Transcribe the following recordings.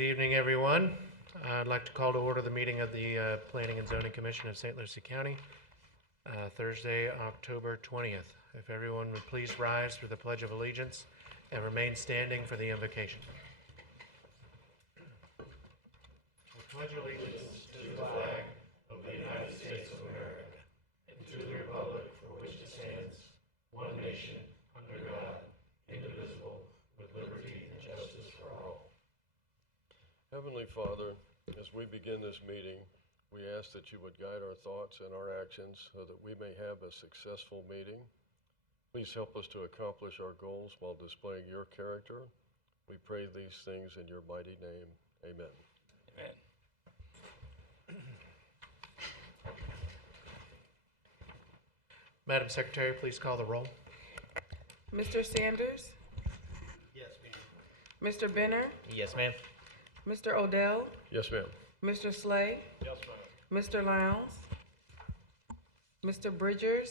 Good evening, everyone. I'd like to call to order the meeting of the Planning and Zoning Commission of St. Lucie County, Thursday, October 20th. If everyone would please rise for the Pledge of Allegiance and remain standing for the invocation. I pledge allegiance to the flag of the United States of America and to the republic for which it stands, one nation, under God, indivisible, with liberty and justice for all. Heavenly Father, as we begin this meeting, we ask that you would guide our thoughts and our actions so that we may have a successful meeting. Please help us to accomplish our goals while displaying your character. We pray these things in your mighty name. Amen. Amen. Madam Secretary, please call the roll. Mr. Sanders? Yes, ma'am. Mr. Benner? Yes, ma'am. Mr. Odell? Yes, ma'am. Mr. Slay? Yes, ma'am. Mr. Lowndes? Mr. Bridgers?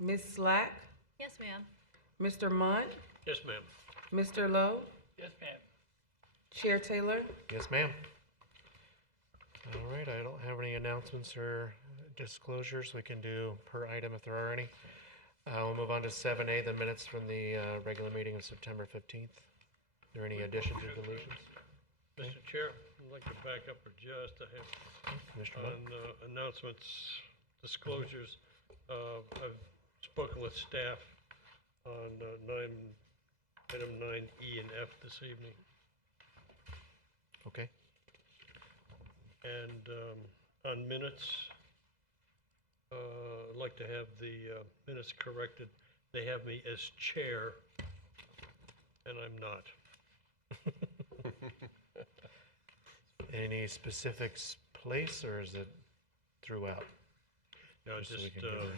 Ms. Slack? Yes, ma'am. Mr. Munt? Yes, ma'am. Mr. Lowe? Yes, ma'am. Chair Taylor? Yes, ma'am. All right, I don't have any announcements or disclosures. We can do per item if there are any. We'll move on to 7A, the minutes from the regular meeting of September 15th. Are there any additions or deletions? Mr. Chair, I'd like to back up for just a half Mr. on Munt? announcements, disclosures. I've spoken with staff on item 9E and F this evening. Okay. And on minutes, I'd like to have the minutes corrected. They have me as chair, and I'm not. Any specific place, or is it throughout? No, Just so we just can get it.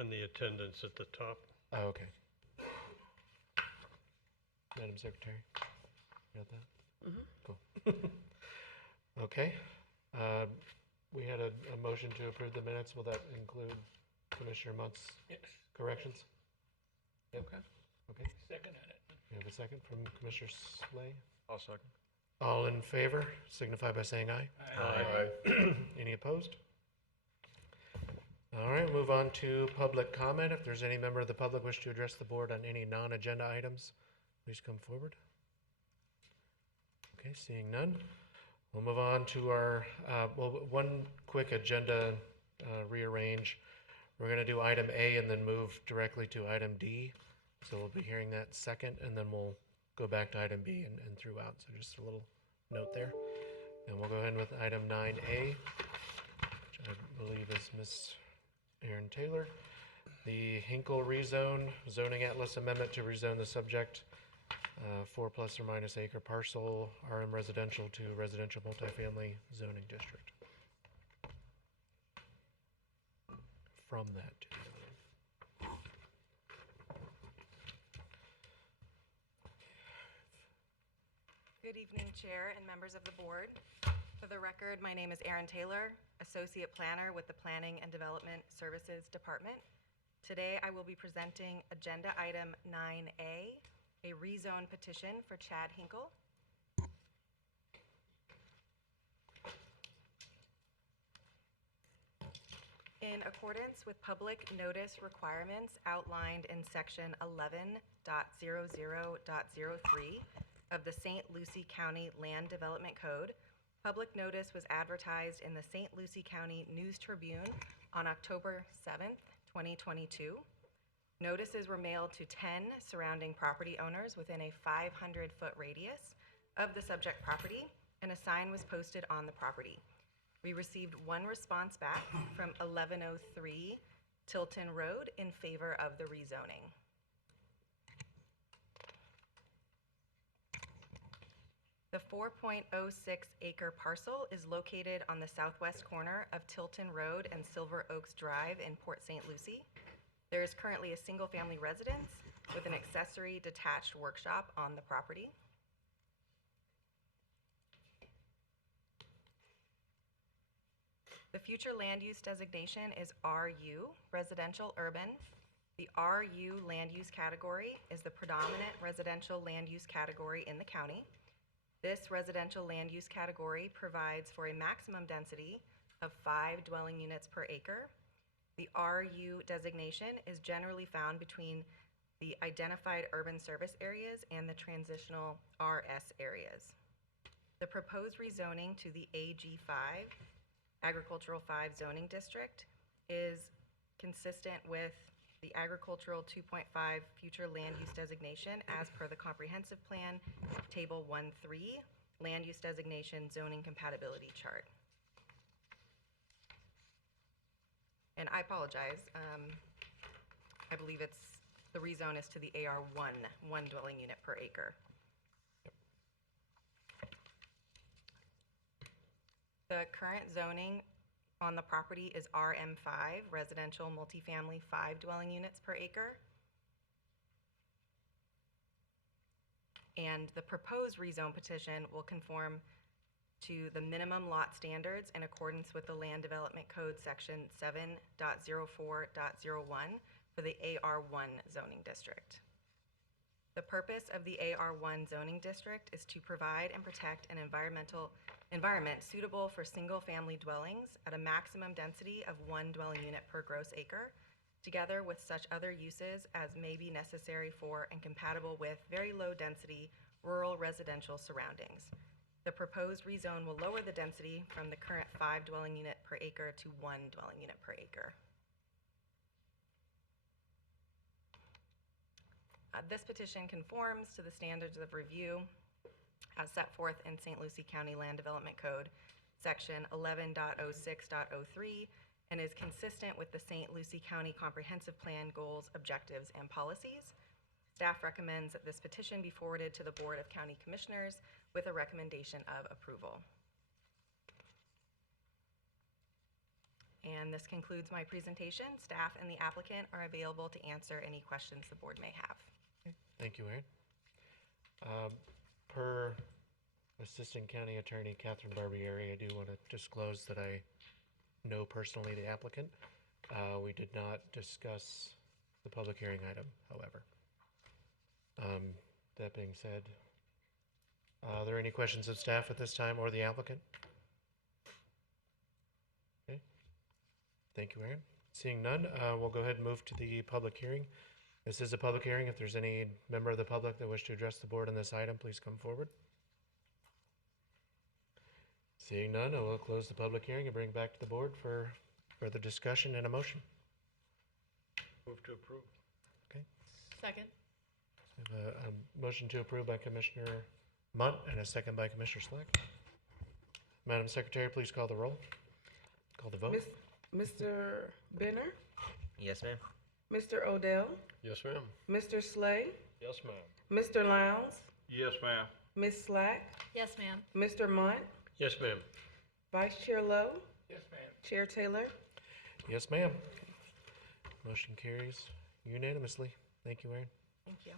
on the attendance at the top. Oh, okay. Madam Secretary, you got that? Cool. Okay. We had a motion to approve the minutes. Will that include Commissioner Munt's Yes. corrections? Okay. Okay. Second on it. We have a second from Commissioner Slay. I'll second. All in favor, signify by saying aye. Aye. Any opposed? All right, move on to public comment. If there's any member of the public wish to address the board on any non-agenda items, please come forward. Okay, seeing none. We'll move on to our, one quick agenda rearrange. We're going to do item A and then move directly to item D. So we'll be hearing that second, and then we'll go back to item B and throughout. So just a little note there. And we'll go ahead with item 9A, which I believe is Ms. Erin Taylor. The Hinkle rezone, zoning atlas amendment to rezone the subject 4 plus or minus acre parcel, RM residential to residential multifamily zoning district. From that to the other. Good evening, Chair and members of the board. For the record, my name is Erin Taylor, Associate Planner with the Planning and Development Services Department. Today, I will be presenting Agenda Item 9A, a rezone petition for Chad Hinkle. In accordance with public notice requirements outlined in Section 11.00.03 of the St. Lucie County Land Development Code, public notice was advertised in the St. Lucie County News Tribune on October 7th, 2022. Notices were mailed to 10 surrounding property owners within a 500-foot radius of the subject property, and a sign was posted on the property. We received one response back from 1103 Tilton Road in favor of the rezoning. The 4.06 acre parcel is located on the southwest corner of Tilton Road and Silver Oaks Drive in Port St. Lucie. There is currently a single-family residence with an accessory detached workshop on the property. The future land use designation is RU, Residential Urban, The RU land use category is the predominant residential land use category in the county. This residential land use category provides for a maximum density of 5 dwelling units per acre. The RU designation is generally found between the identified urban service areas and the transitional RS areas. The proposed rezoning to the AG5, Agricultural 5 zoning district, is consistent with the Agricultural 2.5 future land use designation as per the comprehensive plan, table 1.3, land use designation zoning compatibility chart. And I apologize, I believe the rezone is to the AR1, 1 dwelling unit per acre. The current zoning on the property is RM5, residential multifamily 5 dwelling units per acre. And the proposed rezone petition will conform to the minimum lot standards in accordance with the Land Development Code Section 7.04.01 for the AR1 zoning district. The purpose of the AR1 zoning district is to provide and protect an environment suitable for single-family dwellings at a maximum density of 1 dwelling unit per gross acre, together with such other uses as may be necessary for and compatible with very low-density rural residential surroundings. The proposed rezone will lower the density from the current 5 dwelling unit per acre to 1 dwelling unit per acre. This petition conforms to the standards of review as set forth in St. Lucie County Land Development Code, Section 11.06.03, and is consistent with the St. Lucie County Comprehensive Plan goals, objectives, and policies. Staff recommends that this petition be forwarded to the Board of County Commissioners with a recommendation of approval. And this concludes my presentation. Staff and the applicant are available to answer any questions the board may have. Thank you, Erin. Per Assistant County Attorney Catherine Barbieri, I do want to disclose that I know personally the applicant. We did not discuss the public hearing item, however. That being said, are there any questions of staff at this time or the applicant? Okay. Thank you, Erin. Seeing none, we'll go ahead and move to the public hearing. This is a public hearing. If there's any member of the public that wish to address the board on this item, please come forward. Seeing none, I will close the public hearing and bring it back to the board for further discussion and a motion. Move to approve. Okay. Second. We have a motion to approve by Commissioner Munt and a second by Commissioner Slack. Madam Secretary, please call the roll. Call the vote. Mr. Benner, Yes, ma'am. Mr. Odell, Yes, ma'am. Mr. Slay, Yes, ma'am. Mr. Lowndes, Yes, ma'am. Ms. Slack, Yes, ma'am. Mr. Munt, Yes, ma'am. Vice Chair Lowe, Yes, ma'am. Chair Taylor. Yes, ma'am. Motion carries unanimously. Thank you, Erin. Thank you.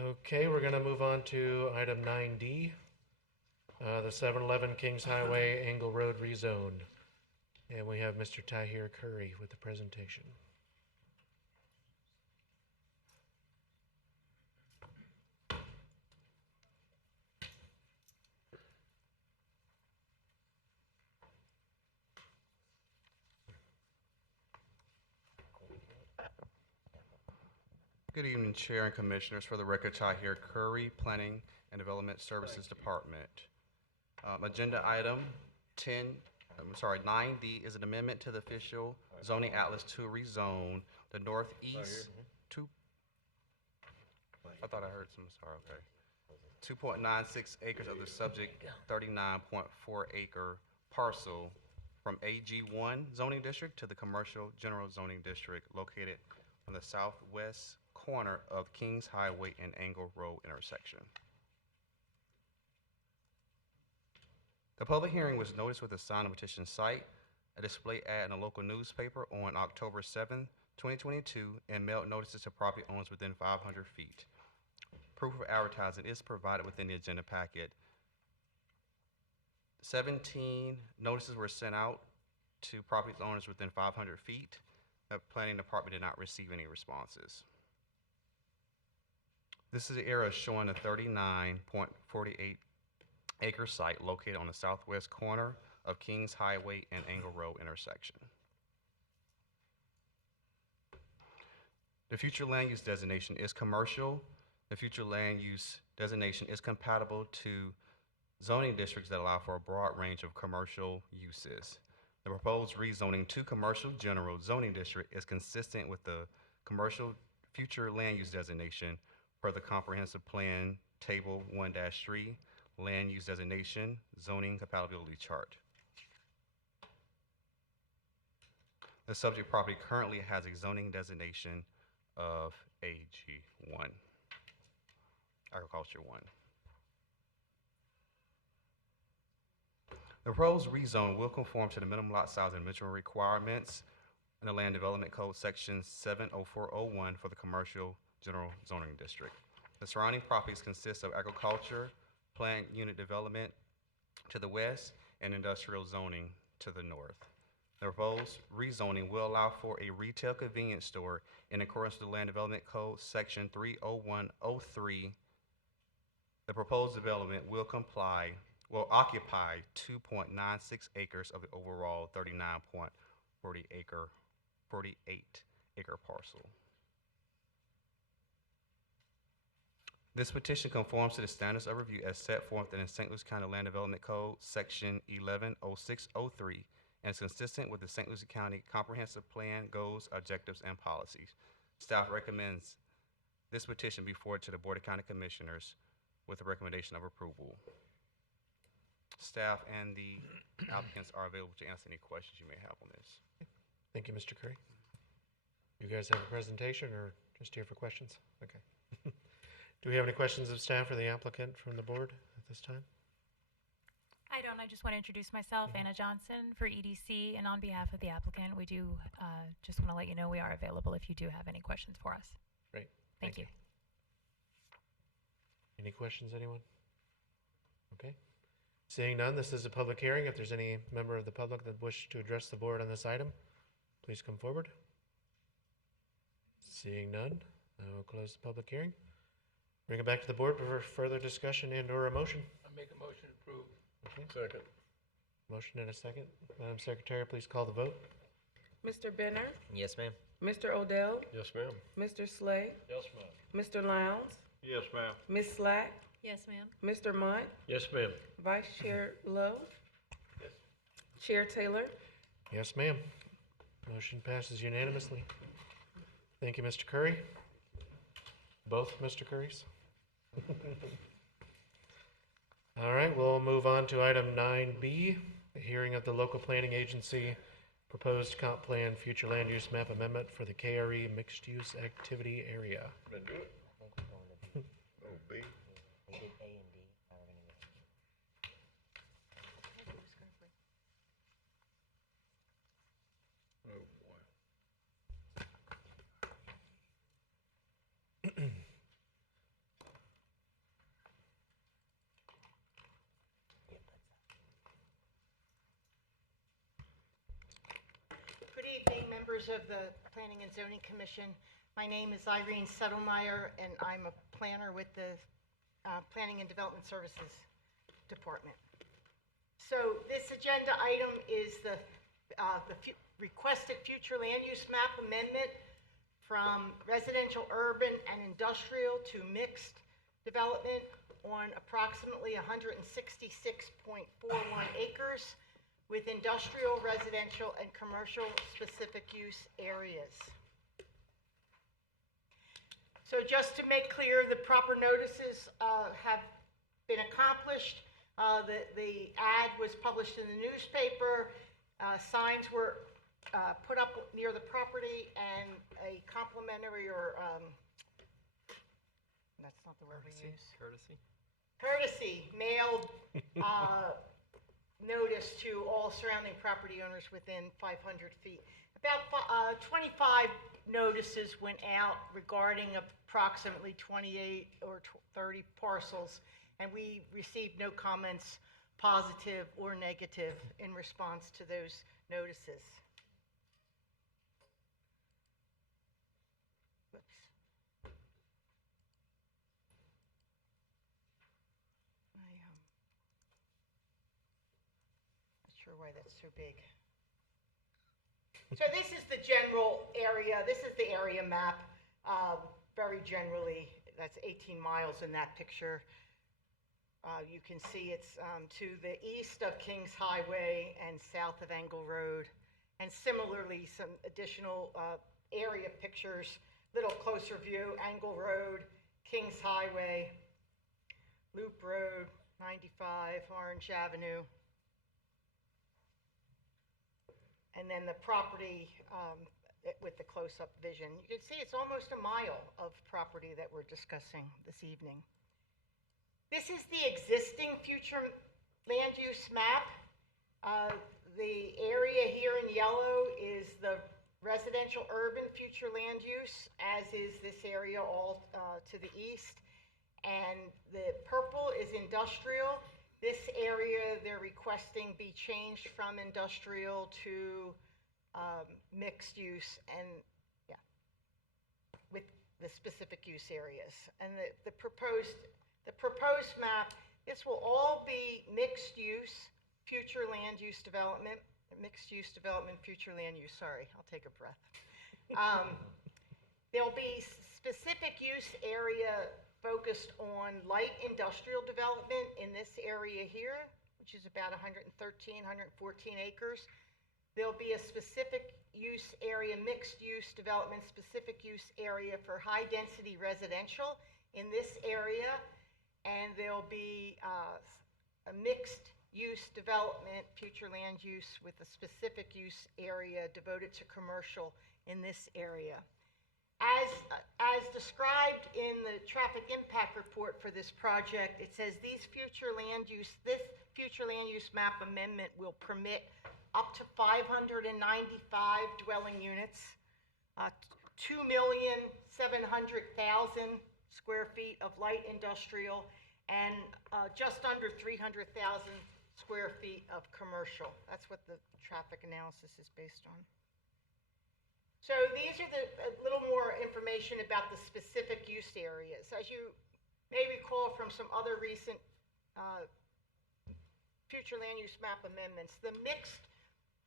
Okay, we're gonna move on to item 9D, the 711 Kings Highway Angle Road rezone. And we have Mr. Tahir Curry with the presentation. Good evening, Chair and Commissioners. For the record, Tahir Curry, Planning and Development Services Department. Agenda item 9D is an amendment to the official zoning atlas to rezone the northeast I thought I heard some, sorry, okay. 2.96 acres of the subject 39.4 acre parcel from AG1 zoning district to the commercial general zoning district located on the southwest corner of Kings Highway and Angle Road intersection. The public hearing was noticed with a sign on petition site, a display ad in a local newspaper on October 7, 2022, and mailed notices to property owners within 500 feet. Proof of advertising is provided within the agenda packet. 17 notices were sent out to property owners within 500 feet. The planning department did not receive any responses. This is the area showing a 39.48 acre site located on the southwest corner of Kings Highway and Angle Road intersection. The future land use designation is commercial. The future land use designation is compatible to zoning districts that allow for a broad range of commercial uses. The proposed rezoning to commercial general zoning district is consistent with the commercial future land use designation per the comprehensive plan table 1-3 land use designation zoning compatibility chart. The subject property currently has a zoning designation of AG1, Agriculture 1. The proposed rezone will conform to the minimum lot size and dimensional requirements in the Land Development Code, Section 70401 for the Commercial General Zoning District. The surrounding properties consist of agriculture, plant unit development to the west, and industrial zoning to the north. The proposed rezoning will allow for a retail convenience store in accordance with the Land Development Code, Section 30103. The proposed development will occupy 2.96 acres of the overall 39.48 acre parcel. This petition conforms to the standards of review as set forth in the St. Lucie County Land Development Code, Section 110603, and is consistent with the St. Lucie County Comprehensive Plan goals, objectives, and policies. Staff recommends this petition be forwarded to the Board of County Commissioners with a recommendation of approval. Staff and the applicants are available to answer any questions you may have on this. Thank you, Mr. Curry. You guys have a presentation or just here for questions? Okay. Do we have any questions of staff or the applicant from the board at this time? I don't. I just want to introduce myself, Anna Johnson, for EDC, and on behalf of the applicant, we do just want to let you know we are available if you do have any questions for us. Great. Thank you. Any questions, anyone? Okay. Seeing none, this is a public hearing. If there's any member of the public that wishes to address the board on this item, please come forward. Seeing none, I will close the public hearing. Bring it back to the board for further discussion and or a motion. I make a motion to approve. Okay. Second. Motion and a second. Madam Secretary, please call the vote. Mr. Benner, Yes, ma'am. Mr. Odell, Yes, ma'am. Mr. Slay, Yes, ma'am. Mr. Lowndes, Yes, ma'am. Ms. Slack, Yes, ma'am. Mr. Mott, Yes, ma'am. Vice Chair Lowe, Chair Taylor. Yes, ma'am. Motion passes unanimously. Thank you, Mr. Curry. Both Mr. Currys. All right, we'll move on to item 9B, the hearing of the local planning agency proposed comp plan future land use map amendment for the KRE mixed use activity area. Did I do it? Oh, B. Oh, boy. Good evening, members of the Planning and Zoning Commission. My name is Irene Settlemyer, and I'm a planner with the Planning and Development Services Department. So this agenda item is the requested future land use map amendment from residential, urban, and industrial to mixed development on approximately 166.41 acres with industrial, residential, and commercial specific use areas. So just to make clear, the proper notices have been accomplished. The ad was published in the newspaper. Signs were put up near the property, and a complimentary or that's not the word we use. Courtesy mailed notice to all surrounding property owners within 500 feet. About 25 notices went out regarding approximately 28 or 30 parcels, and we received no comments, positive or negative, in response to those notices. why that's so big. So this is the general area, this is the area map. Very generally, that's 18 miles in that picture. You can see it's to the east of Kings Highway and south of Angle Road. And similarly, some additional area pictures, little closer view, Angle Road, Kings Highway, Loop Road, 95, Orange Avenue. And then the property with the close-up vision. You can see it's almost a mile of property that we're discussing this evening. This is the existing future land use map. The area here in yellow is the residential urban future land use, as is this area all to the east. And the purple is industrial. This area they're requesting be changed from industrial to mixed use, and yeah, with the specific use areas. And the proposed map, this will all be mixed use, future land use development, future land use. Sorry, I'll take a breath. There'll be specific use area focused on light industrial development in this area here, which is about 113, 114 acres. There'll be a specific use area, mixed use development, specific use area for high density residential in this area. And there'll be a mixed use development, future land use with a specific use area devoted to commercial in this area. As described in the traffic impact report for this project, it says this future land use map amendment will permit up to 595 dwelling units, 2,700,000 square feet of light industrial, and just under 300,000 square feet of commercial. That's what the traffic analysis is based on. So these are a little more information about the specific use areas. As you may recall from some other recent future land use map amendments, the mixed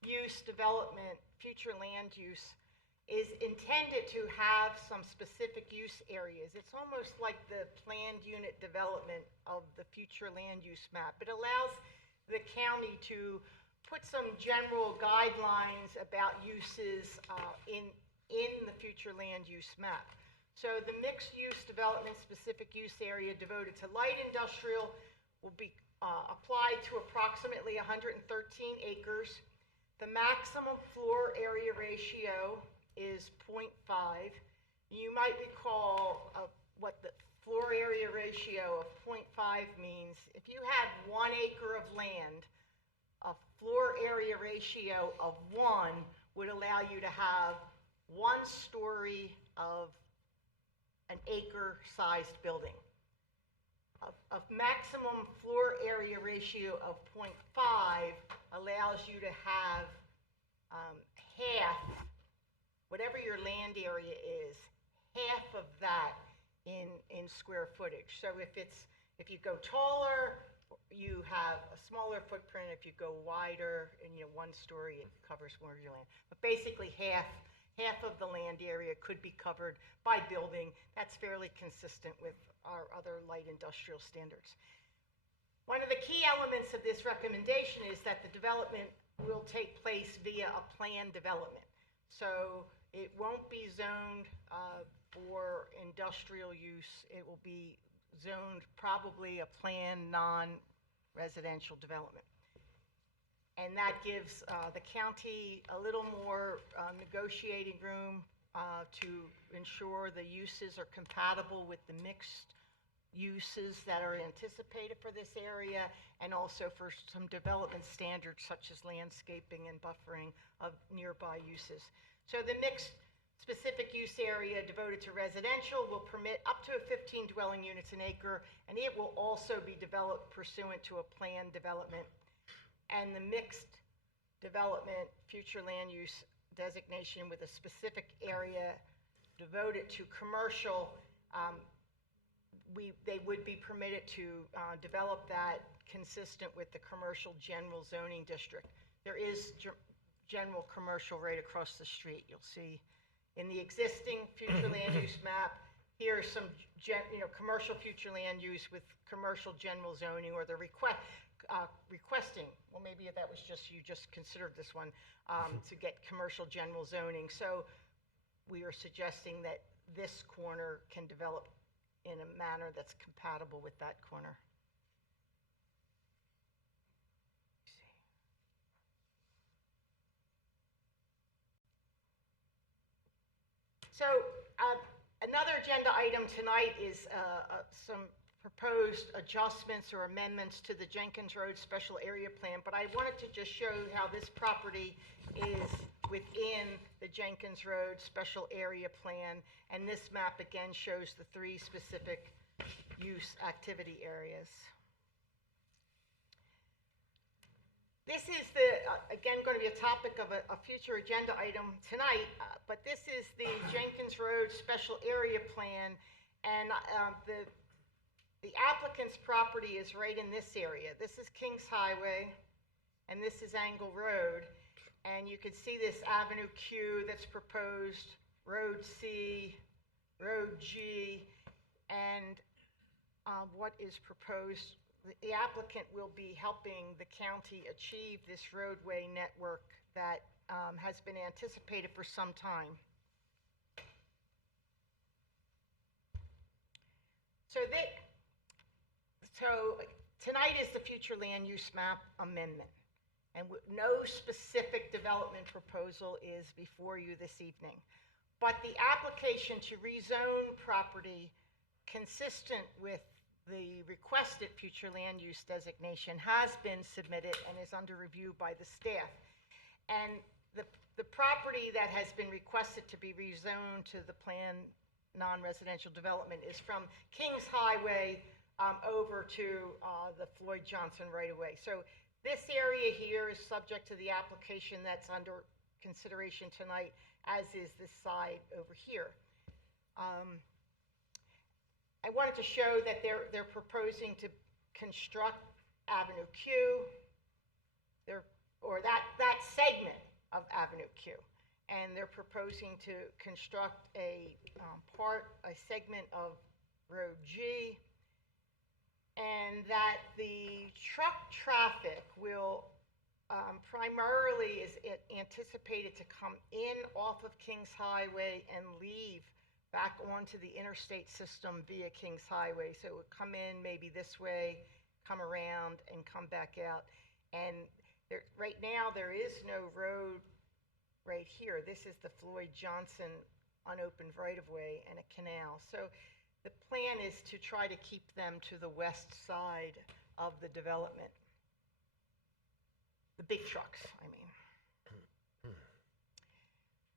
use development, future land use, is intended to have some specific use areas. It's almost like the planned unit development of the future land use map. It allows the county to put some general guidelines about uses in the future land use map. So the mixed use development specific use area devoted to light industrial will be applied to approximately 113 acres. The maximum floor area ratio is 0.5. You might recall what the floor area ratio of 0.5 means. If you had 1 acre of land, a floor area ratio of 1 would allow you to have 1 story of an acre-sized building. A maximum floor area ratio of 0.5 allows you to have half, whatever your land area is, half of that in square footage. So if you go taller, you have a smaller footprint. If you go wider and 1 story, it covers more of your land. But basically half of the land area could be covered by building. That's fairly consistent with our other light industrial standards. One of the key elements of this recommendation is that the development will take place via a planned development. So it won't be zoned for industrial use. It will be zoned probably a planned non-residential development. And that gives the county a little more negotiating room to ensure the uses are compatible with the mixed uses that are anticipated for this area, and also for some development standards such as landscaping and buffering of nearby uses. So the mixed specific use area devoted to residential will permit up to 15 dwelling units an acre, and it will also be developed pursuant to a planned development. And the mixed development future land use designation with a specific area devoted to commercial, they would be permitted to develop that consistent with the commercial general zoning district. there is general commercial right across the street. You'll see in the existing future land use map, here's some commercial future land use with commercial general zoning, or the requesting, well, maybe that was just, you just considered this one, to get commercial general zoning. So we are suggesting that this corner can develop in a manner that's compatible with that corner. So another agenda item tonight is some proposed adjustments or amendments to the Jenkins Road Special Area Plan, but I wanted to just show how this property is within the Jenkins Road Special Area Plan, and this map again shows the 3 specific use activity areas. This is again, going to be a topic of a future agenda item tonight, but this is the Jenkins Road Special Area Plan, and the applicant's property is right in this area. This is Kings Highway, and this is Angle Road, and you can see this Avenue Q that's proposed, Road C, Road G, and what is proposed. The applicant will be helping the county achieve this roadway network that has been anticipated for some time. So tonight is the future land use map amendment, and no specific development proposal is before you this evening. But the application to rezone property consistent with the requested future land use designation has been submitted and is under review by the staff. And the property that has been requested to be rezoned to the planned non-residential development is from Kings Highway over to the Floyd Johnson right-of-way. So this area here is subject to the application that's under consideration tonight, as is this side over here. I wanted to show that they're proposing to construct Avenue Q, or that segment of Avenue Q, and they're proposing to construct a segment of Road G, and that the truck traffic will primarily is anticipated to come in off of Kings Highway and leave back onto the interstate system via Kings Highway. So it would come in maybe this way, come around, and come back out. And right now, there is no road right here. This is the Floyd Johnson unopened right-of-way and a canal. So the plan is to try to keep them to the west side of the development. The big trucks, I mean.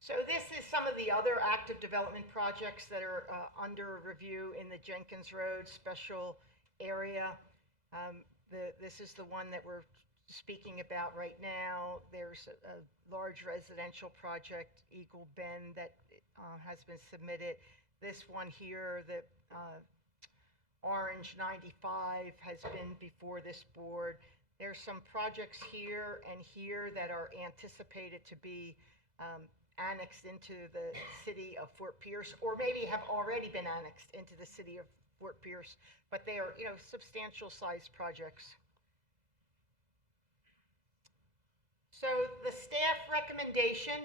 So this is some of the other active development projects that are under review in the Jenkins Road Special Area. This is the one that we're speaking about right now. There's a large residential project, Eagle Bend, that has been submitted. This one here, the Orange 95, has been before this board. There's some projects here and here that are anticipated to be annexed into the city of Fort Pierce, or maybe have already been annexed into the city of Fort Pierce, but they are, substantial sized projects. So the staff recommendation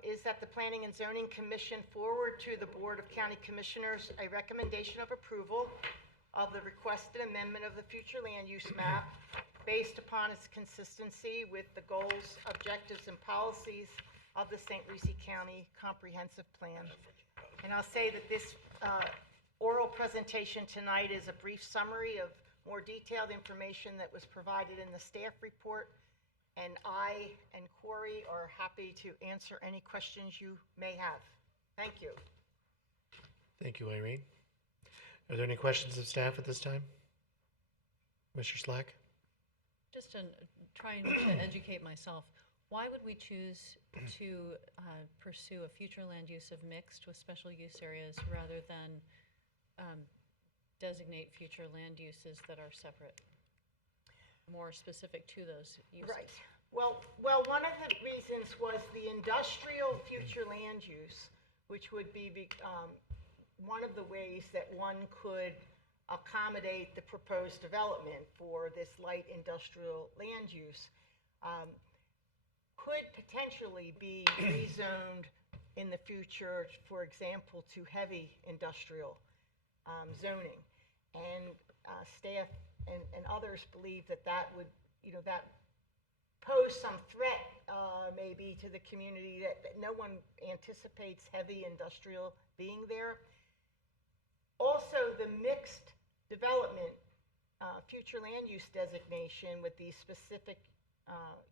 is that the Planning and Zoning Commission forward to the Board of County Commissioners a recommendation of approval of the requested amendment of the future land use map based upon its consistency with the goals, objectives, and policies of the St. Lucie County Comprehensive Plan. And I'll say that this oral presentation tonight is a brief summary of more detailed information that was provided in the staff report, and I and Corey are happy to answer any questions you may have. Thank you. Thank you, Irene. Are there any questions of staff at this time? Mr. Slack? Just trying to educate myself. Why would we choose to pursue a future land use of mixed with special use areas rather than designate future land uses that are separate, more specific to those uses? Right. Well, one of the reasons was the industrial future land use, which would be one of the ways that one could accommodate the proposed development for this light industrial land use, could potentially be rezoned in the future, for example, to heavy industrial zoning. And staff and others believe that that would, that pose some threat maybe to the community, that no one anticipates heavy industrial being there. Also, the mixed development future land use designation with these specific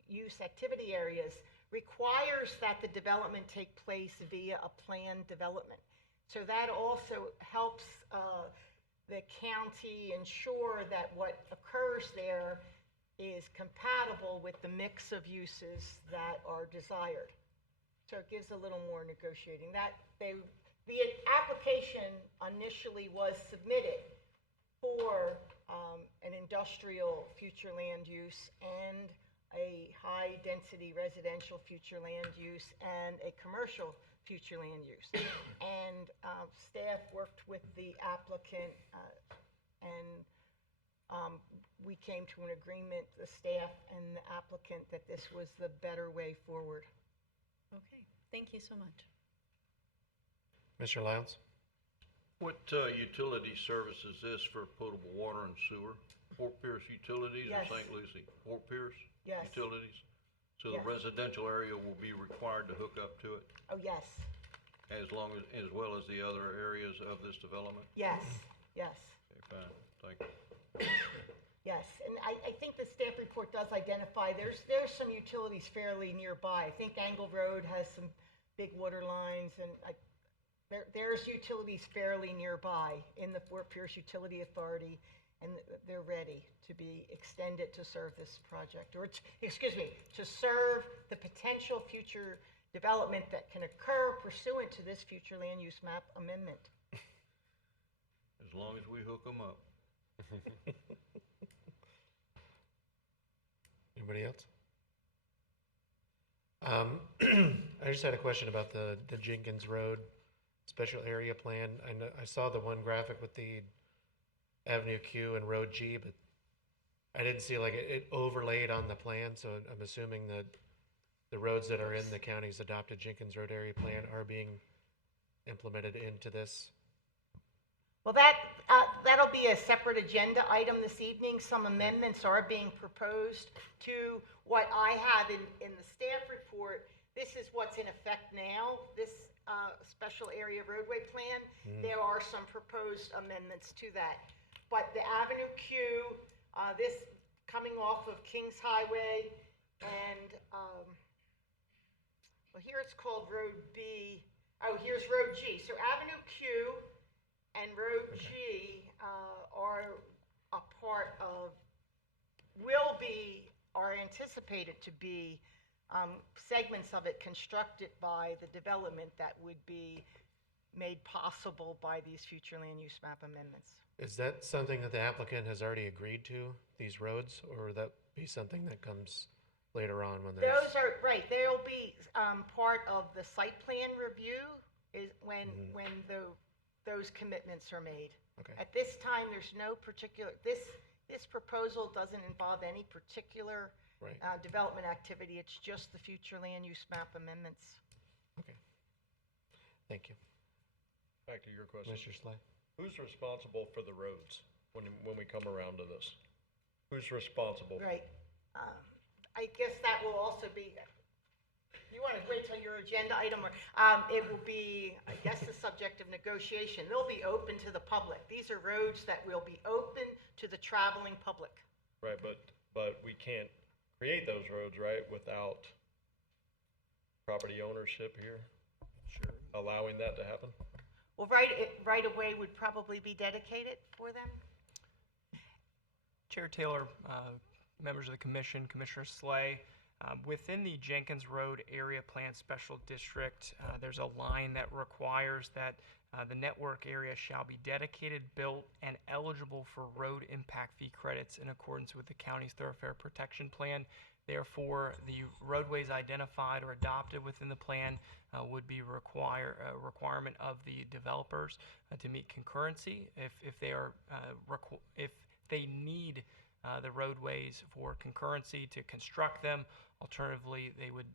use activity areas requires that the development take place via a planned development. So that also helps the county ensure that what occurs there is compatible with the mix of uses that are desired. So it gives a little more negotiating. The application initially was submitted for an industrial future land use and a high-density residential future land use and a commercial future land use. And staff worked with the applicant and we came to an agreement, the staff and the applicant, that this was the better way forward. Okay, thank you so much. Mr. Lyons? What utility service is this for potable water and sewer? Fort Pierce Utilities or Yes. St. Lucie? Fort Pierce Yes. Utilities? So the Yes. residential area will be required to hook up to it Oh, yes, as well as the other areas of this development? yes, yes. Okay, fine, thank you. Yes, and I think the staff report does identify, there's some utilities fairly nearby. I think Angle Road has some big water lines, and there's utilities fairly nearby in the Fort Pierce Utility Authority, and they're ready to be extended to serve this project, or, to serve the potential future development that can occur pursuant to this future land use map amendment. As long as we hook them up. Anybody else? I just had a question about the Jenkins Road special area plan. I saw the one graphic with the Avenue Q and Road G, but I didn't see like it overlaid on the plan, so I'm assuming that the roads that are in the county's adopted Jenkins Road area plan are being implemented into this. Well, that'll be a separate agenda item this evening. Some amendments are being proposed to what I have in the staff report. This is what's in effect now, this special area roadway plan. There are some proposed amendments to that. But the Avenue Q, this coming off of Kings Highway, and well, here it's called Road B. Oh, here's Road G. So Avenue Q and Road G are a part of, are anticipated to be segments of it constructed by the development that would be made possible by these future land use map amendments. Is that something that the applicant has already agreed to, these roads, or would that be something that comes later on when there's? Those are, right, they'll be part of the site plan review is when those commitments are made. Okay. At this time, there's no particular, this proposal doesn't involve any particular Right. development activity. It's just the future land use map amendments. Okay. Thank you. Back to your question. Mr. Slay? Who's responsible for the roads when we come around to this? Who's responsible? Right. I guess that will also be, you want to wait till your agenda item, or it will be, I guess, the subject of negotiation. They'll be open to the public. These are roads that will be open to the traveling public. Right, but we can't create those roads, right, without property ownership here? Sure. Allowing that to happen? Well, right away would probably be dedicated for them. Chair Taylor, members of the commission, Commissioner Slay, within the Jenkins Road Area Plan Special District, there's a line that requires that the network area shall be dedicated, built, and eligible for road impact fee credits in accordance with the county's thoroughfare protection plan. Therefore, the roadways identified or adopted within the plan would be a requirement of the developers to meet concurrency. If they need the roadways for concurrency to construct them, alternatively, they would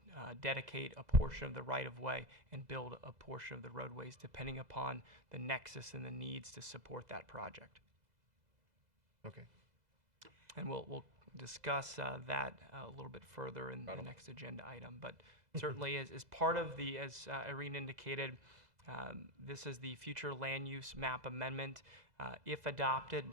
dedicate a portion of the right-of-way and build a portion of the roadways depending upon the nexus and the needs to support that project. Okay. And we'll discuss that a little bit further in the next agenda item. But certainly, as part of the, as Irene indicated, this is the future land use map amendment. If adopted,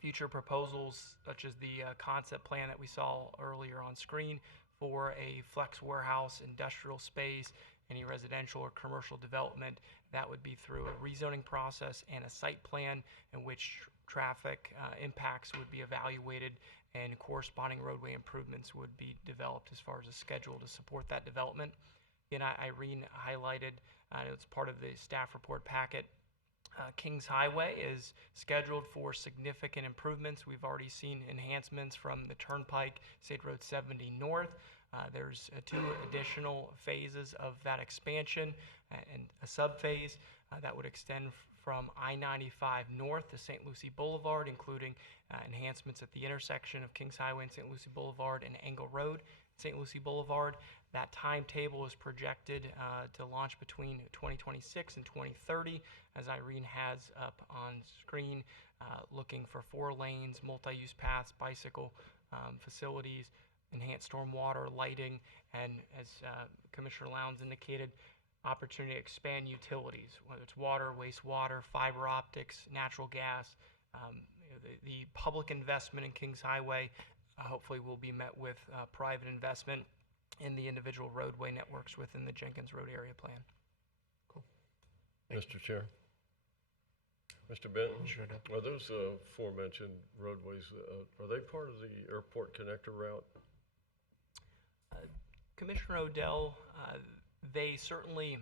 future proposals such as the concept plan that we saw earlier on screen for a flex warehouse, industrial space, any residential or commercial development, that would be through a rezoning process and a site plan in which traffic impacts would be evaluated and corresponding roadway improvements would be developed as far as a schedule to support that development. Again, Irene highlighted, it's part of the staff report packet, Kings Highway is scheduled for significant improvements. We've already seen enhancements from the Turnpike, State Road 70 North. There's 2 additional phases of that expansion and a subphase that would extend from I-95 north to St. Lucie Boulevard, including enhancements at the intersection of Kings Highway and St. Lucie Boulevard and Angle Road, St. Lucie Boulevard. That timetable is projected to launch between 2026 and 2030, as Irene has up on screen, looking for 4 lanes, multi-use paths, bicycle facilities, enhanced stormwater lighting, and as Commissioner Lowndes indicated, opportunity to expand utilities, whether it's water, wastewater, fiber optics, natural gas. The public investment in Kings Highway hopefully will be met with private investment in the individual roadway networks within the Jenkins Road Area Plan. Cool. Mr. Chair. Mr. Benton? Sure do. Are those aforementioned roadways, are they part of the airport connector route? Commissioner Odell, they certainly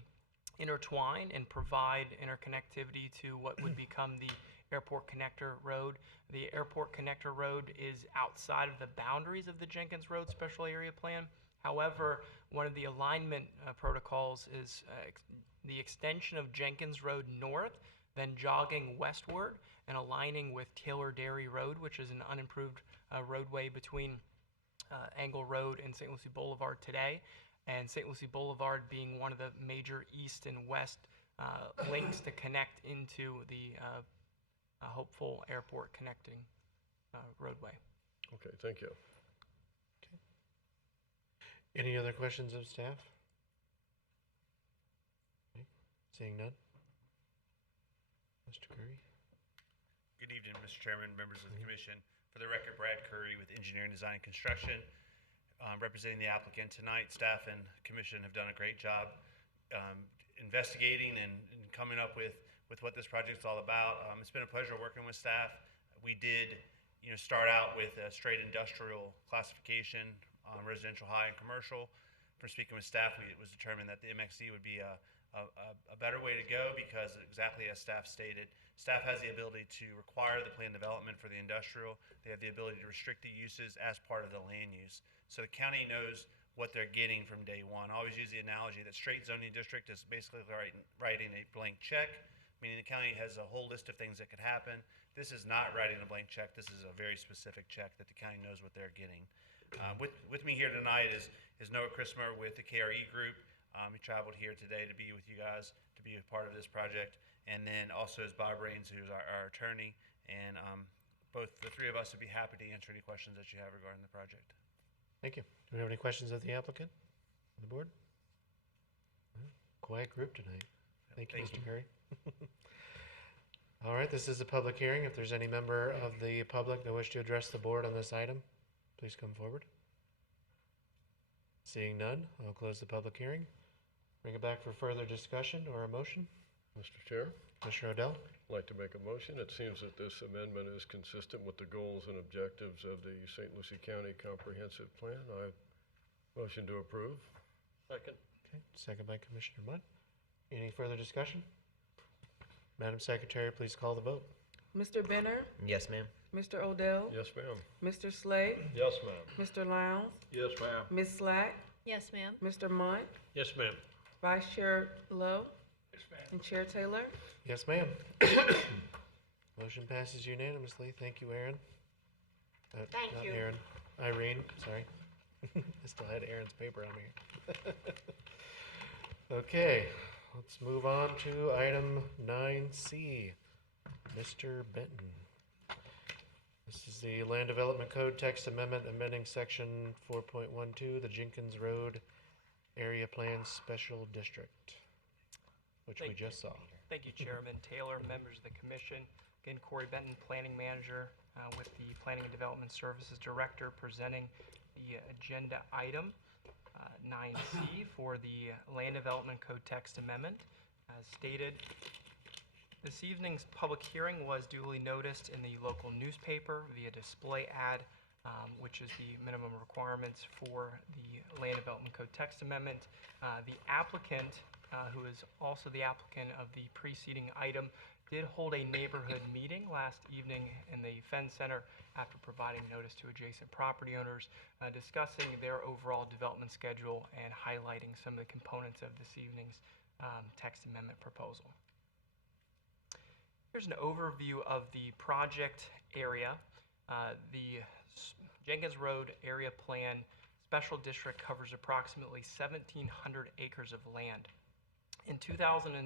intertwine and provide interconnectivity to what would become the Airport Connector Road. The Airport Connector Road is outside of the boundaries of the Jenkins Road Special Area Plan. However, one of the alignment protocols is the extension of Jenkins Road north, then jogging westward and aligning with Taylor Dairy Road, which is an unimproved roadway between Angle Road and St. Lucie Boulevard today, and St. Lucie Boulevard being one of the major east and west links to connect into the hopeful airport connecting roadway. Okay, thank you. Any other questions of staff? Okay. Seeing none. Mr. Curry? Good evening, Mr. Chairman, members of the commission. For the record, Brad Curry with Engineering, Design, and Construction, representing the applicant tonight. Staff and commission have done a great job investigating and coming up with what this project's all about. It's been a pleasure working with staff. We did, start out with a straight industrial classification, residential, high, and commercial. From speaking with staff, it was determined that the MXD would be a better way to go because, exactly as staff stated, staff has the ability to require the plan development for the industrial. They have the ability to restrict the uses as part of the land use. So the county knows what they're getting from day one. I always use the analogy that straight zoning district is basically writing a blank check, meaning the county has a whole list of things that could happen. This is not writing a blank check. This is a very specific check that the county knows what they're getting. With me here tonight is Noah Christmer with the KRE Group. He traveled here today to be with you guys, to be a part of this project. And then also is Bob Rains, who's our attorney. And both the 3 of us would be happy to answer any questions that you have regarding the project. Thank you. Do we have any questions of the applicant on the board? Quiet group tonight. Thank you, Mr. Curry. All right, this is a public hearing. If there's any member of the public that wish to address the board on this item, please come forward. Seeing none, I'll close the public hearing. Bring it back for further discussion or a motion. Mr. Chair? Commissioner Odell? I'd like to make a motion. It seems that this amendment is consistent with the goals and objectives of the St. Lucie County Comprehensive Plan. I motion to approve. Second. Okay, second by Commissioner Mudd. Any further discussion? Madam Secretary, please call the vote. Mr. Benner, Yes, ma'am. Mr. Odell, Yes, ma'am. Mr. Slay, Yes, ma'am. Mr. Lowndes, Yes, ma'am. Ms. Slack, Yes, ma'am. Mr. Munt, Yes, ma'am. Vice Chair Lowe, and Chair Taylor. Yes, ma'am. Motion passes unanimously. Thank you, Aaron. Thank not you. Aaron. Irene, sorry. I still had Aaron's paper on me. Okay, let's move on to item 9C. Mr. Benton. This is the Land Development Code Text Amendment amending Section 4.12, the Jenkins Road Area Plan Special District, which we Thank you. just saw. Thank you, Chairman Taylor, members of the commission. Again, Corey Benton, Planning Manager with the Planning and Development Services Director, presenting the agenda item 9C for the Land Development Code Text Amendment. As stated, this evening's public hearing was duly noticed in the local newspaper via display ad, which is the minimum requirements for the Land Development Code Text Amendment. The applicant, who is also the applicant of the preceding item, did hold a neighborhood meeting last evening in the Fenn Center after providing notice to adjacent property owners, discussing their overall development schedule and highlighting some of the components of this evening's text amendment proposal. Here's an overview of the project area. The Jenkins Road Area Plan Special District covers approximately 1,700 acres of land. In 2007,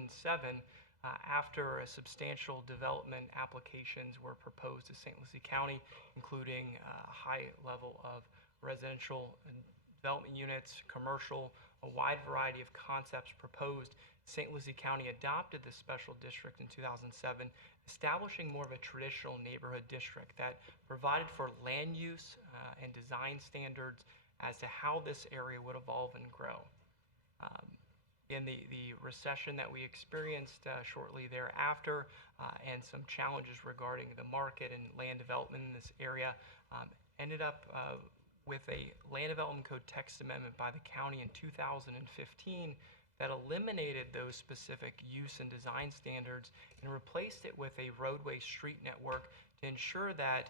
after a substantial development applications were proposed to St. Lucie County, including a high level of residential development units, commercial, a wide variety of concepts proposed, St. Lucie County adopted this special district in 2007, establishing more of a traditional neighborhood district that provided for land use and design standards as to how this area would evolve and grow. In the recession that we experienced shortly thereafter, and some challenges regarding the market and land development in this area, ended up with a Land Development Code Text Amendment by the county in 2015 that eliminated those specific use and design standards and replaced it with a roadway street network to ensure that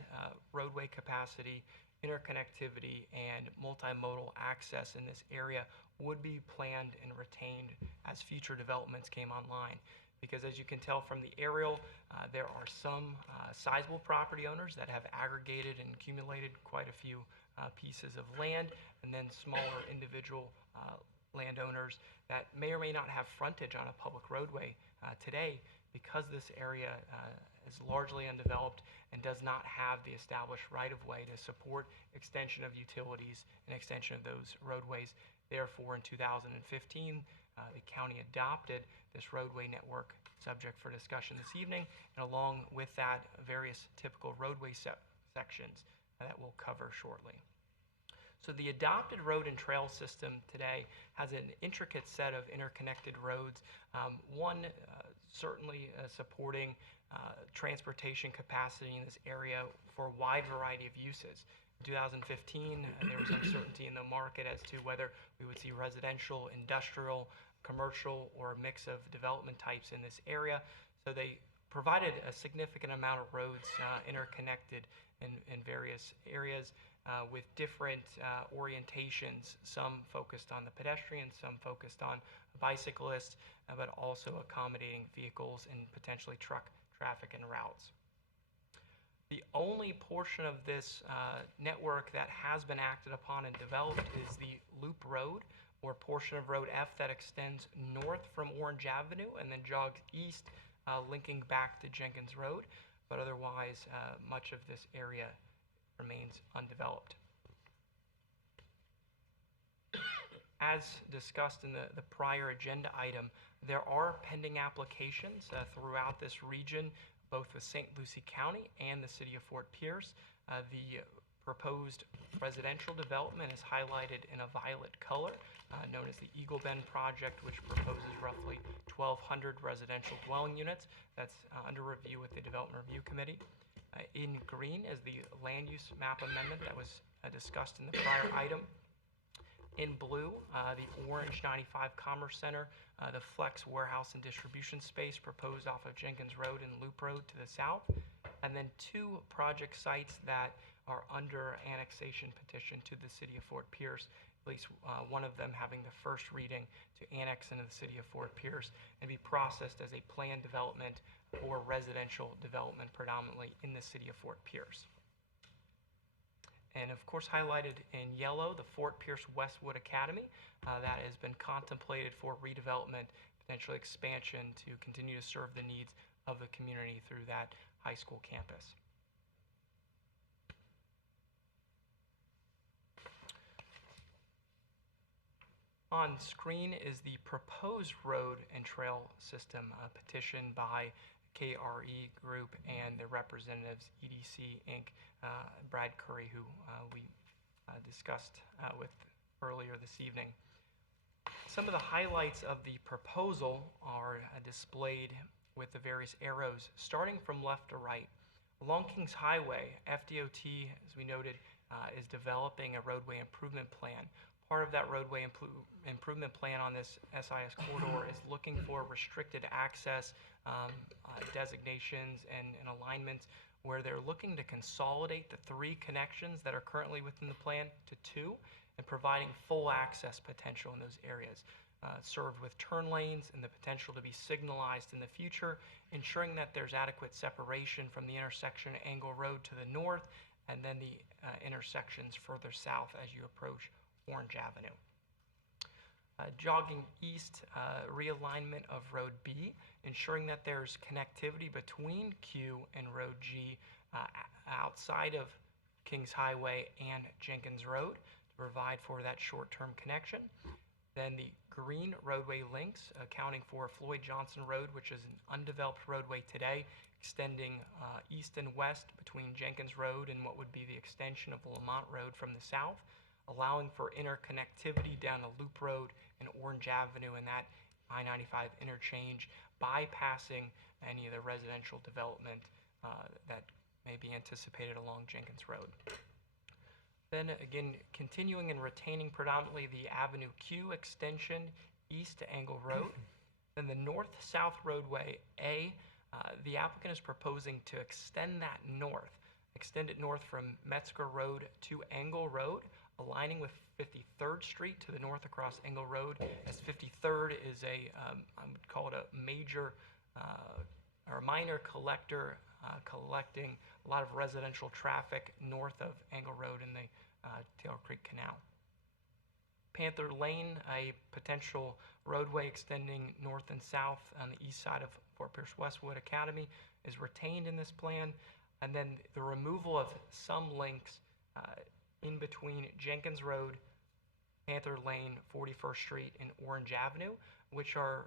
roadway capacity, interconnectivity, and multimodal access in this area would be planned and retained as future developments came online. Because as you can tell from the aerial, there are some sizable property owners that have aggregated and accumulated quite a few pieces of land, and then smaller individual landowners that may or may not have frontage on a public roadway today, because this area is largely undeveloped and does not have the established right-of-way to support extension of utilities and extension of those roadways. Therefore, in 2015, the county adopted this roadway network, subject for discussion this evening, and along with that, various typical roadway sections that we'll cover shortly. So the adopted road and trail system today has an intricate set of interconnected roads, one certainly supporting transportation capacity in this area for a wide variety of uses. In 2015, there was uncertainty in the market as to whether we would see residential, industrial, commercial, or a mix of development types in this area. So they provided a significant amount of roads interconnected in various areas with different orientations, some focused on the pedestrian, some focused on bicyclists, but also accommodating vehicles and potentially truck traffic and routes. The only portion of this network that has been acted upon and developed is the Loop Road, or portion of Road F that extends north from Orange Avenue and then jogs east, linking back to Jenkins Road, but otherwise much of this area remains undeveloped. As discussed in the prior agenda item, there are pending applications throughout this region, both with St. Lucie County and the city of Fort Pierce. The proposed residential development is highlighted in a violet color, known as the Eagle Bend project, which proposes roughly 1,200 residential dwelling units. That's under review with the Development Review Committee. In green is the land use map amendment that was discussed in the prior item. In blue, the orange 95 Commerce Center, the Flex Warehouse and Distribution Space proposed off of Jenkins Road and Loop Road to the south, and then 2 project sites that are under annexation petition to the City of Fort Pierce, at least one of them having the first reading to annex into the City of Fort Pierce and be processed as a planned development or residential development predominantly in the City of Fort Pierce. And of course, highlighted in yellow, the Fort Pierce Westwood Academy that has been contemplated for redevelopment, potentially expansion to continue to serve the needs of the community through that high school campus. On screen is the proposed road and trail system petition by KRE Group and the representatives EDC Inc., Brad Curry, who we discussed with earlier this evening. Some of the highlights of the proposal are displayed with the various arrows starting from left to right. Along Kings Highway, FDOT, as we noted, is developing a roadway improvement plan. Part of that roadway improvement plan on this SIS corridor is looking for restricted access designations and alignments where they're looking to consolidate the 3 connections that are currently within the plan to 2 and providing full access potential in those areas, served with turn lanes and the potential to be signalized in the future, ensuring that there's adequate separation from the intersection at Angle Road to the north and then the intersections further south as you approach Orange Avenue. Jogging east, realignment of Road B, ensuring that there's connectivity between Q and Road G outside of Kings Highway and Jenkins Road to provide for that short-term connection. Then the green roadway links, accounting for Floyd Johnson Road, which is an undeveloped roadway today, extending east and west between Jenkins Road and what would be the extension of Lamont Road from the south, allowing for interconnectivity down the Loop Road and Orange Avenue and that I-95 interchange, bypassing any of the residential development that may be anticipated along Jenkins Road. Then again, continuing and retaining predominantly the Avenue Q extension east to Angle Road. Then the north-south roadway A, the applicant is proposing to extend that north, extend it north from Metzger Road to Angle Road, aligning with 53rd Street to the north across Angle Road, as 53rd is I would call it a major or minor collector, collecting a lot of residential traffic north of Angle Road in the Taylor Creek Canal. Panther Lane, a potential roadway extending north and south on the east side of Fort Pierce Westwood Academy, is retained in this plan. And then the removal of some links in between Jenkins Road, Panther Lane, 41st Street, and Orange Avenue, which are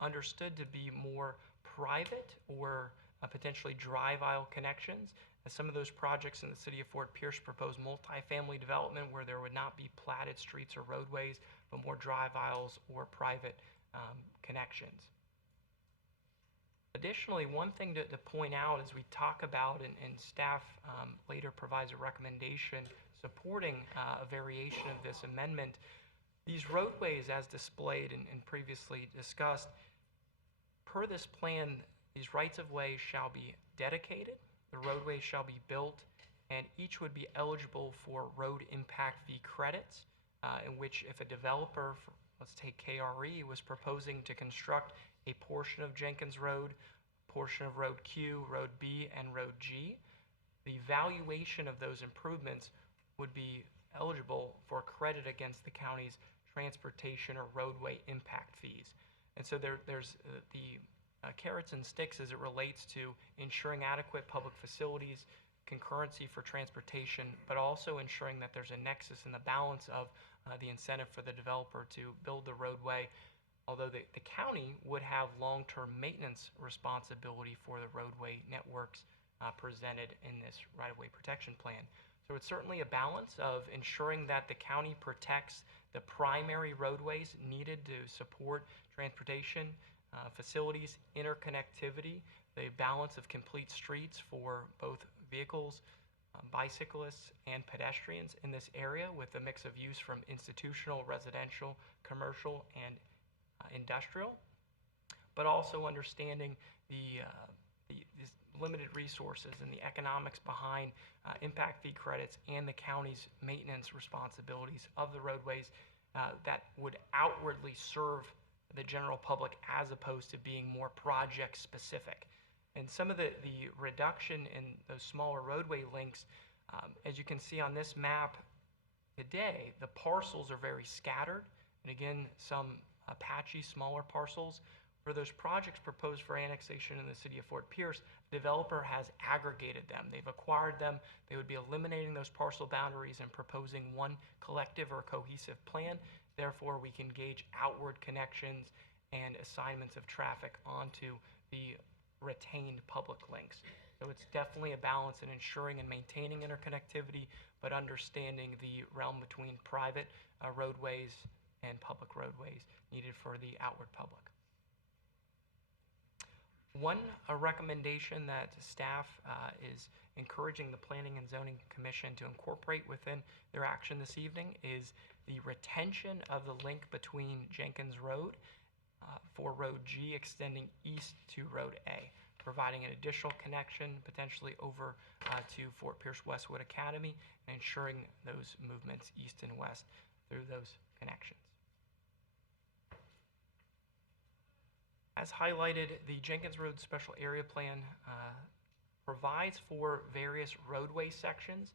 understood to be more private or potentially drive aisle connections. As some of those projects in the city of Fort Pierce propose multifamily development where there would not be platted streets or roadways, but more drive aisles or private connections. Additionally, one thing to point out as we talk about, and staff later provides a recommendation supporting a variation of this amendment, these roadways as displayed and previously discussed, per this plan, these rights-of-way shall be dedicated, the roadways shall be built, and each would be eligible for road impact fee credits, in which if a developer, let's take KRE, was proposing to construct a portion of Jenkins Road, portion of Road Q, Road B, and Road G, the valuation of those improvements would be eligible for credit against the county's transportation or roadway impact fees. And so there's the carrots and sticks as it relates to ensuring adequate public facilities, concurrency for transportation, but also ensuring that there's a nexus in the balance of the incentive for the developer to build the roadway, although the county would have long-term maintenance responsibility for the roadway networks presented in this right-of-way protection plan. So it's certainly a balance of ensuring that the county protects the primary roadways needed to support transportation, facilities, interconnectivity, the balance of complete streets for both vehicles, bicyclists and pedestrians in this area with a mix of use from institutional, residential, commercial, and industrial, but also understanding the limited resources and the economics behind impact fee credits and the county's maintenance responsibilities of the roadways that would outwardly serve the general public as opposed to being more project specific. And some of the reduction in those smaller roadway links, as you can see on this map today, the parcels are very scattered. And again, some patchy, smaller parcels. For those projects proposed for annexation in the city of Fort Pierce, the developer has aggregated them. They've acquired them. They would be eliminating those parcel boundaries and proposing one collective or cohesive plan. Therefore, we can gauge outward connections and assignments of traffic onto the retained public links. So it's definitely a balance in ensuring and maintaining interconnectivity, but understanding the realm between private roadways and public roadways needed for the outward public. One recommendation that staff is encouraging the Planning and Zoning Commission to incorporate within their action this evening is the retention of the link between Jenkins Road for Road G extending east to Road A, providing an additional connection potentially over to Fort Pierce Westwood Academy and ensuring those movements east and west through those connections. As highlighted, the Jenkins Road Special Area Plan provides for various roadway sections,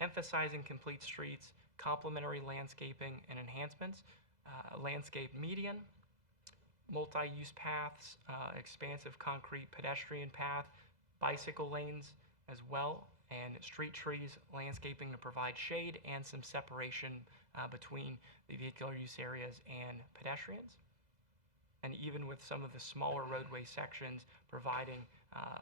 emphasizing complete streets, complementary landscaping and enhancements, landscape median, multi-use paths, expansive concrete pedestrian path, bicycle lanes as well, and street trees, landscaping to provide shade and some separation between the vehicular use areas and pedestrians. And even with some of the smaller roadway sections, providing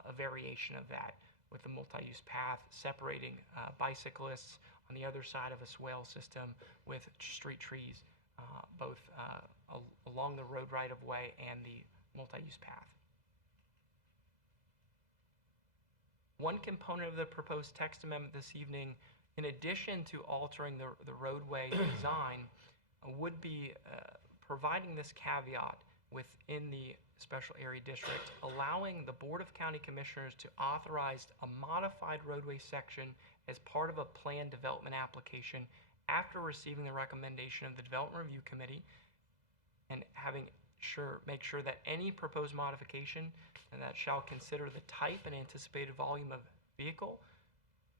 a variation of that with the multi-use path, separating bicyclists on the other side of a swale system with street trees, both along the road right-of-way and the multi-use path. One component of the proposed text amendment this evening, in addition to altering the roadway design, would be providing this caveat within the special area district, allowing the Board of County Commissioners to authorize a modified roadway section as part of a planned development application after receiving the recommendation of the Development Review Committee and make sure that any proposed modification and that shall consider the type and anticipated volume of vehicle,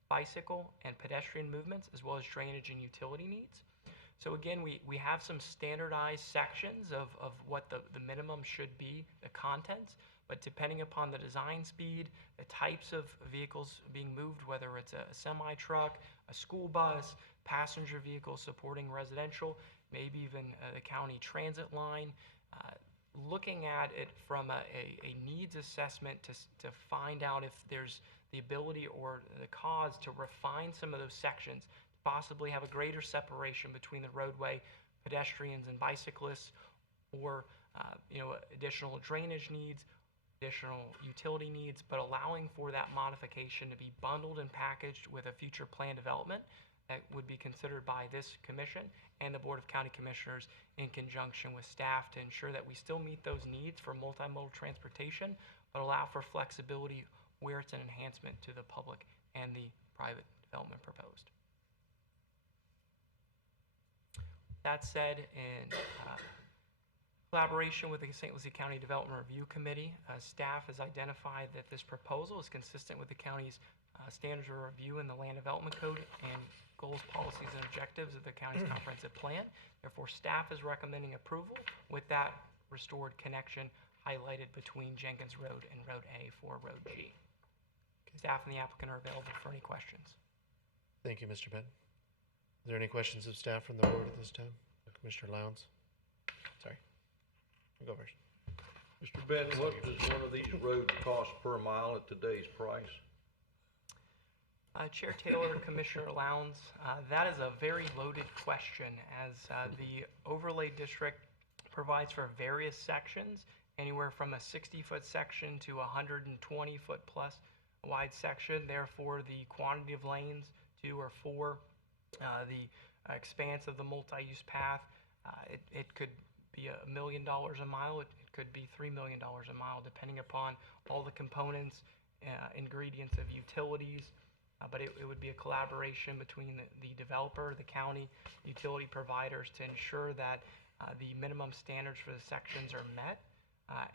bicycle, and pedestrian movements, as well as drainage and utility needs. So again, we have some standardized sections of what the minimum should be, the contents, but depending upon the design speed, the types of vehicles being moved, whether it's a semi-truck, a school bus, passenger vehicle supporting residential, maybe even the county transit line, looking at it from a needs assessment to find out if there's the ability or the cause to refine some of those sections, possibly have a greater separation between the roadway, pedestrians and bicyclists, or additional drainage needs, additional utility needs, but allowing for that modification to be bundled and packaged with a future plan development that would be considered by this commission and the Board of County Commissioners in conjunction with staff to ensure that we still meet those needs for multimodal transportation, but allow for flexibility where it's an enhancement to the public and the private development proposed. That said, in collaboration with the St. Lucie County Development Review Committee, staff has identified that this proposal is consistent with the county's standards of review in the Land Development Code and goals, policies, and objectives of the county's comprehensive plan. Therefore, staff is recommending approval with that restored connection highlighted between Jenkins Road and Road A for Road G. Staff and the applicant are available for any questions. Thank you, Mr. Benn. Is there any questions of staff from the board at this time? Commissioner Lowndes? Sorry. You go first. Mr. Benn, what does one of these roads cost per mile at today's price? Chair Taylor, Commissioner Lowndes, that is a very loaded question as the overlay district provides for various sections, anywhere from a 60-foot section to a 120-foot plus wide section. Therefore, the quantity of lanes, 2 or 4, the expanse of the multi-use path, it could be $1 million a mile. It could be $3 million a mile, depending upon all the components, ingredients of utilities. But it would be a collaboration between the developer, the county, utility providers to ensure that the minimum standards for the sections are met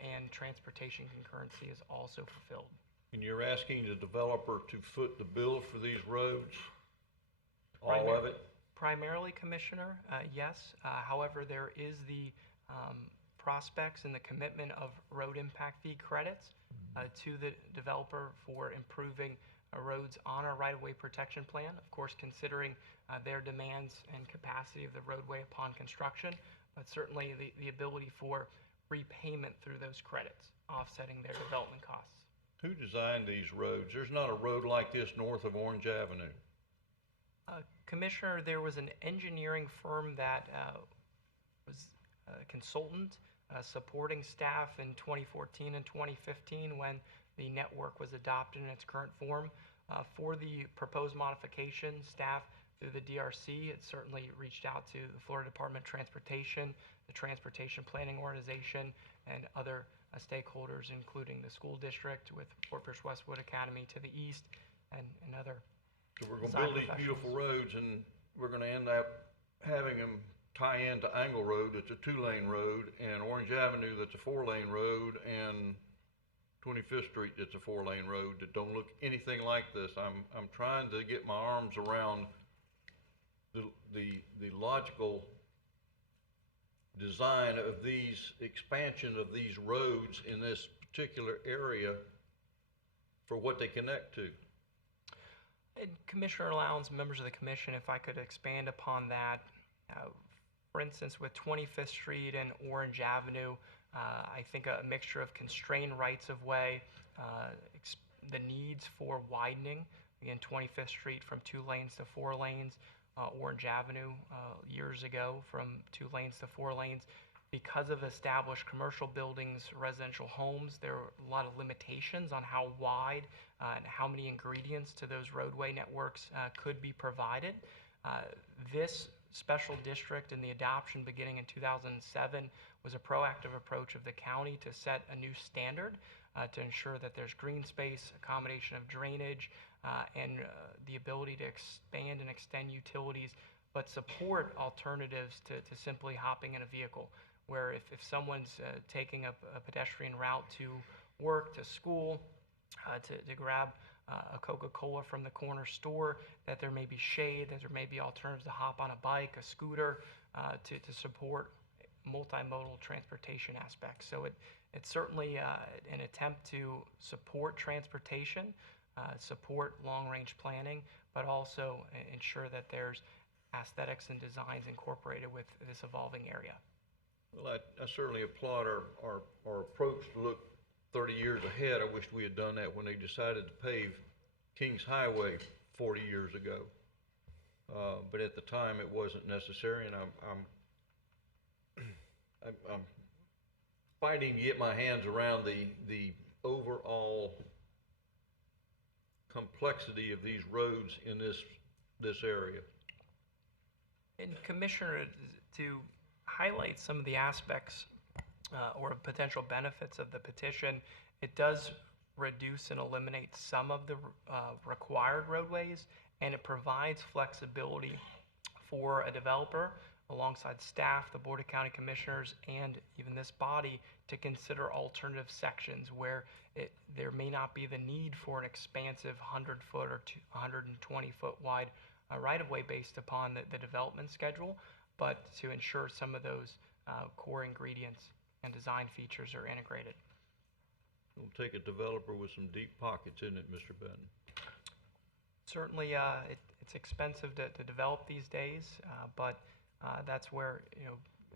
and transportation concurrency is also fulfilled. And you're asking the developer to foot the bill for these roads? All of it? Primarily, Commissioner, yes. However, there is the prospects and the commitment of road impact fee credits to the developer for improving roads on our right-of-way protection plan, of course considering their demands and capacity of the roadway upon construction, but certainly the ability for repayment through those credits, offsetting their development costs. Who designed these roads? There's not a road like this north of Orange Avenue. Commissioner, there was an engineering firm that was a consultant supporting staff in 2014 and 2015 when the network was adopted in its current form. For the proposed modification, staff through the DRC, it certainly reached out to the Florida Department of Transportation, the Transportation Planning Organization, and other stakeholders, including the school district with Fort Pierce Westwood Academy to the east and other. So we're going to build these beautiful roads, and we're going to end up having them tie into Angle Road, that's a 2-lane road, and Orange Avenue, that's a 4-lane road, and 25th Street, that's a 4-lane road that don't look anything like this. I'm trying to get my arms around the logical design of these expansion of these roads in this particular area for what they connect to. And Commissioner Lowndes, members of the commission, if I could expand upon that. For instance, with 25th Street and Orange Avenue, I think a mixture of constrained rights of way, the needs for widening, again, 25th Street from 2 lanes to 4 lanes, Orange Avenue years ago from 2 lanes to 4 lanes. Because of established commercial buildings, residential homes, there are a lot of limitations on how wide and how many ingredients to those roadway networks could be provided. This special district and the adoption beginning in 2007 was a proactive approach of the county to set a new standard to ensure that there's green space, accommodation of drainage, and the ability to expand and extend utilities, but support alternatives to simply hopping in a vehicle, where if someone's taking a pedestrian route to work, to school, to grab a Coca-Cola from the corner store, that there may be shade, that there may be alternatives to hop on a bike, a scooter, to support multimodal transportation aspects. So it's certainly an attempt to support transportation, support long-range planning, but also ensure that there's aesthetics and designs incorporated with this evolving area. Well, I certainly applaud our approach to look 30 years ahead. I wish we had done that when they decided to pave Kings Highway 40 years ago. But at the time, it wasn't necessary, and I'm fighting to get my hands around the overall complexity of these roads in this area. And Commissioner, to highlight some of the aspects or potential benefits of the petition, it does reduce and eliminate some of the required roadways, and it provides flexibility for a developer alongside staff, the Board of County Commissioners, and even this body to consider alternative sections where there may not be the need for an expansive 100-foot or 120-foot wide right-of-way based upon the development schedule, but to ensure some of those core ingredients and design features are integrated. It'll take a developer with some deep pockets, isn't it, Mr. Benton? Certainly, it's expensive to develop these days, but that's where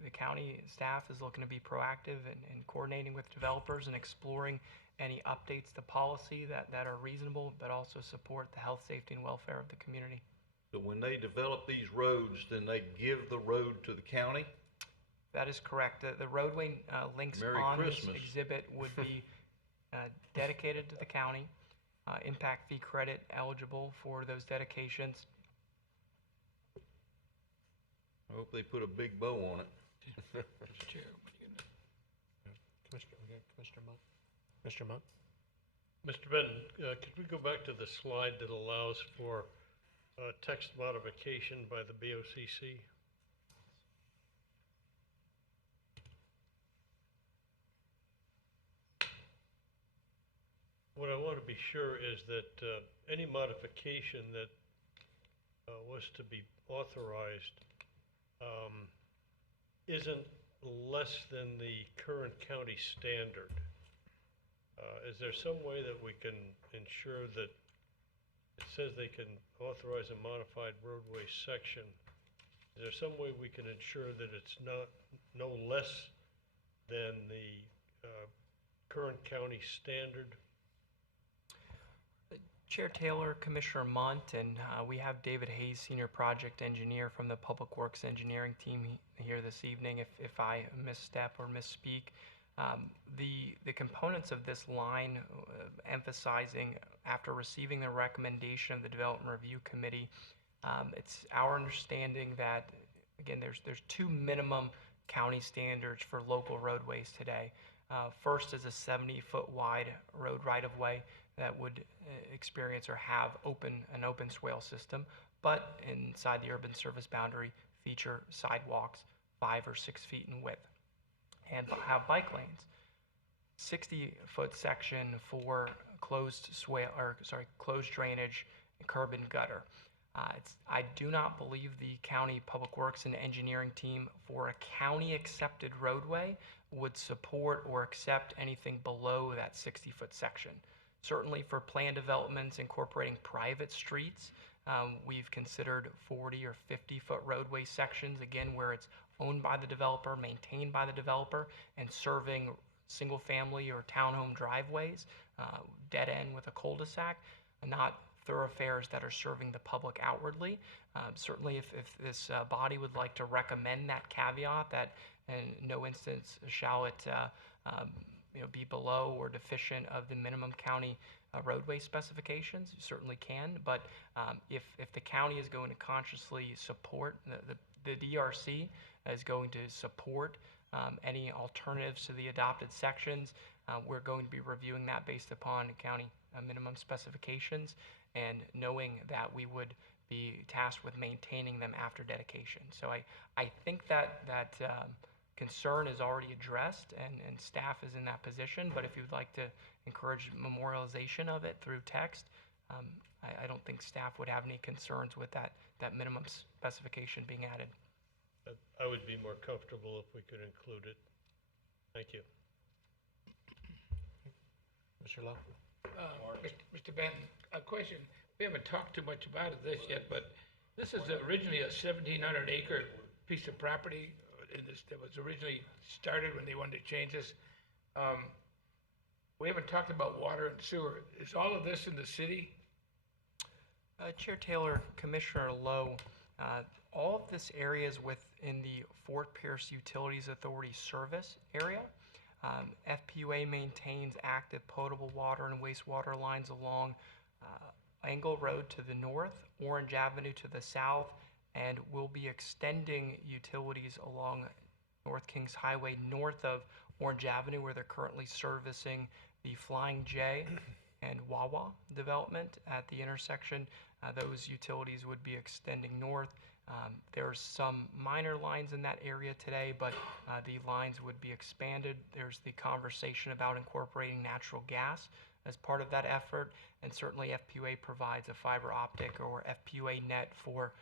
the county staff is looking to be proactive and coordinating with developers and exploring any updates to policy that are reasonable, but also support the health, safety, and welfare of the community. So when they develop these roads, then they give the road to the county? That is correct. The roadway links Merry on Christmas. this exhibit would be dedicated to the county. impact fee credit eligible for those dedications. I hope they put a big bow on it. Mr. Chair, what are you gonna? Commissioner Monk? Mr. Monk? Mr. Benton, could we go back to the slide that allows for text modification by the BOCC? What I want to be sure is that any modification that was to be authorized isn't less than the current county standard. Is there some way that we can ensure that it says they can authorize a modified roadway section? Is there some way we can ensure that it's no less than the current county standard? Chair Taylor, Commissioner Munt, and we have David Hayes, Senior Project Engineer from the Public Works Engineering team here this evening. If I misstep or misspeak, the components of this line emphasizing after receiving the recommendation of the Development Review Committee, it's our understanding that, again, there's two minimum county standards for local roadways today. First is a 70-foot wide road right-of-way that would experience or have an open swale system, but inside the urban service boundary feature sidewalks 5 or 6 feet in width and have bike lanes. 60-foot section for closed drainage, curb and gutter. I do not believe the county public works and engineering team for a county accepted roadway would support or accept anything below that 60-foot section. Certainly for plan developments incorporating private streets, we've considered 40 or 50-foot roadway sections, again, where it's owned by the developer, maintained by the developer, and serving single-family or townhome driveways, dead end with a cul-de-sac, not thoroughfares that are serving the public outwardly. Certainly if this body would like to recommend that caveat, that in no instance shall it be below or deficient of the minimum county roadway specifications, you certainly can. But if the county is going to consciously support, the DRC is going to support any alternatives to the adopted sections, we're going to be reviewing that based upon county minimum specifications and knowing that we would be tasked with maintaining them after dedication. So I think that concern is already addressed and staff is in that position, but if you'd like to encourage memorialization of it through text, I don't think staff would have any concerns with that minimum specification being added. I would be more comfortable if we could include it. Thank you. Mr. Lowe? Mr. Benton, a question. We haven't talked too much about this yet, but this is originally a 1,700 acre piece of property that was originally started when they wanted to change this. We haven't talked about water and sewer. Is all of this in the city? Chair Taylor, Commissioner Lowe, all of this area is within the Fort Pierce Utilities Authority service area. FPUA maintains active potable water and wastewater lines along Angle Road to the north, Orange Avenue to the south, and will be extending utilities along North Kings Highway north of Orange Avenue, where they're currently servicing the Flying J and Wawa development at the intersection. Those utilities would be extending north. There's some minor lines in that area today, but the lines would be expanded. There's the conversation about incorporating natural gas as part of that effort, and certainly FPUA provides a fiber optic or FPUA net for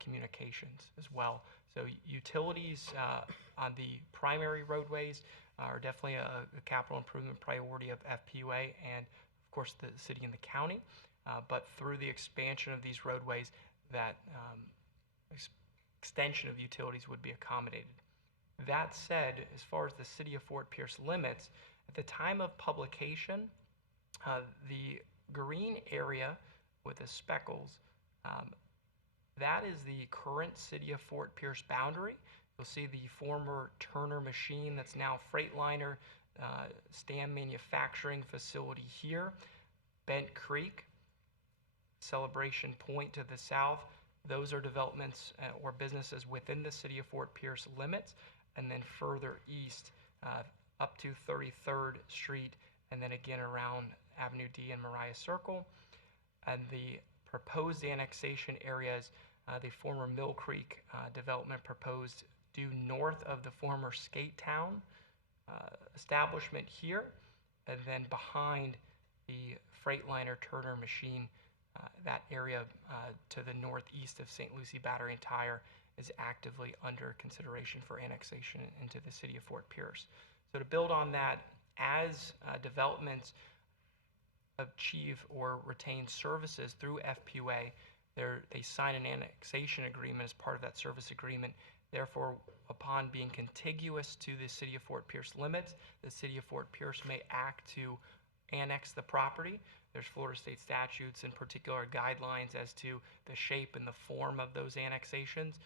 communications as well. So utilities on the primary roadways are definitely a capital improvement priority of FPUA and, of course, the city and the county. But through the expansion of these roadways, that extension of utilities would be accommodated. That said, as far as the city of Fort Pierce limits, at the time of publication, the green area with the speckles, that is the current city of Fort Pierce boundary. You'll see the former Turner machine that's now Freightliner Stam manufacturing facility here. Bent Creek, Celebration Point to the south. Those are developments or businesses within the city of Fort Pierce limits, and then further east up to 33rd Street, and then again around Avenue D and Mariah Circle. And the proposed annexation areas, the former Mill Creek development proposed due north of the former Skate Town establishment here, and then behind the Freightliner Turner machine, that area to the northeast of St. Lucie Battery and Tire is actively under consideration for annexation into the city of Fort Pierce. So to build on that, as developments achieve or retain services through FPUA, they sign an annexation agreement as part of that service agreement. Therefore, upon being contiguous to the city of Fort Pierce limits, the city of Fort Pierce may act to annex the property. There's Florida state statutes and particular guidelines as to the shape and the form of those annexations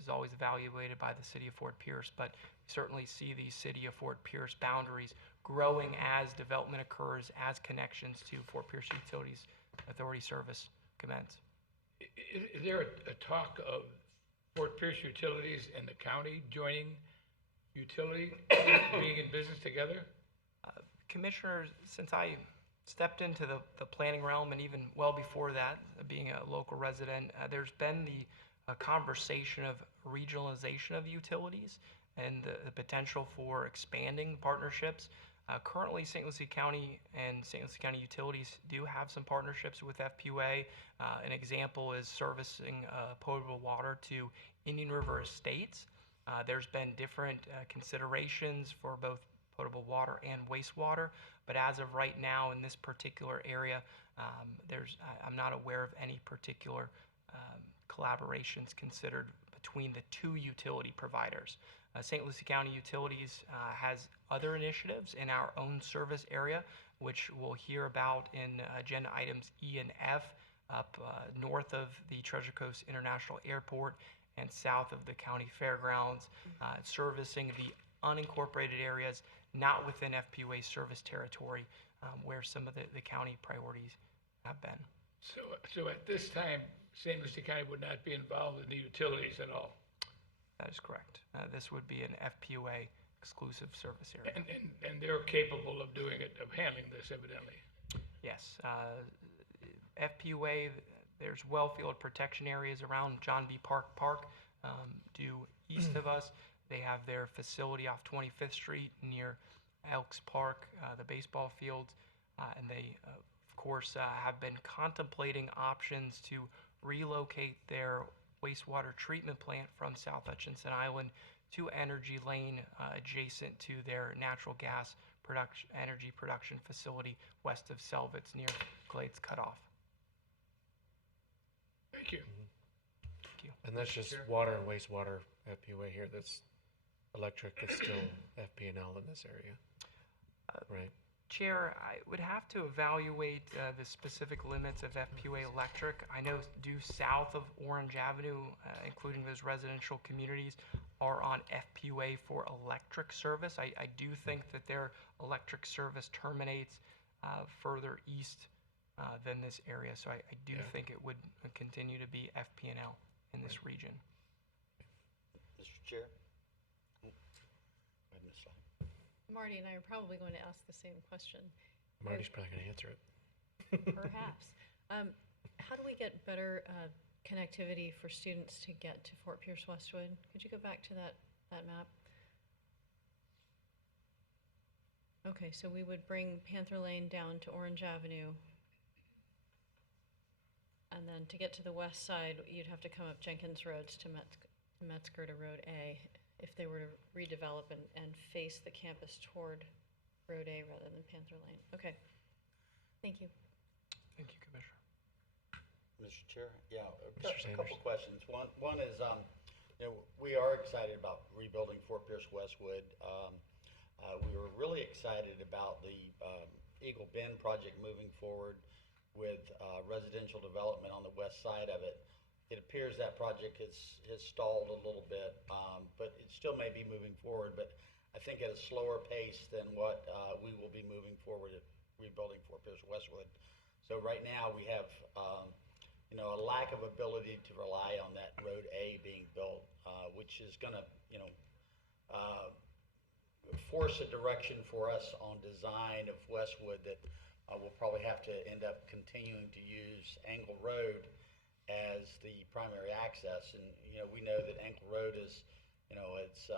is always evaluated by the city of Fort Pierce, but certainly see the city of Fort Pierce boundaries growing as development occurs, as connections to Fort Pierce Utilities Authority service commence. Is there a talk of Fort Pierce Utilities and the county joining utility, being in business together? Commissioners, since I stepped into the planning realm and even well before that, being a local resident, there's been the conversation of regionalization of utilities and the potential for expanding partnerships. Currently, St. Lucie County and St. Lucie County Utilities do have some partnerships with FPUA. An example is servicing potable water to Indian River Estates. There's been different considerations for both potable water and wastewater, but as of right now in this particular area, I'm not aware of any particular collaborations considered between the two utility providers. St. Lucie County Utilities has other initiatives in our own service area, which we'll hear about in agenda items E and F, up north of the Treasure Coast International Airport and south of the county fairgrounds, servicing the unincorporated areas not within FPUA service territory, where some of the county priorities have been. So at this time, St. Lucie County would not be involved in the utilities at all? That is correct. This would be an FPUA exclusive service area. And they're capable of doing it, of handling this evidently? Yes. FPUA, there's well-field protection areas around John B. Park due east of us. They have their facility off 25th Street near Elks Park, the baseball fields, and they, of course, have been contemplating options to relocate their wastewater treatment plant from South Hutchinson Island to Energy Lane, adjacent to their natural gas energy production facility west of Selvitz near Glades Cutoff. Thank you. Thank you. And that's just water and wastewater FPUA here. That's electric is still FP&L in this area, right? Chair, I would have to evaluate the specific limits of FPUA electric. I know due south of Orange Avenue, including those residential communities, are on FPUA for electric service. I do think that their electric service terminates further east than this area, so I do think it would continue to be FP&L in this region. Mr. Chair? Marty and I are probably going to ask the same question. Marty's probably going to answer it. Perhaps. How do we get better connectivity for students to get to Fort Pierce Westwood? Could you go back to that map? Okay, so we would bring Panther Lane down to Orange Avenue. And then to get to the west side, you'd have to come up Jenkins Roads to Metzger to Road A, if they were to redevelop and face the campus toward Road A rather than Panther Lane. Okay. Thank you. Thank you, Commissioner. Mr. Chair? Yeah, Mr. a couple questions. One is, we are excited about rebuilding Fort Pierce Westwood. We were really excited about the Eagle Bend project moving forward with residential development on the west side of it. It appears that project has stalled a little bit, but it still may be moving forward, but I think at a slower pace than what we will be moving forward at rebuilding Fort Fort Pierce Westwood. So right now, we have, you know, a lack of ability to rely on that Road A being built, which is gonna, you know, force a direction for us on design of Westwood that we'll probably have to end up continuing to use Angle Road as the primary access. And, you know, we know that Angle Road is, you know, it's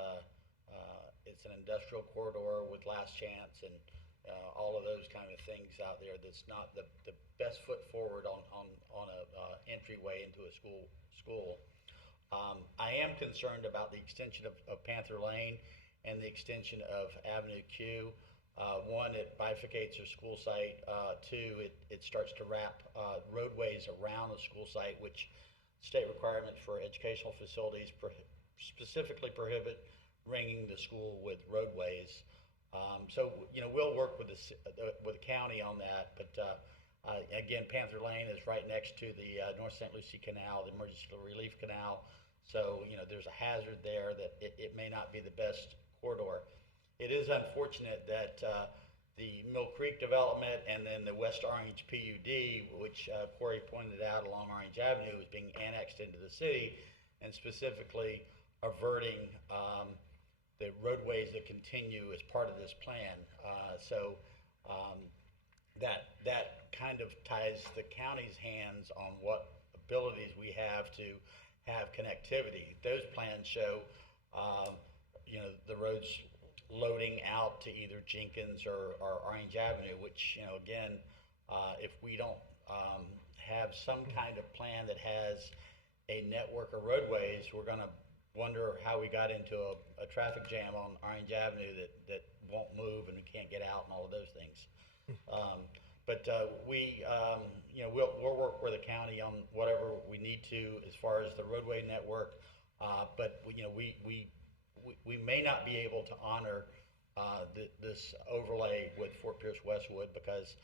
an industrial corridor with last chance and all of those kind of things out there. That's not the best foot forward on a entryway into a school. I am concerned about the extension of Panther Lane and the extension of Avenue Q. One, it bifurcates a school site. Two, it starts to wrap roadways around a school site, which state requirements for educational facilities specifically prohibit ringing the school with roadways. So, you know, we'll work with the county on that, but again, Panther Lane is right next to the North St. Lucie Canal, the Emergency Relief Canal. So, you know, there's a hazard there that it may not be the best corridor. It is unfortunate that the Mill Creek development and then the West Orange PUD, which Corey pointed out along Orange Avenue, is being annexed into the city, and specifically averting the roadways that continue as part of this plan. So that kind of ties the county's hands on what abilities we have to have connectivity. Those plans show, you know, the roads loading out to either Jenkins or Orange Avenue, which, you know, again, if we don't have some kind of plan that has a network of roadways, we're going to wonder how we got into a traffic jam on Orange Avenue that won't move and we can't get out and all of those things. But we, you know, we'll work with the county on whatever we need to as far as the roadway network. But you know, we may not be able to honor this overlay with Fort Pierce Westwood because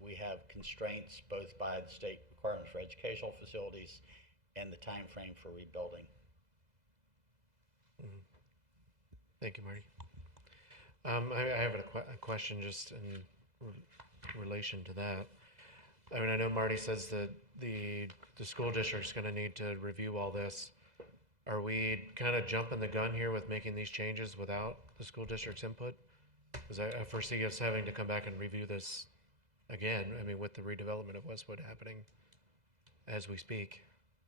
we have constraints both by the state requirements for educational facilities and the time frame for rebuilding. Thank you, Marty. I have a question just in relation to that. I mean, I know Marty says that the school district's going to need to review all this. Are we kind of jumping the gun here with making these changes without the school district's input? Because I foresee us having to come back and review this again, I mean, with the redevelopment of Westwood happening as we speak.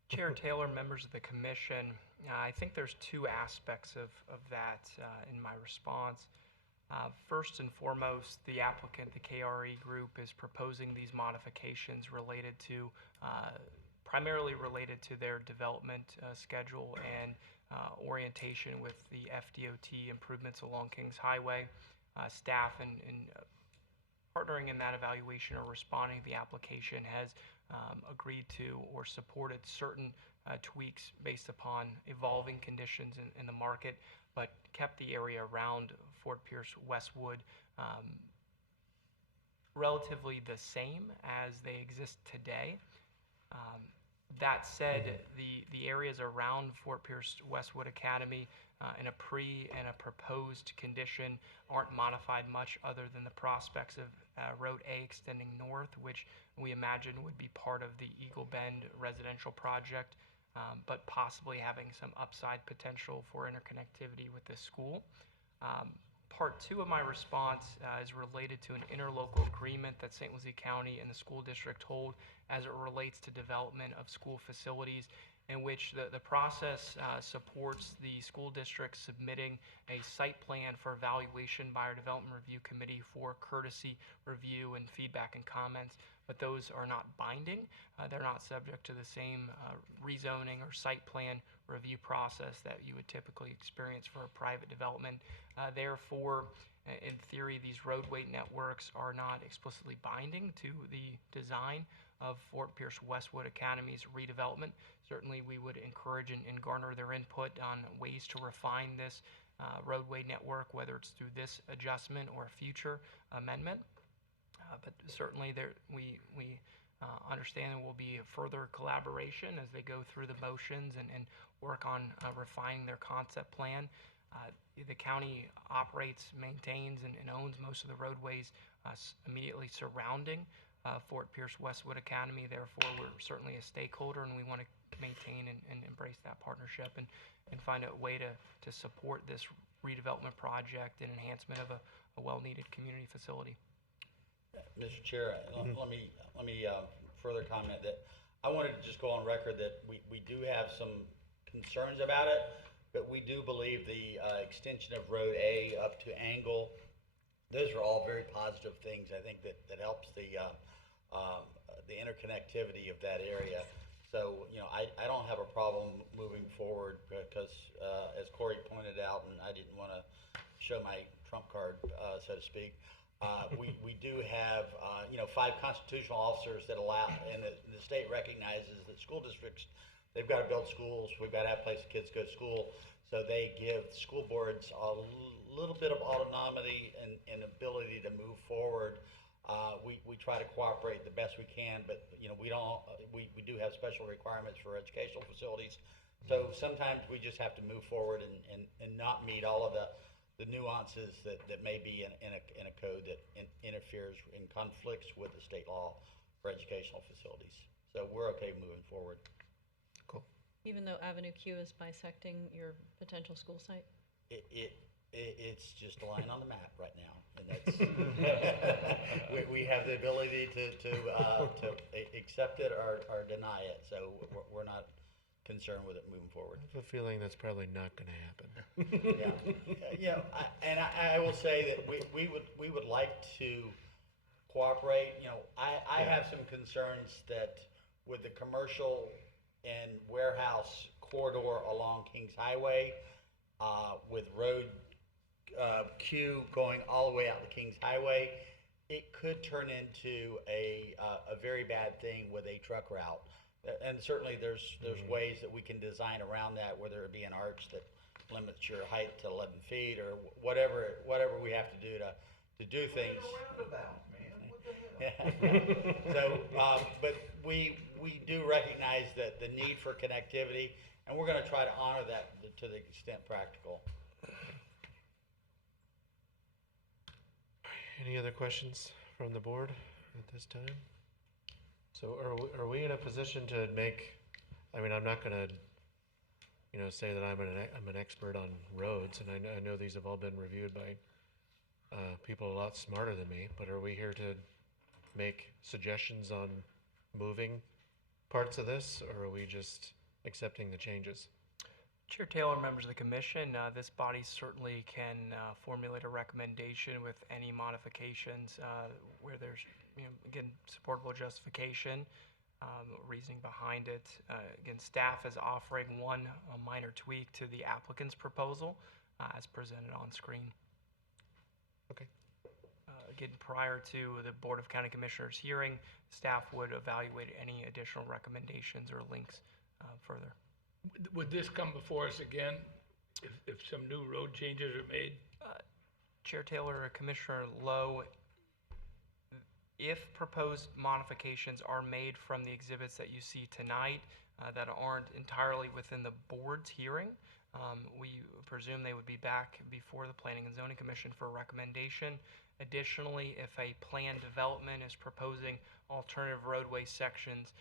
Chair Taylor, members of the commission, I think there's two aspects of that in my response. First and foremost, the applicant, the KRE group, is proposing these modifications related to, primarily related to their development schedule and orientation with the FDOT improvements along Kings Highway. Staff and partnering in that evaluation or responding to the application has agreed to or supported certain tweaks based upon evolving conditions in the market, but kept the area around Fort Pierce Westwood relatively the same as they exist today. That said, the areas around Fort Pierce Westwood Academy in a pre and a proposed condition aren't modified much other than the prospects of Road A extending north, which we imagine would be part of the Eagle Bend residential project, but possibly having some upside potential for interconnectivity with this school. Part two of my response is related to an interlocal agreement that St. Lucie County and the school district hold as it relates to development of school facilities, in which the process supports the school district submitting a site plan for evaluation by our development review committee for courtesy review and feedback and comments, but those are not binding. They're not subject to the same rezoning or site plan review process that you would typically experience for a private development. Therefore, in theory, these roadway networks are not explicitly binding to the design of Fort Pierce Westwood Academy's redevelopment. Certainly, we would encourage and garner their input on ways to refine this roadway network, whether it's through this adjustment or a future amendment. But certainly, we understand there will be a further collaboration as they go through the motions and work on refining their concept plan. The county operates, maintains, and owns most of the roadways immediately surrounding Fort Pierce Westwood Academy. Therefore, we're certainly a stakeholder, and we want to maintain and embrace that partnership and find a way to support this redevelopment project and enhancement of a well-needed community facility. Mr. Chair, let me further comment that I wanted to just go on record that we do have some concerns about it, but we do believe the extension of Road A up to Angle, those are all very positive things. I think that helps the interconnectivity of that area. So, I don't have a problem moving forward because, as Corey pointed out, and I didn't want to show my trump card, so to speak, we do have, 5 constitutional officers that allow, and the state recognizes that school districts, they've got to build schools, we've got to have places kids go to school, so they give school boards a little bit of autonomy and ability to move forward. We try to cooperate the best we can, but we do have special requirements for educational facilities. So sometimes we just have to move forward and not meet all of the nuances that may be in a code that interferes and conflicts with the state law for educational facilities. So we're okay moving forward. Cool. Even though Avenue Q is bisecting your potential school site? It's just a line on the map right now, and that's we have the ability to accept it or deny it. So we're not concerned with it moving forward. I have a feeling that's probably not going to happen. Yeah. I will say that we would like to cooperate. I have some concerns that with the commercial and warehouse corridor along Kings Highway, with Road Q going all the way out to Kings Highway, it could turn into a very bad thing with a truck route. And certainly there's ways that we can design around that, whether it be an arch that limits your height to 11 feet or whatever we have to do to do things. So, but we do recognize that the need for connectivity, and we're going to try to honor that to the extent practical. Any other questions from the board at this time? So are we in a position to make, I'm not going to, say that I'm an expert on roads, and I know these have all been reviewed by people a lot smarter than me, but are we here to make suggestions on moving parts of this, or are we just accepting the changes? Chair Taylor, members of the commission, this body certainly can formulate a recommendation with any modifications where there's, again, supportable justification, reasoning behind it. Again, staff is offering one minor tweak to the applicant's proposal as presented on screen. Okay. Again, prior to the Board of County Commissioners hearing, staff would evaluate any additional recommendations or links further. Would this come before us again if some new road changes are made? Chair Taylor, Commissioner Lowe, if proposed modifications are made from the exhibits that you see tonight that aren't entirely within the board's hearing, we presume they would be back before the Planning and Zoning Commission for a recommendation. Additionally, if a planned development is proposing alternative roadway sections,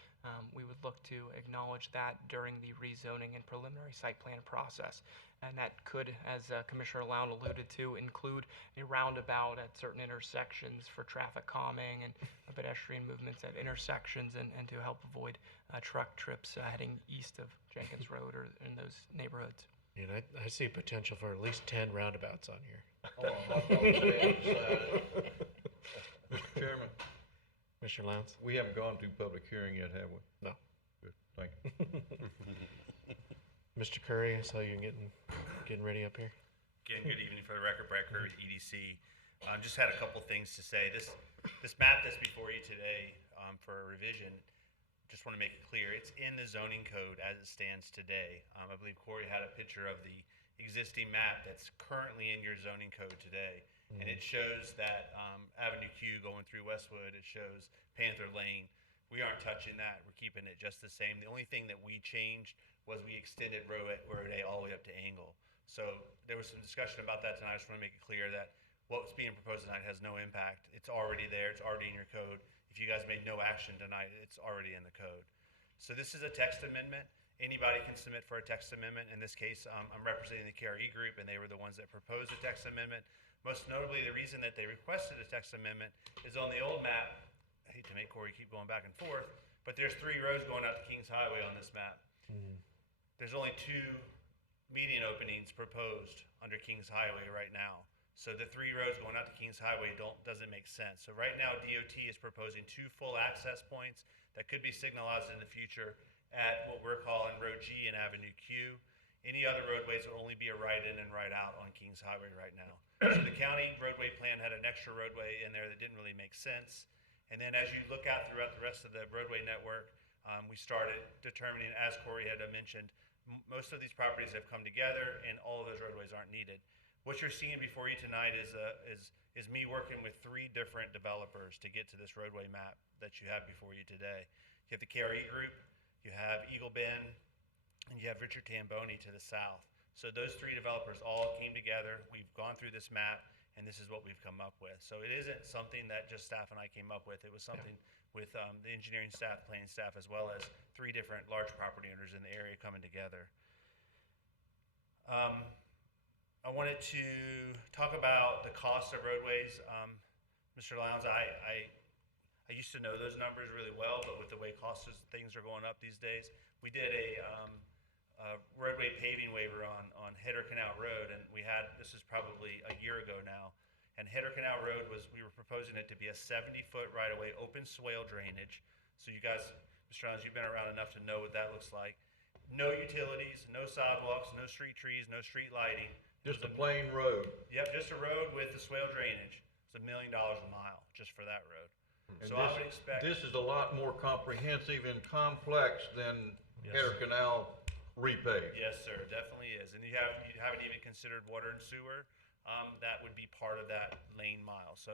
we would look to acknowledge that during the rezoning and preliminary site plan process. And that could, as Commissioner Lown alluded to, include a roundabout at certain intersections for traffic calming and pedestrian movements at intersections and to help avoid truck trips heading east of Jenkins Road or in those neighborhoods. And I see potential for at least 10 roundabouts on here. Mr. Chairman. Mr. Lowndes? We haven't gone to public hearing yet, have we? No. Good, thank you. Mr. Curry, I saw you getting ready up here. Again, good evening. For the record, Brett Curry, EDC. Just had a couple things to say. This map that's before you today for a revision, just want to make it clear, it's in the zoning code as it stands today. I believe Corey had a picture of the existing map that's currently in your zoning code today. And it shows that Avenue Q going through Westwood, it shows Panther Lane. We aren't touching that. We're keeping it just the same. The only thing that we changed was we extended Road A all the way up to Angle. So there was some discussion about that tonight. I just want to make it clear that what's being proposed tonight has no impact. It's already there. It's already in your code. If you guys made no action tonight, it's already in the code. So this is a text amendment. Anybody can submit for a text amendment. In this case, I'm representing the KRE group, and they were the ones that proposed a text amendment. Most notably, the reason that they requested a text amendment is on the old map. I hate to make Corey keep going back and forth, but there's 3 roads going out to Kings Highway on this map. There's only 2 median openings proposed under Kings Highway right now. So the 3 roads going out to Kings Highway doesn't make sense. So right now, DOT is proposing 2 full access points that could be signalized in the future at what we're calling Road G and Avenue Q. Any other roadways will only be a right in and right out on Kings Highway right now. So the county roadway plan had an extra roadway in there that didn't really make sense. And then as you look out throughout the rest of the roadway network, we started determining, as Corey had mentioned, most of these properties have come together and all of those roadways aren't needed. What you're seeing before you tonight is me working with 3 different developers to get to this roadway map that you have before you today. You have the KRE group, you have Eagle Bend, and you have Richard Tamboni to the south. So those 3 developers all came together. We've gone through this map, and this is what we've come up with. So it isn't something that just staff and I came up with. It was something with the engineering staff, planning staff, as well as 3 different large property owners in the area coming together. I wanted to talk about the cost of roadways. Mr. Lowndes, I used to know those numbers really well, but with the way costs of things are going up these days, we did a roadway paving waiver on Header Canal Road, and this is probably a year ago now, and Header Canal Road we were proposing it to be a 70-foot right-of-way open swale drainage. So you guys, Mr. Lowndes, you've been around enough to know what that looks like. No utilities, no sidewalks, no street trees, no street lighting. Just a plain road. Yep, just a road with the swale drainage. It's $1 million a mile just for that road. And So I would expect. this is a lot more comprehensive and complex than Header Canal repave. Yes, sir, definitely is. And you haven't even considered water and sewer. That would be part of that lane mile. So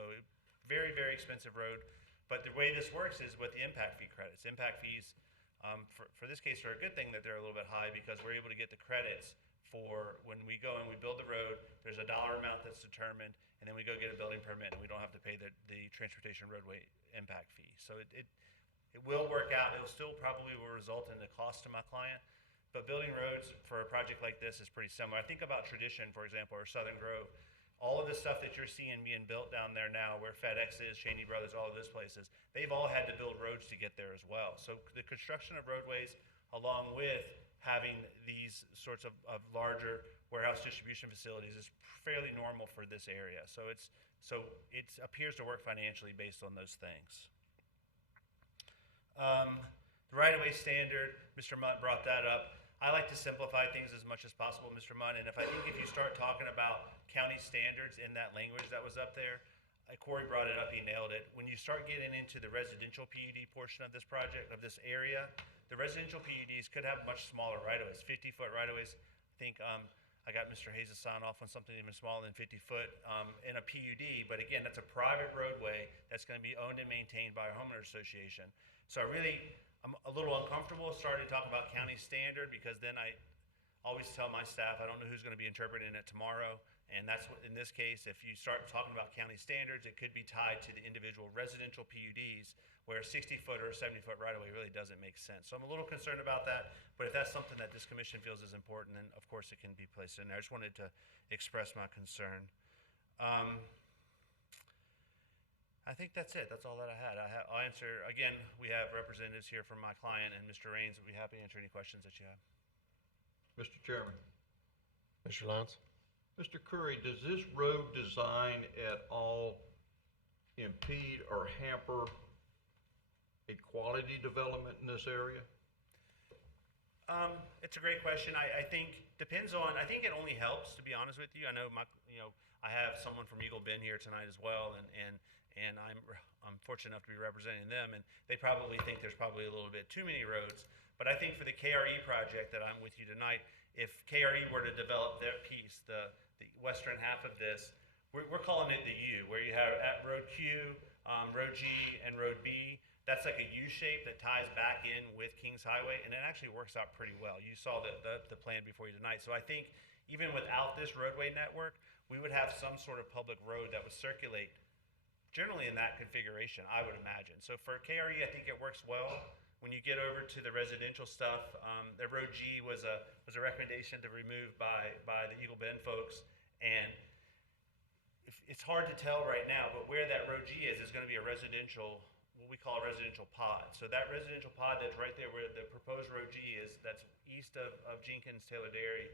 very, very expensive road. But the way this works is with the impact fee credits. Impact fees, for this case, are a good thing that they're a little bit high because we're able to get the credits for when we go and we build the road. There's a dollar amount that's determined, and then we go get a building permit, and we don't have to pay the transportation roadway impact fee. So it will work out. It will still probably will result in the cost to my client, but building roads for a project like this is pretty similar. I think about Tradition, for example, or Southern Grove. All of the stuff that you're seeing being built down there now, where FedEx is, Cheney Brothers, all of those places, they've all had to build roads to get there as well. So the construction of roadways, along with having these sorts of larger warehouse distribution facilities, is fairly normal for this area. So it appears to work financially based on those things. The right-of-way standard, Mr. Munt brought that up. I like to simplify things as much as possible, Mr. Munt, and if you start talking about county standards in that language that was up there, Corey brought it up, he nailed it. When you start getting into the residential PUD portion of this project, of this area, the residential PUDs could have much smaller right-of-ways, 50-foot right-of-ways. I think I got Mr. Hayes to sign off on something even smaller than 50 foot in a PUD, but again, that's a private roadway that's going to be owned and maintained by a homeowner association. So I'm a little uncomfortable starting to talk about county standard because then I always tell my staff, I don't know who's going to be interpreting it tomorrow. And that's what, in this case, if you start talking about county standards, it could be tied to the individual residential PUDs where a 60-foot or a 70-foot right-of-way really doesn't make sense. So I'm a little concerned about that, but if that's something that this commission feels is important, then of course it can be placed in there. I just wanted to express my concern. I think that's it. That's all that I had. I'll answer, again, we have representatives here from my client, and Mr. Raines would be happy to answer any questions that you have. Mr. Chairman. Mr. Lowndes? Mr. Curry, does this road design at all impede or hamper a quality development in this area? It's a great question. I think depends on. I think it only helps, to be honest with you. I know I have someone from Eagle Bend here tonight as well, and I'm fortunate enough to be representing them, and they probably think there's probably a little bit too many roads. But I think for the KRE project that I'm with you tonight, if KRE were to develop their piece, the western half of this, we're calling it the U, where you have at Road Q, Road G, and Road B. That's like a U shape that ties back in with Kings Highway, and it actually works out pretty well. You saw the plan before you tonight. So I think even without this roadway network, we would have some sort of public road that would circulate generally in that configuration, I would imagine. So for KRE, I think it works well. When you get over to the residential stuff, the Road G was a recommendation to remove by the Eagle Bend folks, and it's hard to tell right now, but where that Road G is going to be a residential, what we call a residential pod. So that residential pod that's right there where the proposed Road G is, that's east of Jenkins, Taylor Dairy,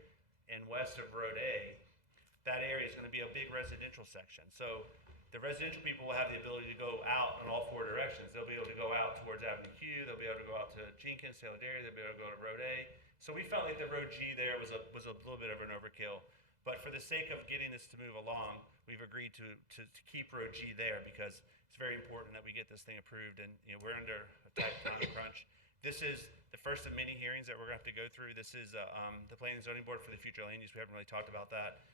and west of Road A, that area is going to be a big residential section. So the residential people will have the ability to go out in all four directions. They'll be able to go out towards Avenue Q, they'll be able to go out to Jenkins, Taylor Dairy, they'll be able to go to Road A. So we felt like the Road G there was a little bit of an overkill. But for the sake of getting this to move along, we've agreed to keep Road G there because it's very important that we get this thing approved, and we're under a tight time crunch. This is the first of many hearings that we're going to have to go through. This is the Planning and Zoning Board for the future land use. We haven't really talked about that.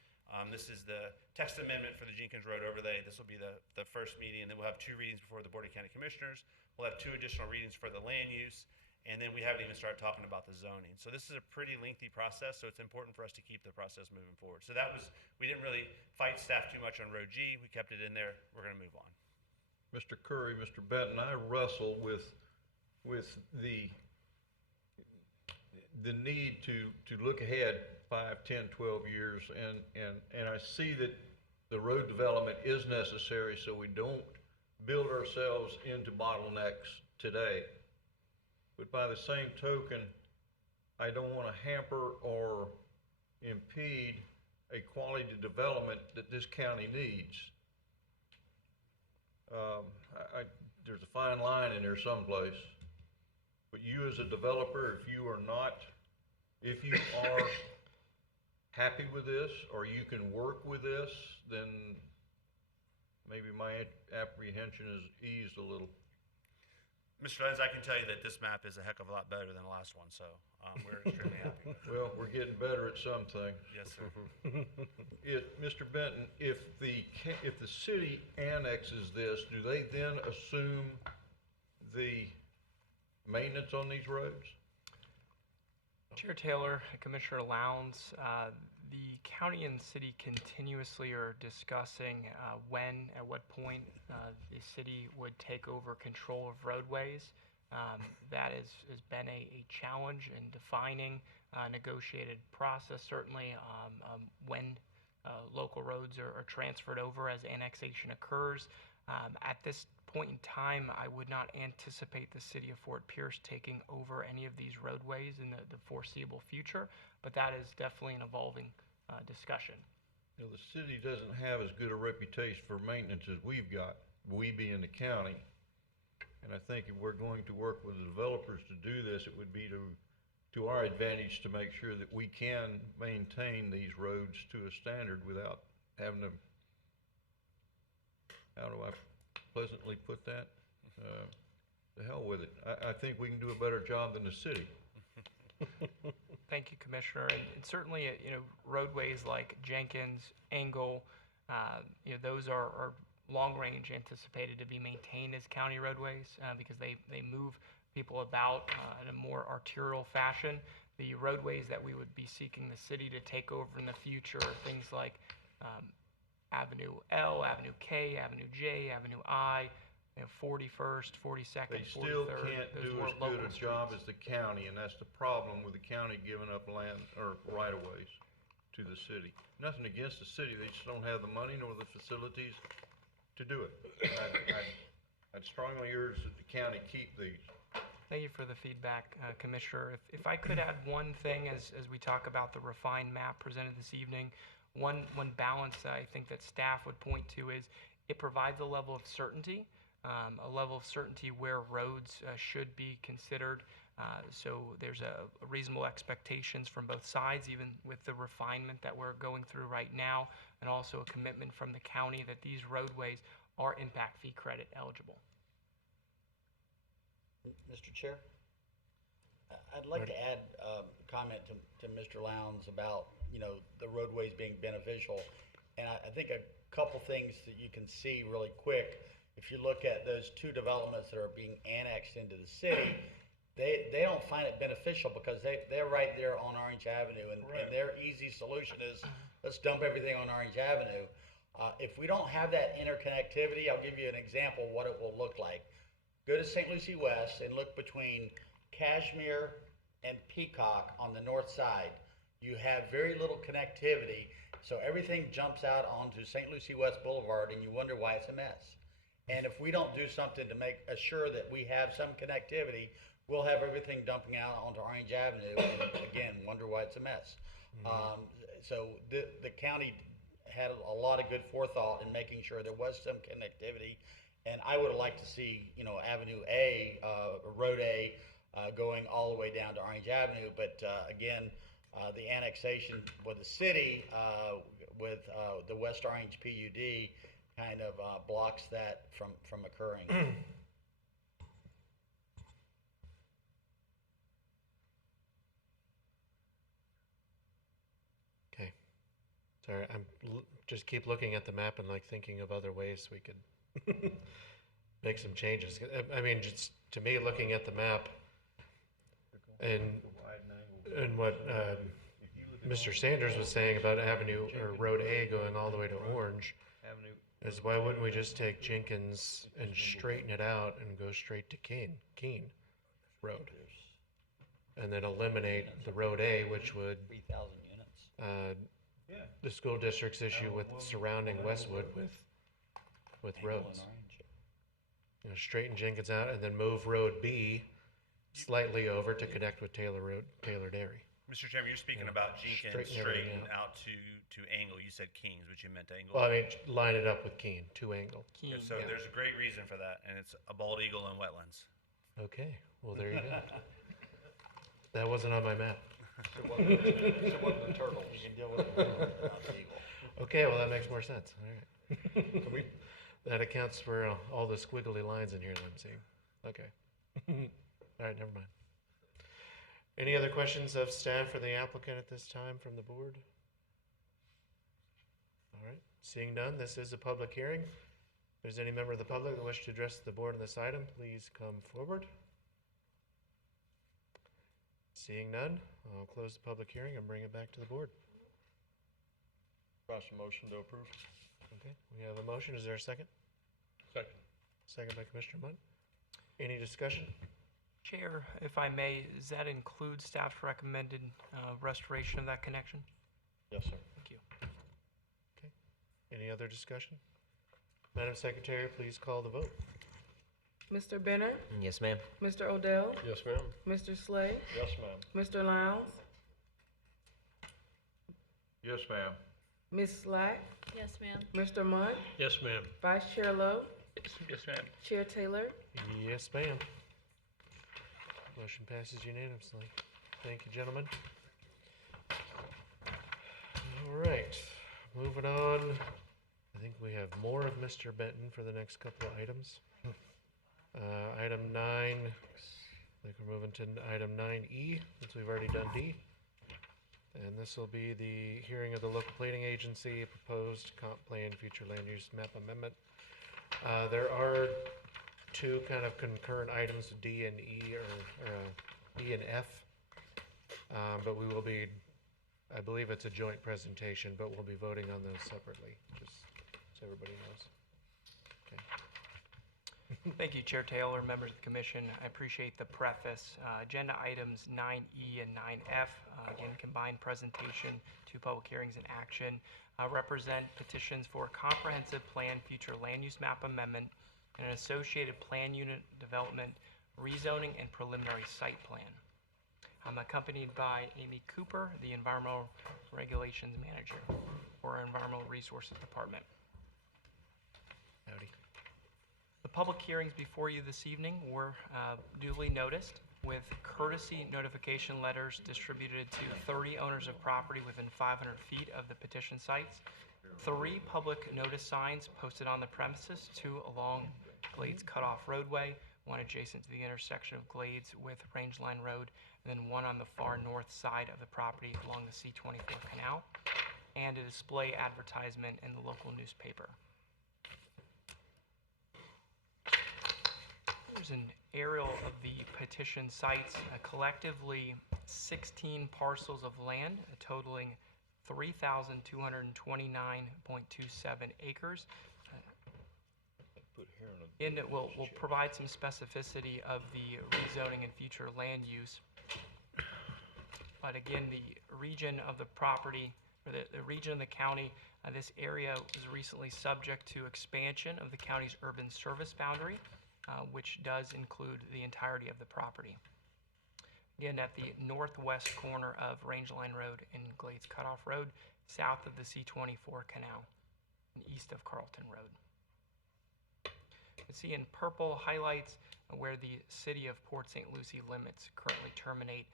This is the text amendment for the Jenkins Road overlay. This will be the first meeting, and then we'll have 2 readings before the Board of County Commissioners. We'll have 2 additional readings for the land use, and then we haven't even started talking about the zoning. So this is a pretty lengthy process, so it's important for us to keep the process moving forward. So we didn't really fight staff too much on Road G. We kept it in there. We're going to move on. Mr. Curry, Mr. Benton, I wrestle with the need to look ahead 5, 10, 12 years, and I see that the road development is necessary so we don't build ourselves into bottlenecks today. But by the same token, I don't want to hamper or impede a quality development that this county needs. There's a fine line in there someplace. But you as a developer, if you are happy with this, or you can work with this, then maybe my apprehension is eased a little. Mr. Lenz, I can tell you that this map is a heck of a lot better than the last one, so we're extremely happy. Well, we're getting better at some things. Yes, sir. Mr. Benton, if the city annexes this, do they then assume the maintenance on these roads? Chair Taylor, Commissioner Lowndes, the county and city continuously are discussing at what point the city would take over control of roadways. That has been a challenge in defining a negotiated process, certainly when local roads are transferred over as annexation occurs. At this point in time, I would not anticipate the city of Fort Pierce taking over any of these roadways in the foreseeable future, but that is definitely an evolving discussion. You know, the city doesn't have as good a reputation for maintenance as we've got, we being the county. And I think if we're going to work with the developers to do this, it would be to our advantage to make sure that we can maintain these roads to a standard without having to, how do I pleasantly put that? The hell with it. I think we can do a better job than the city. Thank you, Commissioner. And certainly, roadways like Jenkins, Engle, those are long range anticipated to be maintained as county roadways because they move people about in a more arterial fashion. The roadways that we would be seeking the city to take over in the future are things like Avenue L, Avenue K, Avenue J, Avenue I, 41st, 42nd, 43rd. They still can't do as good a job as the county, and that's the problem with the county giving up land or right-of-ways to the city. Nothing against the city, they just don't have the money nor the facilities to do it. I'd strongly urge that the county keep these. Thank you for the feedback, Commissioner. If I could add one thing as we talk about the refined map presented this evening, one balance that I think that staff would point to is it provides a level of certainty, where roads should be considered. So there's a reasonable expectations from both sides, even with the refinement that we're going through right now, and also a commitment from the county that these roadways are impact fee credit eligible. Mr. Chair, I'd like to add a comment to Mr. Lowndes about, the roadways being beneficial. And I think a couple things that you can see really quick, if you look at those 2 developments that are being annexed into the city, they don't find it beneficial because they're right there on Orange Avenue, and their easy solution is, let's dump everything on Orange Avenue. If we don't have that interconnectivity, I'll give you an example of what it will look like. Go to St. Lucie West and look between Cashmere and Peacock on the north side. You have very little connectivity, so everything jumps out onto St. Lucie West Boulevard, and you wonder why it's a mess. And if we don't do something to make assure that we have some connectivity, we'll have everything dumping out onto Orange Avenue, and again, wonder why it's a mess. So the county had a lot of good forethought in making sure there was some connectivity, and I would have liked to see, you know, Avenue A, Road A, going all the way down to Orange Avenue, but again, the annexation with the city, with the West Orange PUD, kind of blocks that from occurring. Okay. Sorry, just keep looking at the map and like thinking of other ways we could make some changes. I mean, just to me, looking at the map and what Mr. Sanders was saying about Avenue or Road A going all the way to Orange is why wouldn't we just take Jenkins and straighten it out and go straight to Keene Road? And then eliminate the Road A, which would 3,000 units. The school district's issue with surrounding Westwood with roads. You know, straighten Jenkins out and then move Road B slightly over to connect with Taylor Dairy. Mr. Chairman, you're speaking about Jenkins Straighten everything straighten out to Angle. You said Kings, but you meant Angle. Well, I mean, line it up with Keene, to Angle. Yeah, so there's a great reason for that, and it's a bald eagle and wetlands. Okay, well, there you go. That wasn't on my map. So what the turtles? You can deal with it without the eagle. Okay, well, that makes more sense. All right. That accounts for all the squiggly lines in here that I'm seeing. Okay. All right, never mind. Any other questions of staff for the applicant at this time from the board? All right, seeing none, this is a public hearing. If there's any member of the public that wish to address the board on this item, please come forward. Seeing none, I'll close the public hearing and bring it back to the board. Rush motion to approve. Okay, we have a motion. Is there a second? Second. Second by Commissioner Munt. Any discussion? Chair, if I may, does that include staff's recommended restoration of that connection? Yes, sir. Thank you. Okay. Any other discussion? Madam Secretary, please call the vote. Mr. Benner? Yes, ma'am. Mr. Odell? Yes, ma'am. Mr. Slay? Yes, ma'am. Mr. Lowndes? Yes, ma'am. Ms. Slack? Yes, ma'am. Mr. Munt? Yes, ma'am. Vice Chair Lowe? Yes, ma'am. Chair Taylor? Yes, ma'am. Motion passes unanimously. Thank you, gentlemen. All right, moving on. I think we have more of Mr. Benton for the next couple of items. Item 9, I think we're moving to item 9E, since we've already done D. And this will be the hearing of the local planning agency, proposed comp plan, future land use map amendment. There are two kind of concurrent items, D and E, or E and F. But we will be, I believe it's a joint presentation, but we'll be voting on those separately, just so everybody knows. Okay. Thank you, Chair Taylor, members of the commission. I appreciate the preface. Agenda items 9E and 9F, again, combined presentation, two public hearings in action, represent petitions for comprehensive plan future land use map amendment and an associated plan unit development, rezoning, and preliminary site plan. I'm accompanied by Amy Cooper, the Environmental Regulations Manager for our Environmental Resources Department. Howdy. The public hearings before you this evening were duly noticed with courtesy notification letters distributed to 30 owners of property within 500 feet of the petition sites, 3 public notice signs posted on the premises, 2 along Glades Cutoff Roadway, 1 adjacent to the intersection of Glades with Rangeline Road, and then 1 on the far north side of the property along the C-24 canal, and a display advertisement in the local newspaper. Here's an aerial of the petition sites, collectively 16 parcels of land totaling 3,229.27 acres. And it will provide some specificity of the rezoning and future land use. But again, the region of the property, or the region of the county, this area was recently subject to expansion of the county's urban service boundary, which does include the entirety of the property. Again, at the northwest corner of Rangeline Road and Glades Cutoff Road, south of the C-24 canal, and east of Carlton Road. You can see in purple highlights where the city of Port St. Lucie limits currently terminate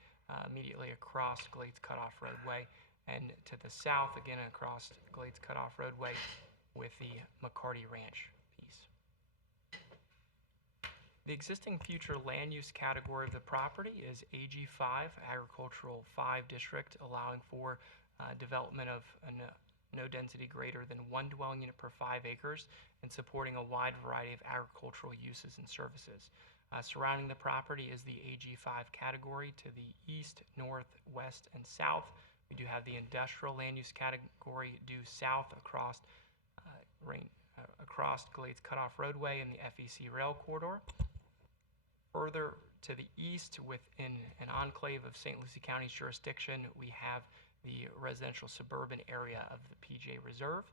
immediately across Glades Cutoff Roadway, and to the south, again across Glades Cutoff Roadway with the McCarty Ranch piece. The existing future land use category of the property is AG5, Agricultural 5 District, allowing for development of no density greater than 1 dwelling unit per 5 acres and supporting a wide variety of agricultural uses and services. Surrounding the property is the AG5 category to the east, north, west, and south. We do have the industrial land use category due south across Glades Cutoff Roadway and the FEC rail corridor. Further to the east, within an enclave of St. Lucie County's jurisdiction, we have the residential suburban area of the PJ Reserve.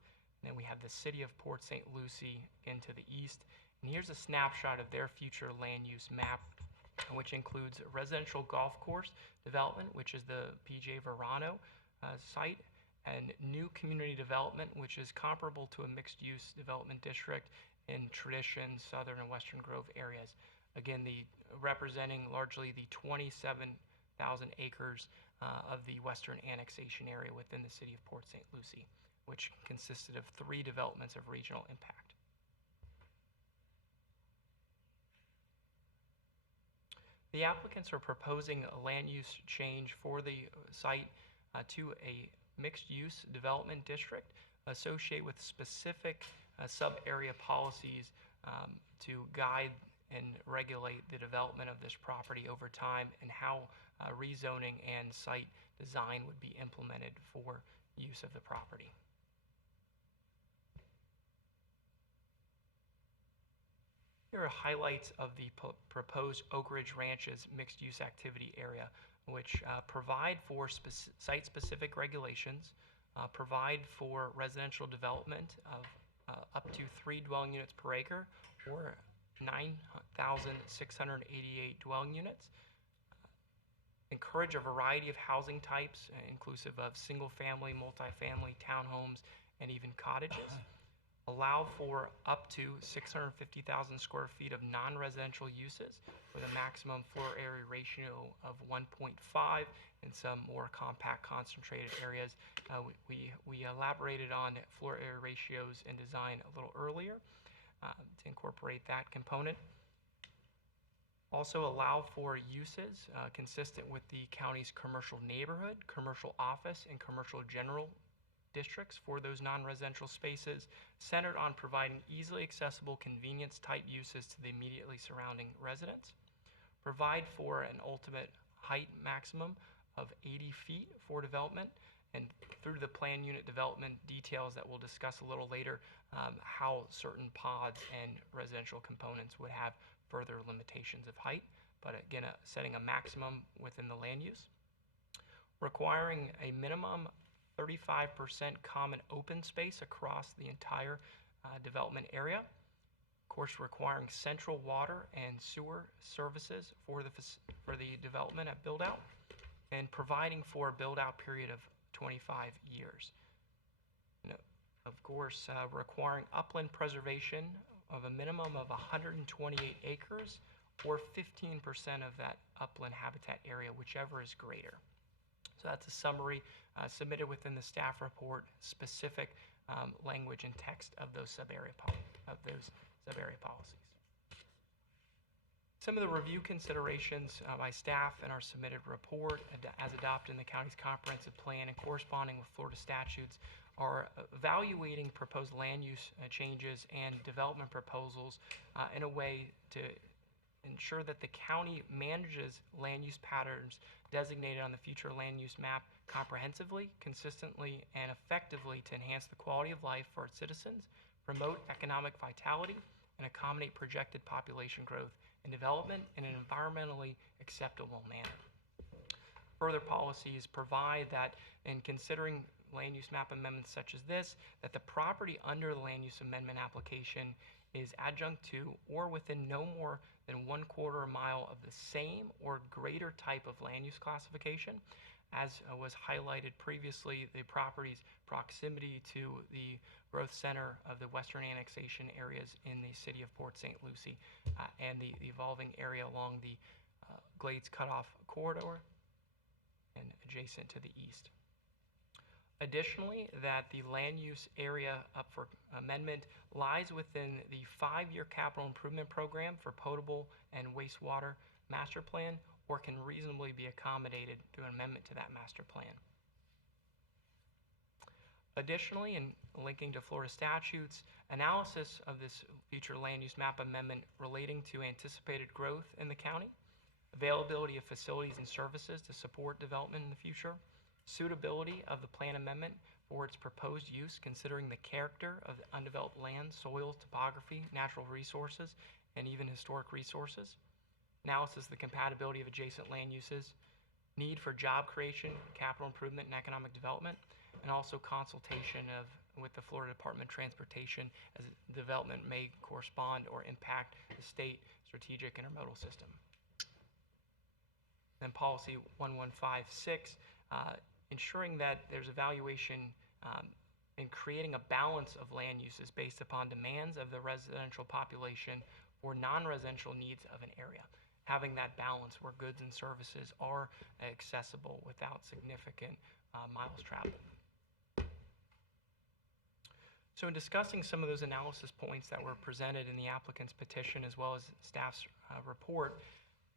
And then we have the city of Port St. Lucie into the east. And here's a snapshot of their future land use map, which includes a residential golf course development, which is the PJ Verano site, and new community development, which is comparable to a mixed-use development district in Tradition, Southern, and Western Grove areas. Again, representing largely the 27,000 acres of the western annexation area within the city of Port St. Lucie, which consisted of 3 developments of regional impact. The applicants are proposing a land use change for the site to a mixed-use development district associated with specific sub-area policies to guide and regulate the development of this property over time, and how rezoning and site design would be implemented for use of the property. Here are highlights of the proposed Oak Ridge Ranches mixed-use activity area, which provide for site-specific regulations, provide for residential development of up to 3 dwelling units per acre, or 9,688 dwelling units, encourage a variety of housing types, inclusive of single-family, multifamily, townhomes, and even cottages, allow for up to 650,000 square feet of non-residential uses with a maximum floor area ratio of 1.5 in some more compact concentrated areas. We elaborated on floor area ratios in design a little earlier to incorporate that component. Also allow for uses consistent with the county's commercial neighborhood, commercial office, and commercial general districts for those non-residential spaces, centered on providing easily accessible convenience type uses to the immediately surrounding residents. Provide for an ultimate height maximum of 80 feet for development, and through the plan unit development details that we'll discuss a little later, how certain pods and residential components would have further limitations of height, but again, setting a maximum within the land use. Requiring a minimum 35% common open space across the entire development area. Of course, requiring central water and sewer services for the development at build-out, and providing for a build-out period of 25 years. Of course, requiring upland preservation of a minimum of 128 acres or 15% of that upland habitat area, whichever is greater. So that's a summary submitted within the staff report, specific language and text of those sub-area policies. Some of the review considerations by staff in our submitted report, as adopted in the county's comprehensive plan and corresponding with Florida statutes, are evaluating proposed land use changes and development proposals in a way to ensure that the county manages land use patterns designated on the future land use map comprehensively, consistently, and effectively to enhance the quality of life for its citizens, promote economic vitality, and accommodate projected population growth and development in an environmentally acceptable manner. Further policies provide that in considering land use map amendments such as this, that the property under the land use amendment application is adjunct to or within no more than 1/4 mile of the same or greater type of land use classification. As was highlighted previously, the property's proximity to the growth center of the western annexation areas in the city of Port St. Lucie and the evolving area along the Glades Cutoff Corridor and adjacent to the east. Additionally, that the land use area up for amendment lies within the 5-year capital improvement program for potable and wastewater master plan, or can reasonably be accommodated through an amendment to that master plan. Additionally, in linking to Florida statutes, analysis of this future land use map amendment relating to anticipated growth in the county, availability of facilities and services to support development in the future, suitability of the plan amendment for its proposed use considering the character of the undeveloped land, soils, topography, natural resources, and even historic resources, analysis of the compatibility of adjacent land uses, need for job creation, capital improvement, and economic development, and also consultation with the Florida Department of Transportation as development may correspond or impact the state strategic intermodal system. Then policy 1156, ensuring that there's evaluation in creating a balance of land uses based upon demands of the residential population or non-residential needs of an area. Having that balance where goods and services are accessible without significant miles traveled. So in discussing some of those analysis points that were presented in the applicant's petition as well as staff's report,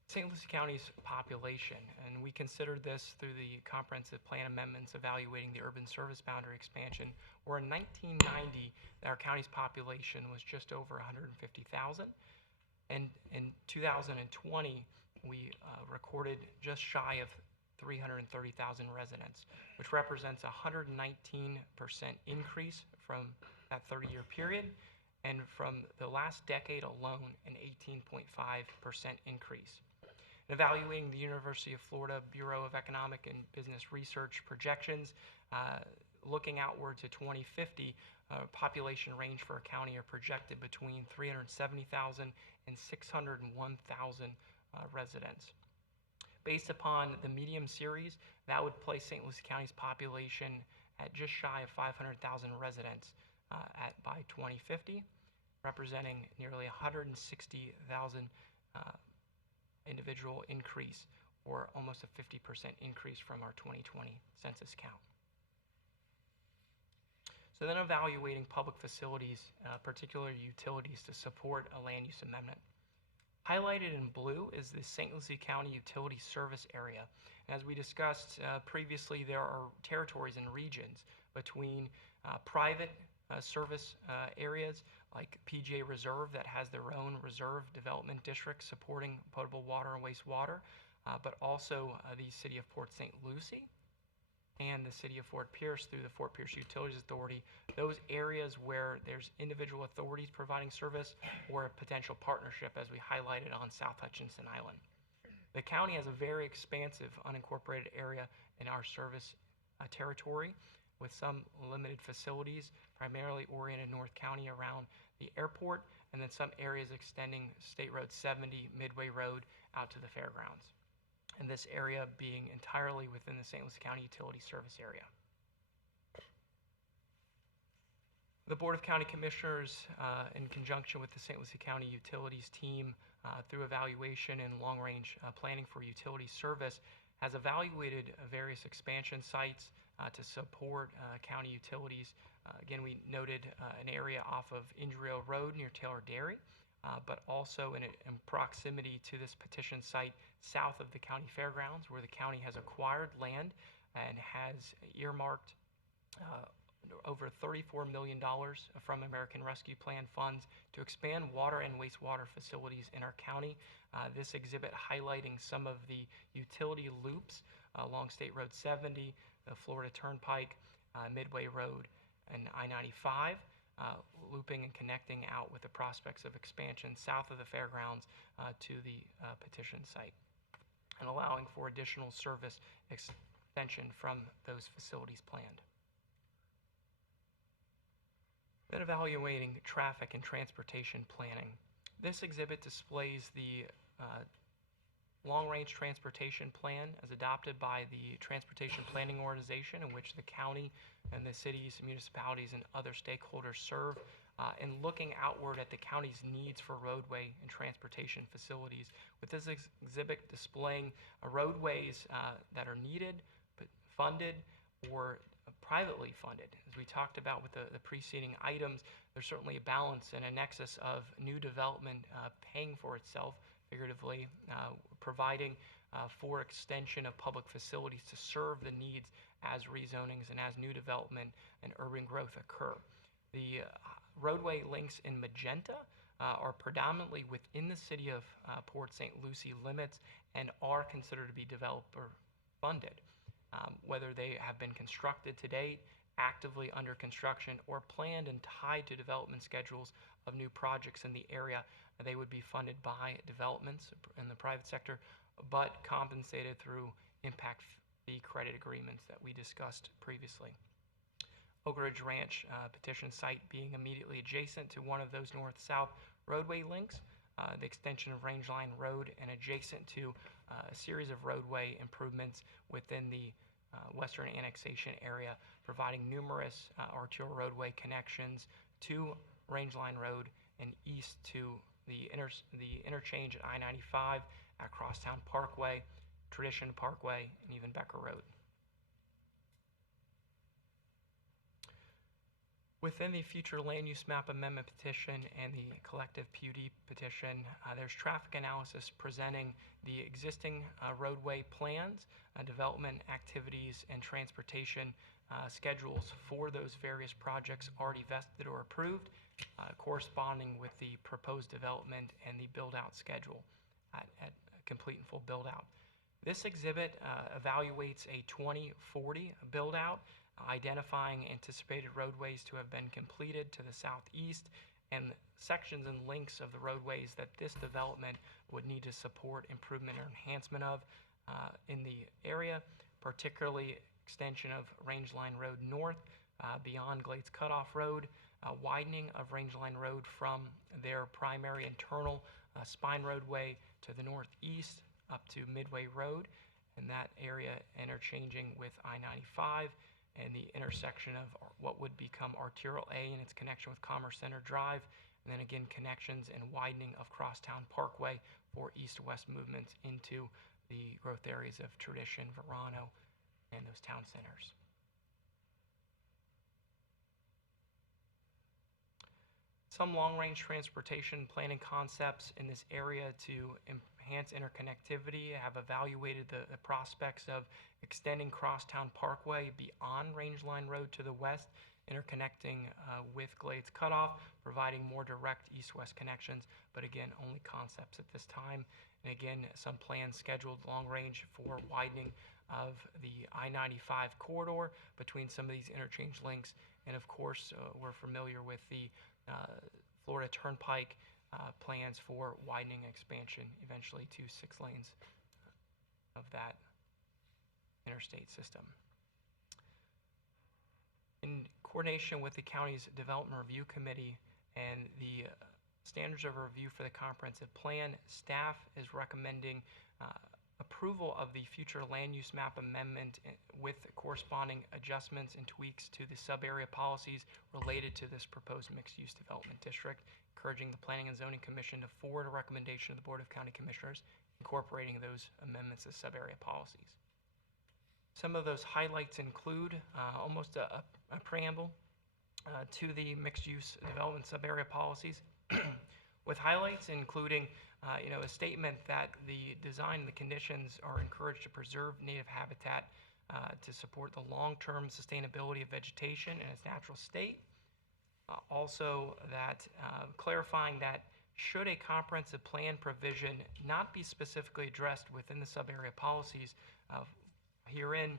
St. Lucie County's population, and we considered this through the comprehensive plan amendments evaluating the urban service boundary expansion, where in 1990, our county's population was just over 150,000. And in 2020, we recorded just shy of 330,000 residents, which represents a 119% increase from that 30-year period, and from the last decade alone, an 18.5% increase. In evaluating the University of Florida Bureau of Economic and Business Research projections, looking outward to 2050, population range for a county are projected between 370,000 and 601,000 residents. Based upon the medium series, that would place St. Lucie County's population at just shy of 500,000 residents by 2050, representing nearly 160,000 individual increase, or almost a 50% increase from our 2020 census count. So then evaluating public facilities, particularly utilities, to support a land use amendment. Highlighted in blue is the St. Lucie County Utility Service Area. As we discussed previously, there are territories and regions between private service areas like PGA Reserve that has their own reserve development district supporting potable water and wastewater, but also the City of Port St. Lucie and the City of Fort Pierce through the Fort Pierce Utilities Authority, those areas where there's individual authorities providing service or a potential partnership, as we highlighted on South Hutchinson Island. The county has a very expansive unincorporated area in our service territory, with some limited facilities, primarily oriented North County around the airport, and then some areas extending State Road 70, Midway Road, out to the fairgrounds. And this area being entirely within the St. Lucie County Utility Service Area. The Board of County Commissioners, in conjunction with the St. Lucie County Utilities team, through evaluation and long-range planning for utility service, has evaluated various expansion sites to support county utilities. Again, we noted an area off of Indrio Road near Taylor Dairy, but also in proximity to this petition site south of the county fairgrounds, where the county has acquired land and has earmarked over $34 million from American Rescue Plan funds to expand water and wastewater facilities in our county. This exhibit highlighting some of the utility loops along State Road 70, the Florida Turnpike, Midway Road, and I-95, looping and connecting out with the prospects of expansion south of the fairgrounds to the petition site, and allowing for additional service extension from those facilities planned. Then evaluating traffic and transportation planning. This exhibit displays the long-range transportation plan as adopted by the Transportation Planning Organization, in which the county and the cities, municipalities, and other stakeholders serve, and looking outward at the county's needs for roadway and transportation facilities, with this exhibit displaying roadways that are needed, but funded, or privately funded. As we talked about with the preceding items, there's certainly a balance and a nexus of new development paying for itself, figuratively, providing for extension of public facilities to serve the needs as rezonings and as new development and urban growth occur. The roadway links in magenta are predominantly within the city of Port St. Lucie limits and are considered to be developer funded. Whether they have been constructed to date, actively under construction, or planned and tied to development schedules of new projects in the area, they would be funded by developments in the private sector, but compensated through impact fee credit agreements that we discussed previously. Oak Ridge Ranch petition site being immediately adjacent to one of those north-south roadway links, the extension of Rangeline Road, and adjacent to a series of roadway improvements within the western annexation area, providing numerous arterial roadway connections to Rangeline Road and east to the interchange at I-95, at Crosstown Parkway, Tradition Parkway, and even Becker Road. Within the future land use map amendment petition and the collective PUD petition, there's traffic analysis presenting the existing roadway plans, development activities, and transportation schedules for those various projects already vested or approved, corresponding with the proposed development and the build-out schedule at complete and full build-out. This exhibit evaluates a 2040 build-out, identifying anticipated roadways to have been completed to the southeast and sections and links of the roadways that this development would need to support improvement or enhancement of in the area, particularly extension of Rangeline Road north beyond Glades Cutoff Road, widening of Rangeline Road from their primary internal spine roadway to the northeast up to Midway Road, and that area interchanging with I-95 and the intersection of what would become Arterial A and its connection with Commerce Center Drive, and then again connections and widening of Crosstown Parkway for east-west movements into the growth areas of Tradition, Verano, and those town centers. Some long-range transportation planning concepts in this area to enhance interconnectivity have evaluated the prospects of extending Crosstown Parkway beyond Rangeline Road to the west, interconnecting with Glades Cutoff, providing more direct east-west connections, but again, only concepts at this time. And again, some plans scheduled long-range for widening of the I-95 corridor between some of these interchange links. And of course, we're familiar with the Florida Turnpike plans for widening expansion eventually to 6 lanes of that interstate system. In coordination with the county's Development Review Committee and the standards of review for the comprehensive plan, staff is recommending approval of the future land use map amendment with corresponding adjustments and tweaks to the sub-area policies related to this proposed mixed-use development district, encouraging the Planning and Zoning Commission to forward a recommendation to the Board of County Commissioners, incorporating those amendments as sub-area policies. Some of those highlights include almost a preamble to the mixed-use development sub-area policies, with highlights including a statement that the design and the conditions are encouraged to preserve native habitat to support the long-term sustainability of vegetation in its natural state. Also, that clarifying that should a comprehensive plan provision not be specifically addressed within the sub-area policies herein,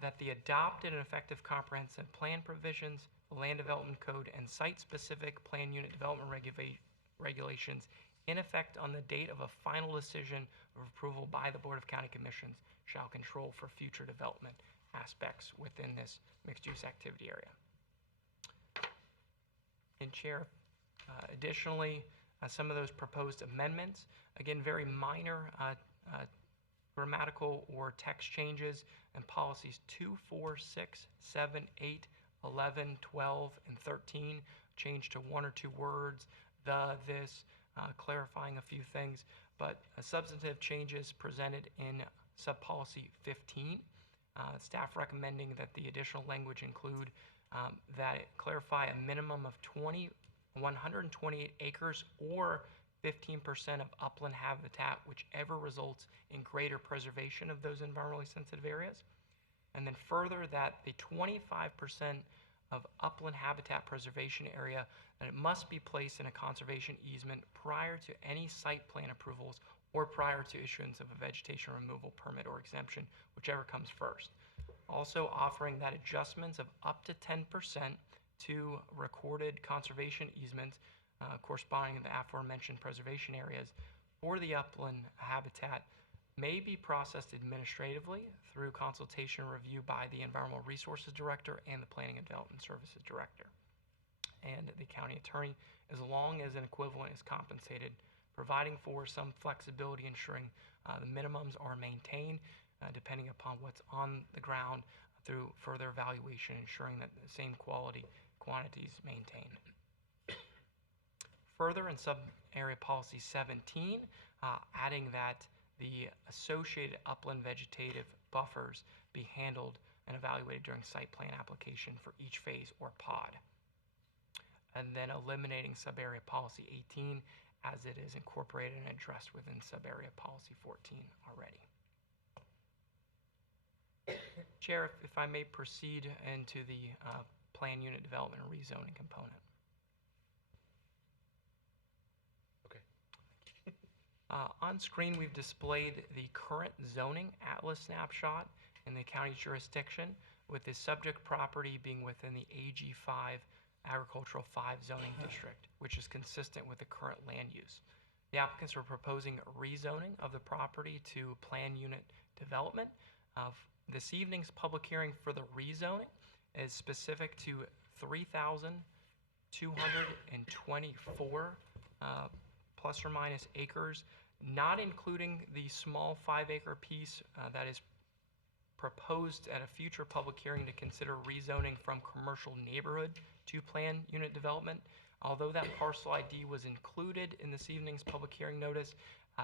that the adopted and effective comprehensive plan provisions, the land development code, and site-specific plan unit development regulations in effect on the date of a final decision of approval by the Board of County Commissions shall control for future development aspects within this mixed-use activity area. And Chair, additionally, some of those proposed amendments, again, very minor grammatical or text changes in policies 2, 4, 6, 7, 8, 11, 12, and 13, change to one or two words, this, clarifying a few things, but substantive changes presented in sub-policy 15. Staff recommending that the additional language include that it clarify a minimum of 128 acres or 15% of upland habitat, whichever results in greater preservation of those environmentally sensitive areas. And then further that the 25% of upland habitat preservation area, that it must be placed in a conservation easement prior to any site plan approvals or prior to issuance of a vegetation removal permit or exemption, whichever comes first. Also offering that adjustments of up to 10% to recorded conservation easements corresponding to the aforementioned preservation areas for the upland habitat may be processed administratively through consultation review by the Environmental Resources Director and the Planning and Development Services Director and the County Attorney, as long as an equivalent is compensated, providing for some flexibility, ensuring the minimums are maintained depending upon what's on the ground through further evaluation, ensuring that the same quality quantities maintained. Further, in sub-area policy 17, adding that the associated upland vegetative buffers be handled and evaluated during site plan application for each phase or pod. And then eliminating sub-area policy 18 as it is incorporated and addressed within sub-area policy 14 already. Chair, if I may proceed into the plan unit development and rezoning component. On screen, we've displayed the current zoning atlas snapshot in the county jurisdiction, with the subject property being within the AG5 Agricultural 5 zoning district, which is consistent with the current land use. The applicants are proposing a rezoning of the property to plan unit development. This evening's public hearing for the rezoning is specific to 3,224 plus or minus acres, not including the small 5-acre piece that is proposed at a future public hearing to consider rezoning from commercial neighborhood to plan unit development. Although that parcel ID was included in this evening's public hearing notice,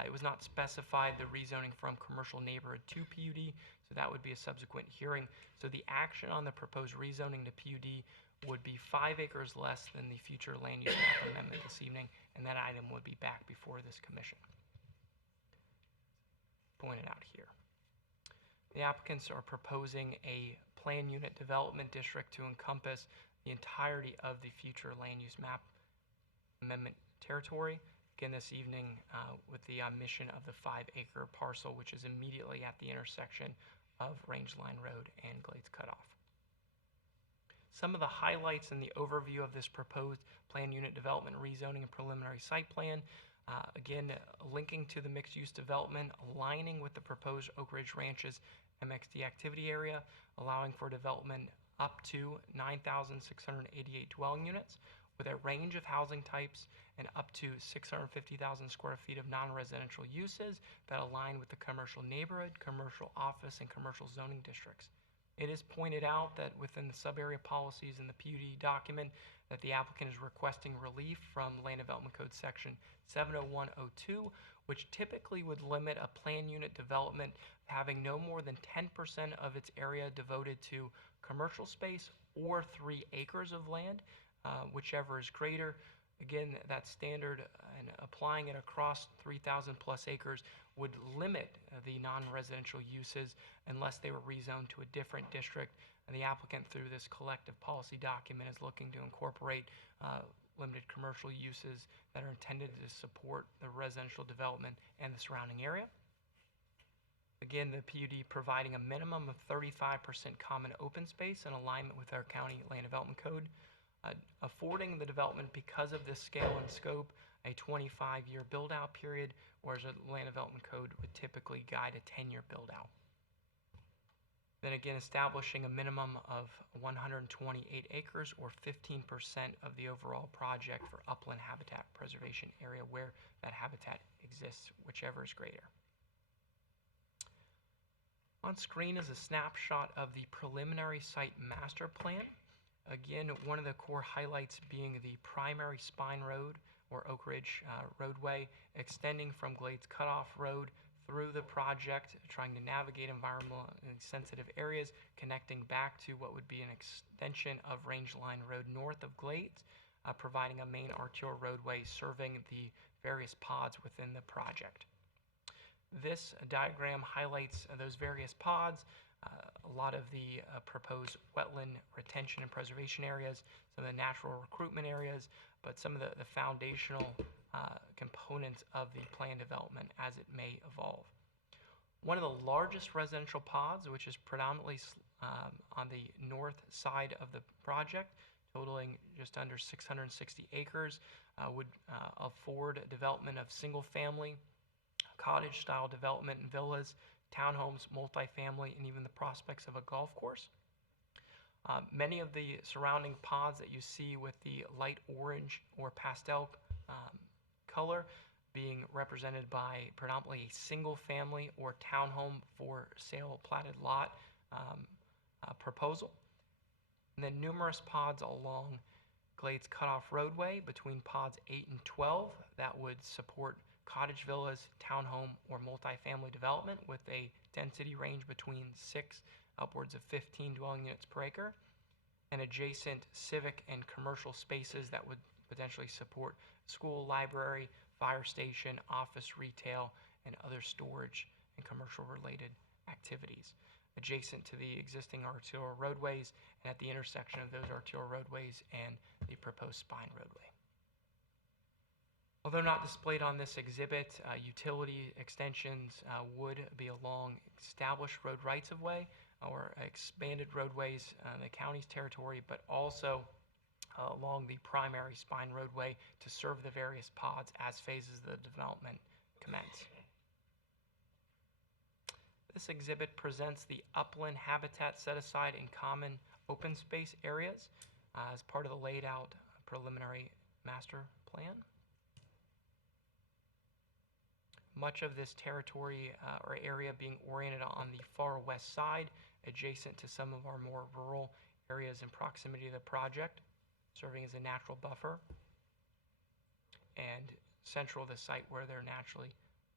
it was not specified the rezoning from commercial neighborhood to PUD, so that would be a subsequent hearing. So the action on the proposed rezoning to PUD would be 5 acres less than the future land use map amendment this evening, and that item would be back before this commission. Pointed out here. The applicants are proposing a plan unit development district to encompass the entirety of the future land use map amendment territory. Again, this evening with the omission of the 5-acre parcel, which is immediately at the intersection of Rangeline Road and Glades Cutoff. Some of the highlights in the overview of this proposed plan unit development, rezoning, and preliminary site plan. Again, linking to the mixed-use development, aligning with the proposed Oak Ridge Ranches MXD activity area, allowing for development up to 9,688 dwelling units with a range of housing types and up to 650,000 square feet of non-residential uses that align with the commercial neighborhood, commercial office, and commercial zoning districts. It is pointed out that within the sub-area policies in the PUD document that the applicant is requesting relief from Land Development Code Section 70102, which typically would limit a plan unit development having no more than 10% of its area devoted to commercial space or 3 acres of land, whichever is greater. Again, that standard and applying it across 3,000 plus acres would limit the non-residential uses unless they were rezoned to a different district. And the applicant, through this collective policy document, is looking to incorporate limited commercial uses that are intended to support the residential development and the surrounding area. Again, the PUD providing a minimum of 35% common open space in alignment with our county land development code, affording the development, because of this scale and scope, a 25-year build-out period, whereas a land development code would typically guide a 10-year build-out. Then again, establishing a minimum of 128 acres or 15% of the overall project for upland habitat preservation area where that habitat exists, whichever is greater. On screen is a snapshot of the preliminary site master plan. Again, one of the core highlights being the primary spine road or Oak Ridge roadway extending from Glades Cutoff Road through the project, trying to navigate environmentally sensitive areas, connecting back to what would be an extension of Range Line Road north of Glades, providing a main arterial roadway serving the various pods within the project. This diagram highlights those various pods, a lot of the proposed wetland retention and preservation areas, some of the natural recruitment areas, but some of the foundational components of the plan development as it may evolve. One of the largest residential pods, which is predominantly on the north side of the project, totaling just under 660 acres, would afford development of single-family, cottage-style development and villas, townhomes, multifamily, and even the prospects of a golf course. Many of the surrounding pods that you see with the light orange or pastel color being represented by predominantly a single-family or townhome for sale platted lot proposal. And then numerous pods along Glades Cutoff Roadway between pods 8 and 12 that would support cottage villas, townhome, or multifamily development with a density range between 6 upwards of 15 dwelling units per acre, and adjacent civic and commercial spaces that would potentially support school, library, fire station, office, retail, and other storage and commercial related activities adjacent to the existing arterial roadways and at the intersection of those arterial roadways and the proposed spine roadway. Although not displayed on this exhibit, utility extensions would be along established road rights-of-way or expanded roadways in the county's territory, but also along the primary spine roadway to serve the various pods as phases of the development commence. This exhibit presents the upland habitat set aside in common open space areas as part of the laid out preliminary master plan. Much of this territory or area being oriented on the far west side, adjacent to some of our more rural areas in proximity to the project, serving as a natural buffer, and central to the site where they're naturally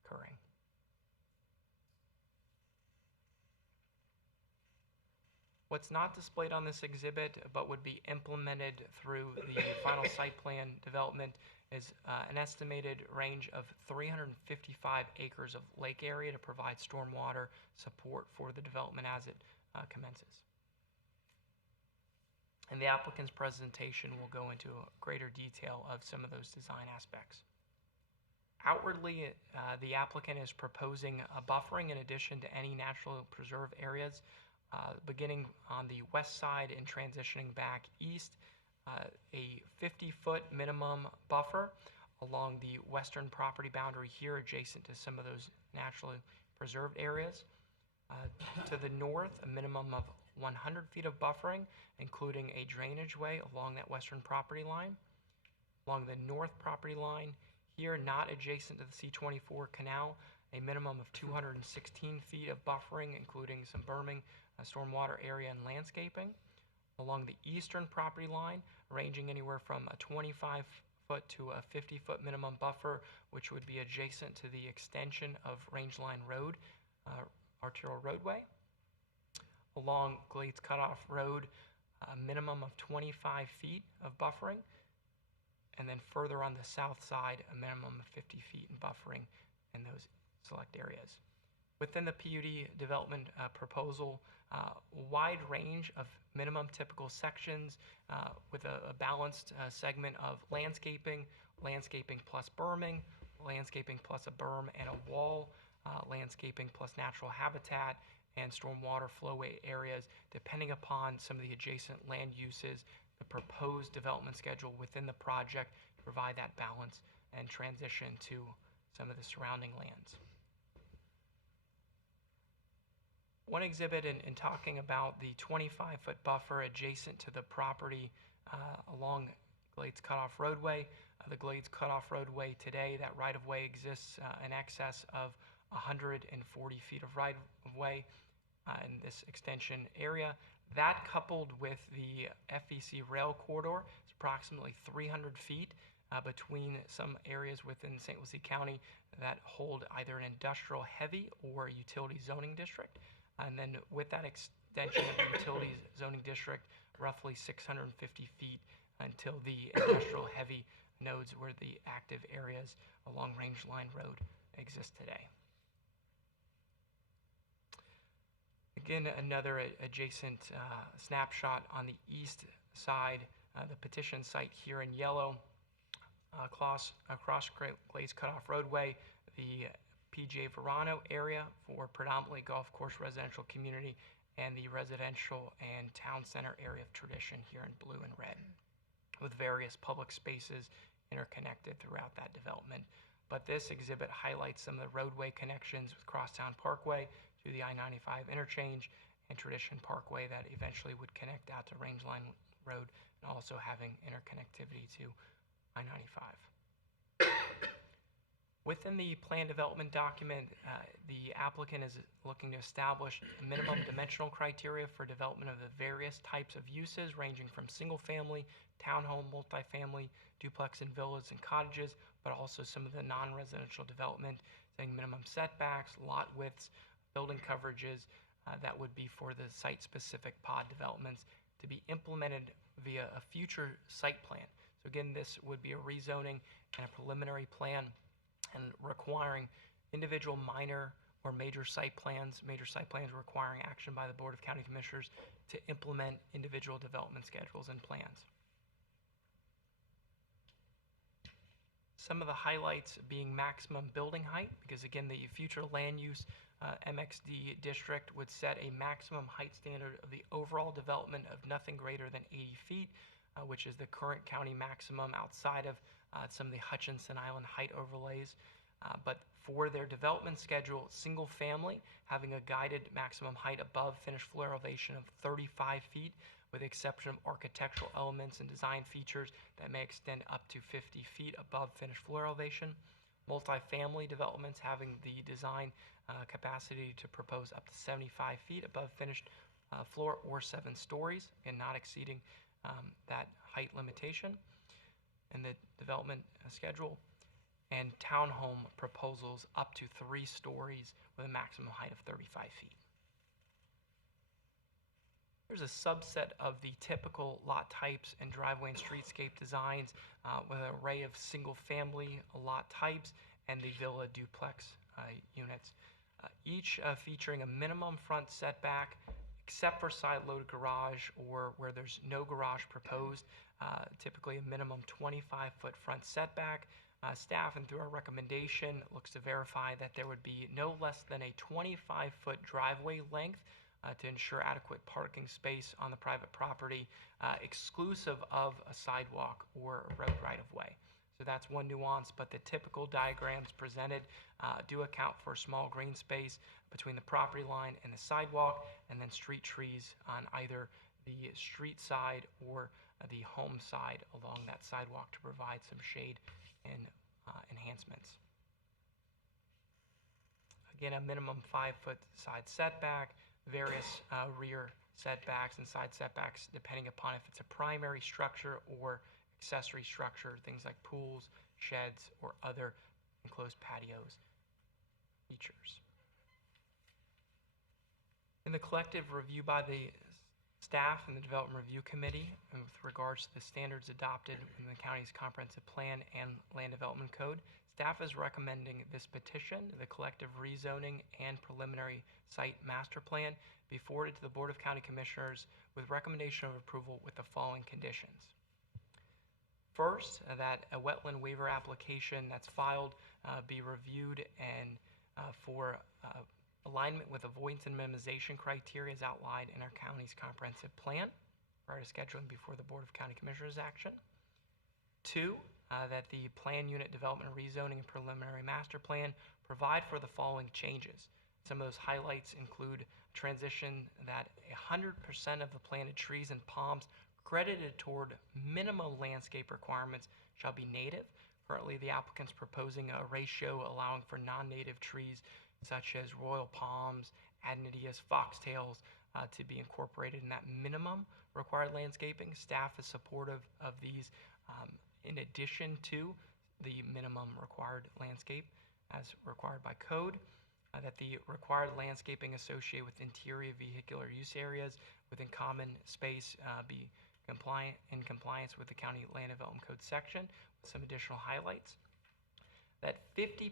occurring. What's not displayed on this exhibit but would be implemented through the final site plan development is an estimated range of 355 acres of lake area to provide stormwater support for the development as it commences. And the applicant's presentation will go into greater detail of some of those design aspects. Outwardly, the applicant is proposing a buffering in addition to any natural preserve areas, beginning on the west side and transitioning back east. A 50-foot minimum buffer along the western property boundary here adjacent to some of those naturally preserved areas. To the north, a minimum of 100 feet of buffering, including a drainage way along that western property line. Along the north property line here, not adjacent to the C-24 canal, a minimum of 216 feet of buffering, including some berming, stormwater area, and landscaping. Along the eastern property line, ranging anywhere from a 25-foot to a 50-foot minimum buffer, which would be adjacent to the extension of Range Line Road, arterial roadway. Along Glades Cutoff Road, a minimum of 25 feet of buffering, and then further on the south side, a minimum of 50 feet in buffering in those select areas. Within the PUD development proposal, wide range of minimum typical sections with a balanced segment of landscaping, landscaping plus berming, landscaping plus a berm and a wall, landscaping plus natural habitat, and stormwater flowway areas, depending upon some of the adjacent land uses, the proposed development schedule within the project to provide that balance and transition to some of the surrounding lands. One exhibit in talking about the 25-foot buffer adjacent to the property along Glades Cutoff Roadway. The Glades Cutoff Roadway today, that right-of-way exists in excess of 140 feet of right-of-way in this extension area. That coupled with the FEC rail corridor is approximately 300 feet between some areas within St. Lucie County that hold either an industrial heavy or utility zoning district. And then with that extension of the utility zoning district, roughly 650 feet until the industrial heavy nodes where the active areas along Range Line Road exist today. Again, another adjacent snapshot on the east side, the petition site here in yellow, across Glades Cutoff Roadway, the PJ Verano area for predominantly golf course residential community, and the residential and town center area of Tradition here in blue and red, with various public spaces interconnected throughout that development. But this exhibit highlights some of the roadway connections with Crosstown Parkway to the I-95 interchange and Tradition Parkway that eventually would connect out to Range Line Road, and also having interconnectivity to I-95. Within the plan development document, the applicant is looking to establish minimum dimensional criteria for development of the various types of uses ranging from single-family, townhome, multifamily, duplex and villas and cottages, but also some of the non-residential development, saying minimum setbacks, lot widths, building coverages that would be for the site-specific pod developments to be implemented via a future site plan. So again, this would be a rezoning and a preliminary plan, and requiring individual minor or major site plans requiring action by the Board of County Commissioners to implement individual development schedules and plans. Some of the highlights being maximum building height, because again, the future land use MXD district would set a maximum height standard of the overall development of nothing greater than 80 feet, which is the current county maximum outside of some of the Hutchinson Island height overlays. But for their development schedule, single family having a guided maximum height above finished floor elevation of 35 feet, with the exception of architectural elements and design features that may extend up to 50 feet above finished floor elevation. Multifamily developments having the design capacity to propose up to 75 feet above finished floor or 7 stories, and not exceeding that height limitation in the development schedule. And townhome proposals up to 3 stories with a maximum height of 35 feet. There's a subset of the typical lot types and driveway and streetscape designs with an array of single-family lot types and the villa duplex units, each featuring a minimum front setback, except for side-loaded garage or where there's no garage proposed, typically a minimum 25-foot front setback. Staff, and through our recommendation, looks to verify that there would be no less than a 25-foot driveway length to ensure adequate parking space on the private property, exclusive of a sidewalk or a road right-of-way. So that's one nuance, but the typical diagrams presented do account for a small green space between the property line and the sidewalk, and then street trees on either the street side or the home side along that sidewalk to provide some shade and enhancements. Again, a minimum 5-foot side setback, various rear setbacks and side setbacks depending upon if it's a primary structure or accessory structure, things like pools, sheds, or other enclosed patios features. In the collective review by the staff and the Development Review Committee, and with regards to the standards adopted in the county's comprehensive plan and land development code, Staff is recommending this petition, the collective rezoning and preliminary site master plan, be forwarded to the Board of County Commissioners with recommendation of approval with the following conditions. First, that a wetland waiver application that's filed be reviewed and for alignment with avoidance and minimization criteria as outlined in our county's comprehensive plan prior to scheduling before the Board of County Commissioners action. Two, that the plan unit development rezoning and preliminary master plan provide for the following changes. Some of those highlights include transition that 100% of the planted trees and palms credited toward minimum landscape requirements shall be native. Currently, the applicant's proposing a ratio allowing for non-native trees such as royal palms, adenitas, foxtails to be incorporated in that minimum required landscaping. Staff is supportive of these in addition to the minimum required landscape as required by code. That the required landscaping associated with interior vehicular use areas within common space be in compliance with the County Land Development Code section with some additional highlights. That 50%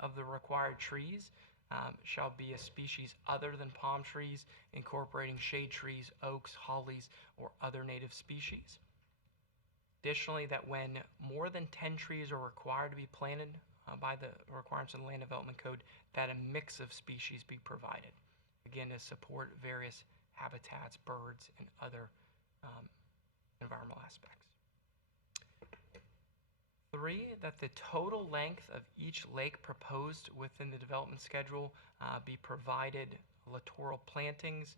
of the required trees shall be a species other than palm trees, incorporating shade trees, oaks, hollies, or other native species. Additionally, that when more than 10 trees are required to be planted by the requirements of the Land Development Code, that a mix of species be provided, again, to support various habitats, birds, and other environmental aspects. Three, that the total length of each lake proposed within the development schedule be provided littoral plantings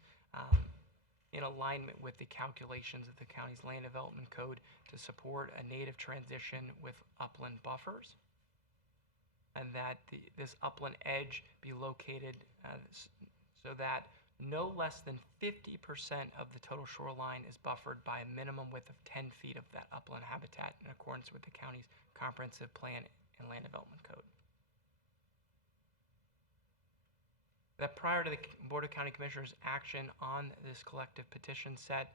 in alignment with the calculations of the county's land development code to support a native transition with upland buffers. And that this upland edge be located so that no less than 50% of the total shoreline is buffered by a minimum width of 10 feet of that upland habitat in accordance with the county's comprehensive plan and land development code. That prior to the Board of County Commissioners action on this collective petition set,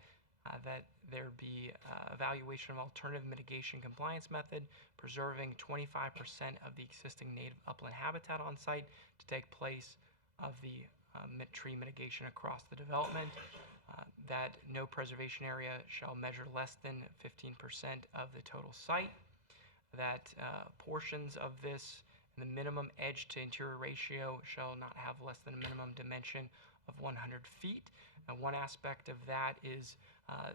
that there be evaluation of alternative mitigation compliance method, preserving 25% of the existing native upland habitat on site to take place of the tree mitigation across the development, that no preservation area shall measure less than 15% of the total site, that portions of this, the minimum edge to interior ratio shall not have less than a minimum dimension of 100 feet. And one aspect of that is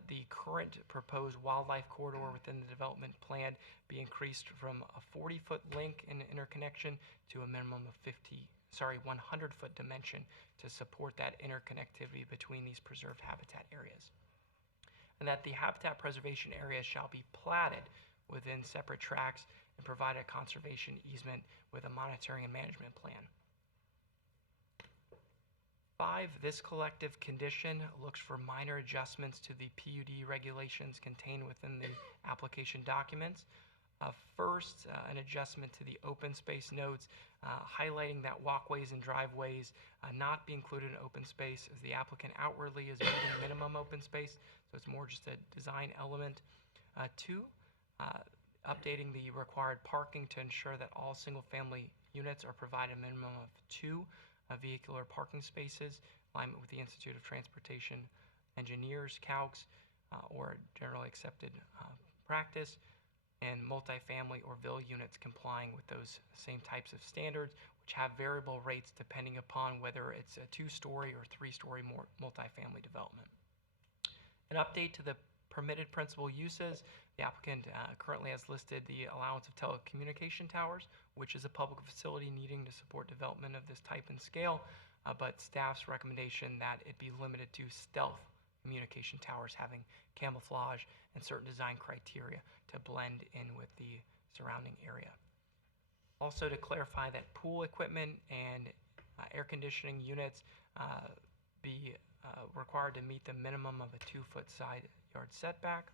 the current proposed wildlife corridor within the development plan be increased from a 40-foot link in interconnection to a minimum of 100-foot dimension to support that interconnectivity between these preserved habitat areas. And that the habitat preservation area shall be platted within separate tracts and provide a conservation easement with a monitoring and management plan. 5, this collective condition looks for minor adjustments to the PUD regulations contained within the application documents. First, an adjustment to the open space notes, highlighting that walkways and driveways not be included in open space as the applicant outwardly is meeting minimum open space, so it's more just a design element. 2, updating the required parking to ensure that all single-family units are provided a minimum of 2 vehicular parking spaces, alignment with the Institute of Transportation Engineers, CALCs, or generally accepted practice, and multifamily or villa units complying with those same types of standards, which have variable rates depending upon whether it's a 2-story or 3-story multifamily development. An update to the permitted principal uses. The applicant currently has listed the allowance of telecommunication towers, which is a public facility needing to support development of this type and scale, but staff's recommendation that it be limited to stealth communication towers having camouflage and certain design criteria to blend in with the surrounding area. Also, to clarify that pool equipment and air conditioning units be required to meet the minimum of a 2-foot side yard setback.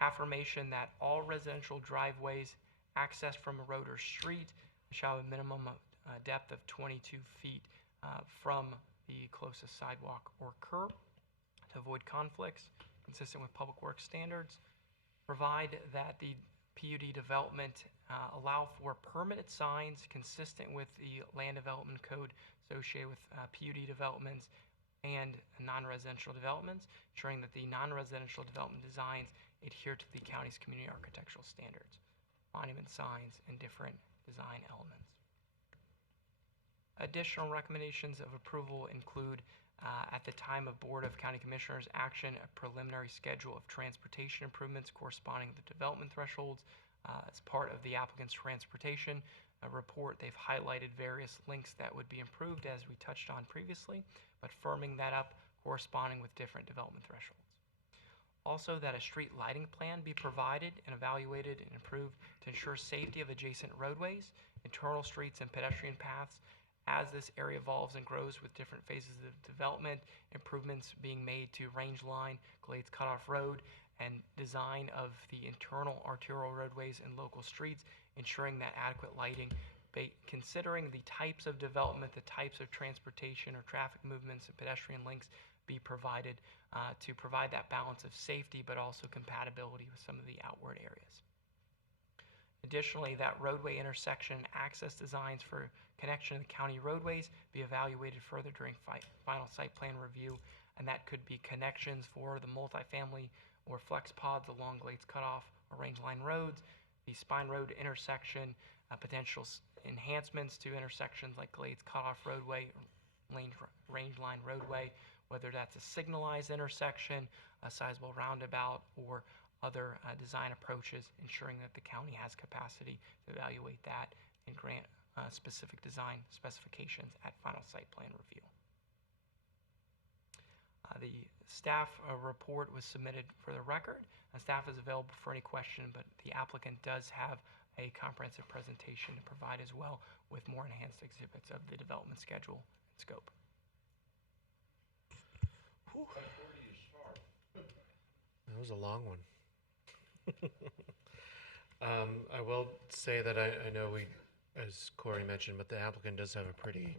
Affirmation that all residential driveways accessed from a road or street shall have a minimum of depth of 22 feet from the closest sidewalk or curb to avoid conflicts consistent with public works standards. Provide that the PUD development allow for permanent signs consistent with the land development code associated with PUD developments and non-residential developments, ensuring that the non-residential development designs adhere to the county's community architectural standards, monument signs, and different design elements. Additional recommendations of approval include, at the time of Board of County Commissioners action, a preliminary schedule of transportation improvements corresponding to the development thresholds. As part of the applicant's transportation report, they've highlighted various links that would be improved, as we touched on previously, but firming that up corresponding with different development thresholds. Also, that a street lighting plan be provided and evaluated and improved to ensure safety of adjacent roadways, internal streets, and pedestrian paths as this area evolves and grows with different phases of development, improvements being made to Range Line, Glades Cutoff Road, and design of the internal arterial roadways and local streets, ensuring that adequate lighting, considering the types of development, the types of transportation or traffic movements and pedestrian links be provided to provide that balance of safety but also compatibility with some of the outward areas. Additionally, that roadway intersection access designs for connection to the county roadways be evaluated further during final site plan review, and that could be connections for the multifamily or flex pods along Glades Cutoff or Range Line roads, the Spine Road intersection, potential enhancements to intersections like Glades Cutoff roadway, Range Line roadway, whether that's a signalized intersection, a sizable roundabout, or other design approaches, ensuring that the county has capacity to evaluate that and grant specific design specifications at final site plan review. The staff report was submitted for the record. Staff is available for any question, but the applicant does have a comprehensive presentation to provide as well with more enhanced exhibits of the development schedule and scope. Where do you start? That was a long one. I will say that I know we, as Corey mentioned, but the applicant does have a pretty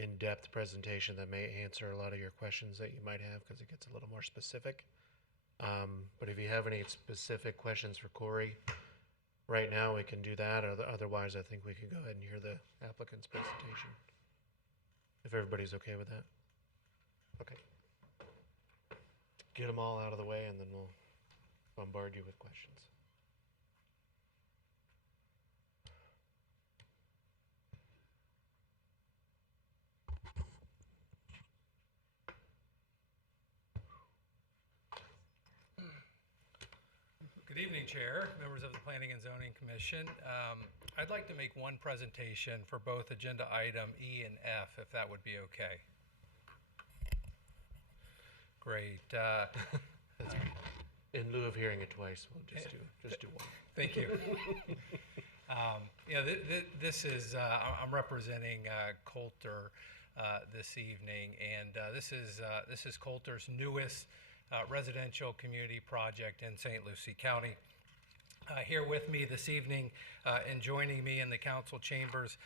in-depth presentation that may answer a lot of your questions that you might have, because it gets a little more specific. But if you have any specific questions for Corey right now, we can do that. Otherwise, I think we could go ahead and hear the applicant's presentation, if everybody's okay with that. Okay. Get them all out of the way, and then we'll bombard you with questions. Good evening, Chair, members of the Planning and Zoning Commission. I'd like to make one presentation for both agenda item E and F, if that would be okay. Great. In lieu of hearing it twice, we'll just do one. Thank you. This is, I'm representing Coulter this evening, and this is Coulter's newest residential community project in St. Lucie County. Here with me this evening and joining me in the council chambers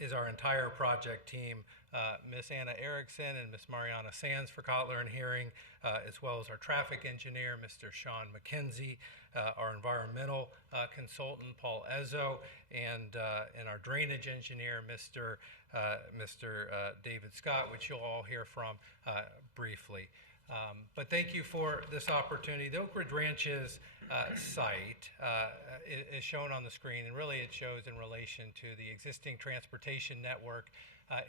is our entire project team, Ms. Anna Erickson and Ms. Mariana Sands for Kotler and Hearing, as well as our traffic engineer, Mr. Sean McKenzie, our environmental consultant, Paul Ezzo, and our drainage engineer, Mr. David Scott, which you'll all hear from briefly. But thank you for this opportunity. The Oak Ridge Ranches site is shown on the screen, and really it shows in relation to the existing transportation network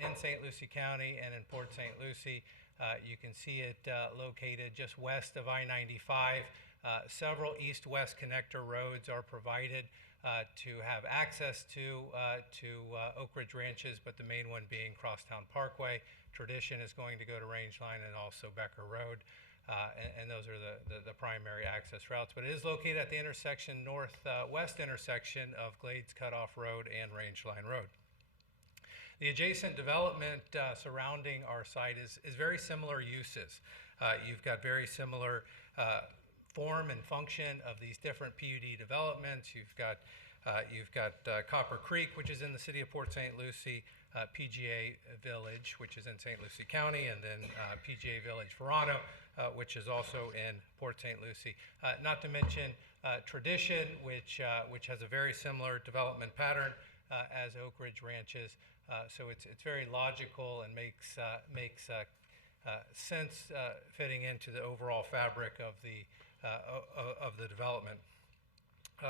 in St. Lucie County and in Port St. Lucie. You can see it located just west of I-95. Several east-west connector roads are provided to have access to Oak Ridge Ranches, but the main one being Crosstown Parkway. Tradition is going to go to Range Line and also Becker Road, and those are the primary access routes. But it is located at the intersection, northwest intersection of Glades Cutoff Road and Range Line Road. The adjacent development surrounding our site is very similar uses. You've got very similar form and function of these different PUD developments. You've got You've got Copper Creek, which is in the city of Port St. Lucie, PGA Village, which is in St. Lucie County, and then PGA Village Verano, which is also in Port St. Lucie. Not to mention Tradition, which has a very similar development pattern as Oak Ridge Ranches. So it's very logical and makes sense fitting into the overall fabric of the development.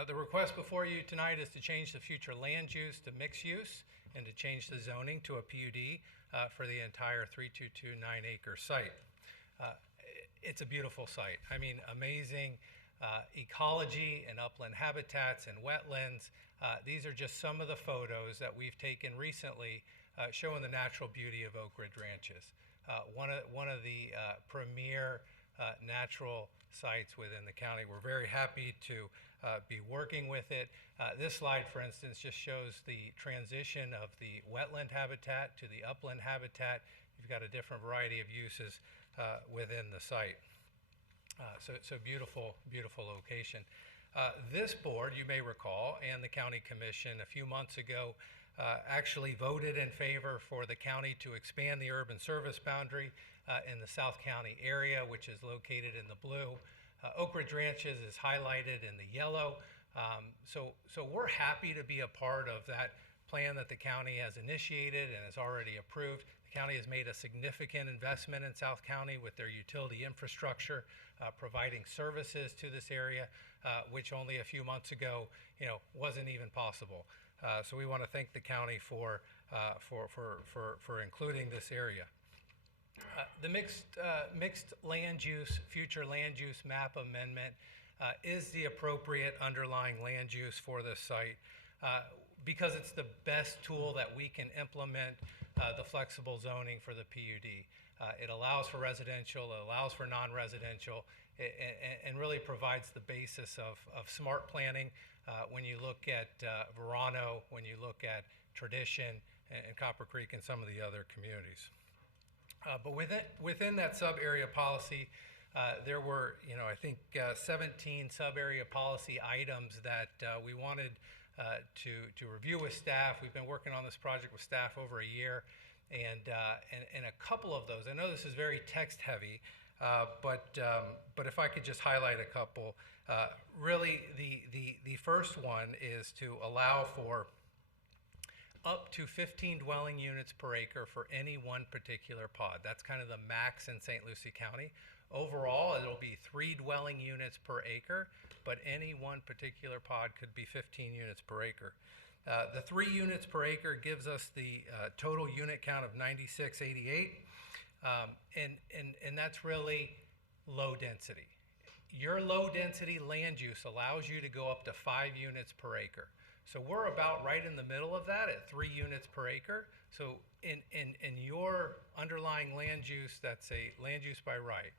The request before you tonight is to change the future land use to mixed use and to change the zoning to a PUD for the entire 3229 acre site. It's a beautiful site. I mean, amazing ecology and upland habitats and wetlands. These are just some of the photos that we've taken recently showing the natural beauty of Oak Ridge Ranches. One of the premier natural sites within the county. We're very happy to be working with it. This slide, for instance, just shows the transition of the wetland habitat to the upland habitat. You've got a different variety of uses within the site. So beautiful, beautiful location. This board, you may recall, and the County Commission a few months ago actually voted in favor for the county to expand the urban service boundary in the South County area, which is located in the blue. Oak Ridge Ranches is highlighted in the yellow. So we're happy to be a part of that plan that the county has initiated and has already approved. The county has made a significant investment in South County with their utility infrastructure, providing services to this area, which only a few months ago, wasn't even possible. So we want to thank the county for including this area. The mixed land use, future land use map amendment is the appropriate underlying land use for this site because it's the best tool that we can implement the flexible zoning for the PUD. It allows for residential, it allows for non-residential, and really provides the basis of smart planning when you look at Verano, when you look at Tradition and Copper Creek and some of the other communities. But within that sub-area policy, there were, I think 17 sub-area policy items that we wanted to review with staff. We've been working on this project with staff over a year, and a couple of those, I know this is very text-heavy, but if I could just highlight a couple. Really, the first one is to allow for up to 15 dwelling units per acre for any one particular pod. That's kind of the max in St. Lucie County. Overall, it'll be 3 dwelling units per acre, but any one particular pod could be 15 units per acre. The 3 units per acre gives us the total unit count of 9688, and that's really low density. Your low density land use allows you to go up to 5 units per acre. So we're about right in the middle of that at 3 units per acre. So in your underlying land use, that's a land use by right,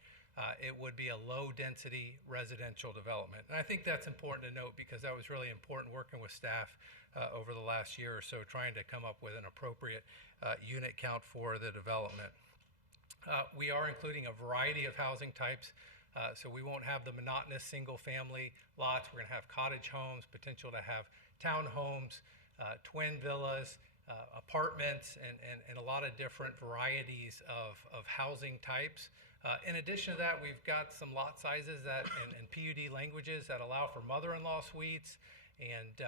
it would be a low density residential development. And I think that's important to note because that was really important working with staff over the last year or so, trying to come up with an appropriate unit count for the development. We are including a variety of housing types. So we won't have the monotonous single family lots. We're gonna have cottage homes, potential to have townhomes, twin villas, apartments, and a lot of different varieties of housing types. In addition to that, we've got some lot sizes and PUD languages that allow for mother-in-law suites and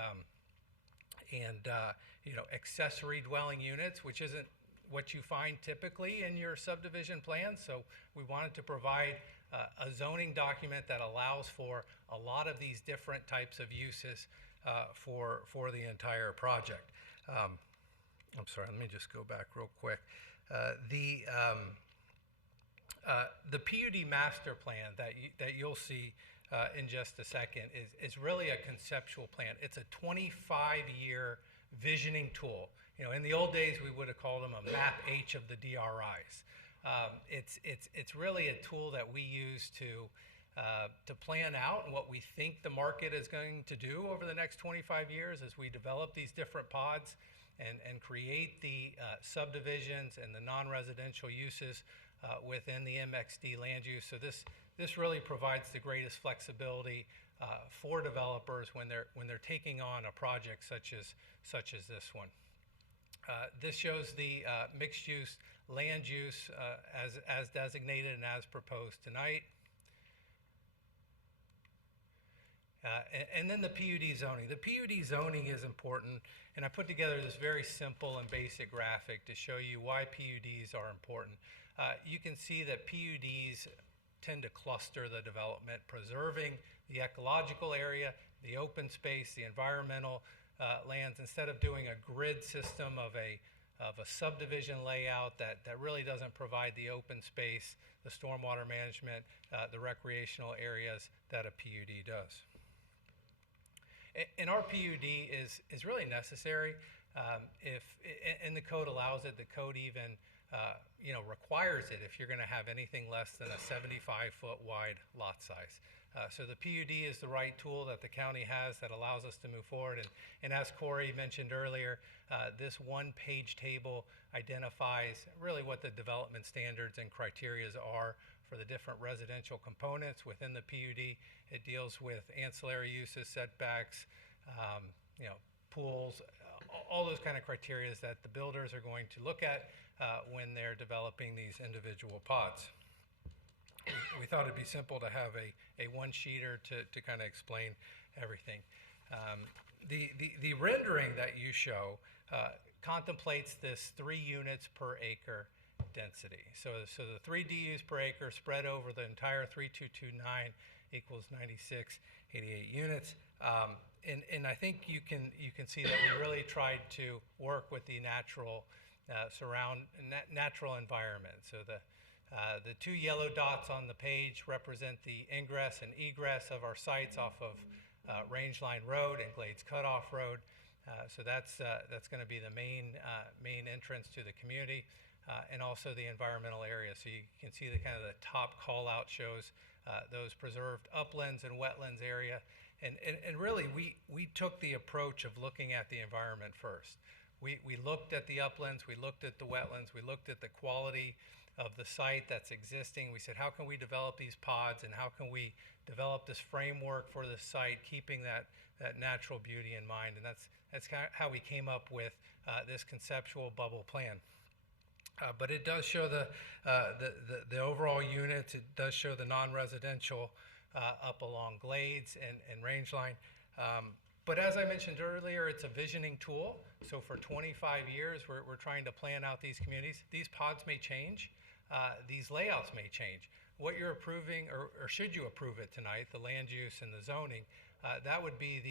accessory dwelling units, which isn't what you find typically in your subdivision plans. So we wanted to provide a zoning document that allows for a lot of these different types of uses for the entire project. I'm sorry, let me just go back real quick. The PUD master plan that you'll see in just a second is really a conceptual plan. It's a 25-year visioning tool. In the old days, we would have called them a map H of the DRIs. It's really a tool that we use to plan out what we think the market is going to do over the next 25 years as we develop these different pods and create the subdivisions and the non-residential uses within the MXD land use. So this really provides the greatest flexibility for developers when they're taking on a project such as this one. This shows the mixed use land use as designated and as proposed tonight. And then the PUD zoning. The PUD zoning is important, and I put together this very simple and basic graphic to show you why PUDs are important. You can see that PUDs tend to cluster the development, preserving the ecological area, the open space, the environmental lands, instead of doing a grid system of a subdivision layout that really doesn't provide the open space, the stormwater management, the recreational areas that a PUD does. And our PUD is really necessary. And the code allows it. The code even requires it if you're going to have anything less than a 75-foot wide lot size. So the PUD is the right tool that the county has that allows us to move forward. And as Corey mentioned earlier, this one-page table identifies really what the development standards and criteria are for the different residential components within the PUD. It deals with ancillary uses, setbacks, pools, all those kind of criteria that the builders are going to look at when they're developing these individual pods. We thought it'd be simple to have a one-sheeter to kind of explain everything. The rendering that you show contemplates this 3 units per acre density. So the 3 DUs per acre spread over the entire 3229 equals 9688 units. And I think you can see that we really tried to work with the natural natural environment. So the 2 yellow dots on the page represent the ingress and egress of our sites off of Rangeline Road and Glades Cutoff Road. So that's going to be the main entrance to the community, and also the environmental area. So you can see the top call out shows those preserved uplands and wetlands area. And really, we took the approach of looking at the environment first. We looked at the uplands, we looked at the wetlands, we looked at the quality of the site that's existing. We said, how can we develop these pods, and how can we develop this framework for the site, keeping that natural beauty in mind? And that's how we came up with this conceptual bubble plan. But it does show the overall units. It does show the non-residential up along Glades and Rangeline. But as I mentioned earlier, it's a visioning tool. So for 25 years, we're trying to plan out these communities. These pods may change. These layouts may change. What you're approving, or should you approve it tonight, the land use and the zoning, that would be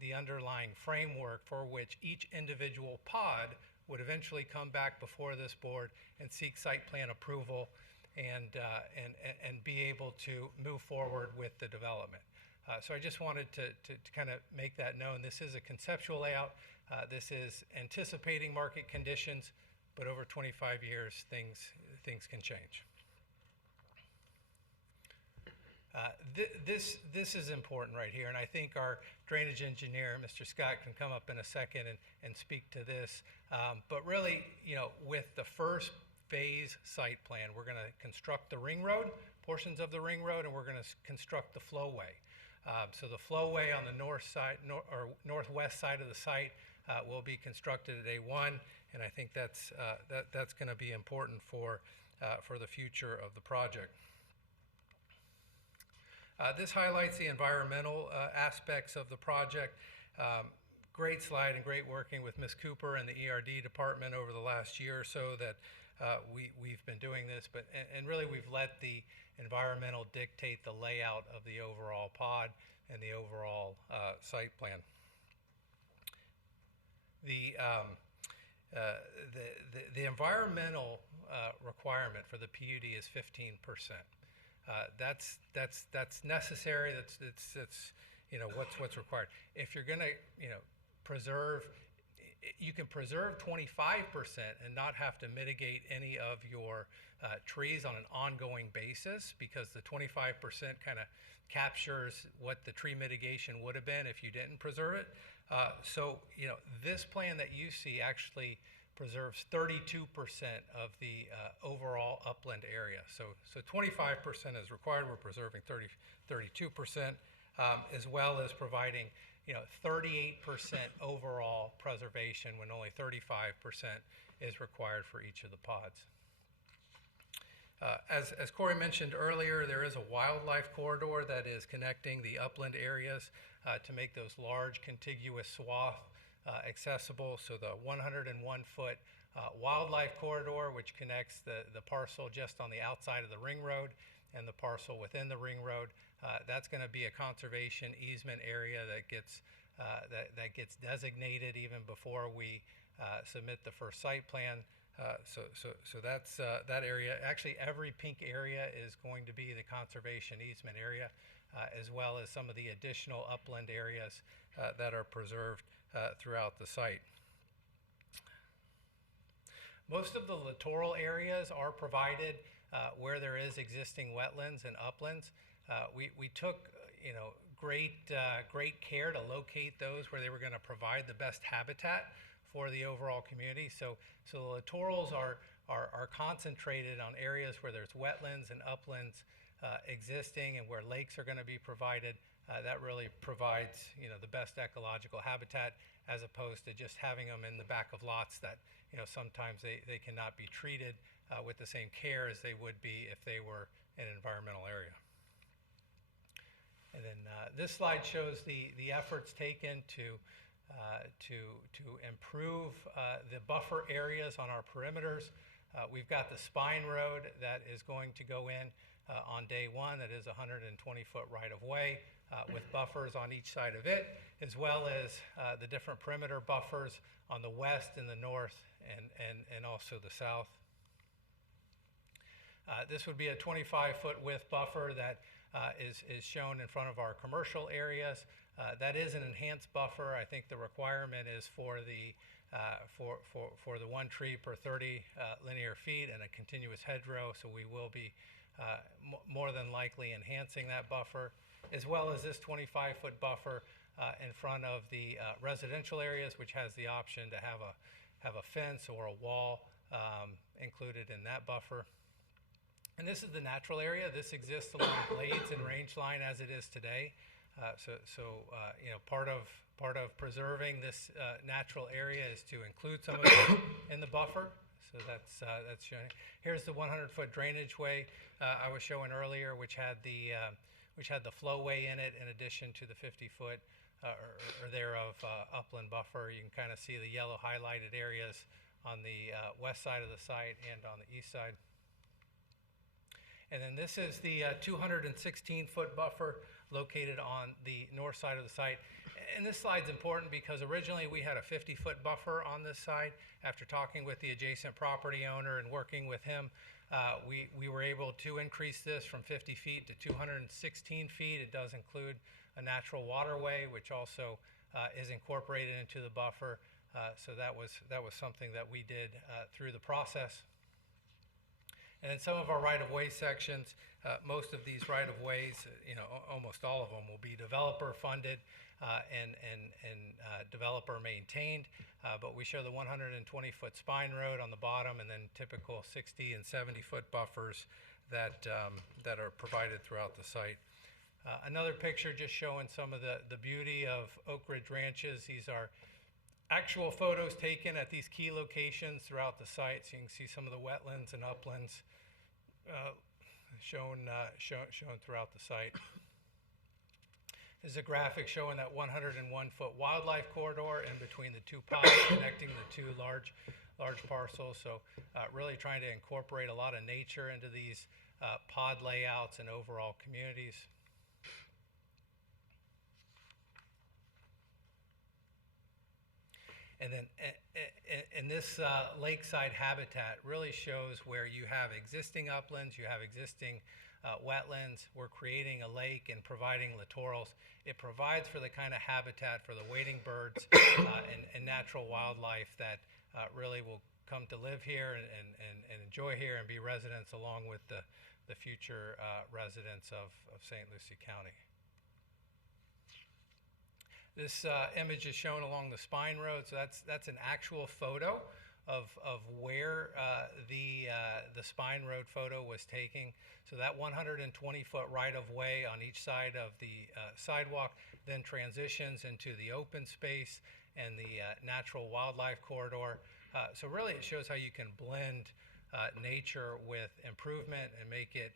the underlying framework for which each individual pod would eventually come back before this board and seek site plan approval and be able to move forward with the development. So I just wanted to kind of make that known. This is a conceptual layout. This is anticipating market conditions, but over 25 years, things can change. This is important right here, and I think our drainage engineer, Mr. Scott, can come up in a second and speak to this. But really, with the first phase site plan, we're going to construct the ring road, portions of the ring road, and we're going to construct the flowway. So the flowway on the northwest side of the site will be constructed at A1, and I think that's going to be important for the future of the project. This highlights the environmental aspects of the project. Great slide and great working with Ms. Cooper and the ERD department over the last year or so that we've been doing this, and really we've let the environmental dictate the layout of the overall pod and the overall site plan. The environmental requirement for the PUD is 15%. That's necessary. That's what's required. If you're going to preserve, you can preserve 25% and not have to mitigate any of your trees on an ongoing basis, because the 25% kind of captures what the tree mitigation would have been if you didn't preserve it. So this plan that you see actually preserves 32% of the overall upland area. So 25% is required. We're preserving 32%. as well as providing 38% overall preservation when only 35% is required for each of the pods. As Corey mentioned earlier, there is a wildlife corridor that is connecting the upland areas to make those large contiguous swath accessible. So the 101-foot wildlife corridor, which connects the parcel just on the outside of the ring road and the parcel within the ring road, that's going to be a conservation easement area that gets designated even before we submit the first site plan. So that's that area. Actually, every pink area is going to be the conservation easement area, as well as some of the additional upland areas that are preserved throughout the site. Most of the littoral areas are provided where there is existing wetlands and uplands. We took great care to locate those where they were going to provide the best habitat for the overall community. So the littorals are concentrated on areas where there's wetlands and uplands existing and where lakes are going to be provided. That really provides the best ecological habitat, as opposed to just having them in the back of lots that sometimes they cannot be treated with the same care as they would be if they were in an environmental area. And then this slide shows the efforts taken to improve the buffer areas on our perimeters. We've got the spine road that is going to go in on day one. That is a 120-foot right-of-way with buffers on each side of it, as well as the different perimeter buffers on the west and the north and also the south. This would be a 25-foot width buffer that is shown in front of our commercial areas. That is an enhanced buffer. I think the requirement is for the 1 tree per 30 linear feet and a continuous hedgerow. So we will be more than likely enhancing that buffer, as well as this 25-foot buffer in front of the residential areas, which has the option to have a fence or a wall included in that buffer. And this is the natural area. This exists along Glades and Range Line as it is today. Part of preserving this natural area is to include some of it in the buffer. So that's showing. Here's the 100-foot drainage way I was showing earlier, which had the flowway in it, in addition to the 50-foot or thereof upland buffer. You can kind of see the yellow highlighted areas on the west side of the site and on the east side. And then this is the 216-foot buffer located on the north side of the site. And this slide's important because originally we had a 50-foot buffer on this side. After talking with the adjacent property owner and working with him, we were able to increase this from 50 feet to 216 feet. It does include a natural waterway, which also is incorporated into the buffer. So that was something that we did through the process. And in some of our right-of-way sections, most of these right-of-ways, almost all of them, will be developer funded and developer maintained. But we show the 120-foot spine road on the bottom, and then typical 60 and 70-foot buffers that are provided throughout the site. Another picture just showing some of the beauty of Oak Ridge Ranches. These are actual photos taken at these key locations throughout the site. So you can see some of the wetlands and uplands shown throughout the site. This is a graphic showing that 101-foot wildlife corridor in between the two pods connecting the two large parcels. So really trying to incorporate a lot of nature into these pod layouts and overall communities. And then and this lakeside habitat really shows where you have existing uplands, you have existing wetlands. We're creating a lake and providing littorals. It provides for the kind of habitat for the wading birds and natural wildlife that really will come to live here and enjoy here and be residents along with the future residents of St. Lucie County. This image is shown along the spine road, so that's an actual photo of where the spine road photo was taking. So that 120-foot right-of-way on each side of the sidewalk then transitions into the open space and the natural wildlife corridor. So really it shows how you can blend nature with improvement and make it,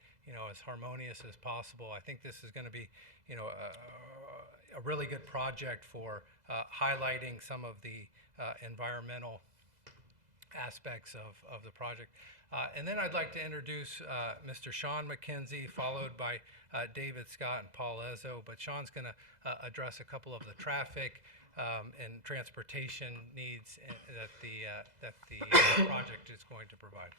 as harmonious as possible. I think this is going to be, a really good project for highlighting some of the environmental aspects of the project. And then I'd like to introduce Mr. Sean McKenzie, followed by David Scott and Paul Ezzo. But Sean's going to address a couple of the traffic and transportation needs that the project is going to provide.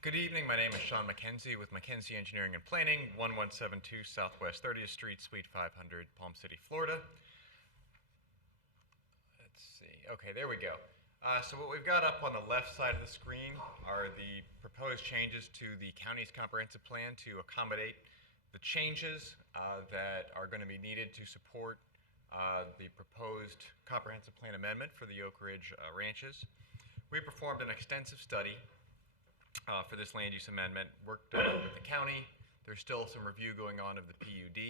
Good evening. My name is Sean McKenzie with McKenzie Engineering and Planning, 1172 Southwest 30th Street, Suite 500, Palm City, Florida. Let's see. Okay, there we go. So what we've got up on the left side of the screen are the proposed changes to the county's comprehensive plan to accommodate the changes that are going to be needed to support the proposed comprehensive plan amendment for the Oak Ridge ranches. We performed an extensive study for this land use amendment, worked with the county. There's still some review going on of the PUD,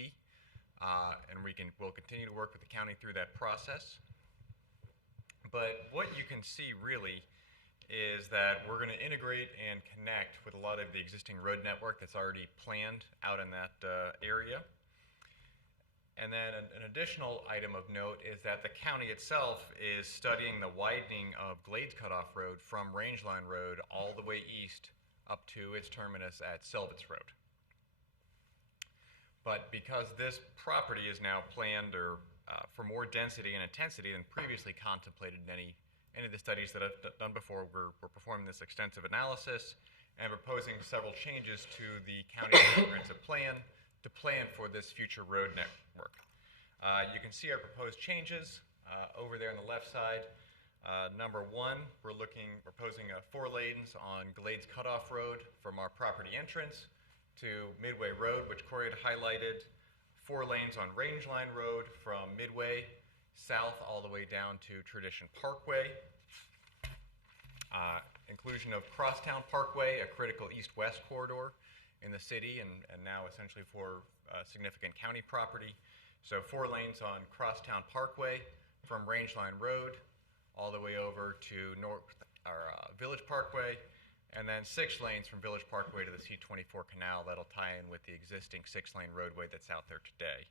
and we'll continue to work with the county through that process. But what you can see really is that we're going to integrate and connect with a lot of the existing road network that's already planned out in that area. And then an additional item of note is that the county itself is studying the widening of Glades Cutoff Road from Rangeline Road all the way east up to its terminus at Selvets Road. But because this property is now planned for more density and intensity than previously contemplated in any of the studies that I've done before, we're performing this extensive analysis and proposing several changes to the county comprehensive plan to plan for this future road network. You can see our proposed changes over there on the left side. Number one, we're proposing 4 lanes on Glades Cutoff Road from our property entrance to Midway Road, which Corey had highlighted. 4 lanes on Rangeline Road from Midway south all the way down to Tradition Parkway. Inclusion of Crosstown Parkway, a critical east-west corridor in the city and now essentially for significant county property. So 4 lanes on Crosstown Parkway from Rangeline Road all the way over to Village Parkway, and then 6 lanes from Village Parkway to the C-24 canal that'll tie in with the existing 6-lane roadway that's out there today.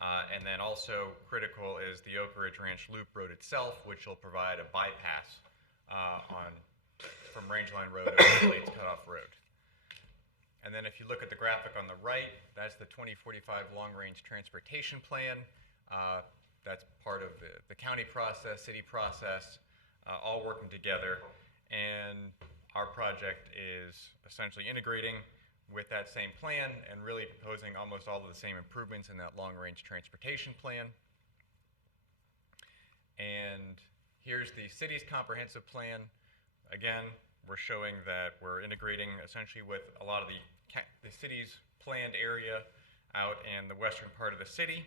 And then also critical is the Oak Ridge Ranch Loop Road itself, which will provide a bypass from Rangeline Road over to Glades Cutoff Road. And then if you look at the graphic on the right, that's the 2045 long-range transportation plan. That's part of the county process, city process, all working together. And our project is essentially integrating with that same plan and really proposing almost all of the same improvements in that long-range transportation plan. And here's the city's comprehensive plan. Again, we're showing that we're integrating essentially with a lot of the city's planned area out in the western part of the city.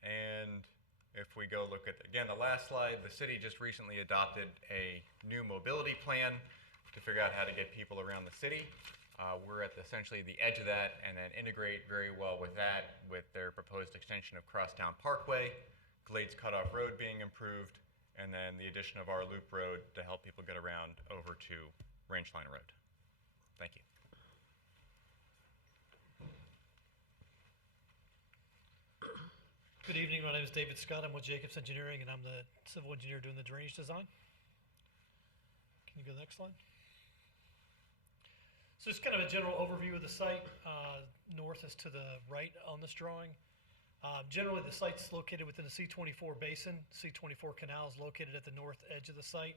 And if we go look at, again, the last slide, the city just recently adopted a new mobility plan to figure out how to get people around the city. We're at essentially the edge of that and then integrate very well with that with their proposed extension of Crosstown Parkway, Glades Cutoff Road being improved, and then the addition of our loop road to help people get around over to Rangeline Road. Thank you. Good evening, my name is David Scott. I'm with Jacobs Engineering and I'm the civil engineer doing the drainage design. Can you go to the next slide? So just kind of a general overview of the site. North is to the right on this drawing. Generally the site's located within the C-24 basin. C-24 canal is located at the north edge of the site.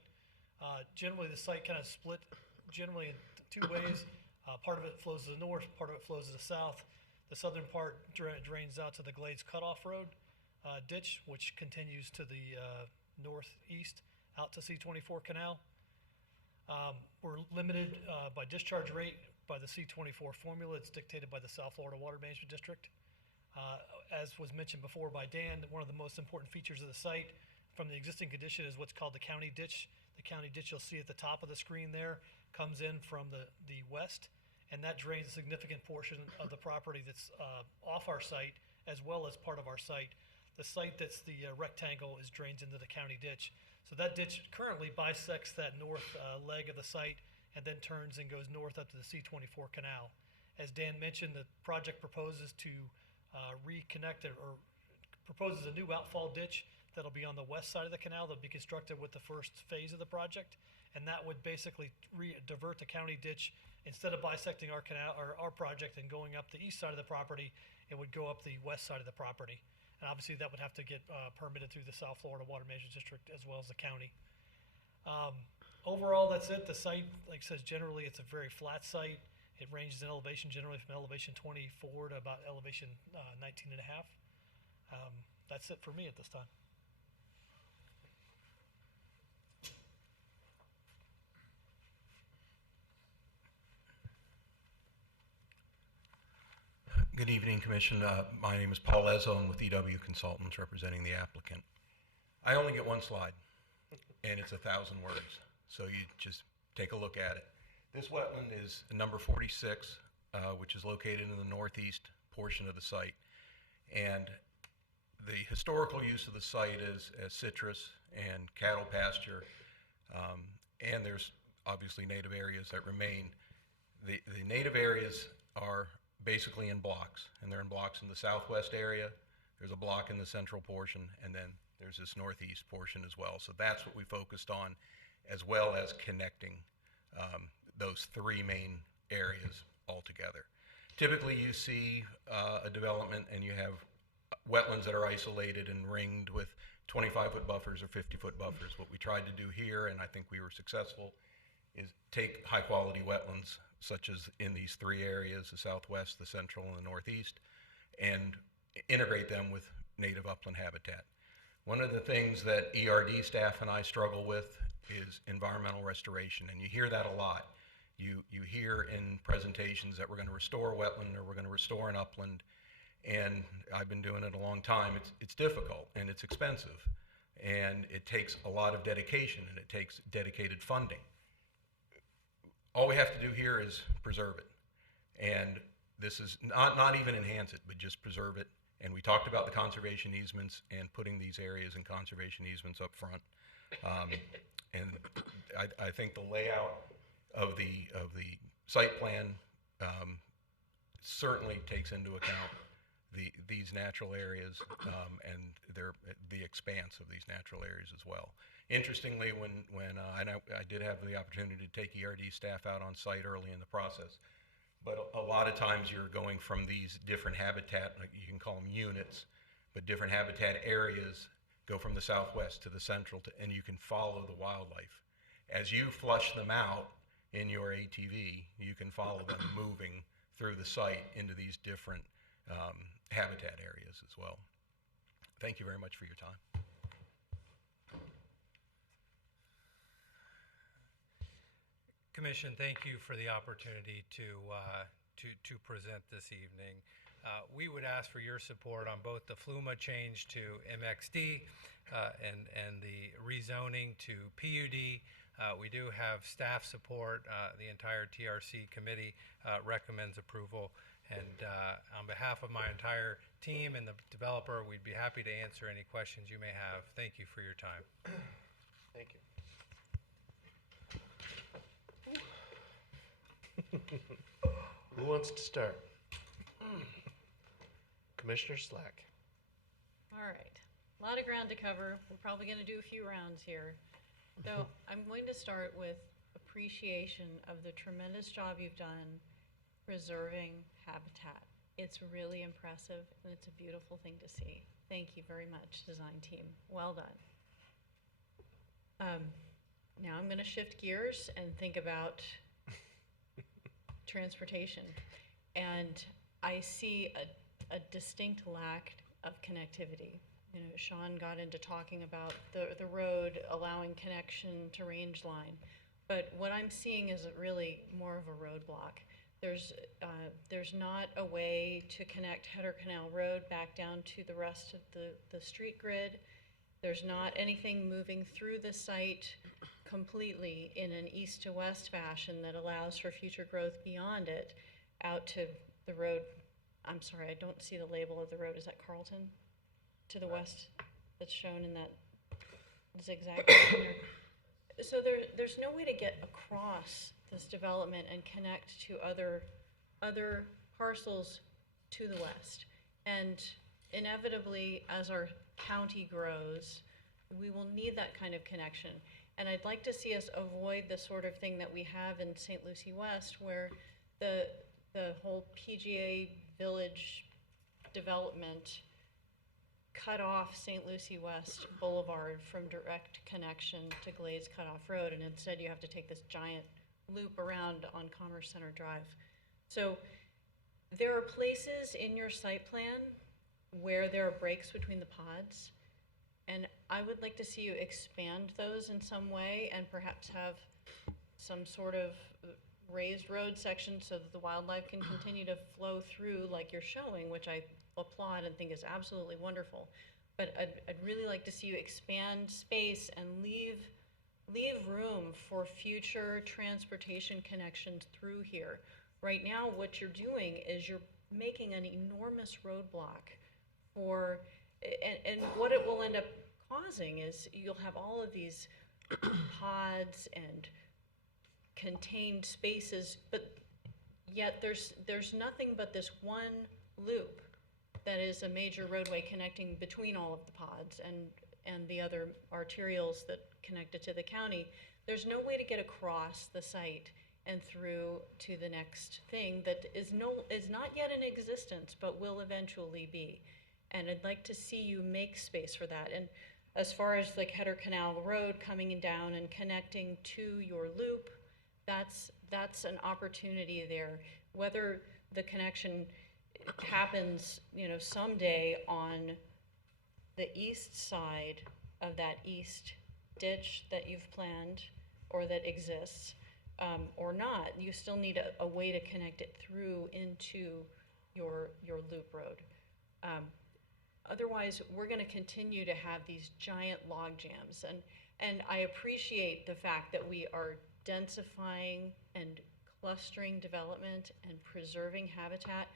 Generally the site kind of split generally in 2 ways. Part of it flows to the north, part of it flows to the south. The southern part drains out to the Glades Cutoff Road ditch, which continues to the northeast out to C-24 canal. We're limited by discharge rate by the C-24 formula. It's dictated by the South Florida Water Management District. As was mentioned before by Dan, one of the most important features of the site from the existing condition is what's called the county ditch. The county ditch you'll see at the top of the screen there comes in from the west, and that drains a significant portion of the property that's off our site as well as part of our site. The site that's the rectangle is drains into the county ditch. So that ditch currently bisects that north leg of the site and then turns and goes north up to the C-24 canal. As Dan mentioned, the project proposes to reconnect or proposes a new outfall ditch that'll be on the west side of the canal that'll be constructed with the first phase of the project. And that would basically divert the county ditch. Instead of bisecting our canal or our project and going up the east side of the property, it would go up the west side of the property. And obviously that would have to get permitted through the South Florida Water Management District as well as the county. Overall, that's it. The site, like I said, generally it's a very flat site. It ranges in elevation generally from elevation 24 to about elevation 19 and a half. That's it for me at this time. Good evening, Commission. My name is Paul Ezzo. I'm with EW Consultants representing the applicant. I only get one slide, and it's 1,000 words, so you just take a look at it. This wetland is number 46, which is located in the northeast portion of the site. And the historical use of the site is as citrus and cattle pasture, and there's obviously native areas that remain. The native areas are basically in blocks, and they're in blocks in the southwest area. There's a block in the central portion, and then there's this northeast portion as well. So that's what we focused on, as well as connecting those three main areas all together. Typically you see a development and you have wetlands that are isolated and ringed with 25-foot buffers or 50-foot buffers. What we tried to do here, and I think we were successful, is take high-quality wetlands such as in these three areas, the southwest, the central, and the northeast, and integrate them with native upland habitat. One of the things that ERD staff and I struggle with is environmental restoration, and you hear that a lot. You hear in presentations that we're going to restore a wetland or we're going to restore an upland, and I've been doing it a long time. It's difficult and it's expensive, and it takes a lot of dedication and it takes dedicated funding. All we have to do here is preserve it, and this is not even enhance it, but just preserve it. And we talked about the conservation easements and putting these areas in conservation easements up front. And I think the layout of the site plan certainly takes into account these natural areas and the expanse of these natural areas as well. Interestingly, when I did have the opportunity to take ERD staff out on site early in the process, but a lot of times you're going from these different habitat, like you can call them units, but different habitat areas go from the southwest to the central, and you can follow the wildlife. As you flush them out in your ATV, you can follow them moving through the site into these different habitat areas as well. Thank you very much for your time. Commission, thank you for the opportunity to present this evening. We would ask for your support on both the FLUMA change to MXD and the rezoning to PUD. We do have staff support. The entire TRC committee recommends approval. And on behalf of my entire team and the developer, we'd be happy to answer any questions you may have. Thank you for your time. Thank you. Who wants to start? Commissioner Slack. All right, a lot of ground to cover. We're probably going to do a few rounds here. So I'm going to start with appreciation of the tremendous job you've done preserving habitat. It's really impressive and it's a beautiful thing to see. Thank you very much, design team. Well done. Now I'm going to shift gears and think about transportation. And I see a distinct lack of connectivity. You know, Sean got into talking about the road allowing connection to range line, but what I'm seeing is really more of a roadblock. There's not a way to connect Header Canal Road back down to the rest of the street grid. There's not anything moving through the site completely in an east to west fashion that allows for future growth beyond it out to the road. I'm sorry, I don't see the label of the road. Is that Carlton? To the west, that's shown in that zigzag pattern there. So there's no way to get across this development and connect to other parcels to the west. And inevitably, as our county grows, we will need that kind of connection. And I'd like to see us avoid the sort of thing that we have in St. Lucie West, where the whole PGA Village development cut off St. Lucie West Boulevard from direct connection to Glades Cutoff Road, and instead you have to take this giant loop around on Commerce Center Drive. So there are places in your site plan where there are breaks between the pods, and I would like to see you expand those in some way and perhaps have some sort of raised road section so that the wildlife can continue to flow through like you're showing, which I applaud and think is absolutely wonderful. But I'd really like to see you expand space and leave room for future transportation connections through here. Right now, what you're doing is you're making an enormous roadblock for, and what it will end up causing is you'll have all of these pods and contained spaces, but yet there's nothing but this one loop that is a major roadway connecting between all of the pods and the other arterials that connect it to the county. There's no way to get across the site and through to the next thing that is not yet in existence, but will eventually be. And I'd like to see you make space for that. And as far as like Header Canal Road coming down and connecting to your loop, that's an opportunity there. Whether the connection happens, someday on the east side of that east ditch that you've planned or that exists, or not, you still need a way to connect it through into your loop road. Otherwise, we're going to continue to have these giant log jams. And I appreciate the fact that we are densifying and clustering development and preserving habitat.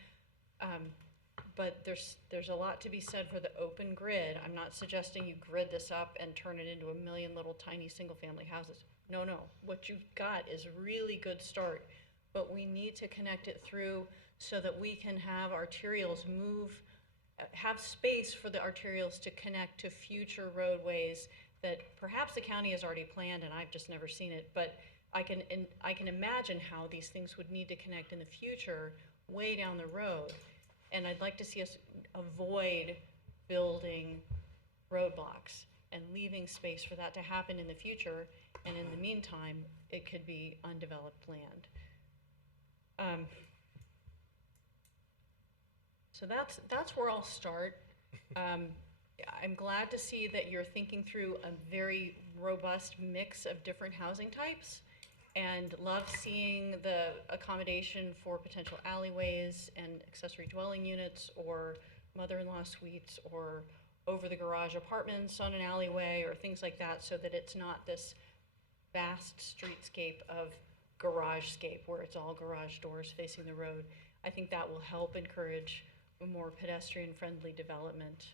But there's a lot to be said for the open grid. I'm not suggesting you grid this up and turn it into a million little tiny single-family houses. No. What you've got is a really good start, but we need to connect it through so that we can have arterials move, have space for the arterials to connect to future roadways that perhaps the county has already planned and I've just never seen it, but I can imagine how these things would need to connect in the future way down the road. And I'd like to see us avoid building roadblocks and leaving space for that to happen in the future. And in the meantime, it could be undeveloped land. So that's where I'll start. I'm glad to see that you're thinking through a very robust mix of different housing types, and love seeing the accommodation for potential alleyways and accessory dwelling units or mother-in-law suites or over the garage apartments on an alleyway or things like that, so that it's not this vast streetscape of garagescape where it's all garage doors facing the road. I think that will help encourage a more pedestrian-friendly development.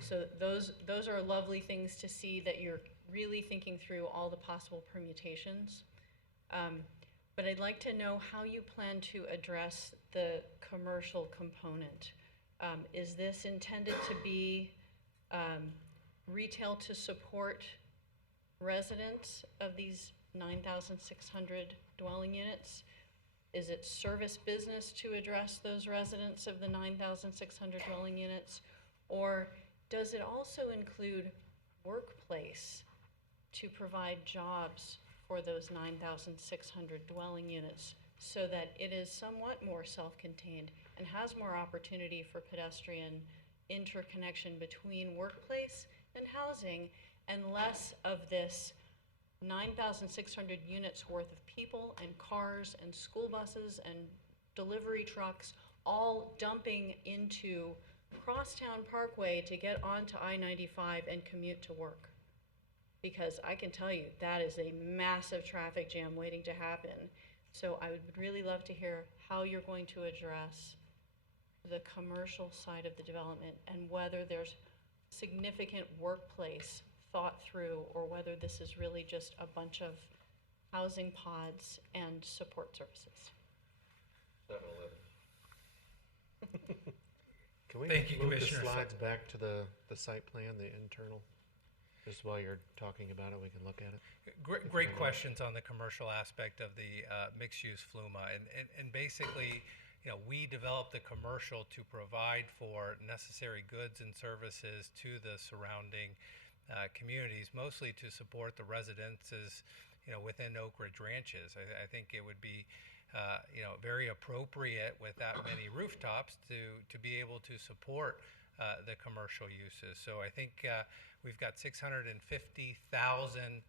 So those are lovely things to see that you're really thinking through all the possible permutations. But I'd like to know how you plan to address the commercial component. Is this intended to be retail to support residents of these 9,600 dwelling units? Is it service business to address those residents of the 9,600 dwelling units? Or does it also include workplace to provide jobs for those 9,600 dwelling units so that it is somewhat more self-contained and has more opportunity for pedestrian interconnection between workplace and housing, and less of this 9,600 units worth of people and cars and school buses and delivery trucks all dumping into Crosstown Parkway to get onto I-95 and commute to work. Because I can tell you, that is a massive traffic jam waiting to happen. So I would really love to hear how you're going to address the commercial side of the development and whether there's significant workplace thought through or whether this is really just a bunch of housing pods and support services. 7-Eleven. Can we Thank you, move the Commissioner. slides back to the site plan, the internal? Just while you're talking about it, we can look at it. Great questions on the commercial aspect of the mixed-use FLUMA. And basically, we developed the commercial to provide for necessary goods and services to the surrounding communities, mostly to support the residences, within Oak Ridge Ranches. I think it would be, very appropriate with that many rooftops to be able to support the commercial uses. So I think we've got 650,000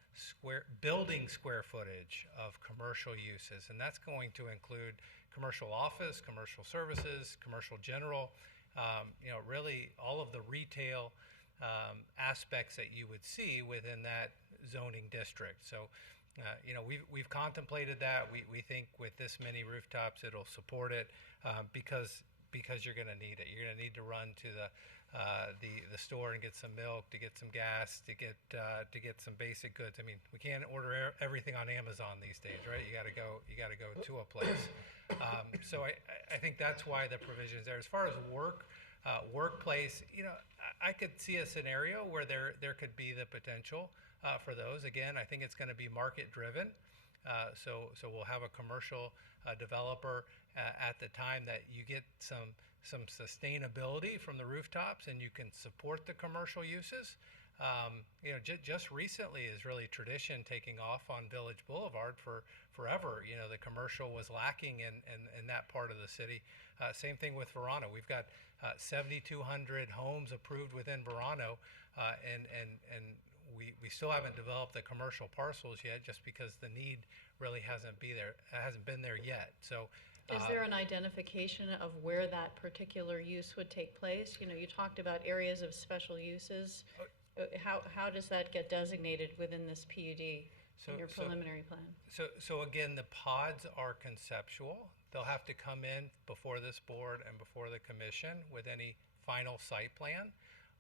building square footage of commercial uses, and that's going to include commercial office, commercial services, commercial general, really all of the retail aspects that you would see within that zoning district. So, we've contemplated that. We think with this many rooftops, it'll support it because you're going to need it. You're going to need to run to the store and get some milk, to get some gas, to get some basic goods. I mean, we can't order everything on Amazon these days, right? You got to go to a place. So I think that's why the provision is there. As far as workplace, I could see a scenario where there could be the potential for those. Again, I think it's going to be market driven. So we'll have a commercial developer at the time that you get some sustainability from the rooftops and you can support the commercial uses. Just recently is really tradition taking off on Village Boulevard forever. The commercial was lacking in that part of the city. Same thing with Verano. We've got 7,200 homes approved within Verano, and we still haven't developed the commercial parcels yet, just because the need really hasn't been there yet. So. Is there an identification of where that particular use would take place? You talked about areas of special uses. How does that get designated within this PUD in your preliminary plan? So again, the pods are conceptual. They'll have to come in before this board and before the commission with any final site plan.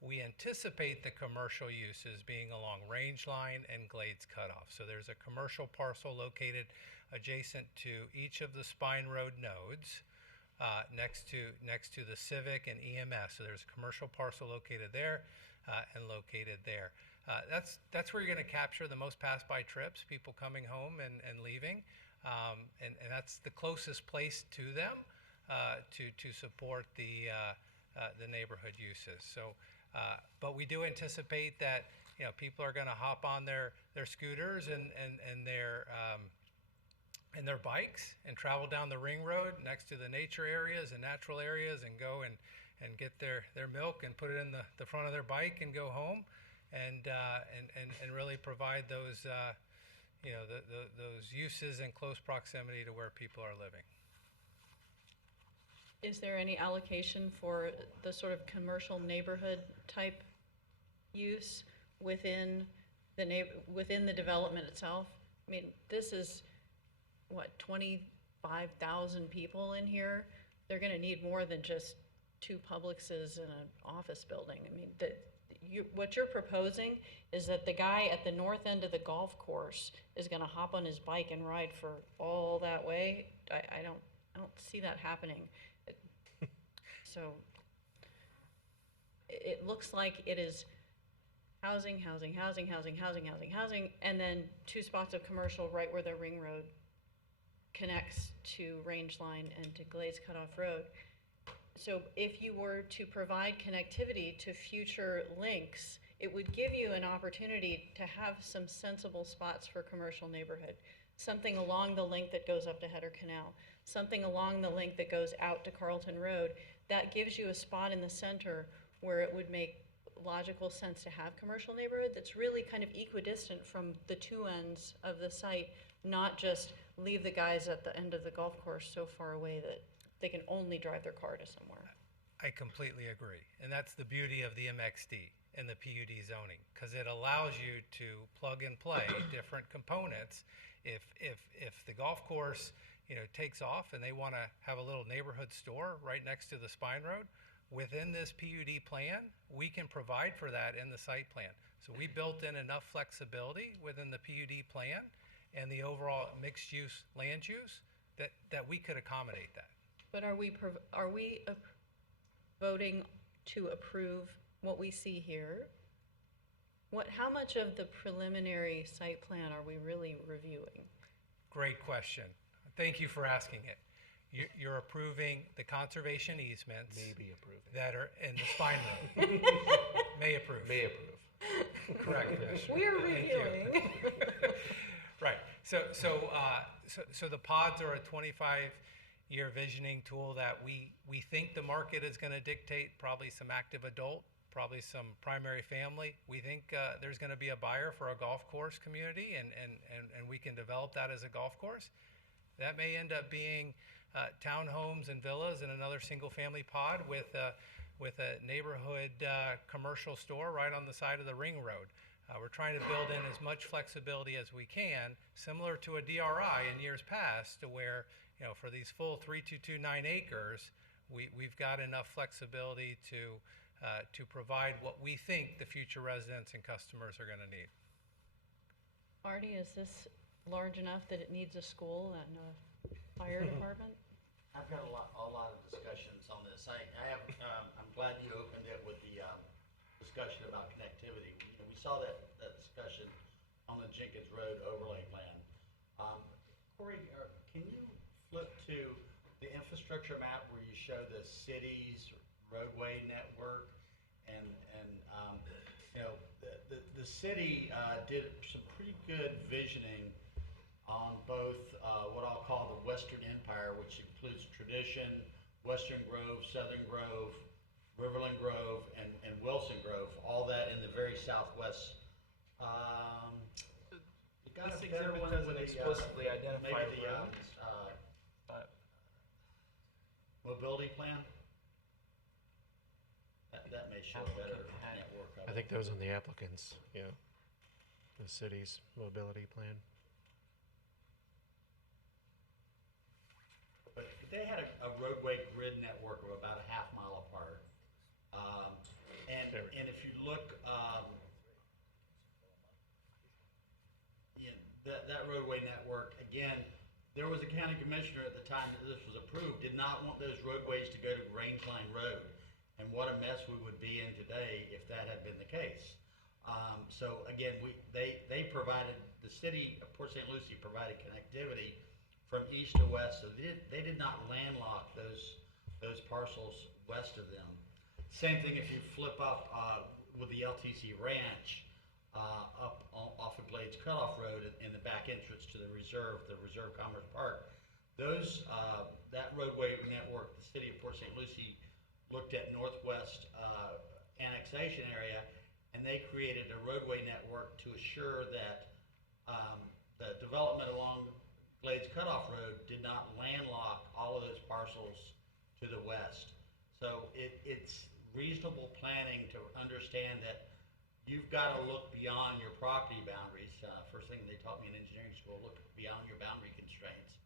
We anticipate the commercial uses being along Range Line and Glades Cutoff. So there's a commercial parcel located adjacent to each of the Spine Road nodes, next to the Civic and EMS. So there's a commercial parcel located there and located there. That's where you're going to capture the most pass-by trips, people coming home and leaving, and that's the closest place to them to support the neighborhood uses. So. But we do anticipate that people are going to hop on their scooters and their bikes and travel down the ring road next to the nature areas and natural areas and go and get their milk and put it in the front of their bike and go home and really provide those those uses in close proximity to where people are living. Is there any allocation for the sort of commercial neighborhood type use within the development itself? I mean, this is, 25,000 people in here? They're going to need more than just 2 Publixes and an office building. I mean, what you're proposing is that the guy at the north end of the golf course is going to hop on his bike and ride for all that way. I don't see that happening. So it looks like it is housing, and then 2 spots of commercial right where the ring road connects to Range Line and to Glades Cutoff Road. So if you were to provide connectivity to future links, it would give you an opportunity to have some sensible spots for commercial neighborhood. Something along the link that goes up to Header Canal, something along the link that goes out to Carlton Road. That gives you a spot in the center where it would make logical sense to have commercial neighborhood that's really kind of equidistant from the 2 ends of the site, not just leave the guys at the end of the golf course so far away that they can only drive their car to somewhere. I completely agree. And that's the beauty of the MXD and the PUD zoning, because it allows you to plug and play different components. If the golf course, takes off and they want to have a little neighborhood store right next to the spine road, within this PUD plan, we can provide for that in the site plan. So we built in enough flexibility within the PUD plan and the overall mixed-use land use that we could accommodate that. But are we voting to approve what we see here? How much of the preliminary site plan are we really reviewing? Great question. Thank you for asking it. You're approving the conservation easements. Maybe approving. That are in the spine road. May approve. May approve. Correct, Commissioner. We're Thank you. reviewing. Right. So the pods are a 25-year visioning tool that we think the market is going to dictate probably some active adult, probably some primary family. We think there's going to be a buyer for a golf course community, and we can develop that as a golf course. That may end up being townhomes and villas and another single-family pod with a neighborhood commercial store right on the side of the ring road. We're trying to build in as much flexibility as we can, similar to a DRI in years past, to where for these full 3,229 acres, we've got enough flexibility to provide what we think the future residents and customers are going to need. Artie, is this large enough that it needs a school and a fire department? I've got a lot of discussions on this. I'm glad you opened it with the discussion about connectivity. We saw that discussion on the Jenkins Road overlay plan. Corey, can you flip to the infrastructure map where you show the city's roadway network? And the city did some pretty good visioning on both what I'll call the Western Empire, which includes Tradition, Western Grove, Southern Grove, Riverland Grove, and Wilson Grove, all that in the very southwest. You got This a better exhibit one doesn't with the, explicitly identify maybe the roads, but mobility plan? That may show a better network of I it. think those on the applicants, yeah. The city's mobility plan. But they had a roadway grid network of about a half mile apart. And if you look, that roadway network, again, there was a county commissioner at the time that this was approved, did not want those roadways to go to Rangeline Road. And what a mess we would be in today if that had been the case. So again, they provided, the city of Port St. Lucie provided connectivity from east to west, so they did not landlock those parcels west of them. Same thing if you flip up with the LTC Ranch up off of Glades Cutoff Road in the back entrance to the Reserve Commerce Park. That roadway network, the city of Port St. Lucie looked at northwest annexation area, and they created a roadway network to assure that the development along Glades Cutoff Road did not landlock all of those parcels to the west. So it's reasonable planning to understand that you've got to look beyond your property boundaries. First thing they taught me in engineering school, look beyond your boundary constraints.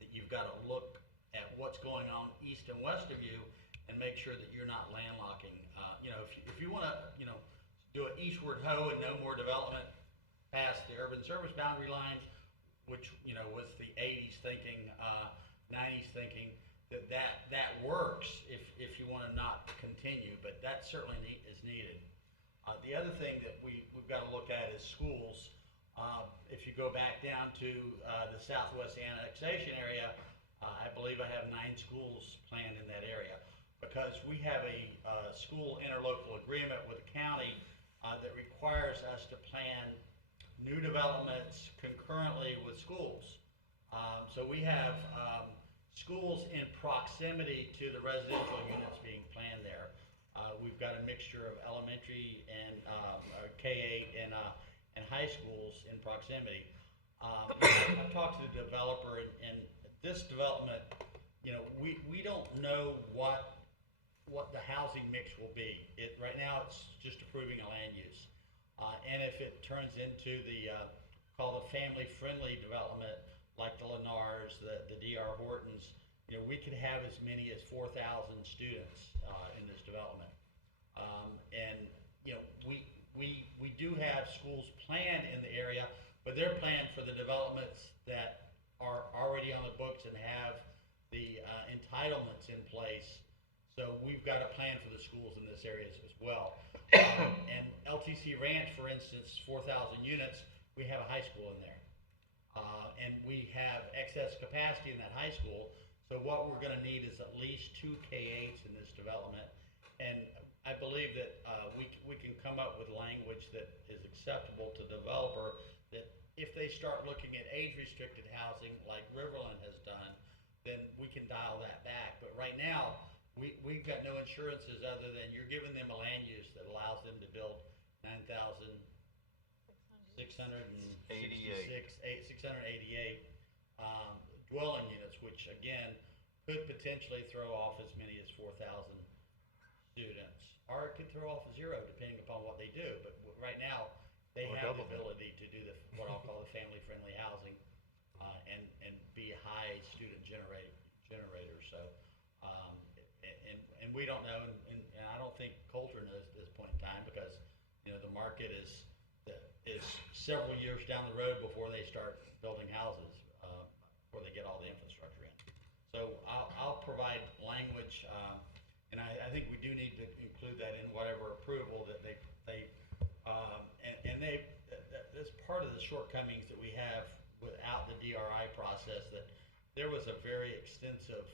That you've got to look at what's going on east and west of you and make sure that you're not landlocking. If you want to, do an eastward hoe and no more development past the urban service boundary lines, which, was the 80s thinking, 90s thinking, that works if you want to not continue, but that certainly is needed. The other thing that we've got to look at is schools. If you go back down to the southwest annexation area, I believe I have 9 schools planned in that area, because we have a school interlocal agreement with the county that requires us to plan new developments concurrently with schools. So we have schools in proximity to the residential units being planned there. We've got a mixture of elementary and K-8 and high schools in proximity. I've talked to the developer, and this development we don't know what the housing mix will be. Right now, it's just approving a land use. And if it turns into called a family-friendly development, like the Lennars, the D.R. Hortons, we could have as many as 4,000 students in this development. And, we do have schools planned in the area, but they're planned for the developments that are already on the books and have the entitlements in place. So we've got a plan for the schools in this area as well. And LTC Ranch, for instance, 4,000 units, we have a high school in there. And we have excess capacity in that high school. So what we're gonna need is at least 2 K-8s in this development. And I believe that we can come up with language that is acceptable to the developer, that if they start looking at age-restricted housing like Riverland has done, then we can dial that back. But right now, we've got no insurances other than you're giving them a land use that allows them to build 688 dwelling units, which again could potentially throw off as many as 4,000 students, or it could throw off 0 depending upon what they do. But right now, they have the ability to do what I'll call the family-friendly housing, and be high student generator. So, and we don't know, and I don't think Coulter knows at this point in time, because the market is several years down the road before they start building houses, before they get all the infrastructure in. So I'll provide language, and I think we do need to include that in whatever approval that that's part of the shortcomings that we have without the DRI process, that there was a very extensive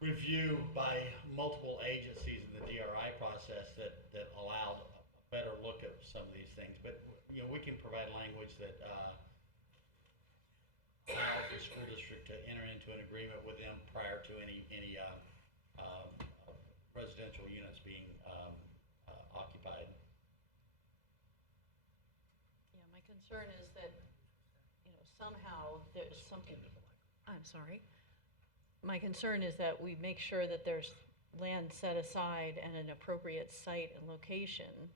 review by multiple agencies in the DRI process that allowed a better look at some of these things. But we can provide language that allows the school district to enter into an agreement with them prior to any residential units being occupied. Yeah, my concern is that, somehow there's something, I'm sorry. My concern is that we make sure that there's land set aside and an appropriate site and location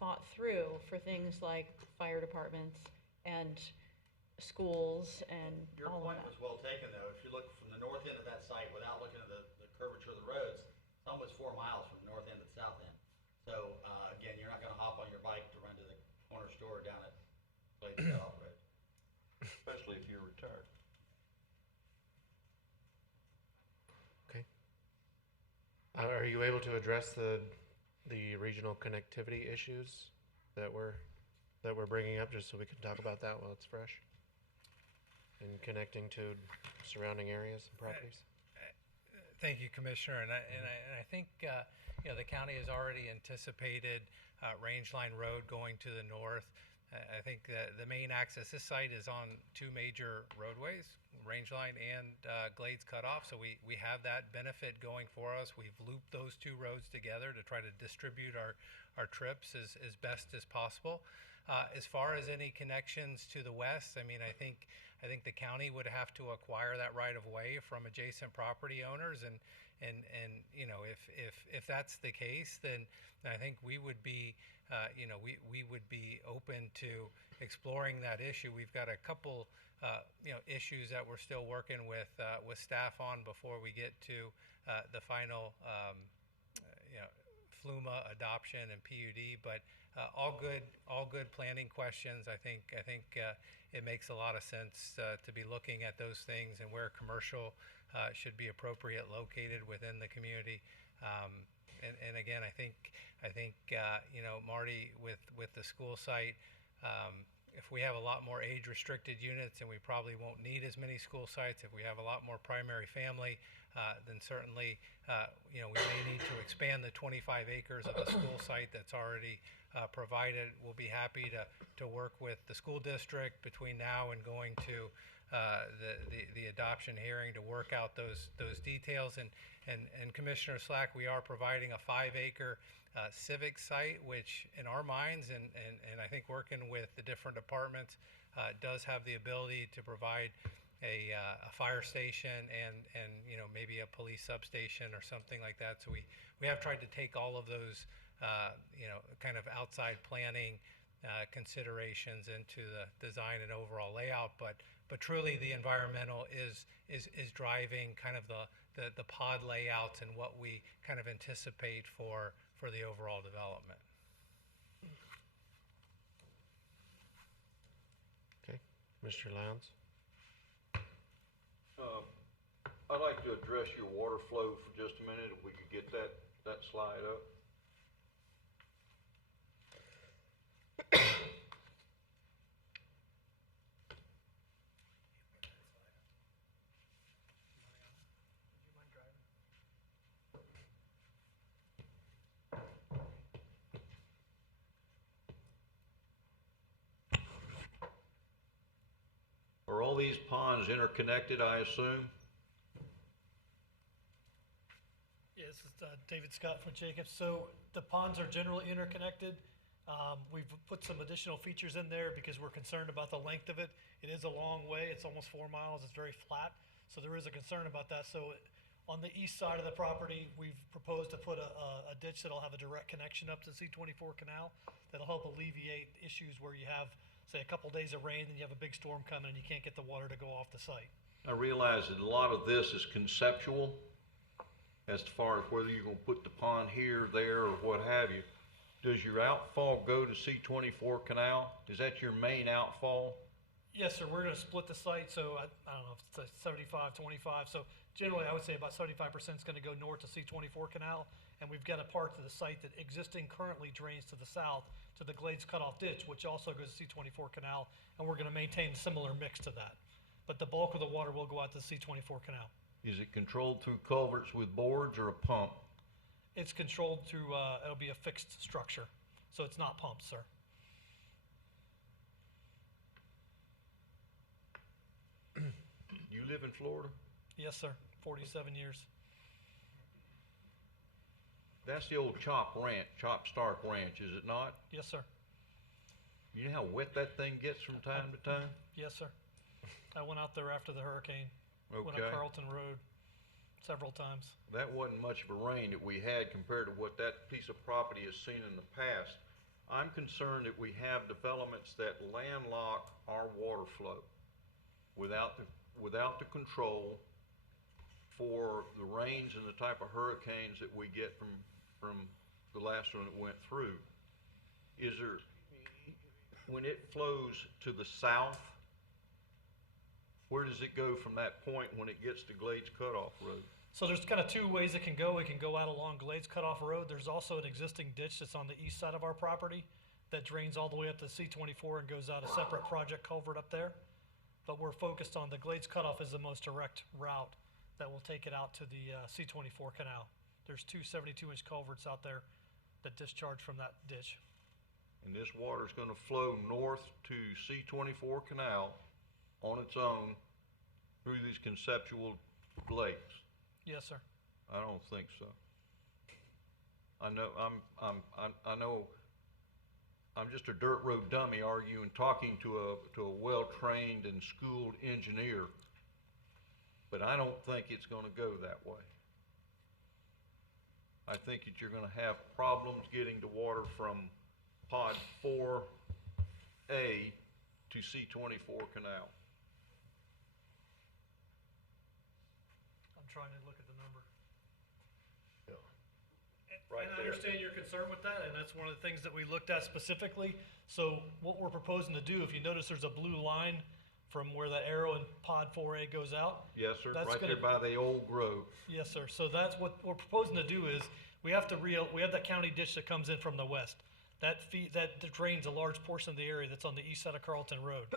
thought through for things like fire departments and schools and Your all of point that. was well taken, though. If you look from the north end of that site without looking at the curvature of the roads, it's almost 4 miles from the north end to the south end. So, again, you're not gonna hop on your bike to run to the corner store down at Glades South Road. Especially if you're retired. Okay. Are you able to address the regional connectivity issues that we're bringing up, just so we can talk about that while it's fresh? And connecting to surrounding areas and properties? Thank you, Commissioner. And I think the county has already anticipated Range Line Road going to the north. I think the main access, this site is on 2 major roadways, Range Line and Glades Cutoff. So we have that benefit going for us. We've looped those 2 roads together to try to distribute our trips as best as possible. As far as any connections to the west, I mean, I think the county would have to acquire that right of way from adjacent property owners, and if that's the case, then I think we would be we would be open to exploring that issue. We've got a couple issues that we're still working with staff on before we get to the final FLUMA adoption and PUD, but all good planning questions. I think it makes a lot of sense to be looking at those things and where commercial should be appropriate located within the community. And again, I think Marty, with the school site, if we have a lot more age-restricted units, and we probably won't need as many school sites. If we have a lot more primary family, then certainly we may need to expand the 25 acres of a school site that's already provided. We'll be happy to work with the school district between now and going to the adoption hearing to work out those details. And Commissioner Slack, we are providing a 5-acre civic site, which in our minds, and I think working with the different departments, does have the ability to provide a fire station and maybe a police substation or something like that. So we have tried to take all of those kind of outside planning considerations into the design and overall layout, but truly the environmental is driving kind of the pod layouts and what we kind of anticipate for the overall development. Okay, Mr. Lowndes? I'd like to address your water flow for just a minute, if we could get that slide up. Are all these ponds interconnected, I assume? Yeah, this is David Scott from Jacobs. So the ponds are generally interconnected. We've put some additional features in there because we're concerned about the length of it. It is a long way. It's almost 4 miles. It's very flat. So there is a concern about that. So on the east side of the property, we've proposed to put a ditch that'll have a direct connection up to the C-24 canal. That'll help alleviate issues where you have, say, a couple days of rain and you have a big storm coming and you can't get the water to go off the site. I realize that a lot of this is conceptual as far as whether you're gonna put the pond here, there, or what have you. Does your outfall go to C-24 canal? Is that your main outfall? Yes, sir. We're going to split the site. So I don't know if it's a 75, 25. So generally, I would say about 75% is going to go north to C-24 canal. And we've got a part to the site that existing currently drains to the south to the Glades Cutoff Ditch, which also goes to C-24 canal. And we're going to maintain a similar mix to that. But the bulk of the water will go out to the C-24 canal. Is it controlled through culverts with boards or a pump? It's controlled through, it'll be a fixed structure. So it's not pumped, sir. You live in Florida? Yes, sir. 47 years. That's the old Chop Stark Ranch, is it not? Yes, sir. You know how wet that thing gets from time to time? Yes, sir. I went out there after the hurricane. Went Okay. up Carlton Road several times. That wasn't much of a rain that we had compared to what that piece of property has seen in the past. I'm concerned that we have developments that landlock our water flow without the control for the rains and the type of hurricanes that we get from the last one that went through. Is there, when it flows to the south, where does it go from that point when it gets to Glades Cutoff Road? So there's kind of two ways it can go. It can go out along Glades Cutoff Road. There's also an existing ditch that's on the east side of our property that drains all the way up to C-24 and goes out a separate project culvert up there. But we're focused on the Glades Cutoff as the most direct route that will take it out to the C-24 canal. There's two 72-inch culverts out there that discharge from that ditch. And this water is gonna flow north to C-24 canal on its own through these conceptual lakes? Yes, sir. I don't think so. I know I'm just a dirt road dummy arguing, talking to a well-trained and schooled engineer, but I don't think it's gonna go that way. I think that you're gonna have problems getting the water from Pod 4A to C-24 canal. I'm trying to look at the number. Right And I there. understand your concern with that, and that's one of the things that we looked at specifically. So what we're proposing to do, if you notice there's a blue line from where the arrow in Pod 4A goes out. Yes, sir, That's right there gonna- by the old grove. Yes, sir. So that's what we're proposing to do is, we have that county ditch that comes in from the west. That drains a large portion of the area that's on the east side of Carlton Road.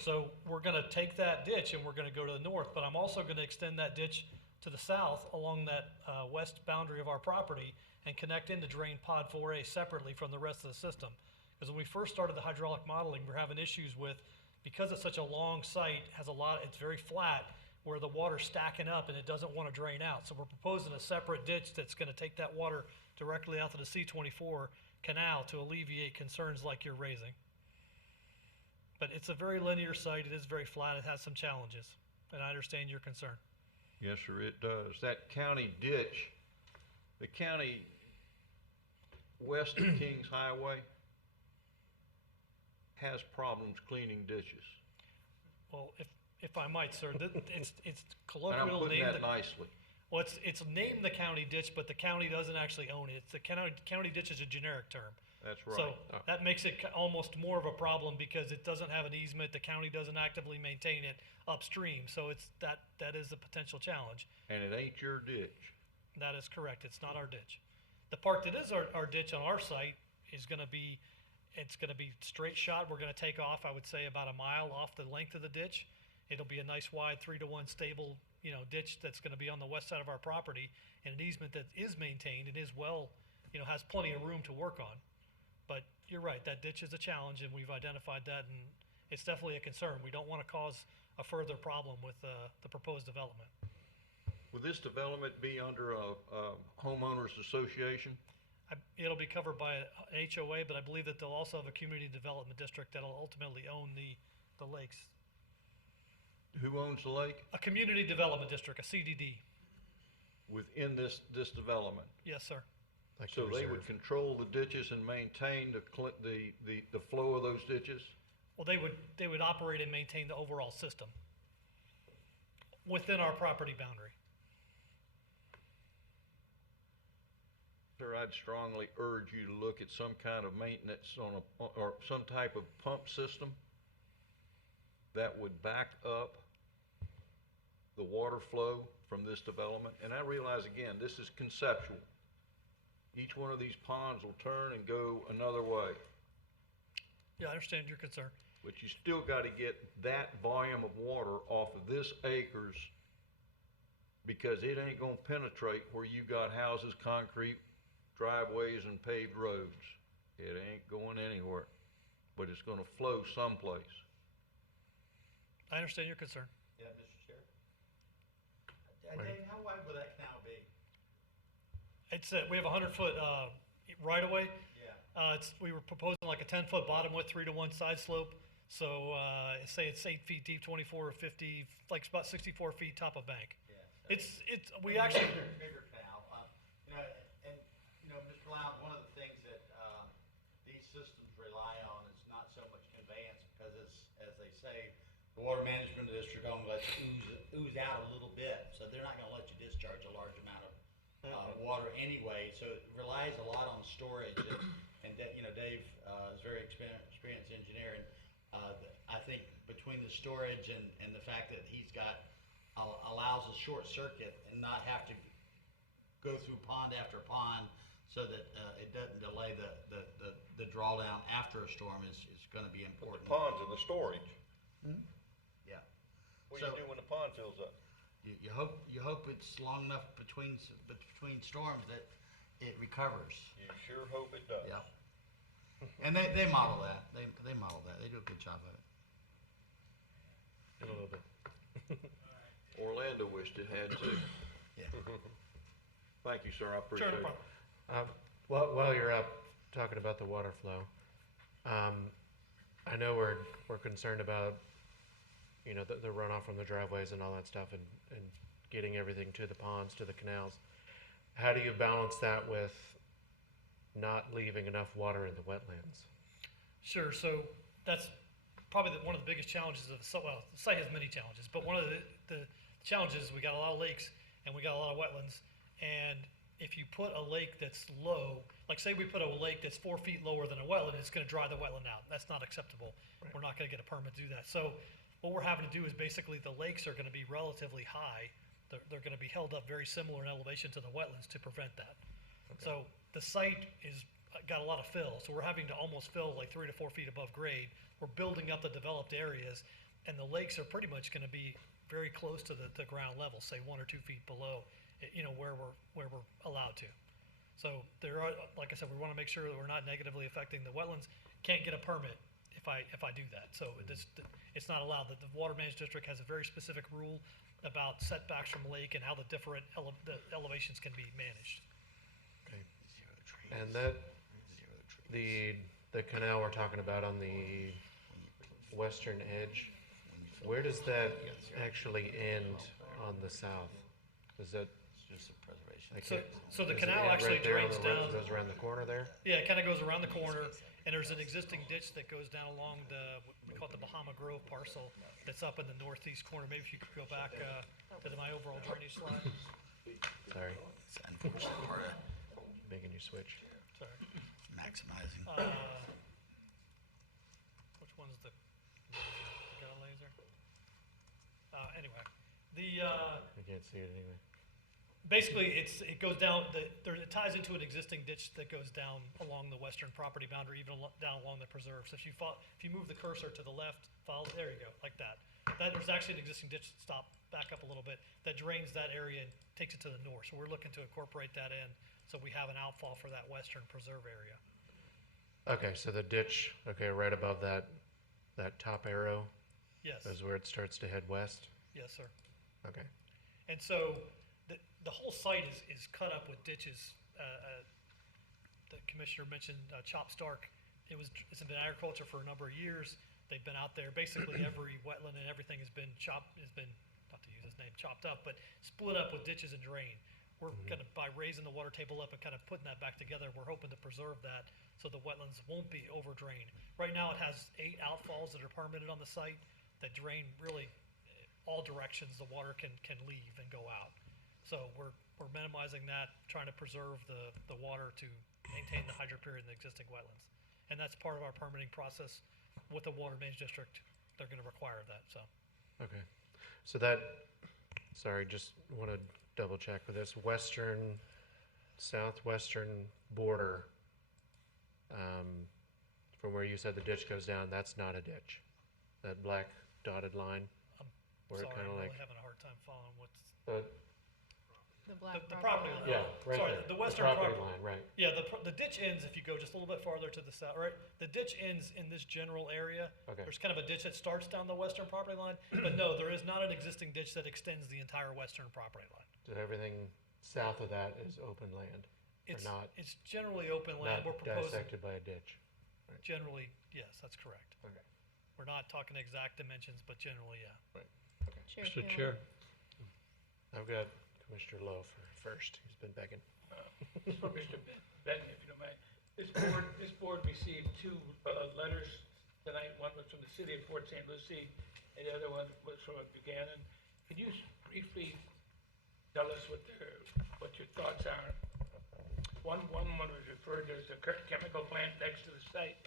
So we're gonna take that ditch and we're gonna go to the north, but I'm also gonna extend that ditch to the south along that west boundary of our property and connect in to drain Pod 4A separately from the rest of the system. Because when we first started the hydraulic modeling, we're having issues with, because it's such a long site, it's very flat, where the water's stacking up and it doesn't want to drain out. So we're proposing a separate ditch that's going to take that water directly out to the C-24 canal to alleviate concerns like you're raising. But it's a very linear site. It is very flat. It has some challenges. and I understand your concern. Yes, sir, it does. That county ditch, the county west of Kings Highway has problems cleaning ditches. Well, if I might, sir, it's And colloquial I'm putting name. that nicely. Well, it's named the county ditch, but the county doesn't actually own it. It's the county ditch is a generic term. That's right. So that makes it almost more of a problem because it doesn't have an easement. The county doesn't actively maintain it upstream. So that is a potential challenge. And it ain't your ditch. That is correct. It's not our ditch. The part that is our ditch on our site is going to be, it's going to be straight shot. We're going to take off, I would say, about a mile off the length of the ditch. It'll be a nice wide 3-to-1 stable, ditch that's going to be on the west side of our property, and an easement that is maintained and is well, has plenty of room to work on. But you're right, that ditch is a challenge, and we've identified that, and it's definitely a concern. We don't want to cause a further problem with the proposed development. Will this development be under a homeowners association? It'll be covered by an HOA, but I believe that they'll also have a community development district that'll ultimately own the lakes. Who owns the lake? A community development district, a CDD. Within this development? Yes, sir. Like So the they reserve. would control the ditches and maintain the flow of those ditches? Well, they would operate and maintain the overall system within our property boundary. Sir, I'd strongly urge you to look at some kind of maintenance or some type of pump system that would back up the water flow from this development. And I realize, again, this is conceptual. Each one of these ponds will turn and go another way, Yeah, I understand your concern. but you still got to get that volume of water off of this acres because it ain't gonna penetrate where you got houses, concrete, driveways, and paved roads. It ain't going anywhere, but it's gonna flow someplace. I understand your concern. Yeah, Mr. Chair. Dave, how wide will that canal be? It's we have a 100-foot right of way. Yeah. We were proposing like a 10-foot bottom width, 3-to-1 side slope. So say it's 8 feet deep, 24 or 50, like it's about 64 feet top of bank. Yeah. We actually. Bigger canal. Mr. Loud, one of the things that these systems rely on is not so much conveyance because as they say, the Water Management District only lets ooze out a little bit. So they're not going to let you discharge a large amount of water anyway. So it relies a lot on storage. And Dave is a very experienced engineer. And I think between the storage and the fact that he's got allows a short circuit and not have to go through pond after pond so that it doesn't delay the drawdown after a storm is going to be important. The ponds and the storage. Yeah. What do you do when the pond fills up? You hope it's long enough between storms that it recovers. You sure hope it does. Yeah. And they model that. They model that. They do a good job of it. A little bit. Orlando wished it had too. Yeah. Thank you, sir, I appreciate Sure, no it. problem. While you're up talking about the water flow, I know we're concerned about, the runoff from the driveways and all that stuff and getting everything to the ponds, to the canals. How do you balance that with not leaving enough water in the wetlands? Sure. So that's probably one of the biggest challenges of the site. Well, the site has many challenges, but one of the challenges is we got a lot of lakes and we got a lot of wetlands. And if you put a lake that's low, like say we put a lake that's 4 feet lower than a wetland, it's going to dry the wetland out. That's not acceptable. Right. We're not going to get a permit to do that. So what we're having to do is basically the lakes are going to be relatively high. They're going to be held up very similar in elevation to the wetlands to prevent that. Okay. So the site is got a lot of fill. So we're having to almost fill like 3 to 4 feet above grade. We're building up the developed areas, and the lakes are pretty much going to be very close to the ground level, say 1 or 2 feet below, where we're allowed to. So there are, like I said, we want to make sure that we're not negatively affecting the wetlands. Can't get a permit if I do that. So it's not allowed. The Water Management District has a very specific rule about setbacks from lake and how the different the elevations can be managed. Okay. And the canal we're talking about on the western edge Where does that actually end on the south? Is that? Just a preservation. So the Does it canal end actually right there on drains the right- down. Goes around the corner there? Yeah, it kind of goes around the corner, and there's an existing ditch that goes down along we call it the Bahama Grove parcel that's up in the northeast corner. Maybe if you could go back to my overall drainage slide. Sorry. It's an unfortunate part of Making you switch. Sorry. maximizing. Which one's the got a laser? Anyway, I can't see it anyway. basically it goes down. It ties into an existing ditch that goes down along the western property boundary, even down along the preserve. So if you move the cursor to the left, there you go, like that. There's actually an existing ditch. Back up a little bit. That drains that area and takes it to the north. So we're looking to incorporate that in, so we have an outfall for that western preserve area. Okay, so the ditch, right above that top arrow Yes. is where it starts to head west? Yes, sir. Okay. And so the whole site is cut up with ditches. The commissioner mentioned Chop Stark. It's been agriculture for a number of years. They've been out there. Basically, every wetland and everything has been not to use his name, chopped up, but split up with ditches and drain. We're gonna, by raising the water table up and kind of putting that back together, we're hoping to preserve that so the wetlands won't be overdrained. Right now, it has 8 outfalls that are permitted on the site that drain really all directions the water can leave and go out. So we're minimizing that, trying to preserve the water to maintain the hydro period in the existing wetlands. And that's part of our permitting process with the Water Management District. They're gonna require that, so. Okay. So just want to double check with this southwestern border, from where you said the ditch goes down, that's not a ditch. That black dotted line, where it Sorry, kind I'm of really like. having a hard time following what's. The The property line. Yeah, right Sorry, there. the western property prop- line, right. Yeah, the ditch ends if you go just a little bit farther to the south, right? The ditch ends in this general area. Okay. There's kind of a ditch that starts down the western property line, but no, there is not an existing ditch that extends the entire western property line. So everything south of that is open land, or not? It's generally open land. Not We're proposing, dissected by a ditch. generally, yes, that's correct. Okay. We're not talking exact dimensions, but generally, yeah. Right. Okay. Mr. Chair, I've got Commissioner Lowe first. He's been begging. For Mr. Benton, if you don't mind. This board received 2 letters tonight. One was from the city of Port St. Lucie, and the other one was from Buchanan. Can you briefly tell us what your thoughts are? One was referred, there's a chemical plant next to the site.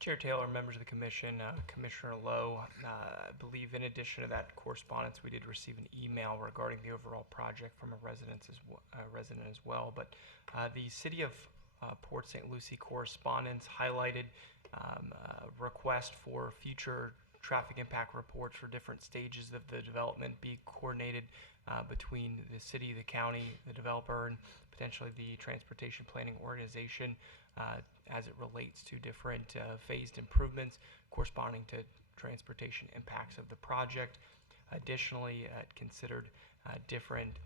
Chair Taylor, members of the commission, Commissioner Lowe, I believe in addition to that correspondence, we did receive an email regarding the overall project from a resident as well. But the city of Port St. Lucie correspondence highlighted a request for future traffic impact reports for different stages of the development be coordinated between the city, the county, the developer, and potentially the transportation planning organization as it relates to different phased improvements corresponding to transportation impacts of the project. Additionally, it considered different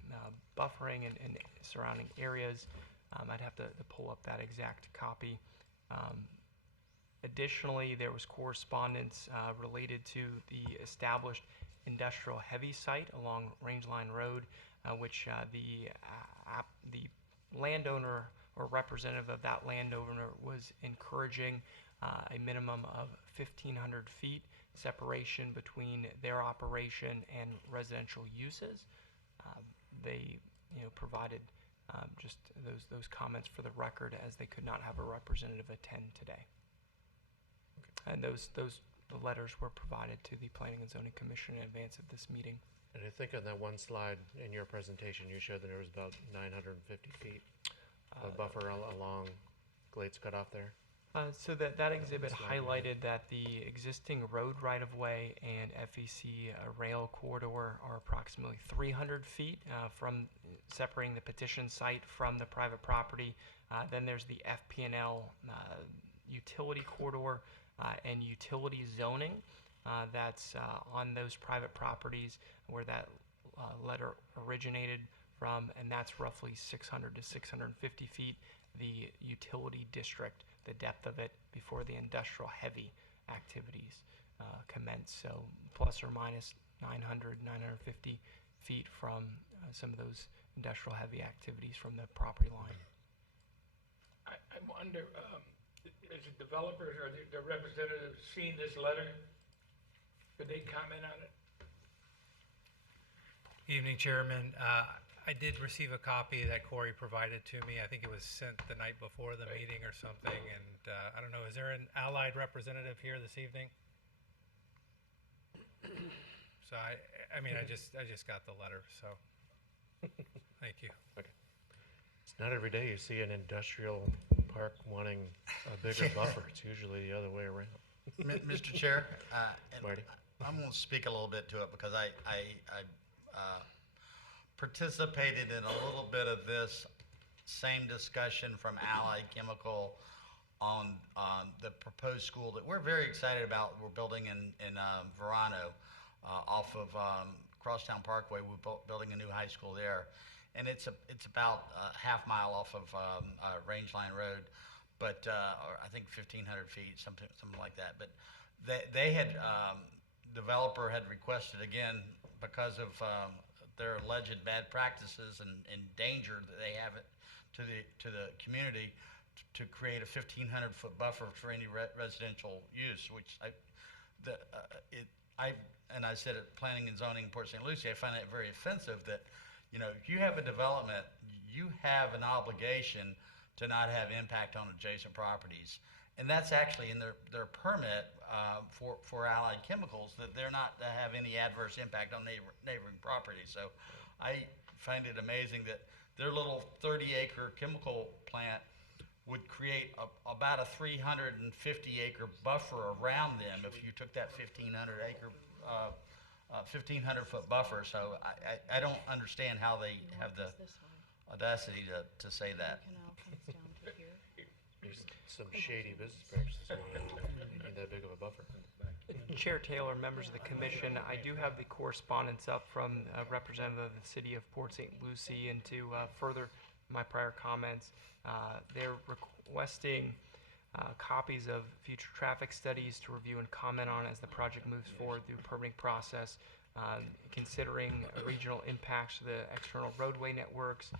buffering and surrounding areas. I'd have to pull up that exact copy. Additionally, there was correspondence related to the established industrial heavy site along Rangeline Road, which the landowner or representative of that landowner was encouraging a minimum of 1,500 feet separation between their operation and residential uses. They provided just those comments for the record, as they could not have a representative attend today. And the letters were provided to the Planning and Zoning Commission in advance of this meeting. And I think on that one slide in your presentation, you showed that there was about 950 feet of buffer along Glades Cutoff there. So that exhibit highlighted that the existing road right-of-way and FEC rail corridor are approximately 300 feet from separating the petition site from the private property. Then there's the FP&L utility corridor and utility zoning that's on those private properties where that letter originated from, and that's roughly 600 to 650 feet. The utility district, the depth of it before the industrial heavy activities. commence. So plus or minus 900, 950 feet from some of those industrial heavy activities from the property line. I wonder, is the developers or the representatives seen this letter? Could they comment on it? Evening, Chairman. I did receive a copy that Corey provided to me. I think it was sent the night before the meeting or something, and I don't know, is there an Allied representative here this evening? So I mean, I just got the letter, so thank you. Okay. It's not every day you see an industrial park wanting a bigger buffer. It's usually the other way around. Mr. Chair, and Marty? I'm going to speak a little bit to it because I participated in a little bit of this same discussion from Allied Chemical on the proposed school that we're very excited about. We're building in Verano off of Crosstown Parkway. We're building a new high school there, and it's about a half mile off of Rangeline Road, but or I think 1,500 feet, something like that. But they had developer had requested again because of their alleged bad practices and danger that they have it to the community to create a 1,500-foot buffer for any residential use, which I said at Planning and Zoning in Port St. Lucie, I find it very offensive that, you know, if you have a development, you have an obligation to not have impact on adjacent properties. And that's actually in their permit for Allied Chemicals, that they're not to have any adverse impact on neighboring property. So I find it amazing that their little 30-acre chemical plant would create about a 350-acre buffer around them if you took that 1,500-foot buffer. So I don't understand how they have the audacity to say that. There's some shady business practices going on. You need that big of a buffer. Chair Taylor, members of the commission, I do have the correspondence up from a representative of the city of Port St. Lucie, and to further my prior comments, they're requesting copies of future traffic studies to review and comment on as the project moves forward through permitting process, considering regional impacts to the external roadway networks,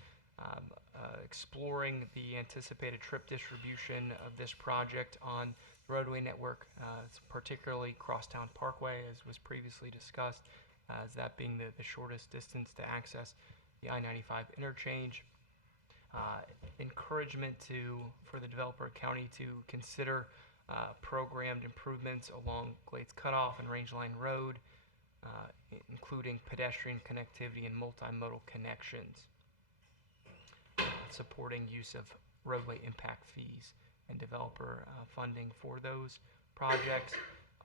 exploring the anticipated trip distribution of this project on the roadway network, particularly Crosstown Parkway, as was previously discussed, as that being the shortest distance to access the I-95 interchange. Encouragement for the developer county to consider programmed improvements along Glades Cutoff and Rangeline Road, including pedestrian connectivity and multimodal connections, supporting use of roadway impact fees and developer funding for those projects.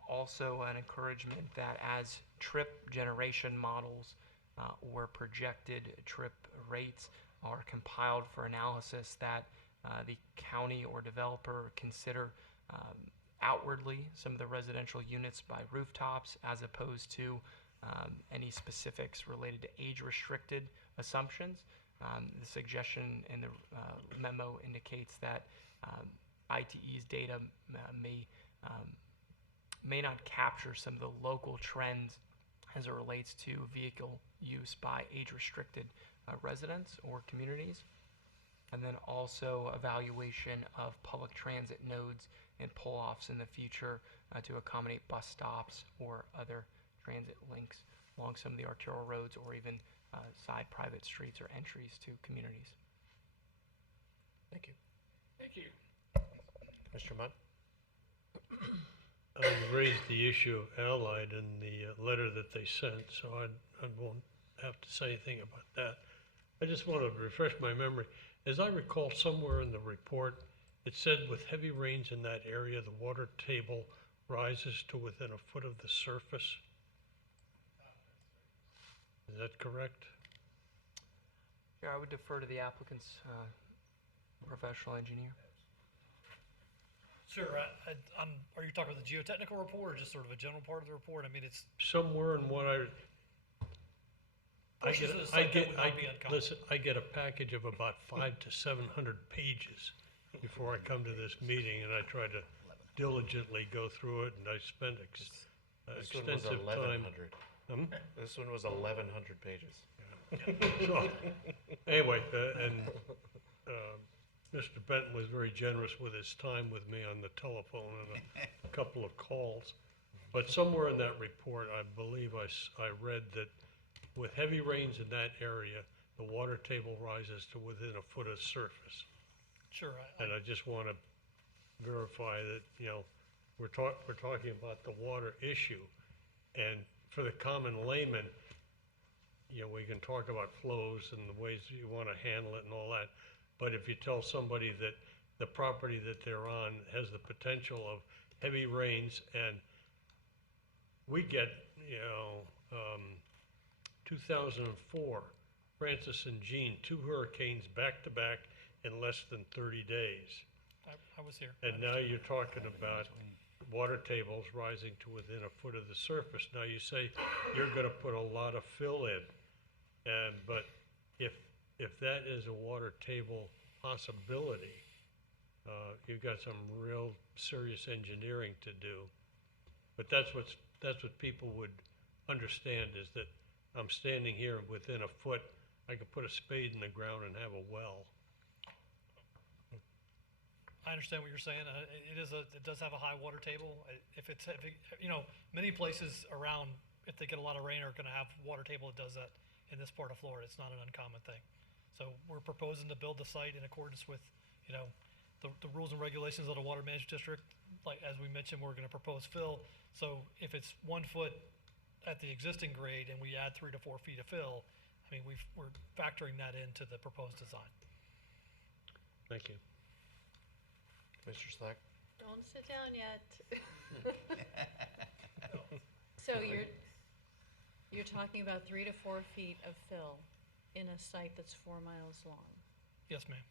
Also an encouragement that as trip generation models or projected trip rates are compiled for analysis, that the county or developer consider outwardly some of the residential units by rooftops as opposed to any specifics related to age-restricted assumptions. The suggestion in the memo indicates that ITE's data may not capture some of the local trends as it relates to vehicle use by age-restricted residents or communities. And then also evaluation of public transit nodes and pull-offs in the future to accommodate bus stops or other transit links along some of the arterial roads or even side private streets or entries to communities. Thank you. Thank you. Mr. Mudd? I raised the issue of Allied in the letter that they sent, so I won't have to say anything about that. I just want to refresh my memory. As I recall, somewhere in the report, it said with heavy rains in that area, the water table rises to within a foot of the surface. Is that correct? Yeah, I would defer to the applicant's professional engineer. Sure. Are you talking about the geotechnical report or just sort of a general part of the report? I mean, it's Somewhere in what portions of the site that would not be uncommon. listen, I get a package of about 500 to 700 pages before I come to this meeting, and I try to diligently go through it, and I spend This one was extensive time. 1,100. Hmm? This one was 1,100 pages. So, anyway, Mr. Benton was very generous with his time with me on the telephone and a couple of calls. But somewhere in that report, I believe I read that with heavy rains in that area, the water table rises to within a foot of surface. Sure. And I just want to verify that, you know, we're talking about the water issue. And for the common layman, you know, we can talk about flows and the ways you want to handle it and all that. But if you tell somebody that the property that they're on has the potential of heavy rains, and we get, you know, 2004, Francis and Jean, 2 hurricanes back to back in less than 30 days. I was here. And now you're talking about water tables rising to within a foot of the surface. Now you say you're going to put a lot of fill in, but if that is a water table possibility, you've got some real serious engineering to do. But that's what people would understand, is that I'm standing here within a foot. I could put a spade in the ground and have a well. I understand what you're saying. It does have a high water table. You know, many places around, if they get a lot of rain, are going to have water table that does that. In this part of Florida, it's not an uncommon thing. So we're proposing to build the site in accordance with, you know, the rules and regulations of the Water Management District. Like, as we mentioned, we're going to propose fill. So if it's 1 foot at the existing grade and we add 3 to 4 feet of fill, I mean, we're factoring that into the proposed design. Thank you. Commissioner Slack? Don't sit down yet. So you're talking about 3 to 4 feet of fill in a site that's 4 miles long. Yes, ma'am.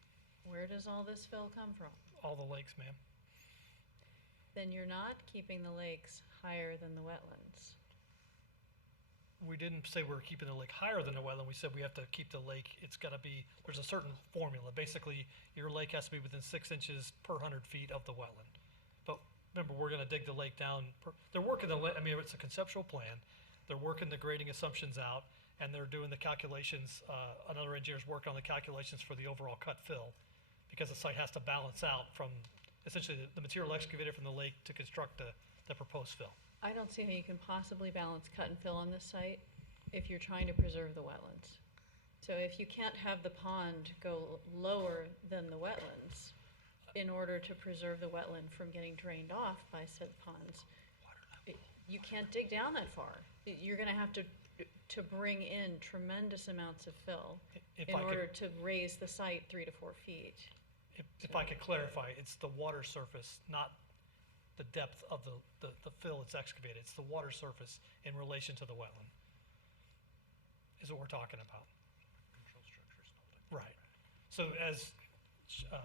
Where does all this fill come from? All the lakes, ma'am. Then you're not keeping the lakes higher than the wetlands. We didn't say we were keeping the lake higher than the wetland. We said we have to keep the lake, it's got to be, there's a certain formula. Basically, your lake has to be within 6 inches per 100 feet of the wetland. But remember, we're going to dig the lake down. They're working I mean, it's a conceptual plan. They're working the grading assumptions out, and they're doing the calculations. Another engineer's working on the calculations for the overall cut fill, because the site has to balance out from essentially the material excavated from the lake to construct the proposed fill. I don't see how you can possibly balance cut and fill on this site if you're trying to preserve the wetlands. So if you can't have the pond go lower than the wetlands in order to preserve the wetland from getting drained off by said ponds, you can't dig down that far. You're going to have to bring in tremendous amounts of fill in order to raise the site 3 to 4 feet. If I could clarify, it's the water surface, not the depth of the fill it's excavated. It's the water surface in relation to the wetland, is what we're talking about. Right. So as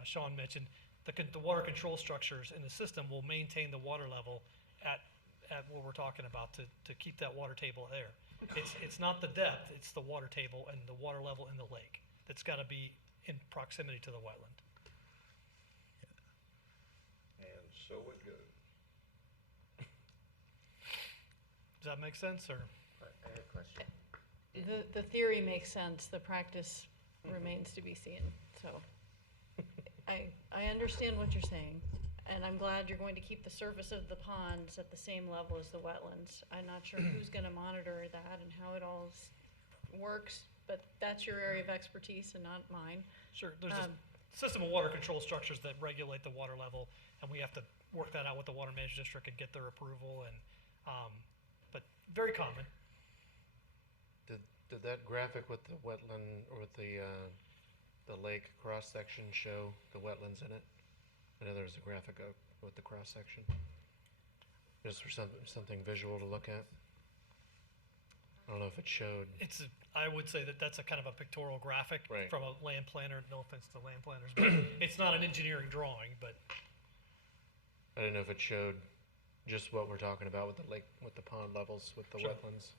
Sean mentioned, the water control structures in the system will maintain the water level at what we're talking about to keep that water table there. It's not the depth, it's the water table and the water level in the lake that's got to be in proximity to the wetland. And so it goes. Does that make sense, or? I have a question. The theory makes sense, the practice remains to be seen. So I understand what you're saying, and I'm glad you're going to keep the surface of the ponds at the same level as the wetlands. I'm not sure who's going to monitor that and how it all works, but that's your area of expertise and not mine. Sure, there's a system of water control structures that regulate the water level, and we have to work that out with the Water Management District and get their approval, and but very common. Did that graphic with the wetland or with the lake cross section show the wetlands in it? I know there was a graphic with the cross section. Just for something visual to look at. I don't know if it showed. I would say that's a kind of a pictorial graphic Right. from a land planner. No offense to land planners, but it's not an engineering drawing. But I don't know if it showed just what we're talking about with the lake, with the pond levels, with the Sure. wetlands.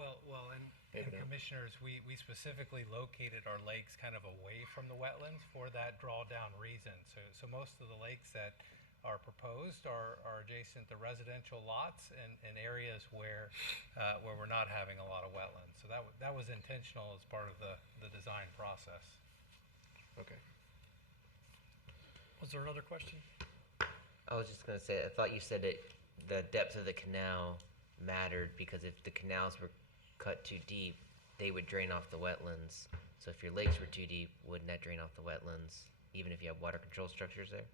Well, and Maybe not. commissioners, we specifically located our lakes kind of away from the wetlands for that drawdown reason. So most of the lakes that are proposed are adjacent to residential lots and areas where we're not having a lot of wetlands. So that was intentional as part of the design process. Okay. Was there another question? I was just gonna say, I thought you said that the depth of the canal mattered because if the canals were cut too deep, they would drain off the wetlands. So if your lakes were too deep, wouldn't that drain off the wetlands, even if you have water control structures there?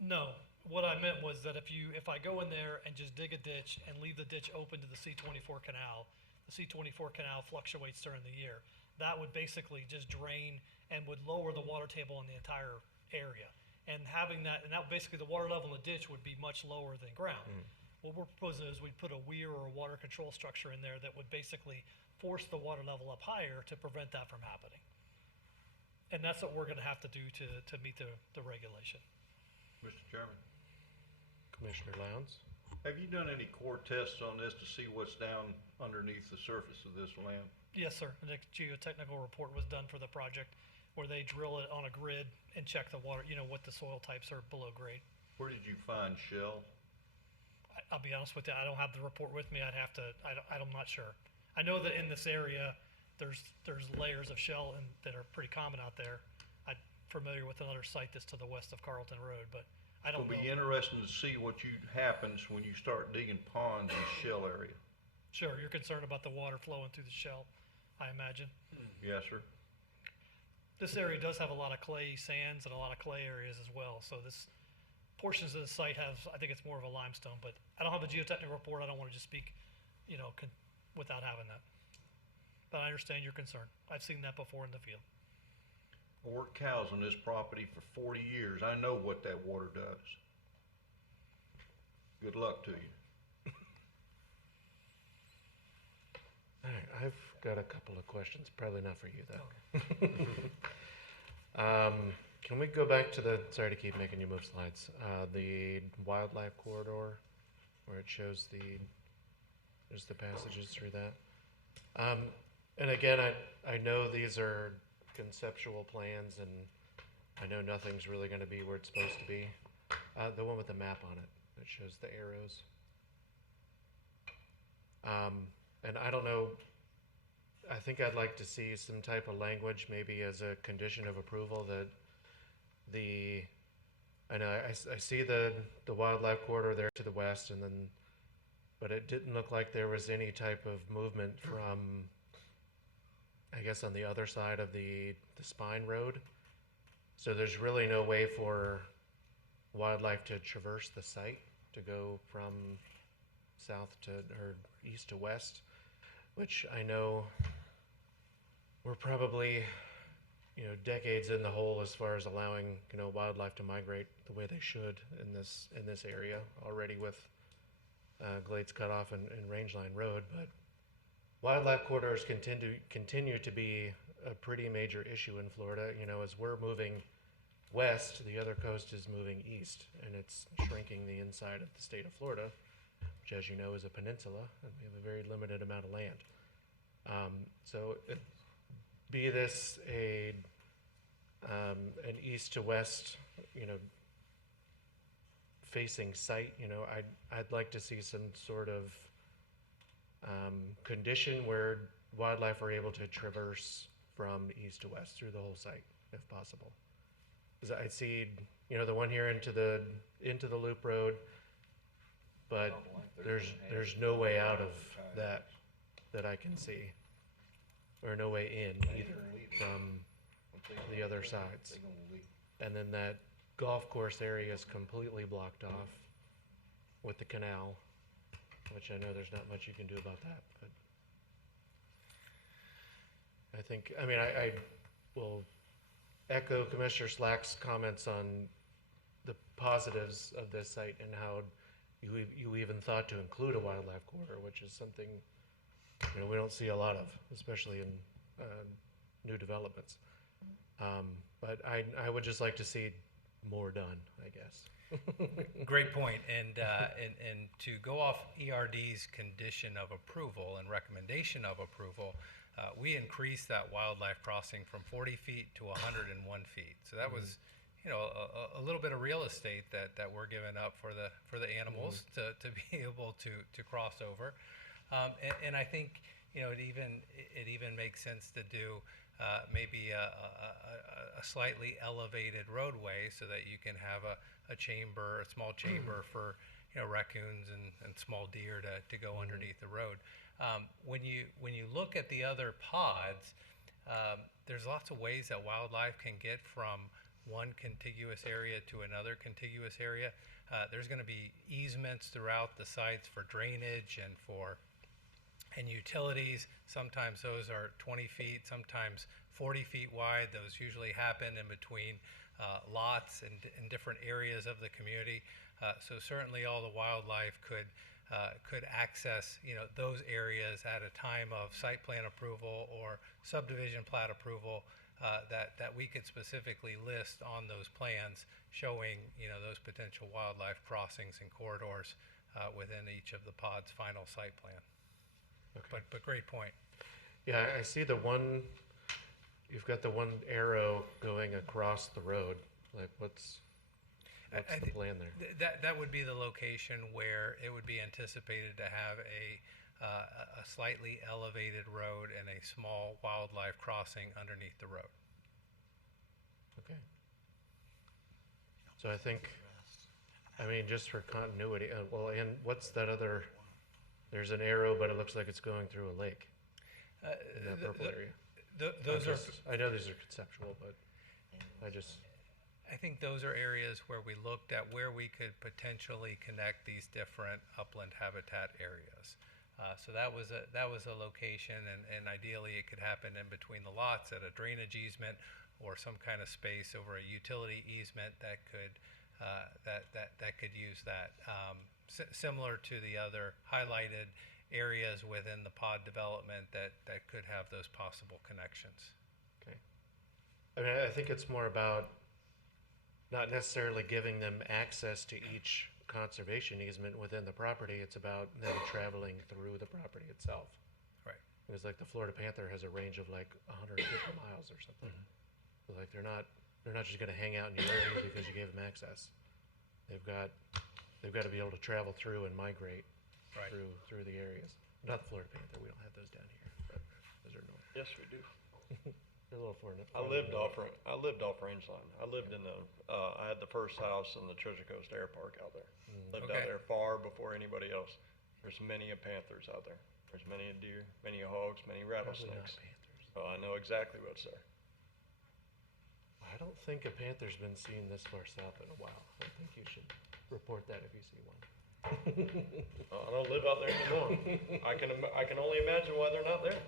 No, what I meant was that if I go in there and just dig a ditch and leave the ditch open to the C-24 canal, the C-24 canal fluctuates during the year. That would basically just drain and would lower the water table in the entire area. And having that, and that basically the water level in the ditch would be much lower than ground. What we're proposing is we'd put a weir or a water control structure in there that would basically force the water level up higher to prevent that from happening. And that's what we're gonna have to do to meet the regulation. Mr. Chairman, Commissioner Lowndes? have you done any core tests on this to see what's down underneath the surface of this land? Yes, sir. The geotechnical report was done for the project where they drill it on a grid and check the water, what the soil types are below grade. Where did you find shell? I'll be honest with you, I don't have the report with me. I'm not sure. I know that in this area, there's layers of shell that are pretty common out there. I'm familiar with another site that's to the west of Carlton Road, but I don't know. It'll be interesting to see what happens when you start digging ponds in shell area. Sure, you're concerned about the water flowing through the shell, I imagine. Yes, sir. This area does have a lot of clay sands and a lot of clay areas as well. So portions of the site I think it's more of a limestone, but I don't have a geotechnical report. I don't want to just speak, without having that. But I understand your concern. I've seen that before in the field. I worked cows on this property for 40 years. I know what that water does. Good luck to you. All right, I've got a couple of questions, probably not for you though. Can we go back to sorry to keep making you move slides, the wildlife corridor, where it shows there's the passages through that. And again, I know these are conceptual plans and I know nothing's really gonna be where it's supposed to be. The one with the map on it, that shows the arrows. And I don't know, I think I'd like to see some type of language, maybe as a condition of approval that I know I see the wildlife corridor there to the west but it didn't look like there was any type of movement from, I guess, on the other side of the spine road. So there's really no way for wildlife to traverse the site to go from south or east to west, which I know we're probably, decades in the hole as far as allowing, wildlife to migrate the way they should in this area already with Glades Cutoff and Rangeline Road. But wildlife corridors continue to be a pretty major issue in Florida. As we're moving west, the other coast is moving east, and it's shrinking the inside of the state of Florida, which, as you know, is a peninsula, and we have a very limited amount of land. So be this an east to west, facing site, I'd like to see some sort of condition where wildlife are able to traverse from east to west through the whole site, if possible. Because I see, the one here into the loop road, but there's no way out of that I can see, or no way in either from the other sides. And then that golf course area is completely blocked off with the canal, which I know there's not much you can do about that, but I will echo Commissioner Slack's comments on the positives of this site and how you even thought to include a wildlife corridor, which is something we don't see a lot of, especially in new developments. But I would just like to see more done, I guess. Great point. And to go off ERD's condition of approval and recommendation of approval, we increased that wildlife crossing from 40 feet to 101 feet. So that was, a little bit of real estate that we're giving up for the animals to be able to cross over. And I think, it even makes sense to do maybe a slightly elevated roadway so that you can have a small chamber for raccoons and small deer to go underneath the road. When you look at the other pods, there's lots of ways that wildlife can get from one contiguous area to another contiguous area. There's going to be easements throughout the sites for drainage and utilities. Sometimes those are 20 feet, sometimes 40 feet wide. Those usually happen in between lots and in different areas of the community. So certainly all the wildlife could access those areas at a time of site plan approval or subdivision plat approval that we could specifically list on those plans showing those potential wildlife crossings and corridors within each of the pod's final site plan. Okay. But great point. Yeah, I see you've got the one arrow going across the road. Like what's the plan there? That would be the location where it would be anticipated to have a slightly elevated road and a small wildlife crossing underneath the road. Okay. So I think, just for continuity, and what's that other? There's an arrow, but it looks like it's going through a lake. In that purple area. I know these are conceptual, but I think those are areas where we looked at where we could potentially connect these different upland habitat areas. So that was a location, and ideally it could happen in between the lots at a drainage easement or some kind of space over a utility easement that could use that. Similar to the other highlighted areas within the pod development that could have those possible connections. Okay. I think it's more about not necessarily giving them access to each conservation easement within the property. It's about them traveling through the property itself. Right. It was like the Florida Panther has a range of like 150 miles or something. So like they're not just going to hang out in your area because you gave them access. They've got to be able to travel through and migrate through the areas. Not the Florida Panther. We don't have those down here, but those are north. Yes, we do. They're a little far. I lived off Rangeline. I lived in I had the first house in the Treasure Coast Air Park out there. Lived out there far before anybody else. There's many panthers out there. There's many deer, many hogs, many rattlesnakes. So I know exactly what's there. I don't think a panther's been seen this far south in a while. I think you should report that if you see one. I don't live out there anymore. I can only imagine why they're not there.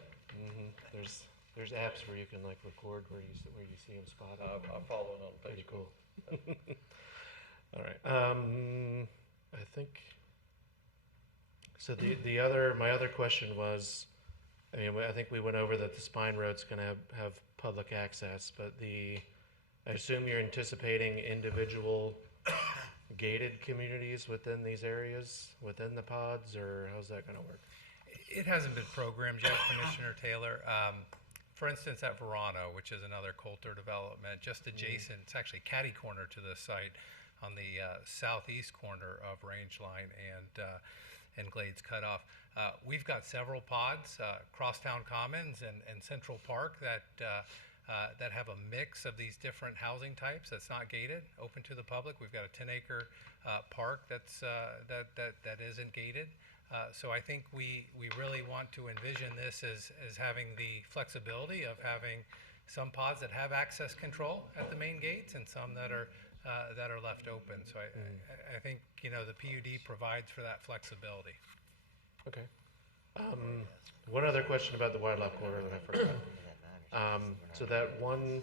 There's apps where you can like record where you see them spotted. I follow it on Pretty Facebook. cool. All right. I think. So my other question was, I think we went over that the spine road's going to have public access, but I assume you're anticipating individual gated communities within these areas, within the pods, or how's that going to work? It hasn't been programmed yet, Commissioner Taylor. For instance, at Verano, which is another Coulter development, just adjacent, it's actually catty corner to this site on the southeast corner of Rangeline and Glades Cutoff. We've got several pods, Crosstown Commons and Central Park that have a mix of these different housing types that's not gated, open to the public. We've got a 10-acre park that isn't gated. So I think we really want to envision this as having the flexibility of having some pods that have access control at the main gates and some that are left open. So I think the PUD provides for that flexibility. Okay. One other question about the wildlife corridor that I forgot. So that one,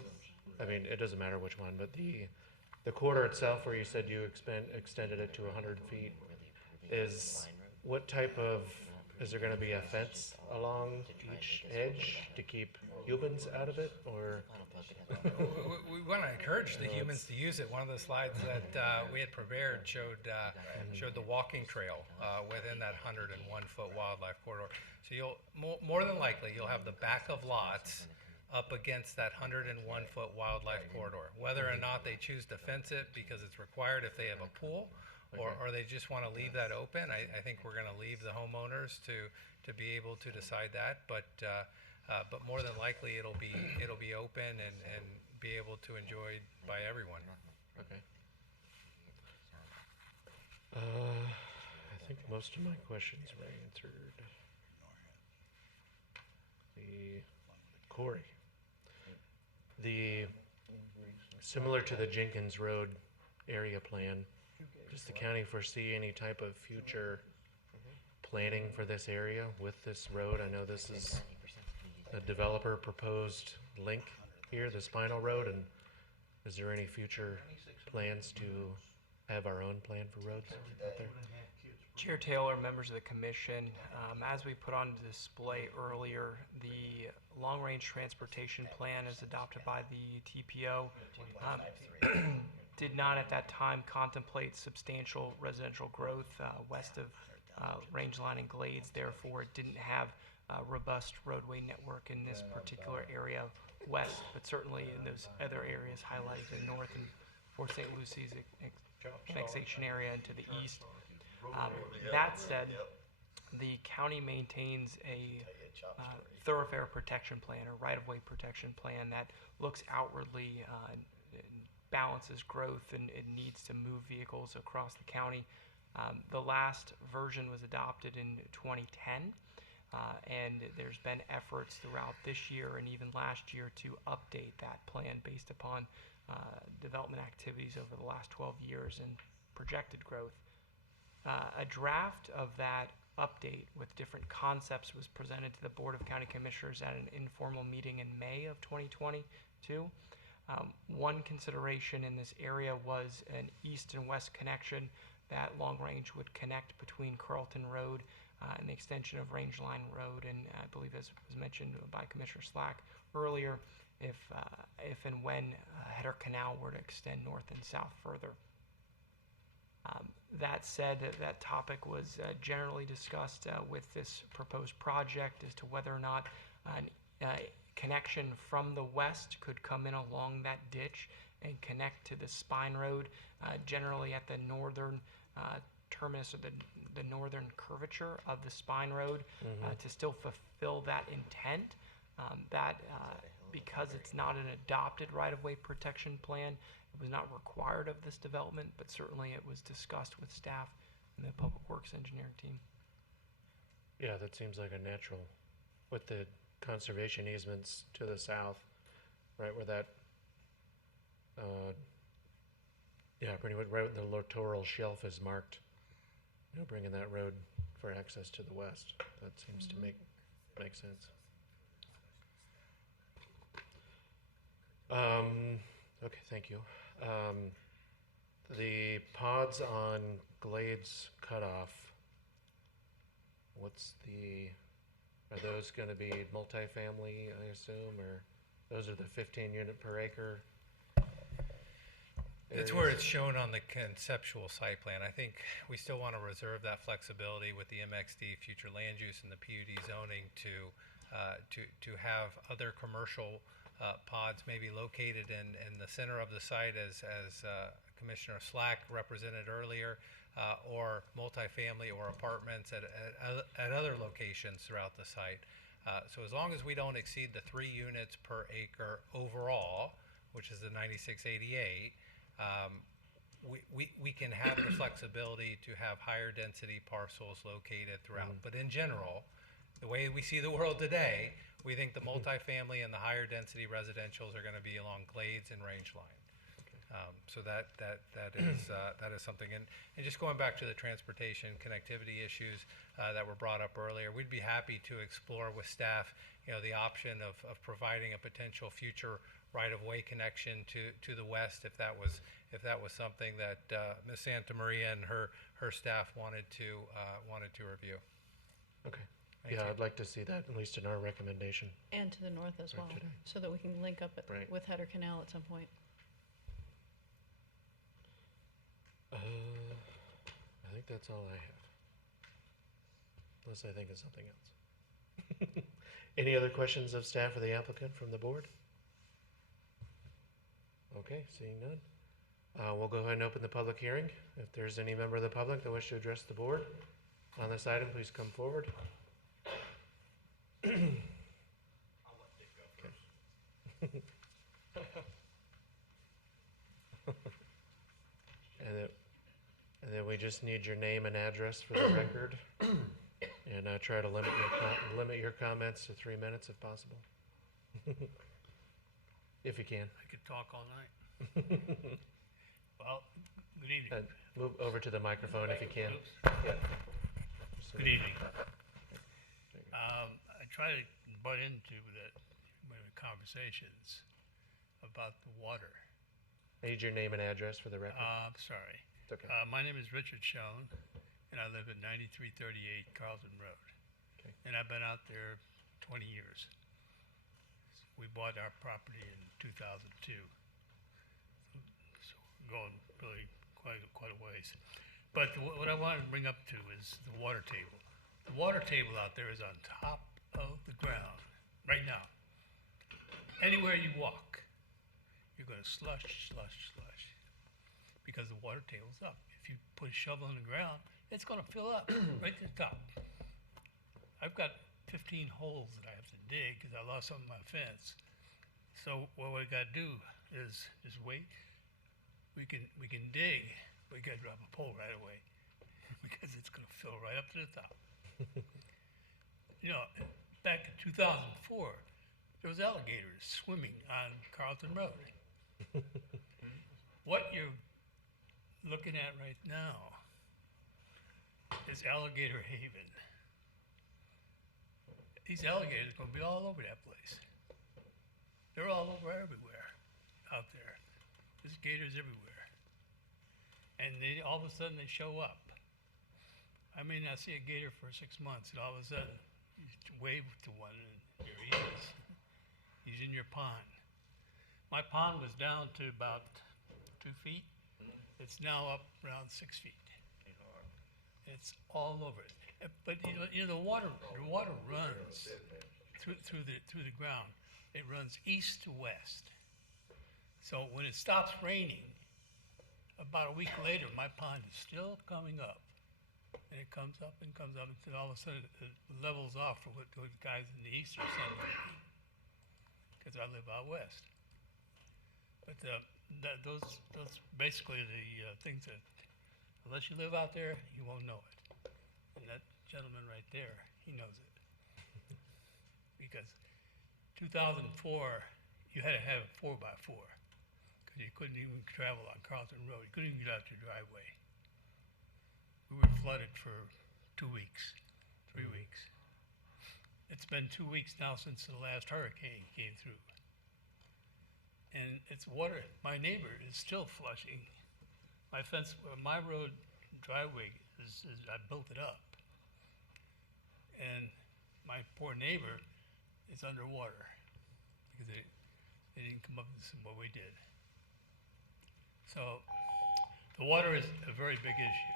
it doesn't matter which one, but the corridor itself, where you said you extended it to 100 feet, what type of, is there going to be a fence along each edge to keep humans out of it, or? We want to encourage the humans to use it. One of the slides that we had prepared showed the walking trail within that 101-foot wildlife corridor. So you'll more than likely you'll have the back of lots up against that 101-foot wildlife corridor. Whether or not they choose to fence it because it's required if they have a pool, or they just want to leave that open, I think we're going to leave the homeowners to be able to decide that. But more than likely, it'll be open and be able to enjoyed by everyone. Okay. I think most of my questions were answered. Corey, similar to the Jenkins Road area plan, does the county foresee any type of future planning for this area with this road? I know this is a developer proposed link here, the Spinal Road, and is there any future plans to have our own plan for roads out there? Chair Taylor, members of the commission, as we put on display earlier, the long-range transportation plan as adopted by the TPO did not at that time contemplate substantial residential growth west of Rangeline and Glades. Therefore, it didn't have a robust roadway network in this particular area west, but certainly in those other areas highlighted in north and Fort St. Lucy's annexation area and to the east. That said, the county maintains a thoroughfare protection plan or right-of-way protection plan that looks outwardly and balances growth and it needs to move vehicles across the county. The last version was adopted in 2010, and there's been efforts throughout this year and even last year to update that plan based upon development activities over the last 12 years and projected growth. A draft of that update with different concepts was presented to the Board of County Commissioners at an informal meeting in May of 2022. One consideration in this area was an east and west connection. That long range would connect between Carlton Road and the extension of Rangeline Road, and I believe as was mentioned by Commissioner Slack earlier, if and when Header Canal were to extend north and south further. That said, that topic was generally discussed with this proposed project as to whether or not a connection from the west could come in along that ditch and connect to the Spine Road, generally at the northern terminus or the northern curvature of the Spine Road, to still fulfill that intent. Because it's not an adopted right-of-way protection plan, it was not required of this development, but certainly it was discussed with staff and the Public Works engineering team. Yeah, that seems like a natural, with the conservation easements to the south, right where that, pretty much right where the littoral shelf is marked, bringing that road for access to the west. That seems to make sense. Okay, thank you. The pods on Glades Cutoff, are those going to be multifamily, I assume, or those are the 15 unit per acre? That's where it's shown on the conceptual site plan. I think we still want to reserve that flexibility with the MXD future land use and the PUD zoning to have other commercial pods maybe located in the center of the site as Commissioner Slack represented earlier, or multifamily or apartments at other locations throughout the site. So as long as we don't exceed the 3 units per acre overall, which is the 9688, we can have the flexibility to have higher density parcels located throughout. But in general, the way we see the world today, we think the multifamily and the higher density residentials are going to be along Glades and Rangeline. So that is something. And just going back to the transportation connectivity issues that were brought up earlier, we'd be happy to explore with staff, the option of providing a potential future right-of-way connection to the west if that was something that Ms. Santa Maria and her staff wanted to review. Okay. Thank Yeah, you. I'd like to see that, at least in our recommendation. And to the north as Right well, today. so that we can link up Right. with Header Canal at some point. I think that's all I have. Unless I think of something else. Any other questions of staff or the applicant from the board? Okay, seeing none. We'll go ahead and open the public hearing. If there's any member of the public that wish to address the board on this item, please come forward. And then we just need your name and address for the record. And try to limit your comments to 3 minutes if possible. If you can. I could talk all night. Well, good evening. Move over to the microphone if you can. Yeah. Good evening. I try to butt into the conversations about the water. I need your name and address for the record. I'm sorry. It's okay. My name is Richard Schoen, and I live at 9338 Carlton Road. Okay. And I've been out there 20 years. We bought our property in 2002. So we're going really quite a ways. But what I wanted to bring up to is the water table. The water table out there is on top of the ground right now. Anywhere you walk, you're going to slush, because the water table's up. If you put a shovel in the ground, it's going to fill up right to the top. I've got 15 holes that I have to dig because I lost some of my fence. So what we got to do is just wait. We can dig, but we got to drop a pole right away because it's going to fill right up to the top. You know, back in 2004, there was alligators swimming on Carlton Road. What you're looking at right now is alligator haven. These alligators are going to be all over that place. They're all over everywhere out there. There's gators everywhere. And they all of a sudden they show up. I may not see a gator for 6 months, and all of a sudden you wave to one and here he is. He's in your pond. My pond was down to about 2 feet. It's now up around 6 feet. It's all over it. But you know the water runs through the ground. It runs east to west. So when it stops raining, about a week later, my pond is still coming up. And it comes up until all of a sudden it levels off for what the guys in the east are sending me. Because I live out west. But those basically the things that, unless you live out there, you won't know it. And that gentleman right there, he knows it. Because 2004, you had to have a 4x4. Because you couldn't even travel on Carlton Road. You couldn't even get out your driveway. We were flooded for 2 weeks, 3 weeks. It's been 2 weeks now since the last hurricane came through. And it's water. My neighbor is still flushing. My fence, my road driveway is I built it up. And my poor neighbor is underwater because they didn't come up with what we did. So the water is a very big issue.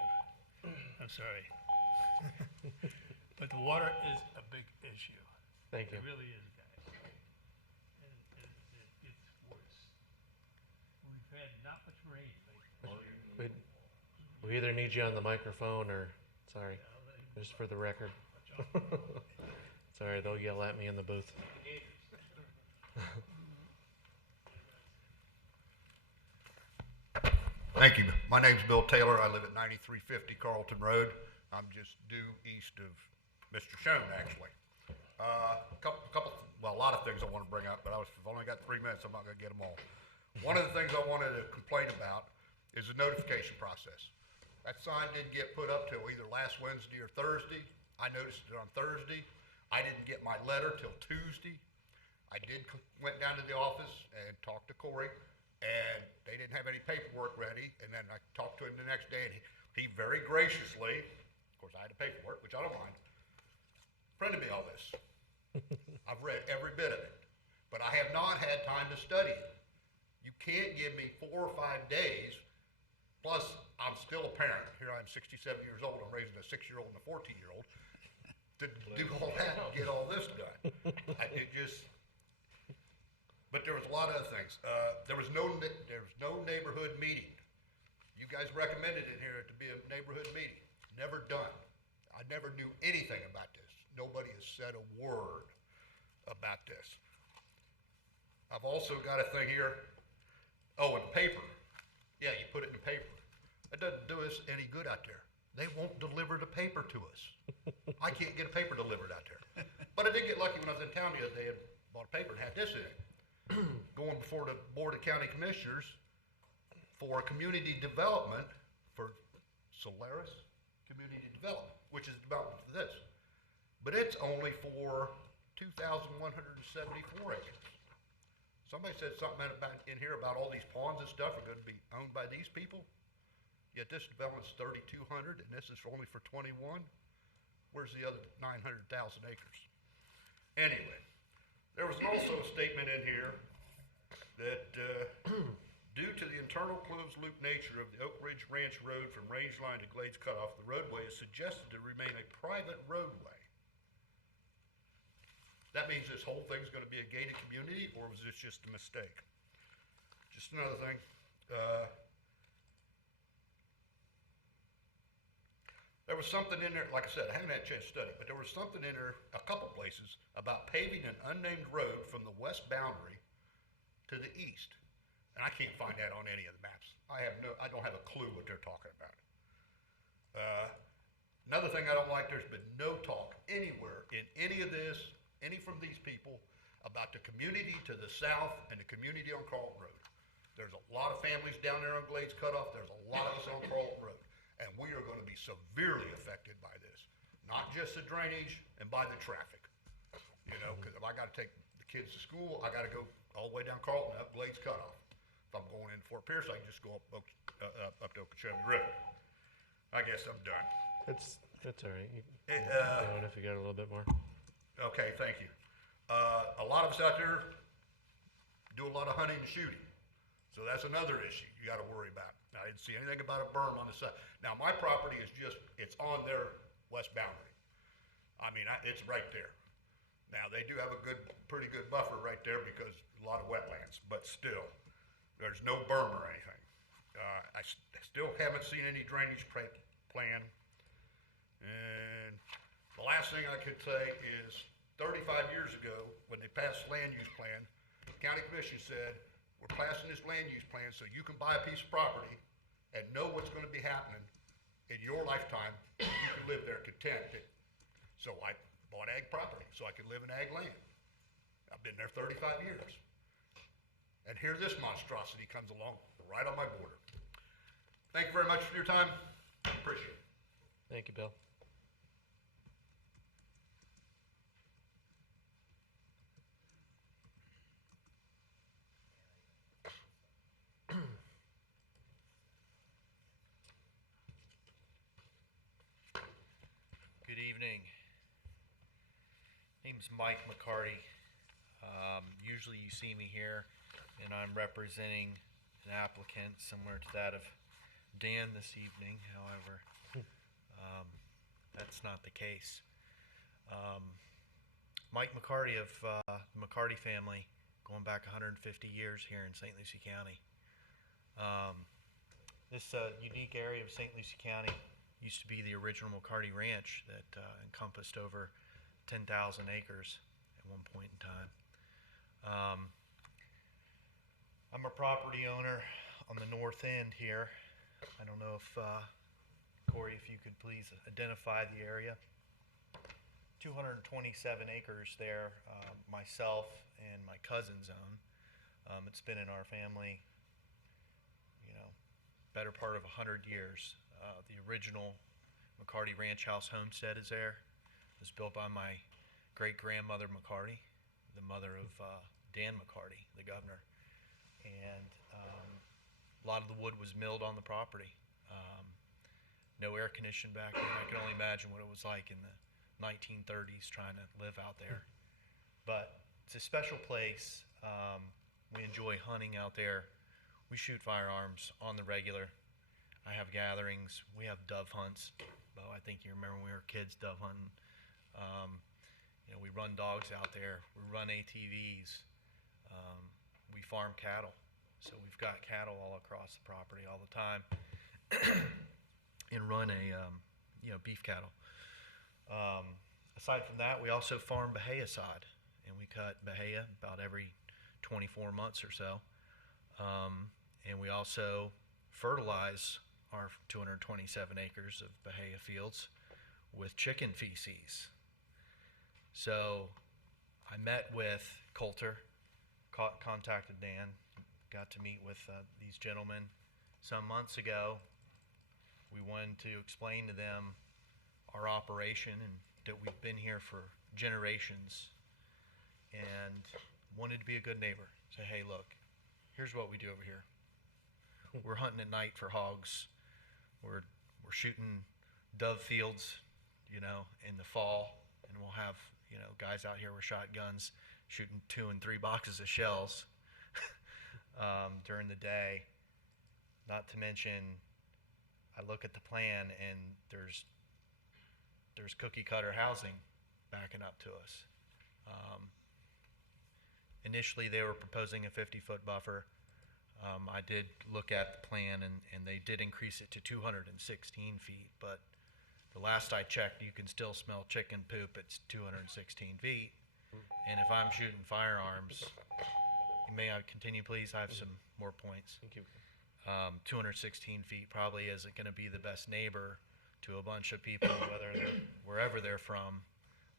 I'm sorry. But the water is a big issue. Thank you. It really is, guys. And it gets worse. We've had not much rain lately. We either need you on the microphone or, sorry, just for the record. Sorry, they'll yell at me in the booth. Thank you. My name's Bill Taylor. I live at 9350 Carlton Road. I'm just due east of Mr. Schoen, actually. A lot of things I want to bring up, but I've only got 3 minutes. I'm not going to get them all. One of the things I wanted to complain about is the notification process. That sign didn't get put up till either last Wednesday or Thursday. I noticed it on Thursday. I didn't get my letter till Tuesday. I went down to the office and talked to Corey, and they didn't have any paperwork ready. And then I talked to him the next day, and he very graciously, of course I had the paperwork, which I don't mind, printed me all this. I've read every bit of it, but I have not had time to study it. You can't give me 4 or 5 days, plus I'm still a parent. Here I am 67 years old, I'm raising a 6-year-old and a 14-year-old, to do all that and get all this done. But there was a lot of other things. There was no neighborhood meeting. You guys recommended in here to be a neighborhood meeting. Never done. I never knew anything about this. Nobody has said a word about this. I've also got a thing here. Oh, and paper. Yeah, you put it in the paper. That doesn't do us any good out there. They won't deliver the paper to us. I can't get a paper delivered out there. But I did get lucky when I was in town the other day and bought a paper and had this in it. Going before the Board of County Commissioners for community development for Solaris Community Development, which is development for this. But it's only for 2,174 acres. Somebody said something in here about all these ponds and stuff are going to be owned by these people. Yet this development's 3,200 and this is only for 21. Where's the other 900,000 acres? Anyway, there was also a statement in here that due to the internal closed loop nature of the Oak Ridge Ranch Road from range line to Glades Cutoff, the roadway is suggested to remain a private roadway. That means this whole thing's going to be a gated community, or was this just a mistake? Just another thing. There was something in there, like I said, I haven't had a chance to study, but there was something in there, a couple places, about paving an unnamed road from the west boundary to the east. And I can't find that on any of the maps. I don't have a clue what they're talking about. Another thing I don't like, there's been no talk anywhere in any of this, any from these people, about the community to the south and the community on Carlton Road. There's a lot of families down there on Glades Cutoff. There's a lot of us on Carlton Road. And we are going to be severely affected by this. Not just the drainage and by the traffic. You know, because if I got to take the kids to school, I got to go all the way down Carlton, up Glades Cutoff. If I'm going in Fort Pierce, I can just go up to Okeechobee River. I guess I'm done. That's all right. Go on if you got a little bit more. Okay, thank you. A lot of us out there do a lot of hunting and shooting. So that's another issue you got to worry about. I didn't see anything about a berm on the side. Now, my property is it's on their west boundary. I mean, it's right there. Now, they do have a pretty good buffer right there because a lot of wetlands, but still, there's no berm or anything. I still haven't seen any drainage plan. And the last thing I could say is 35 years ago, when they passed the land use plan, the county commission said, we're passing this land use plan so you can buy a piece of property and know what's going to be happening in your lifetime. You can live there content. So I bought ag property so I could live in ag land. I've been there 35 years. And here this monstrosity comes along right on my border. Thank you very much for your time. Appreciate it. Thank you, Bill. Good evening. Name's Mike McCarty. Usually you see me here and I'm representing an applicant similar to that of Dan this evening. However, that's not the case. Mike McCarty of the McCarty family, going back 150 years here in St. Lucie County. This unique area of St. Lucie County used to be the original McCarty Ranch that encompassed over 10,000 acres at one point in time. I'm a property owner on the north end here. I don't know if, Corey, if you could please identify the area. 227 acres there, myself and my cousins own. It's been in our family, better part of 100 years. The original McCarty Ranch House homestead is there. It was built by my great-grandmother McCarty, the mother of Dan McCarty, the governor. And a lot of the wood was milled on the property. No air conditioning back then. I can only imagine what it was like in the 1930s trying to live out there. But it's a special place. We enjoy hunting out there. We shoot firearms on the regular. I have gatherings. We have dove hunts. Bo, I think you remember when we were kids dove hunting. We run dogs out there. We run ATVs. We farm cattle. So we've got cattle all across the property all the time, and run beef cattle. Aside from that, we also farm Bahia sod, and we cut Bahia about every 24 months or so. And we also fertilize our 227 acres of Bahia fields with chicken feces. So I met with Coulter, contacted Dan, got to meet with these gentlemen some months ago. We wanted to explain to them our operation and that we've been here for generations, and wanted to be a good neighbor. Say, hey, look, here's what we do over here. We're hunting at night for hogs. We're shooting dove fields, in the fall, and we'll have, guys out here with shotguns shooting 2 and 3 boxes of shells during the day. Not to mention, I look at the plan and there's cookie cutter housing backing up to us. Initially, they were proposing a 50-foot buffer. I did look at the plan, and they did increase it to 216 feet, but the last I checked, you can still smell chicken poop at 216 feet. And if I'm shooting firearms, may I continue, please? I have some more points. Thank you. 216 feet probably isn't going to be the best neighbor to a bunch of people, wherever they're from,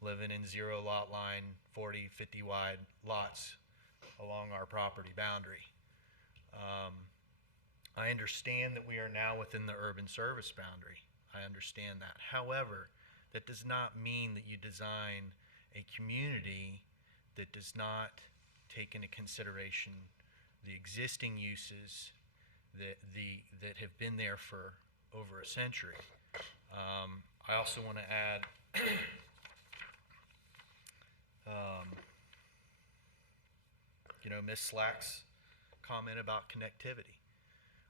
living in 0 lot line, 40, 50 wide lots along our property boundary. I understand that we are now within the urban service boundary. I understand that. However, that does not mean that you design a community that does not take into consideration the existing uses that have been there for over a century. I also want to add Ms. Slack's comment about connectivity.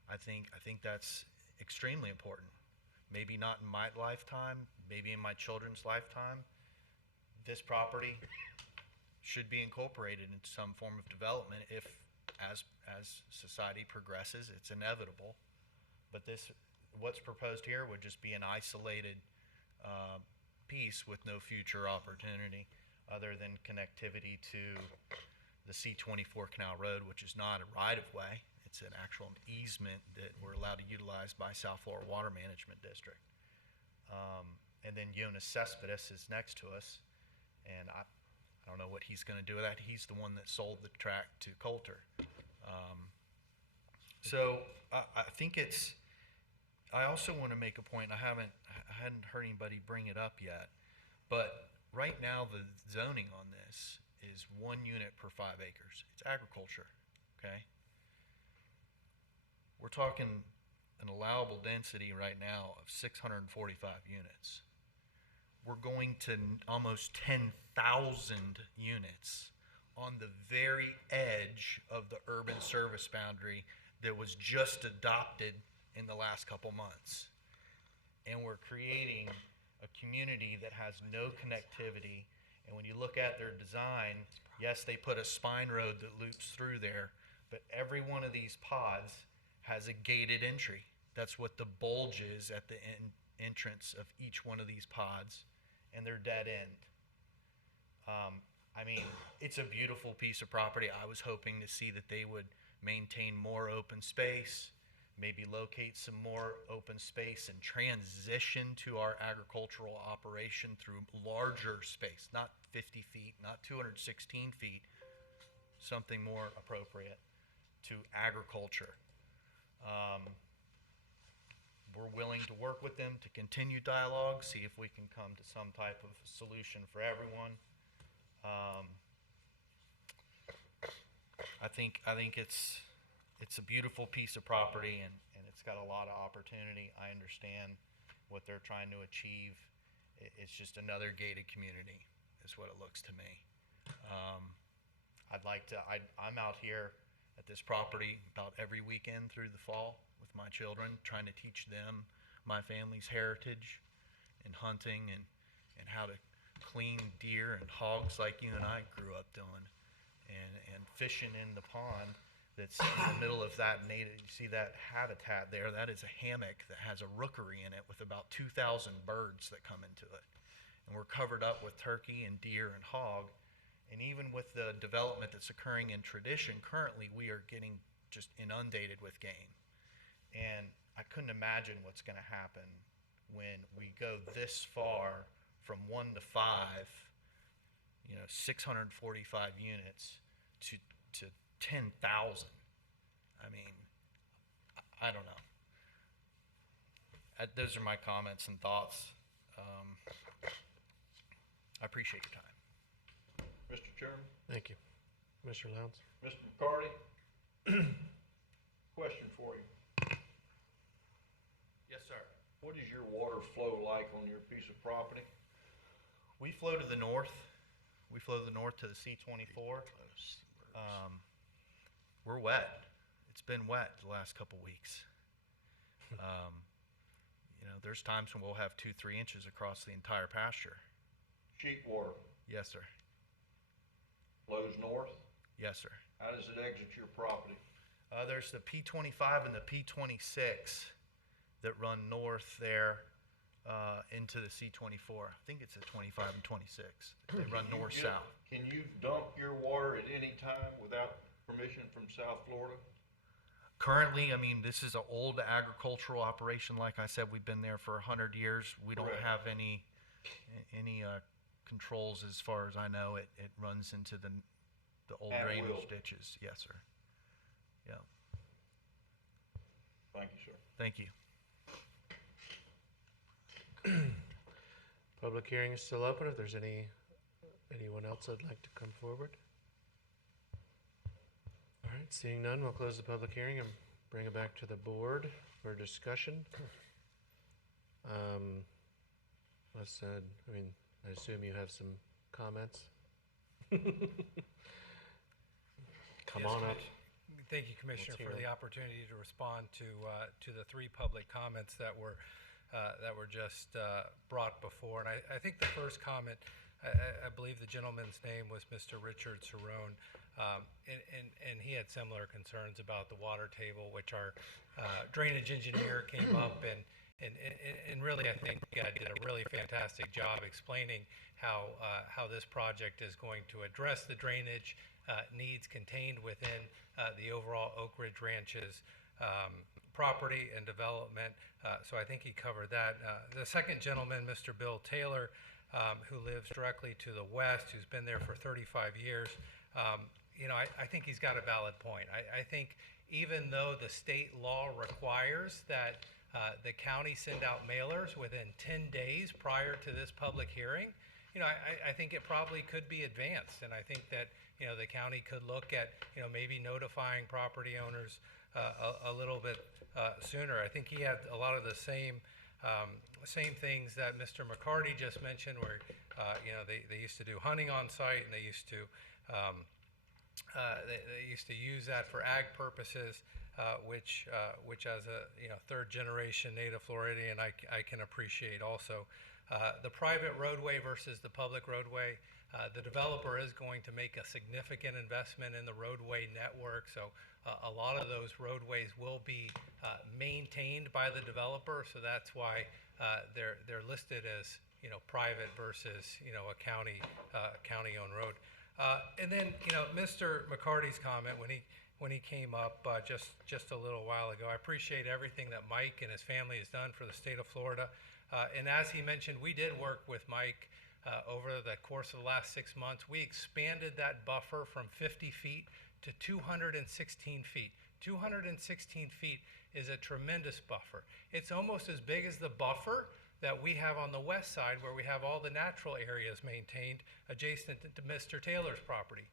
I think that's extremely important. Maybe not in my lifetime, maybe in my children's lifetime. This property should be incorporated into some form of development if, as society progresses, it's inevitable. But what's proposed here would just be an isolated piece with no future opportunity other than connectivity to the C-24 Canal Road, which is not a right-of-way. It's an actual easement that we're allowed to utilize by South Florida Water Management District. And then Jonas Cespedes is next to us, and I don't know what he's going to do with that. He's the one that sold the tract to Coulter. So I think I also want to make a point. I hadn't heard anybody bring it up yet, but right now the zoning on this is 1 unit per 5 acres. It's agriculture, okay? We're talking an allowable density right now of 645 units. We're going to almost 10,000 units on the very edge of the urban service boundary that was just adopted in the last couple months. And we're creating a community that has no connectivity. And when you look at their design, yes, they put a spine road that loops through there, but every one of these pods has a gated entry. That's what the bulge is at the entrance of each one of these pods, and they're dead end. I mean, it's a beautiful piece of property. I was hoping to see that they would maintain more open space, maybe locate some more open space and transition to our agricultural operation through larger space, not 50 feet, not 216 feet, something more appropriate to agriculture. We're willing to work with them to continue dialogue, see if we can come to some type of solution for everyone. I think it's a beautiful piece of property, and it's got a lot of opportunity. I understand what they're trying to achieve. It's just another gated community is what it looks to me. I'm out here at this property about every weekend through the fall with my children, trying to teach them my family's heritage and hunting and how to clean deer and hogs like you and I grew up doing, and fishing in the pond that's in the middle of that native. You see that habitat there? That is a hammock that has a rookery in it with about 2,000 birds that come into it. And we're covered up with turkey and deer and hog. And even with the development that's occurring in tradition, currently we are getting just inundated with game. And I couldn't imagine what's going to happen when we go this far from 1 to 5, 645 units to 10,000. I mean, I don't know. Those are my comments and thoughts. I appreciate your time. Mr. Chairman? Thank you. Mr. Lowndes? Mr. McCarty? Question for you. Yes, sir. What is your water flow like on your piece of property? We flow to the north. We flow to the north to the C-24. We're wet. It's been wet the last couple weeks. There's times when we'll have 2-3 inches across the entire pasture. Sheet water? Yes, sir. Flows north? Yes, sir. How does it exit your property? There's the P25 and the P26 that run north there into the C-24. I think it's the 25 and 26. They run north-south. Can you dump your water at any time without permission from South Florida? Currently, I mean, this is an old agricultural operation. Like I said, we've been there for 100 years. We don't have any controls as far as I know. It runs into the old drainage ditches. Yes, sir. Yeah. Thank you, sir. Thank you. Public hearing is still open. If there's anyone else that'd like to come forward. All right, seeing none, we'll close the public hearing and bring it back to the board for discussion. I assume you have some comments? Come Yes, on up. Thank you, Commissioner, Let's for hear the 'em. opportunity to respond to the 3 public comments that were just brought before. And I think the first comment, I believe the gentleman's name was Mr. Richard Cerrone, and he had similar concerns about the water table, which our drainage engineer came up and really, I think, did a really fantastic job explaining how this project is going to address the drainage needs contained within the overall Oak Ridge Ranches property and development. So I think he covered that. The second gentleman, Mr. Bill Taylor, who lives directly to the west, who's been there for 35 years, I think he's got a valid point. I think even though the state law requires that the county send out mailers within 10 days prior to this public hearing, I think it probably could be advanced. And I think that, the county could look at, maybe notifying property owners a little bit sooner. I think he had a lot of the same things that Mr. McCarty just mentioned, where they used to do hunting on site, and they used to use that for ag purposes, which as a third generation native Floridian, I can appreciate also. The private roadway versus the public roadway. The developer is going to make a significant investment in the roadway network, so a lot of those roadways will be maintained by the developer. So that's why they're listed as private versus a county-owned road. And then Mr. McCarty's comment when he came up just a little while ago. I appreciate everything that Mike and his family has done for the state of Florida. And as he mentioned, we did work with Mike over the course of the last 6 months. We expanded that buffer from 50 feet to 216 feet. 216 feet is a tremendous buffer. It's almost as big as the buffer that we have on the west side, where we have all the natural areas maintained adjacent to Mr. Taylor's property.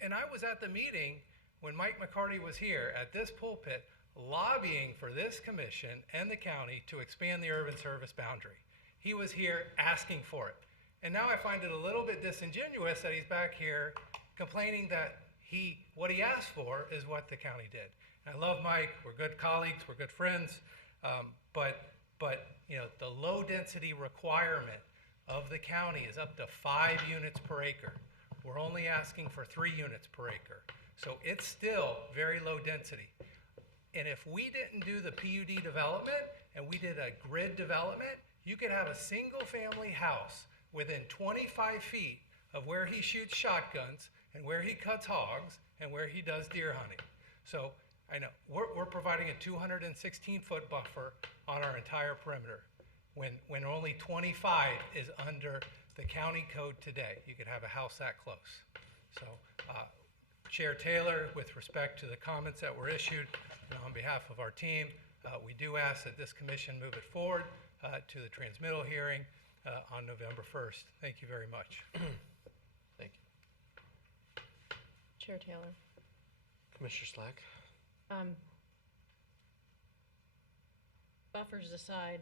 And I was at the meeting when Mike McCarty was here at this pulpit lobbying for this commission and the county to expand the urban service boundary. He was here asking for it. And now I find it a little bit disingenuous that he's back here complaining that what he asked for is what the county did. And I love Mike. We're good colleagues. We're good friends. But the low density requirement of the county is up to 5 units per acre. We're only asking for 3 units per acre. So it's still very low density. And if we didn't do the PUD development and we did a grid development, you could have a single family house within 25 feet of where he shoots shotguns and where he cuts hogs and where he does deer hunting. So I know we're providing a 216-foot buffer on our entire perimeter when only 25 is under the county code today. You could have a house that close. So Chair Taylor, with respect to the comments that were issued, and on behalf of our team, we do ask that this commission move it forward to the transmittal hearing on November 1st. Thank you very much. Thank you. Chair Taylor. Commissioner Slack? Buffers aside,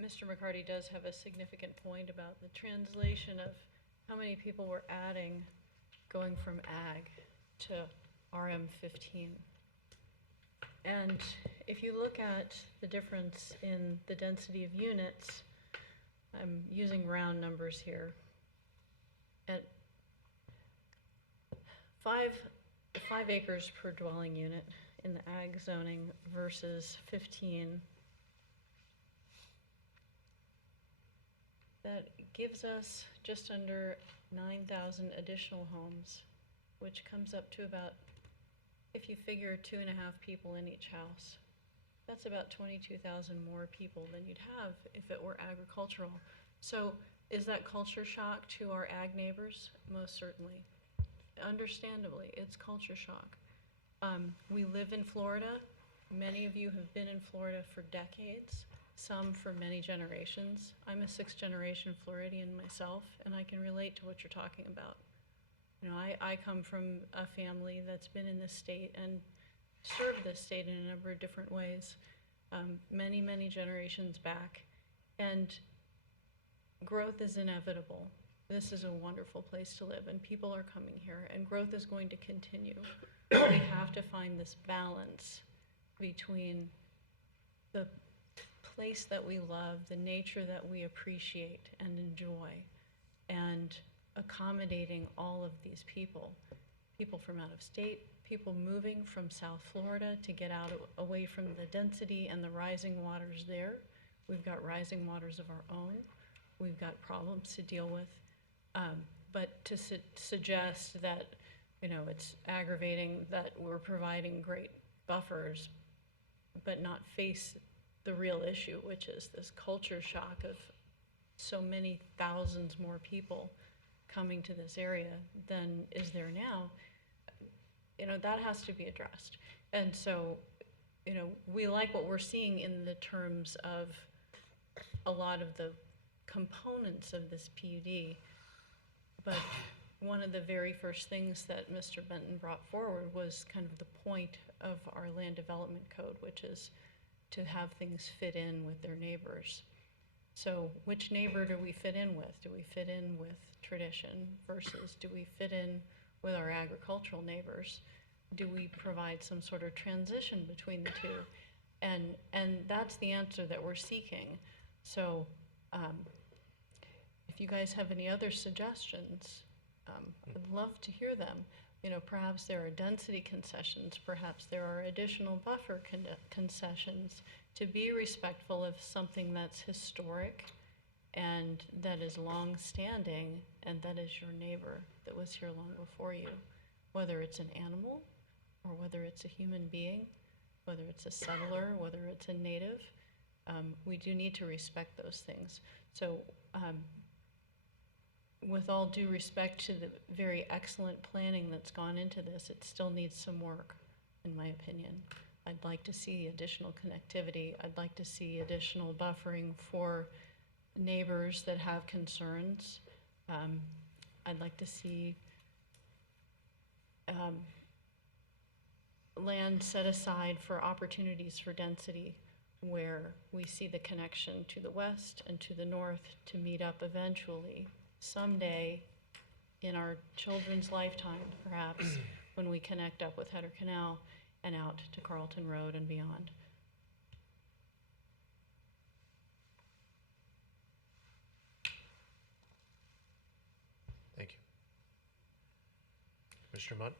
Mr. McCarty does have a significant point about the translation of how many people we're adding going from ag to RM15. And if you look at the difference in the density of units, I'm using round numbers here, at 5 acres per dwelling unit in the ag zoning versus 15, that gives us just under 9,000 additional homes, which comes up to about, if you figure 2.5 people in each house, that's about 22,000 more people than you'd have if it were agricultural. So is that culture shock to our ag neighbors? Most certainly. Understandably, it's culture shock. We live in Florida. Many of you have been in Florida for decades, some for many generations. I'm a 6th-generation Floridian myself, and I can relate to what you're talking about. You know, I come from a family that's been in this state and served this state in a number of different ways, many, many generations back. And growth is inevitable. This is a wonderful place to live, and people are coming here, and growth is going to continue. We have to find this balance between the place that we love, the nature that we appreciate and enjoy, and accommodating all of these people. People from out of state, people moving from South Florida to get out away from the density and the rising waters there. We've got rising waters of our own. We've got problems to deal with. But to suggest that, you know, it's aggravating that we're providing great buffers, but not face the real issue, which is this culture shock of so many thousands more people coming to this area than is there now, you know, that has to be addressed. And so, you know, we like what we're seeing in the terms of a lot of the components of this PUD, but one of the very first things that Mr. Benton brought forward was kind of the point of our land development code, which is to have things fit in with their neighbors. So which neighbor do we fit in with? Do we fit in with tradition versus do we fit in with our agricultural neighbors? Do we provide some sort of transition between the two? And that's the answer that we're seeking. So if you guys have any other suggestions, I'd love to hear them. You know, perhaps there are density concessions, perhaps there are additional buffer concessions to be respectful of something that's historic and that is long-standing and that is your neighbor that was here long before you, whether it's an animal or whether it's a human being, whether it's a settler, whether it's a native. We do need to respect those things. So with all due respect to the very excellent planning that's gone into this, it still needs some work, in my opinion. I'd like to see additional connectivity. I'd like to see additional buffering for neighbors that have concerns. I'd like to see land set aside for opportunities for density where we see the connection to the west and to the north to meet up eventually, someday in our children's lifetime, perhaps, when we connect up with Header Canal and out to Carlton Road and beyond. Thank you. Mr. Munt?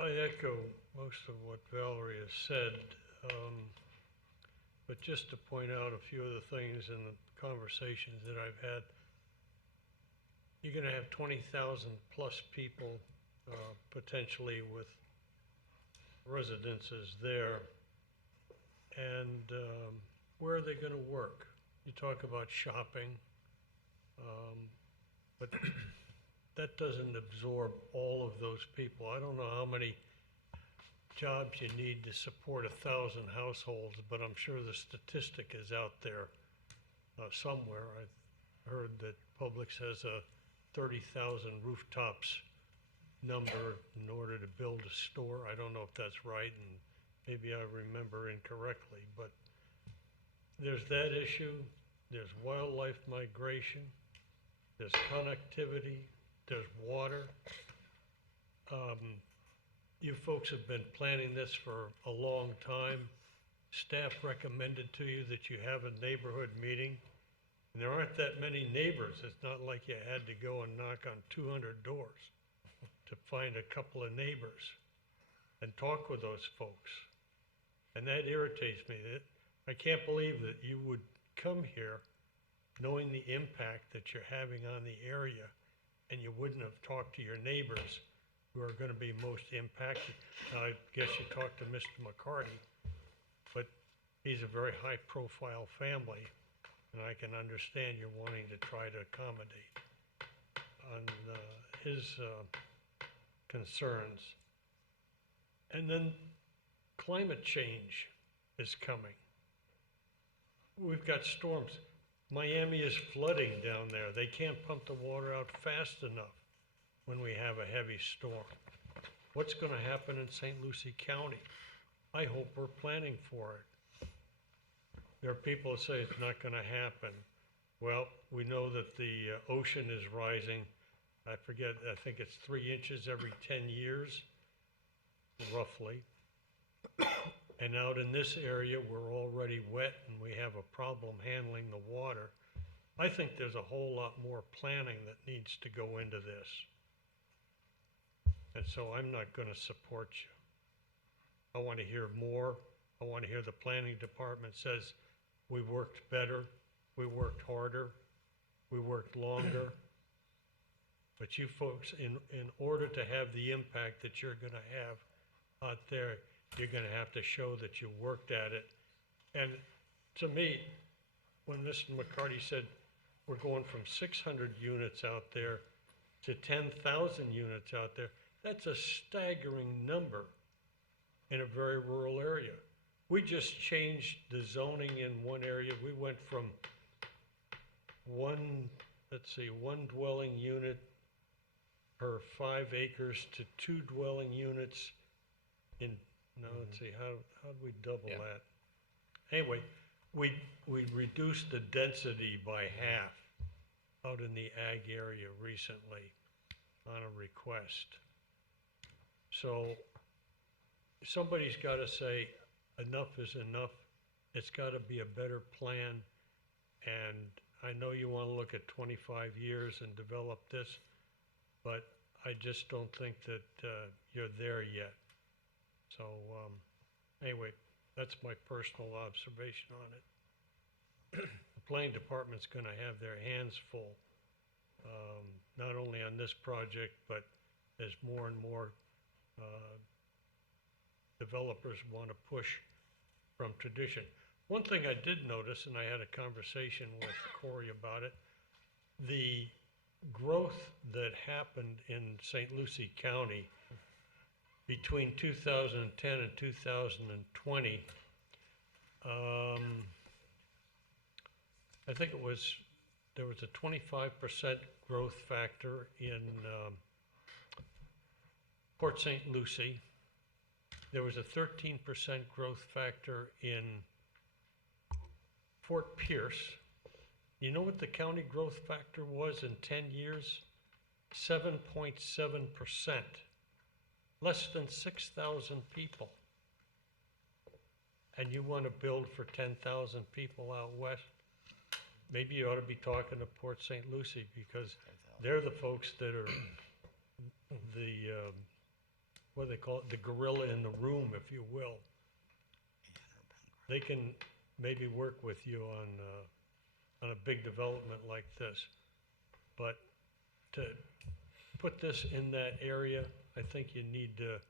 I echo most of what Valerie has said, but just to point out a few of the things in the conversations that I've had. You're gonna have 20,000 plus people, potentially with residences there. And, where are they gonna work? You talk about shopping, but that doesn't absorb all of those people. I don't know how many jobs you need to support 1,000 households, but I'm sure the statistic is out there somewhere. I heard that Publix has a 30,000 rooftops number in order to build a store. I don't know if that's right, and maybe I remember incorrectly, but there's that issue. There's wildlife migration. There's connectivity. There's water. You folks have been planning this for a long time. Staff recommended to you that you have a neighborhood meeting. And there aren't that many neighbors. It's not like you had to go and knock on 200 doors to find a couple of neighbors and talk with those folks. And that irritates me. I can't believe that you would come here knowing the impact that you're having on the area, and you wouldn't have talked to your neighbors who are gonna be most impacted. Now, I guess you talked to Mr. McCarty, but he's a very high-profile family, and I can understand you're wanting to try to accommodate on his concerns. And then climate change is coming. We've got storms. Miami is flooding down there. They can't pump the water out fast enough when we have a heavy storm. What's going to happen in St. Lucie County? I hope we're planning for it. There are people that say it's not going to happen. Well, we know that the ocean is rising. I think it's 3 inches every 10 years, roughly. And out in this area, we're already wet and we have a problem handling the water. I think there's a whole lot more planning that needs to go into this. And so I'm not going to support you. I want to hear more. I want to hear the planning department says we worked better, we worked harder, we worked longer. But you folks, in order to have the impact that you're going to have out there, you're going to have to show that you worked at it. And to me, when Mr. McCarty said we're going from 600 units out there to 10,000 units out there, that's a staggering number in a very rural area. We just changed the zoning in one area. We went from one dwelling unit per 5 acres to 2 dwelling units in, let's see, how do we double that? Anyway, we reduced the density by half out in the ag area recently on a request. So somebody's got to say enough is enough. It's got to be a better plan. And I know you want to look at 25 years and develop this, but I just don't think that you're there yet. So anyway, that's my personal observation on it. The planning department's going to have their hands full, not only on this project, but as more and more developers want to push from tradition. One thing I did notice, and I had a conversation with Corey about it, the growth that happened in St. Lucie County between 2010 and 2020, I think there was a 25% growth factor in Port St. Lucie. There was a 13% growth factor in Fort Pierce. You know what the county growth factor was in 10 years? 7.7%. Less than 6,000 people. And you want to build for 10,000 people out west? maybe you ought to be talking to Port St. Lucie, because they're the folks that are the, what do they call it, the gorilla in the room, if you will. They can maybe work with you on a big development like this. But to put this in that area, I think you need to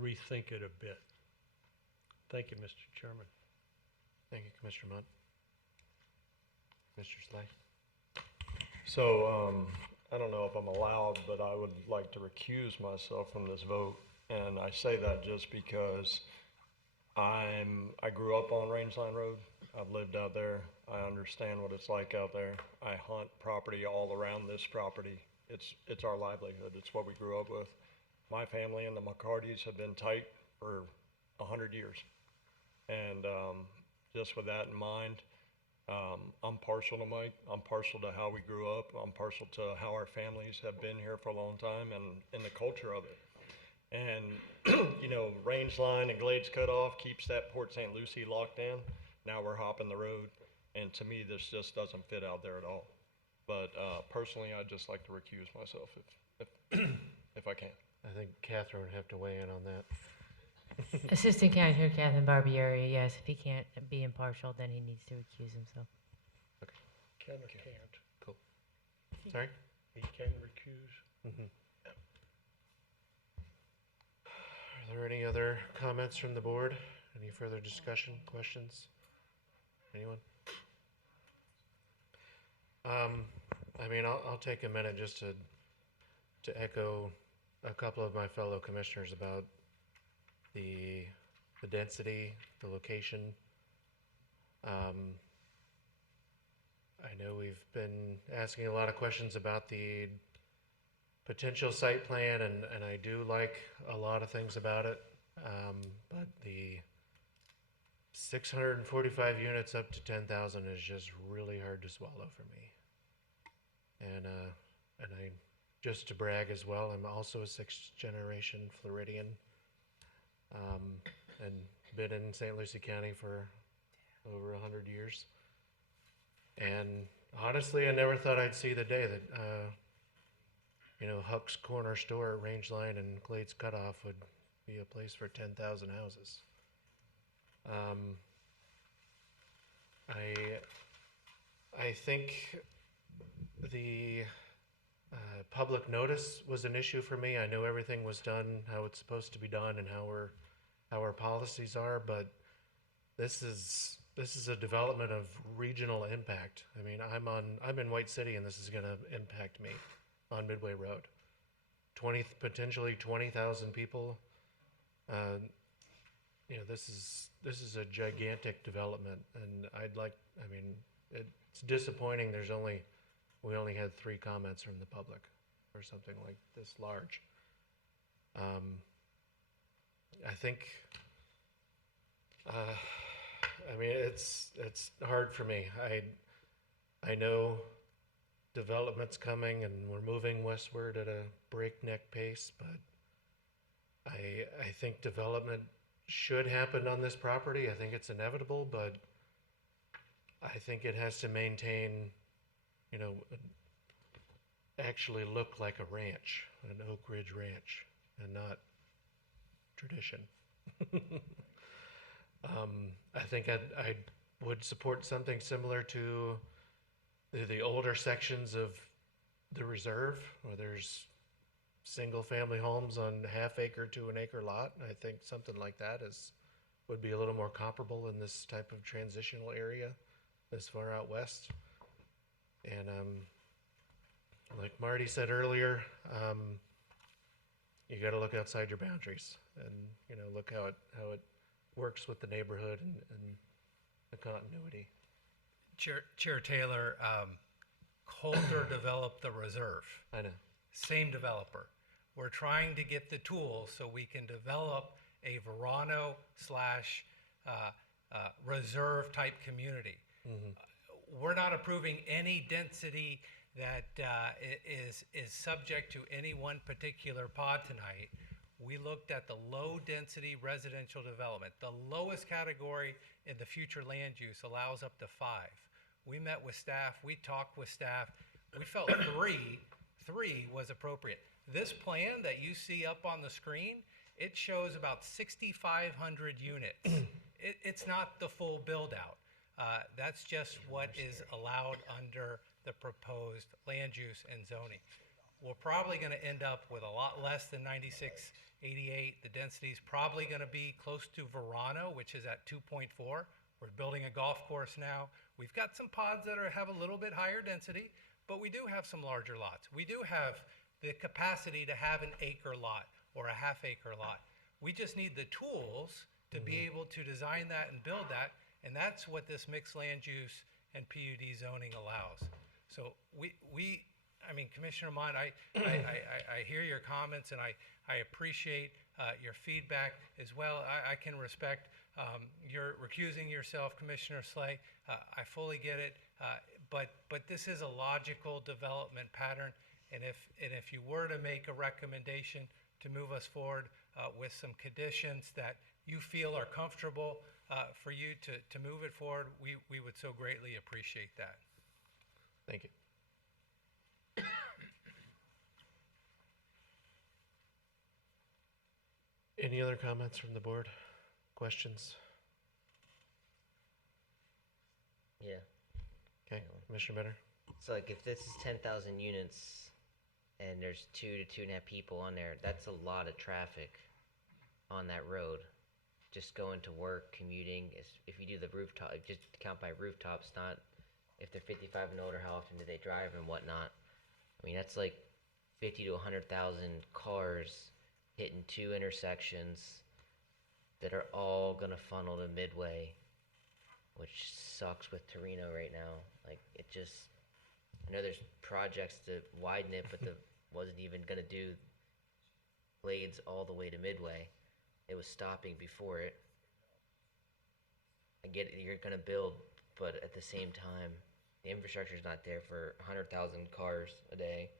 rethink it a bit. Thank you, Mr. Chairman. Thank you, Commissioner Munt. Mr. Slay? So, I don't know if I'm allowed, but I would like to recuse myself from this vote. And I say that just because I grew up on Rangeline Road. I've lived out there. I understand what it's like out there. I hunt property all around this property. It's our livelihood. It's what we grew up with. My family and the McCartys have been tight for 100 years. And just with that in mind, I'm partial to Mike. I'm partial to how we grew up. I'm partial to how our families have been here for a long time and the culture of it. And, you know, range line and glades cut off keeps that Port St. Lucie locked in. Now we're hopping the road. And to me, this just doesn't fit out there at all. But personally, I'd just like to recuse myself if I can. I think Catherine would have to weigh in on that. Assistant Counselor Catherine Barbieri, yes, if he can't be impartial, then he needs to recuse himself. Can or can't? Cool. Sorry? He can recuse. Mm-hmm. Are there any other comments from the board? Any further discussion, questions? Anyone? I mean, I'll take a minute just to echo a couple of my fellow commissioners about the density, the location. I know we've been asking a lot of questions about the potential site plan, and I do like a lot of things about it, but the 645 units up to 10,000 is just really hard to swallow for me. And I, just to brag as well, I'm also a 6th generation Floridian, and been in St. Lucie County for over 100 years. And honestly, I never thought I'd see the day that, you know, Huck's Corner Store, Rangeline and Glades Cutoff would be a place for 10,000 houses. I think the public notice was an issue for me. I know everything was done how it's supposed to be done and how our policies are, but this is a development of regional impact. I mean, I'm in White City, and this is going to impact me on Midway Road. Potentially 20,000 people. You know, this is a gigantic development, and I mean, it's disappointing. We only had 3 comments from the public or something like this large. I think, I mean, it's hard for me. I know development's coming and we're moving westward at a breakneck pace, but I think development should happen on this property. I think it's inevitable, but I think it has to maintain, you know, actually look like a ranch, an Oak Ridge ranch, and not tradition. I think I would support something similar to the older sections of the reserve, where there's single-family homes on half-acre to an acre lot. I think something like that would be a little more comparable in this type of transitional area, this far out west. And like Marty said earlier, you got to look outside your boundaries, and you know, look how it works with the neighborhood and the continuity. Chair Taylor, Coulter developed the reserve. I know. Same developer. We're trying to get the tools so we can develop a Verano / reserve type community. Mm-hmm. We're not approving any density that is subject to any one particular pod tonight. We looked at the low density residential development. The lowest category in the future land use allows up to 5. We met with staff, we talked with staff. We felt three was appropriate. This plan that you see up on the screen, it shows about 6,500 units. It's not the full build out. That's just what is allowed under the proposed land use and zoning. We're probably going to end up with a lot less than 9688. The density is probably going to be close to Verano, which is at 2.4. We're building a golf course now. We've got some pods that have a little bit higher density, but we do have some larger lots. We do have the capacity to have an acre lot or a half-acre lot. We just need the tools to be able to design that and build that, and that's what this mixed land use and PUD zoning allows. So I mean, Commissioner Mott, I hear your comments, and I appreciate your feedback as well. I can respect your recusing yourself, Commissioner Slay. I fully get it, but this is a logical development pattern, and if you were to make a recommendation to move us forward with some conditions that you feel are comfortable for you to move it forward, we would so greatly appreciate that. Thank you. Any other comments from the board? Questions? Yeah. Okay, Commissioner Benner? So like if this is 10,000 units and there's 2 to 2.5 people on there, that's a lot of traffic on that road. Just going to work, commuting, if you do the rooftop, just count by rooftops, not if they're 55 and older, how often do they drive and whatnot. I mean, that's like 50 to 100,000 cars hitting 2 intersections that are all gonna funnel to Midway, which sucks with Torino right now. Like, it just, I know there's projects to widen it, but wasn't even gonna do blades all the way to Midway. It was stopping before it. I get it, you're gonna build, but at the same time, the infrastructure's not there for 100,000 cars a day.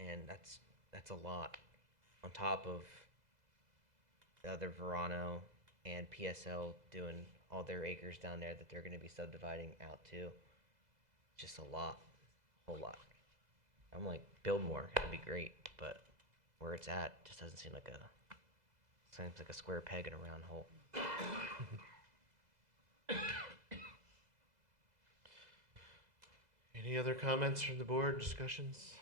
And that's a lot. On top of the other Verano and PSL doing all their acres down there that they're going to be subdividing out to. Just a lot, whole lot. I'm like, build more, that'd be great, but where it's at just doesn't seem like seems like a square peg in a round hole. Any other comments from the board, discussions?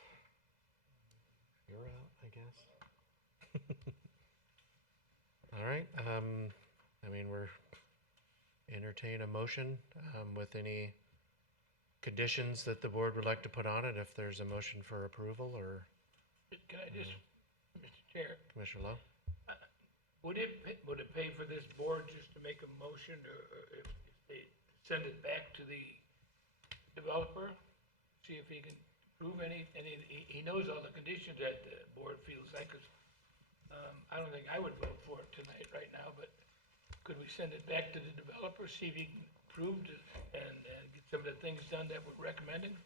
You're out, I guess. All right, I mean, we're entertain a motion with any conditions that the board would like to put on it, if there's a motion for approval, or Can I just, Mr. Chair, Commissioner Lowe? would it pay for this board just to make a motion, or if they send it back to the developer, see if he can prove any, he knows all the conditions that the board feels like, 'cause I don't think I would vote for it tonight right now, but could we send it back to the developer, see if he can prove it and get some of the things done that we're recommending?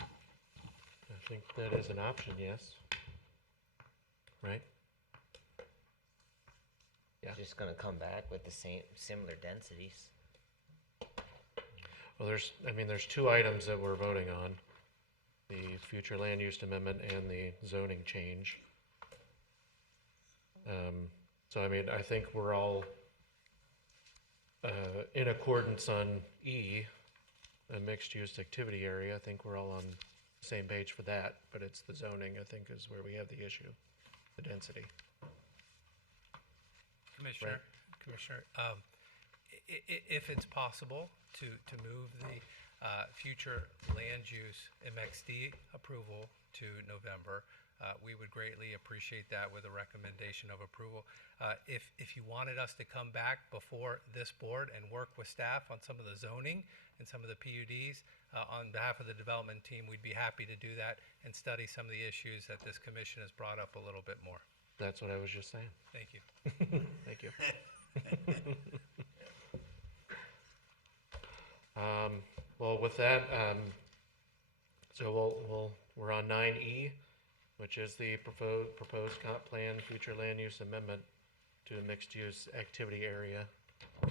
I think that is an option, yes. Right? Yeah. Just gonna come back with the similar densities. Well, there's 2 items that we're voting on, the future land use amendment and the zoning change. So I mean, I think we're all in accordance on E, a mixed-use activity area. I think we're all on the same page for that, but it's the zoning, I think, is where we have the issue, the density. Commissioner, if it's possible to move the future land use MXD approval to November, we would greatly appreciate that with a recommendation of approval. If you wanted us to come back before this board and work with staff on some of the zoning and some of the PUDs, on behalf of the development team, we'd be happy to do that and study some of the issues that this commission has brought up a little bit more. That's what I was just saying. Thank you. Thank you. Well, with that, so we're on 9E, which is the proposed comp plan future land use amendment to a mixed-use activity area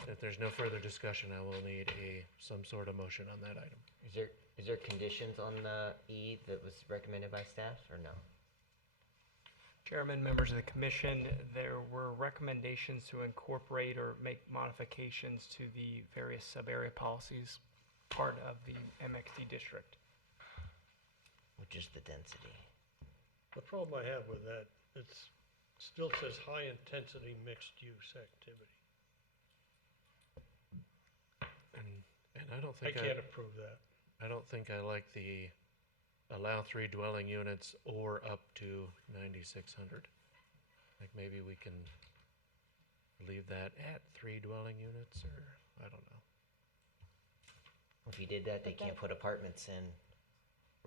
If there's no further discussion, I will need some sort of motion on that item. Is there conditions on the E that was recommended by staff or no? Chairman, members of the commission, there were recommendations to incorporate or make modifications to the various sub-area policies, part of the MXD district. Which is the density. The problem I have with that, it's, still says high-intensity mixed-use activity. And I don't I think can't approve that. I don't think I like the allow 3 dwelling units or up to 9,600. Like maybe we can leave that at 3 dwelling units, or I don't know. If you did that, they can't put apartments in.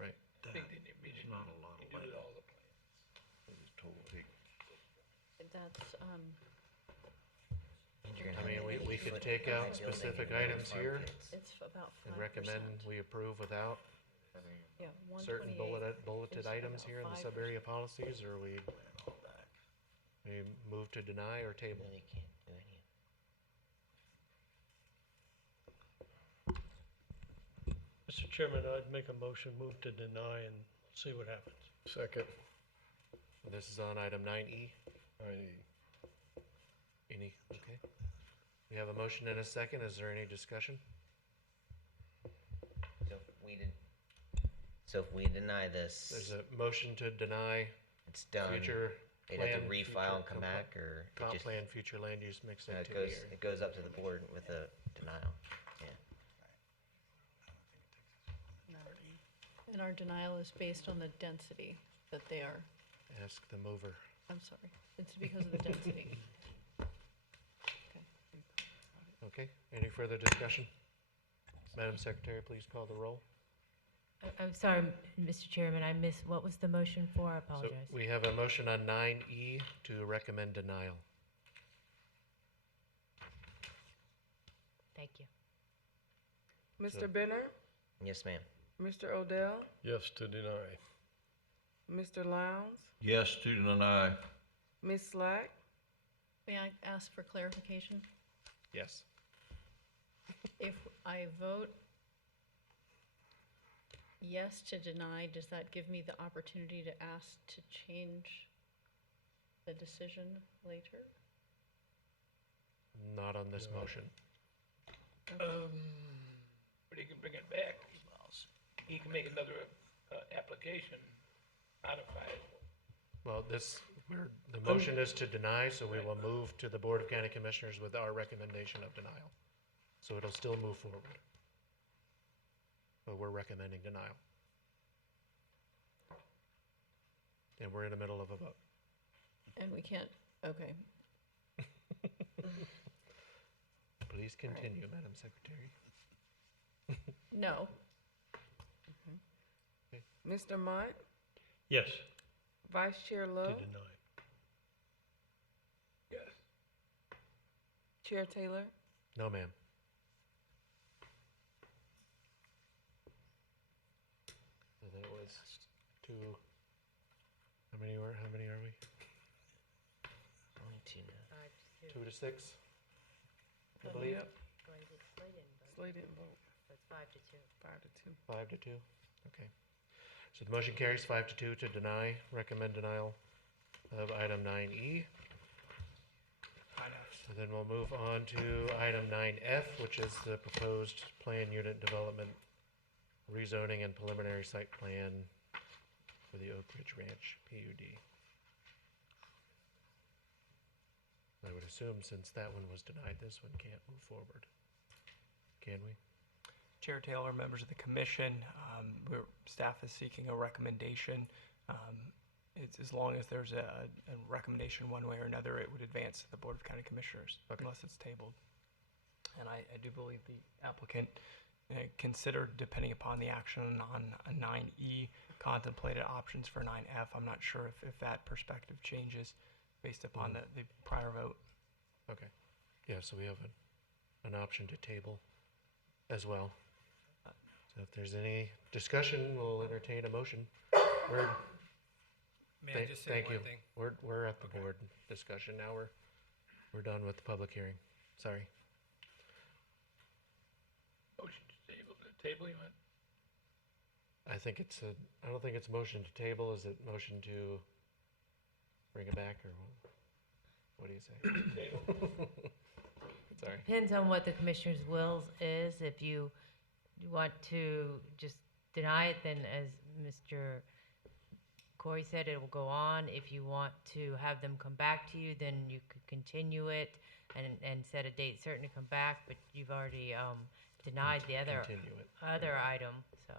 Right. I think they need to not a lot of do land. it all the That's, I mean, we could take out specific items here it's about 5%. and recommend we approve without Yeah, certain 128 bulleted is items about here in the 5%. sub-area policies, or we move to deny or table? They can't do any. Mr. Chairman, I'd make a motion, move to deny and see what happens. Second. This is on item 9E. 9E. Any, okay. We have a motion and a second. Is there any discussion? So if we deny this, There's a motion to deny it's done. future They'd have to plan, refile and future come back, or it comp just, plan, future land use mixed no, activity. it goes up to the board with a denial. Yeah. And our denial is based on the density that they are, Ask the mover. I'm sorry, it's because of the density. Okay, any further discussion? Madam Secretary, please call the roll. I'm sorry, Mr. Chairman, I missed, what was the motion for? I So apologize. we have a motion on 9E to recommend denial. Thank you. Mr. Benner, Yes, ma'am. Mr. Odell, Yes to deny. Mr. Lowndes, Yes to deny. Ms. Slack, May I ask for clarification? Yes. If I vote yes to deny, does that give me the opportunity to ask to change the decision later? Not on this motion. But he can bring it back. He can make another application, modify it. Well, the motion is to deny, so we will move to the Board of County Commissioners with our recommendation of denial. So it'll still move forward. But we're recommending denial. And we're in the middle of a vote. And we can't, okay. Please continue, Madam Secretary. No. Mr. Mott, Yes, Vice Chair to Lowe, deny. Yes. Chair Taylor, No, ma'am. So that was two, how many are we? Only two now. 2 to 6? I believe. Slay didn't vote. So it's 5 to 2. 5 to 2. 5 to 2, okay. So the motion carries 5 to 2 to deny, recommend denial of item 9E. So then we'll move on to item 9F, which is the proposed plan unit development rezoning and preliminary site plan for the Oak Ridge Ranch PUD. I would assume since that one was denied, this one can't move forward. Can we? Chair Taylor, members of the commission, staff is seeking a recommendation. It's as long as there's a recommendation one way or another, it would advance to the Board of County Commissioners unless it's tabled. And I do believe the applicant considered, depending upon the action on a 9E, contemplated options for 9F. I'm not sure if that perspective changes based upon the prior vote. Okay. Yeah, so we have an option to table as well. So if there's any discussion, we'll entertain a motion. May I just say Thank one you. thing? We're at the board discussion now. We're done with the public hearing. Sorry. Table, you want? I don't think it's motion to table. Is it motion to bring it back, or what do you say? Sorry. Depends on what the commissioner's wills is. If you want to just deny it, then as Mr. Corey said, it will go on. If you want to have them come back to you, then you could continue it and set a date certain to come back, but you've already denied the other Continue it. other item, so.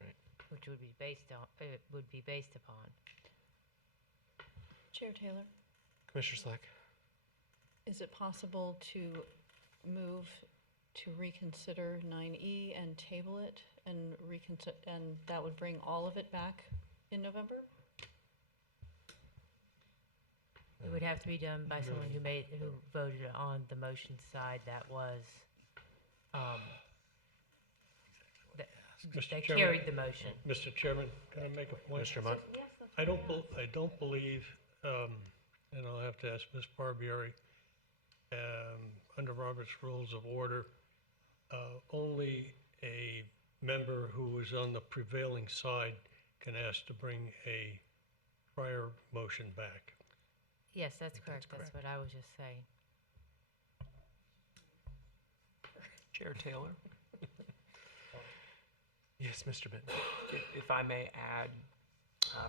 Right. Which would be based on, it would be based upon. Chair Taylor, Commissioner Slack? is it possible to move to reconsider 9E and table it and and that would bring all of it back in November? It would have to be done by someone who voted on the motion side that was, Mr. that Chairman. carried the motion. Mr. Chairman, can I make a point? Mr. Munt? Yes, that's I don't believe, and I'll have to ask Ms. Barbieri, under Robert's Rules of Order, only a member who is on the prevailing side can ask to bring a prior motion back. Yes, that's correct. That's what I was just saying. Chair Taylor, Yes, Mr. Benton. if I may add,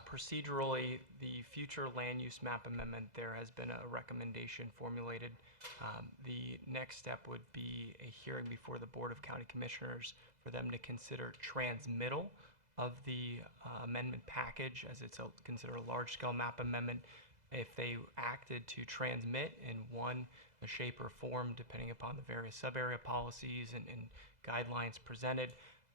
procedurally, the future land use map amendment, there has been a recommendation formulated. The next step would be a hearing before the Board of County Commissioners for them to consider transmittal of the amendment package, as it's considered a large-scale map amendment. If they acted to transmit in one shape or form, depending upon the various sub-area policies and guidelines presented,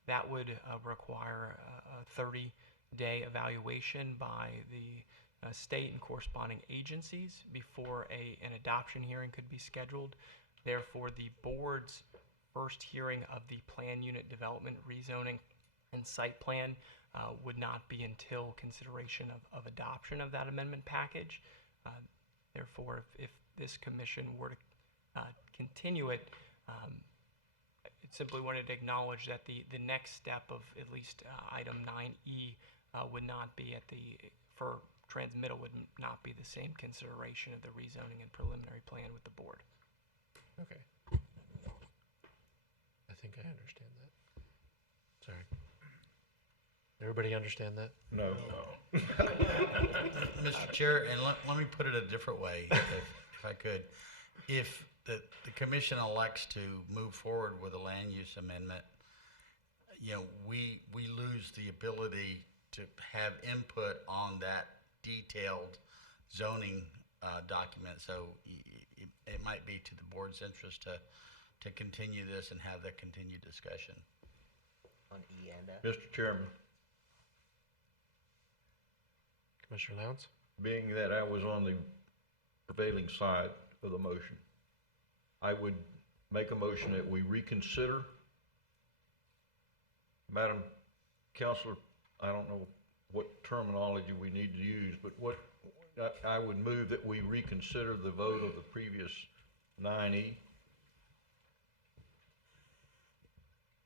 that would require a 30-day evaluation by the state and corresponding agencies before an adoption hearing could be scheduled. Therefore, the board's first hearing of the plan unit development, rezoning, and site plan would not be until consideration of adoption of that amendment package. Therefore, if this commission were to continue it, it simply wanted to acknowledge that the next step of at least item 9E would not be for transmittal would not be the same consideration of the rezoning and preliminary plan with the board. Okay. I think I understand that. Sorry. Everybody understand that? No. Mr. Chair, and let me put it a different way, if I could. If the commission elects to move forward with a land use amendment, we lose the ability to have input on that detailed zoning document. So it might be to the board's interest to continue this and have that continued discussion. On E and F? Mr. Chairman, Commissioner Lowndes? being that I was on the prevailing side of the motion, I would make a motion that we reconsider. Madam Counselor, I don't know what terminology we need to use, but I would move that we reconsider the vote of the previous 9E.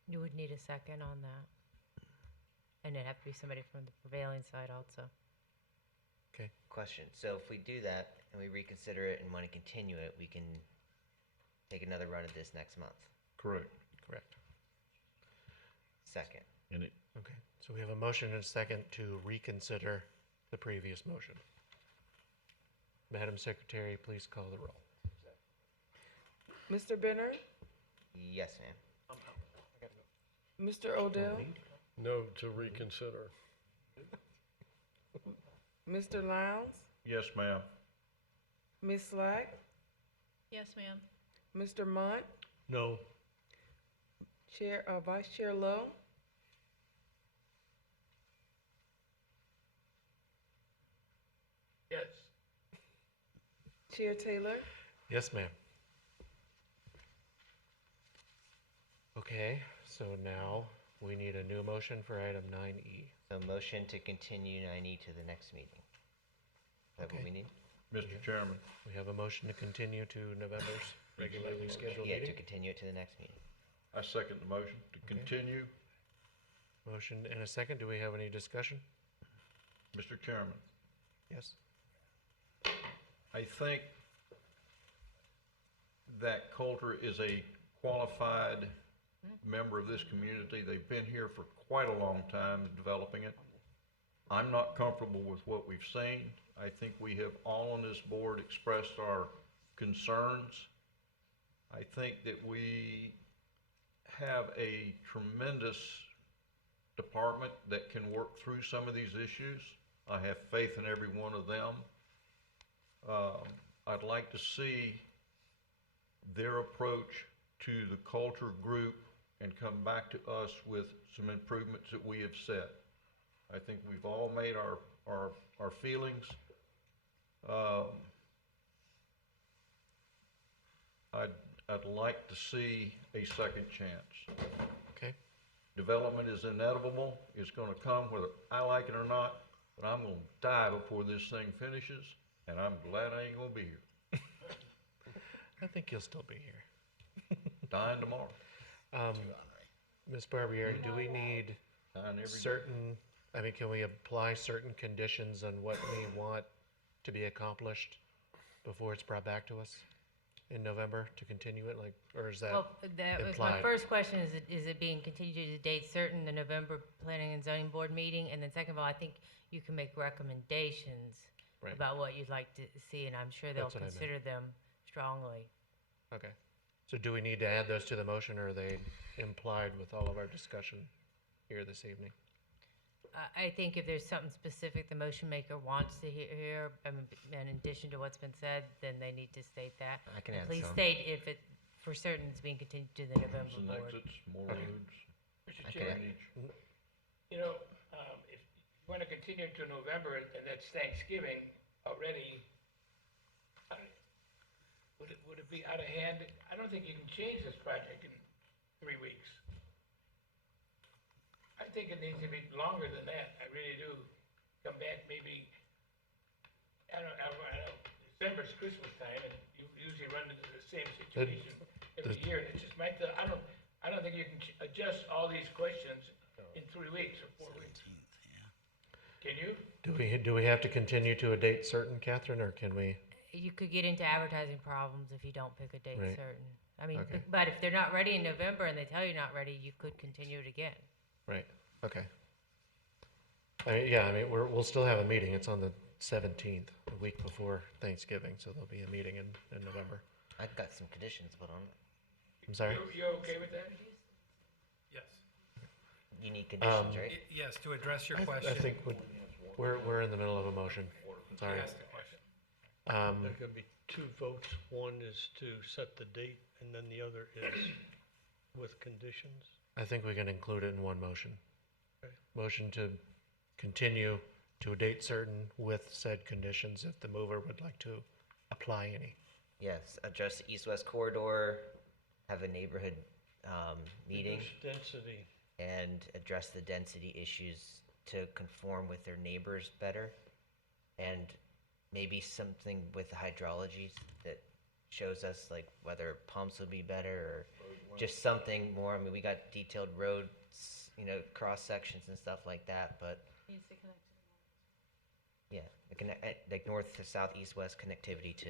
You would need a second on that. And it'd have to be somebody from the prevailing side also. Okay. Question. So if we do that and we reconsider it and want to continue it, we can take another run at this next month. Correct. Correct. Second. Okay. So we have a motion and a second to reconsider the previous motion. Madam Secretary, please call the roll. Mr. Benner? Yes, ma'am. Mr. Odell? No to reconsider. Mr. Lowndes? Yes, ma'am. Ms. Slack? Yes, ma'am. Mr. Munt? No. Vice Chair Lowe? Yes. Chair Taylor? Yes, ma'am. Okay, so now we need a new motion for item 9E. So motion to continue 9E to the next meeting. Is that what we need? Mr. Chairman. We have a motion to continue to November's regularly scheduled Yeah, meeting. to continue it to the next meeting. I second the motion to continue. Motion and a second. Do we have any discussion? Mr. Chairman, Yes. I think that Coulter is a qualified member of this community. They've been here for quite a long time developing it. I'm not comfortable with what we've seen. I think we have all on this board expressed our concerns. I think that we have a tremendous department that can work through some of these issues. I have faith in every one of them. I'd like to see their approach to the Coulter group and come back to us with some improvements that we have set. I think we've all made our feelings. I'd like to see a second chance. Okay. Development is inevitable. It's gonna come whether I like it or not, but I'm gonna die before this thing finishes, and I'm glad I ain't gonna be here. I think you'll still be here. Dying tomorrow. Ms. Barbieri, do we need Dying every day. certain, I mean, can we apply certain conditions on what we want to be accomplished before it's brought back to us in November to continue it, like, or is that Well, that was my implied? first question, is it being continued to date certain, the November Planning and Zoning Board meeting? And then second of all, I think you can make recommendations Right. about what you'd like to see, and I'm sure they'll That's what I meant. consider them strongly. Okay. So do we need to add those to the motion, or are they implied with all of our discussion here this evening? I think if there's something specific the motion maker wants to hear, I mean, in addition to what's been said, then they need to state that. I can And add please some. state if it, for certain, it's being continued to the November Some board. exits, more Okay. roads. Mr. I Chair, can- you know, if you want to continue to November, and that's Thanksgiving already, would it be out of hand? I don't think you can change this project in 3 weeks. I think it needs to be longer than that. I really do. Come back maybe, I don't know, December's Christmas time, and you usually run into the same situation every year. And it's just my, I don't think you can adjust all these questions in 3 weeks or 4 weeks. Can you? Do we have to continue to a date certain, Catherine, or can we? You could get into advertising problems if you don't pick a date Right. certain. I mean, Okay. but if they're not ready in November and they tell you not ready, you could continue it again. Right, okay. I mean, yeah, I mean, we'll still have a meeting. It's on the 17th, a week before Thanksgiving, so there'll be a meeting in November. I've got some conditions put on it. I'm sorry? You okay with that? Yes. You need conditions, right? Yes, to address your I question. think we're in the middle of a motion. Sorry. Ask the question. There can be two votes. One is to set the date, and then the other is with conditions. I think we can include it in one motion. Okay. Motion to continue to a date certain with said conditions if the mover would like to apply any. Yes, address the east-west corridor, have a neighborhood meeting, Reduce density. and address the density issues to conform with their neighbors better. And maybe something with the hydrology that shows us like whether pumps would be better or just something more. I mean, we got detailed roads, cross sections and stuff like that, but Needs to connect to yeah, like north to south, east, west connectivity to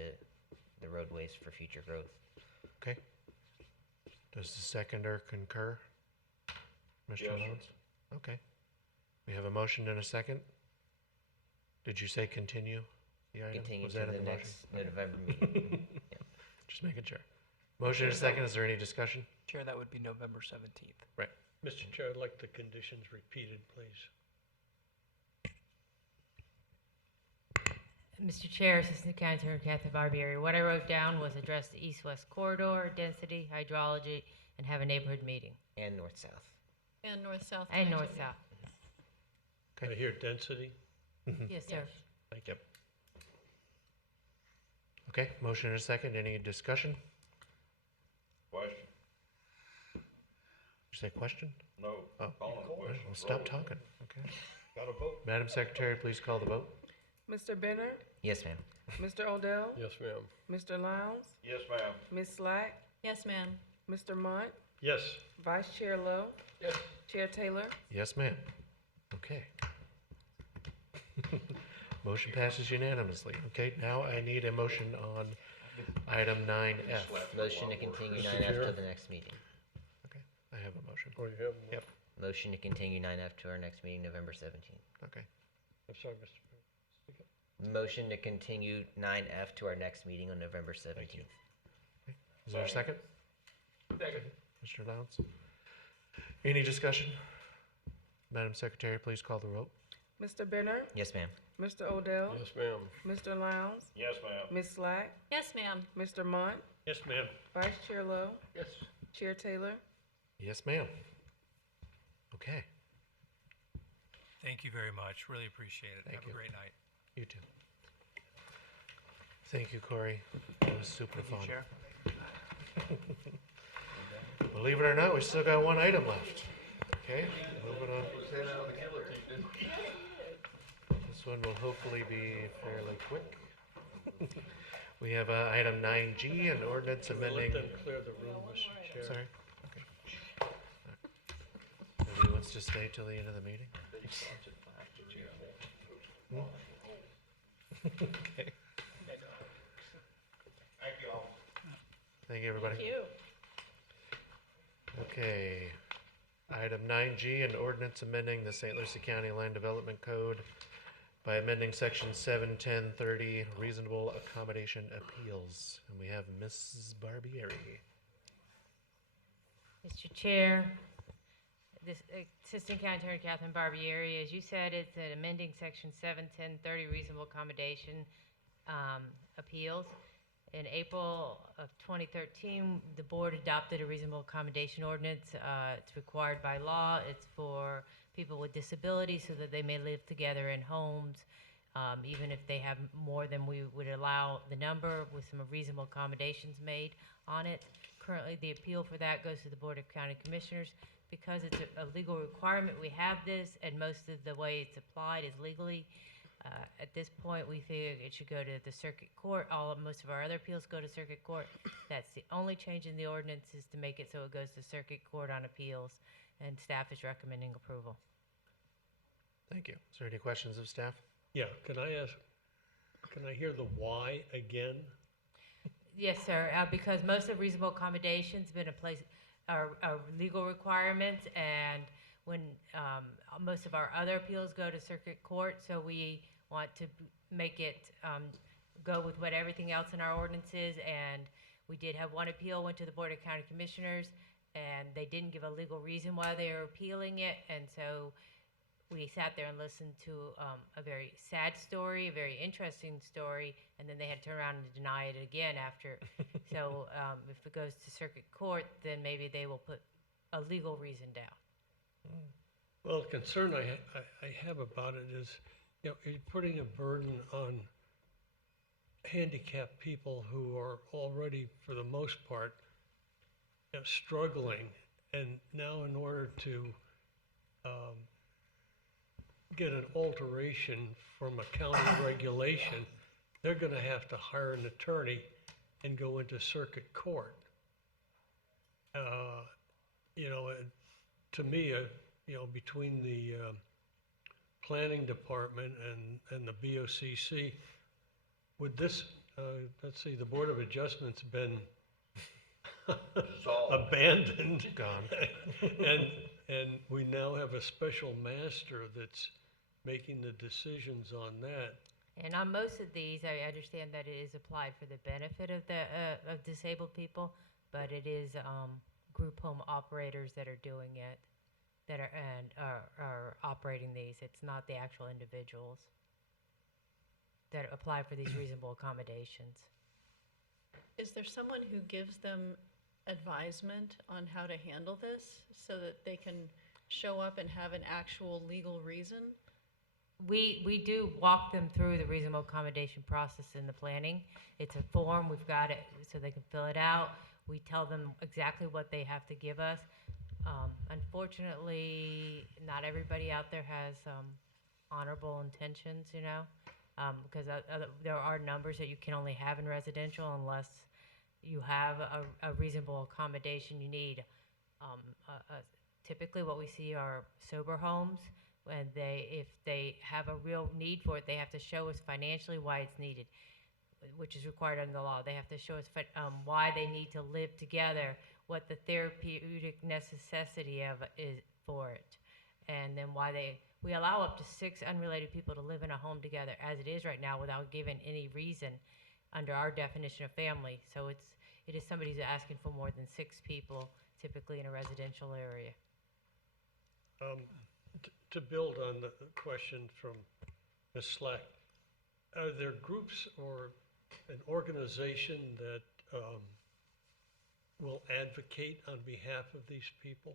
the roadways for future growth. Okay. Does the seconder concur? Mr. Yes, sir. Lowndes? Okay. We have a motion and a second. Did you say continue the item? Continue Was to that in the motion? next November meeting. Yeah. Just making sure. Motion and a second. Is there any discussion? Chair, that would be November 17th. Right. Mr. Chair, I'd like the conditions repeated, please. Mr. Chair, Assistant County Attorney Catherine Barbieri, what I wrote down was address the east-west corridor, density, hydrology, and have a neighborhood meeting. And north-south. And north-south. And connectivity. north-south. I hear density. Yes, sir. Thank you. Okay, motion and a second. Any discussion? Question? Did you say question? No. Oh. Calling a question. Well, stop talking. Okay. Got a vote? Madam Secretary, please call the vote. Mr. Benner? Yes, ma'am. Mr. Odell? Yes, ma'am. Mr. Lowndes? Yes, ma'am. Ms. Slack? Yes, ma'am. Mr. Mott? Yes. Vice Chair Lowe, Yes. Chair Taylor, Yes, ma'am. Okay. Motion passes unanimously. Okay, now I need a motion on item 9F. Motion to continue Mr. 9F Chair? to the next meeting. Okay, I have a motion. Oh, you have? Yep, Motion to continue 9F to our next meeting, November 17th. okay. I'm sorry, Mr. President. Motion to continue 9F to our next meeting on November 17th. Is there a second? Second. Mr. Lowndes? Any discussion? Madam Secretary, please call the roll. Mr. Benner, Yes, ma'am. Mr. Odell, Yes, ma'am. Mr. Lowndes, Yes, ma'am. Ms. Slack, Yes, ma'am. Mr. Mont, Yes, ma'am. Vice Chair Lowe, Yes. Chair Taylor. Yes, ma'am. Okay, Thank you very much. Really appreciate it. Thank Have you. a great night. you too. Thank you, Corey. That was super Thank you, fun. Chair. Believe it or not, we still got one item left. Okay, moving on. This one will hopefully be fairly quick. We have item 9G, an ordinance amending. Let them clear the room, Mr. Chair. Sorry. Okay. Nobody wants to stay till the end of the meeting? Hmm? Okay. Thank you, everybody. Thank you. Okay. Item 9G, an ordinance amending the St. Lucie County Land Development Code by amending section 71030, reasonable accommodation appeals. And we have Mrs. Barbieri. Mr. Chair, this Assistant County Attorney Catherine Barbieri, as you said, it's an amending section 71030 reasonable accommodation appeals. In April of 2013, the board adopted a reasonable accommodation ordinance. It's required by law. It's for people with disabilities so that they may live together in homes, even if they have more than we would allow the number, with some reasonable accommodations made on it. Currently, the appeal for that goes to the Board of County Commissioners. Because it's a legal requirement, we have this, and most of the way it's applied is legally. At this point, we figure it should go to the circuit court. Most of our other appeals go to circuit court. That's the only change in the ordinance, is to make it so it goes to circuit court on appeals, and staff is recommending approval. Thank you. Is there any questions of staff? Yeah, can I hear the why again? Yes, sir, because most of reasonable accommodations been in place, are legal requirements, and when most of our other appeals go to circuit court, so we want to make it go with what everything else in our ordinance is. And we did have one appeal, went to the Board of County Commissioners, and they didn't give a legal reason why they were appealing it, and so we sat there and listened to a very sad story, a very interesting story, and then they had to turn around and deny it again after. So if it goes to circuit court, then maybe they will put a legal reason down. Well, the concern I have about it is, you know, you're putting a burden on handicapped people who are already, for the most part, you know, struggling, and now in order to get an alteration from a county regulation, they're going to have to hire an attorney and go into circuit court. You know, to me, you know, between the planning department and the BOCC, would this, let's see, the Board of Adjustment's been abandoned. Gone. And we now have a special master that's making the decisions on that. And on most of these, I understand that it is applied for the benefit of the of disabled people, but it is group home operators that are doing it, that are operating these. It's not the actual individuals that apply for these reasonable accommodations. Is there someone who gives them advisement on how to handle this so that they can show up and have an actual legal reason? We do walk them through the reasonable accommodation process in the planning. It's a form, we've got it so they can fill it out. We tell them exactly what they have to give us. Unfortunately, not everybody out there has honorable intentions, you know, because there are numbers that you can only have in residential unless you have a reasonable accommodation. You need Typically, what we see are sober homes. When if they have a real need for it, they have to show us financially why it's needed, which is required under the law. They have to show us why they need to live together, what the therapeutic necessity of it is for it, and then we allow up to 6 unrelated people to live in a home together as it is right now without giving any reason under our definition of family. So it is somebody who's asking for more than 6 people, typically in a residential area. To build on the question from Ms. Slack, are there groups or an organization that will advocate on behalf of these people?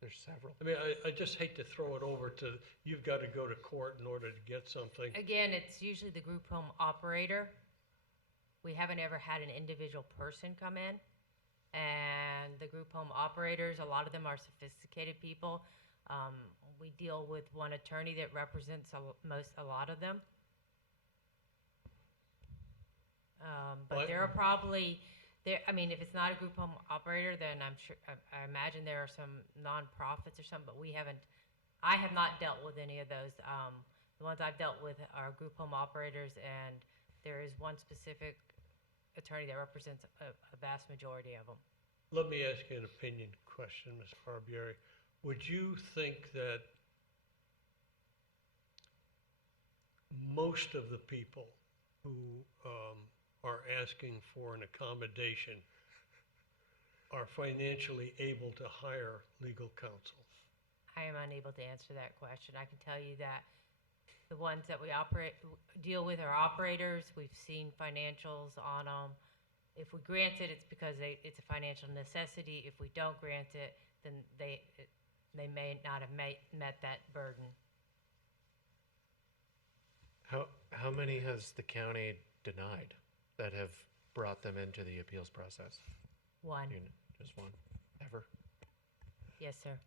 There's several. I mean, I just hate to throw it over to, you've got to go to court in order to get something. Again, it's usually the group home operator. We haven't ever had an individual person come in. And the group home operators, a lot of them are sophisticated people. We deal with one attorney that represents a lot of them. But there are probably, I mean, if it's not a group home operator, then I'm sure, I imagine there are some nonprofits or something, but I have not dealt with any of those. The ones I've dealt with are group home operators, and there is one specific attorney that represents a vast majority of them. Let me ask you an opinion question, Ms. Barbieri. Would you think that most of the people who are asking for an accommodation are financially able to hire legal counsel? I am unable to answer that question. I can tell you that the ones that we deal with are operators. We've seen financials on them. If we grant it, it's because it's a financial necessity. If we don't grant it, then they may not have met that burden. How many has the county denied that have brought them into the appeals process? One. Just one? Ever? Yes, sir.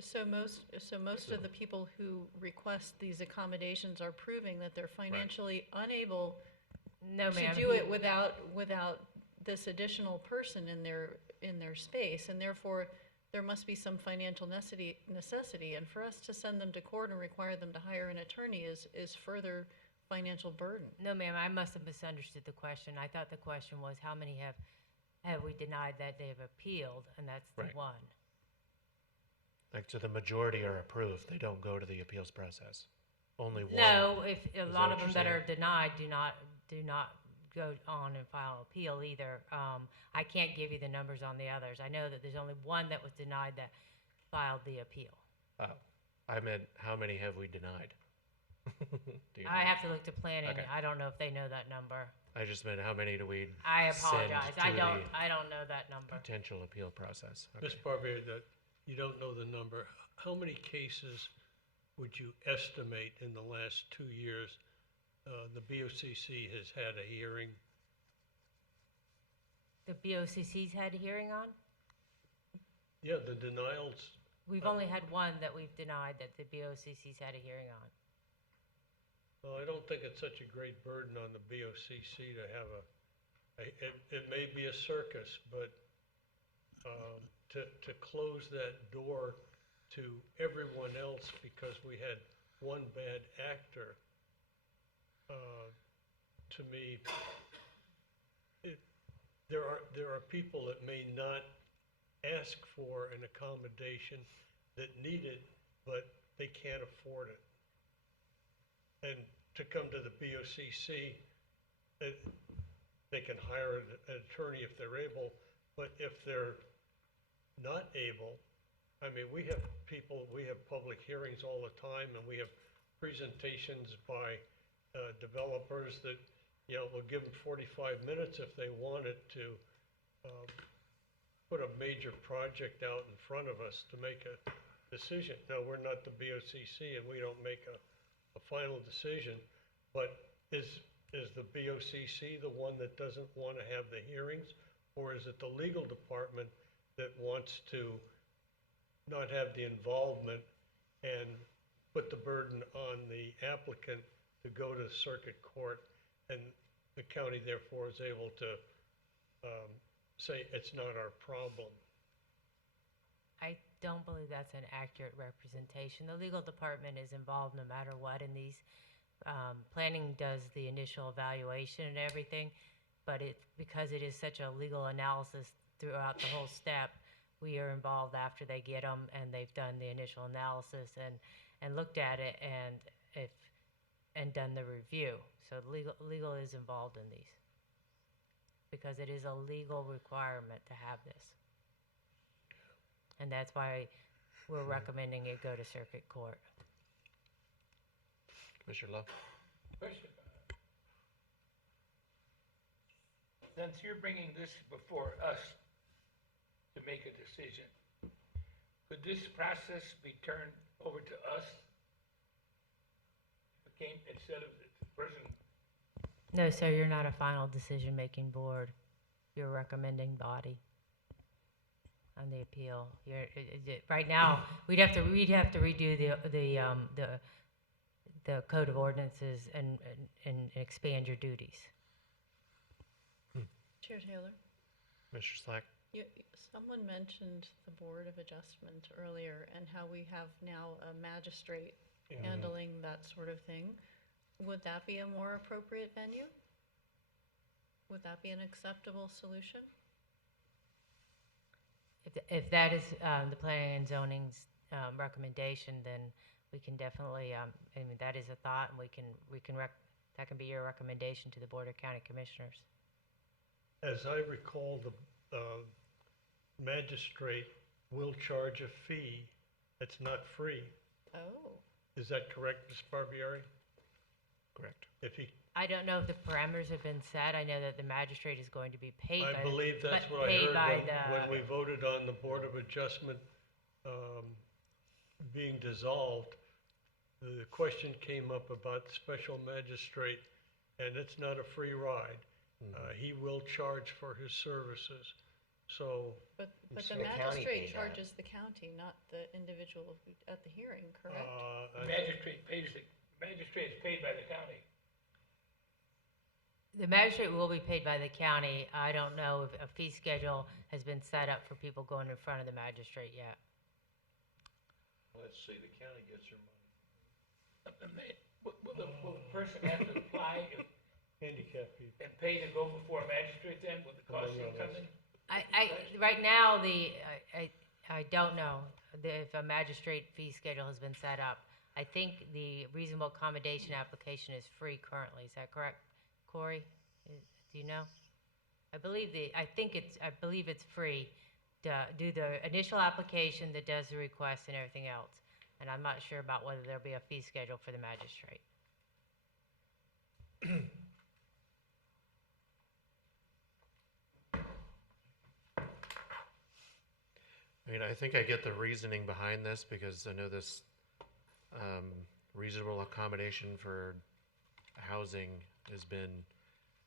So most of the people who request these accommodations are proving that they're financially unable to do it without this additional person in their space, and therefore there must be some financial necessity. And for us to send them to court and require them to hire an attorney is further financial burden. No, ma'am, I must have misunderstood the question. I thought the question was how many have we denied that they've appealed, and that's the one. Like, so the majority are approved. They don't go to the appeals process. Only one. No, if a lot of them that are denied do not go on and file an appeal either. I can't give you the numbers on the others. I know that there's only one that was denied that filed the appeal. Oh, I meant how many have we denied? I have to look to planning. Okay. I don't know if they know that number. I just meant how many do we I send apologize. to I don't know that number. the potential appeal process? Ms. Barbieri, that you don't know the number. How many cases would you estimate in the last 2 years the BOCC has had a hearing? The BOCC's had a hearing on? Yeah, the denials. We've only had one that we've denied that the BOCC's had a hearing on. Well, I don't think it's such a great burden on the BOCC to have it may be a circus, but to close that door to everyone else because we had one bad actor, to me, there are people that may not ask for an accommodation that need it, but they can't afford it. And to come to the BOCC, they can hire an attorney if they're able, but if they're not able, I mean, we have public hearings all the time, and we have presentations by developers that, we'll give them 45 minutes if they wanted to put a major project out in front of us to make a decision. Now, we're not the BOCC, and we don't make a final decision, but is the BOCC the one that doesn't want to have the hearings, or is it the legal department that wants to not have the involvement and put the burden on the applicant to go to circuit court? And the county therefore is able to say it's not our problem. I don't believe that's an accurate representation. The legal department is involved no matter what in these. Planning does the initial evaluation and everything, but because it is such a legal analysis throughout the whole step, we are involved after they get them and they've done the initial analysis and looked at it and done the review. So legal is involved in these because it is a legal requirement to have this. And that's why we're recommending it go to circuit court. Commissioner Love? Question. Since you're bringing this before us to make a decision, could this process be turned over to us? Instead of the person? No, sir, you're not a final decision-making board. You're a recommending body on the appeal. Right now, we'd have to redo the code of ordinances and expand your duties. Chair Taylor, Mr. Slack? someone mentioned the Board of Adjustment earlier and how we have now a magistrate handling that sort of thing. Would that be a more appropriate venue? Would that be an acceptable solution? If that is the planning and zoning's recommendation, then we can definitely, that is a thought, and that can be your recommendation to the Board of County Commissioners. As I recall, the magistrate will charge a fee. It's not free. Oh. Is that correct, Ms. Barbieri? Correct. I don't know if the parameters have been set. I know that the magistrate is going to be paid by I believe that's what I paid by heard when we voted on the Board of Adjustment being dissolved. The question came up about special magistrate, and it's not a free ride. He will charge for his services. So. But the magistrate charges the county, not the individual at the hearing, correct? The magistrate is paid by the county. The magistrate will be paid by the county. I don't know if a fee schedule has been set up for people going in front of the magistrate yet. Let's see, the county gets their money. Will the person have to apply Handicapped people. and pay to go before a magistrate then? Will the cost him something? Right now, I don't know if a magistrate fee schedule has been set up. I think the reasonable accommodation application is free currently. Is that correct, Corey? Do you know? I believe it's free to do the initial application that does the request and everything else. And I'm not sure about whether there'll be a fee schedule for the magistrate. I think I get the reasoning behind this because I know this reasonable accommodation for housing has been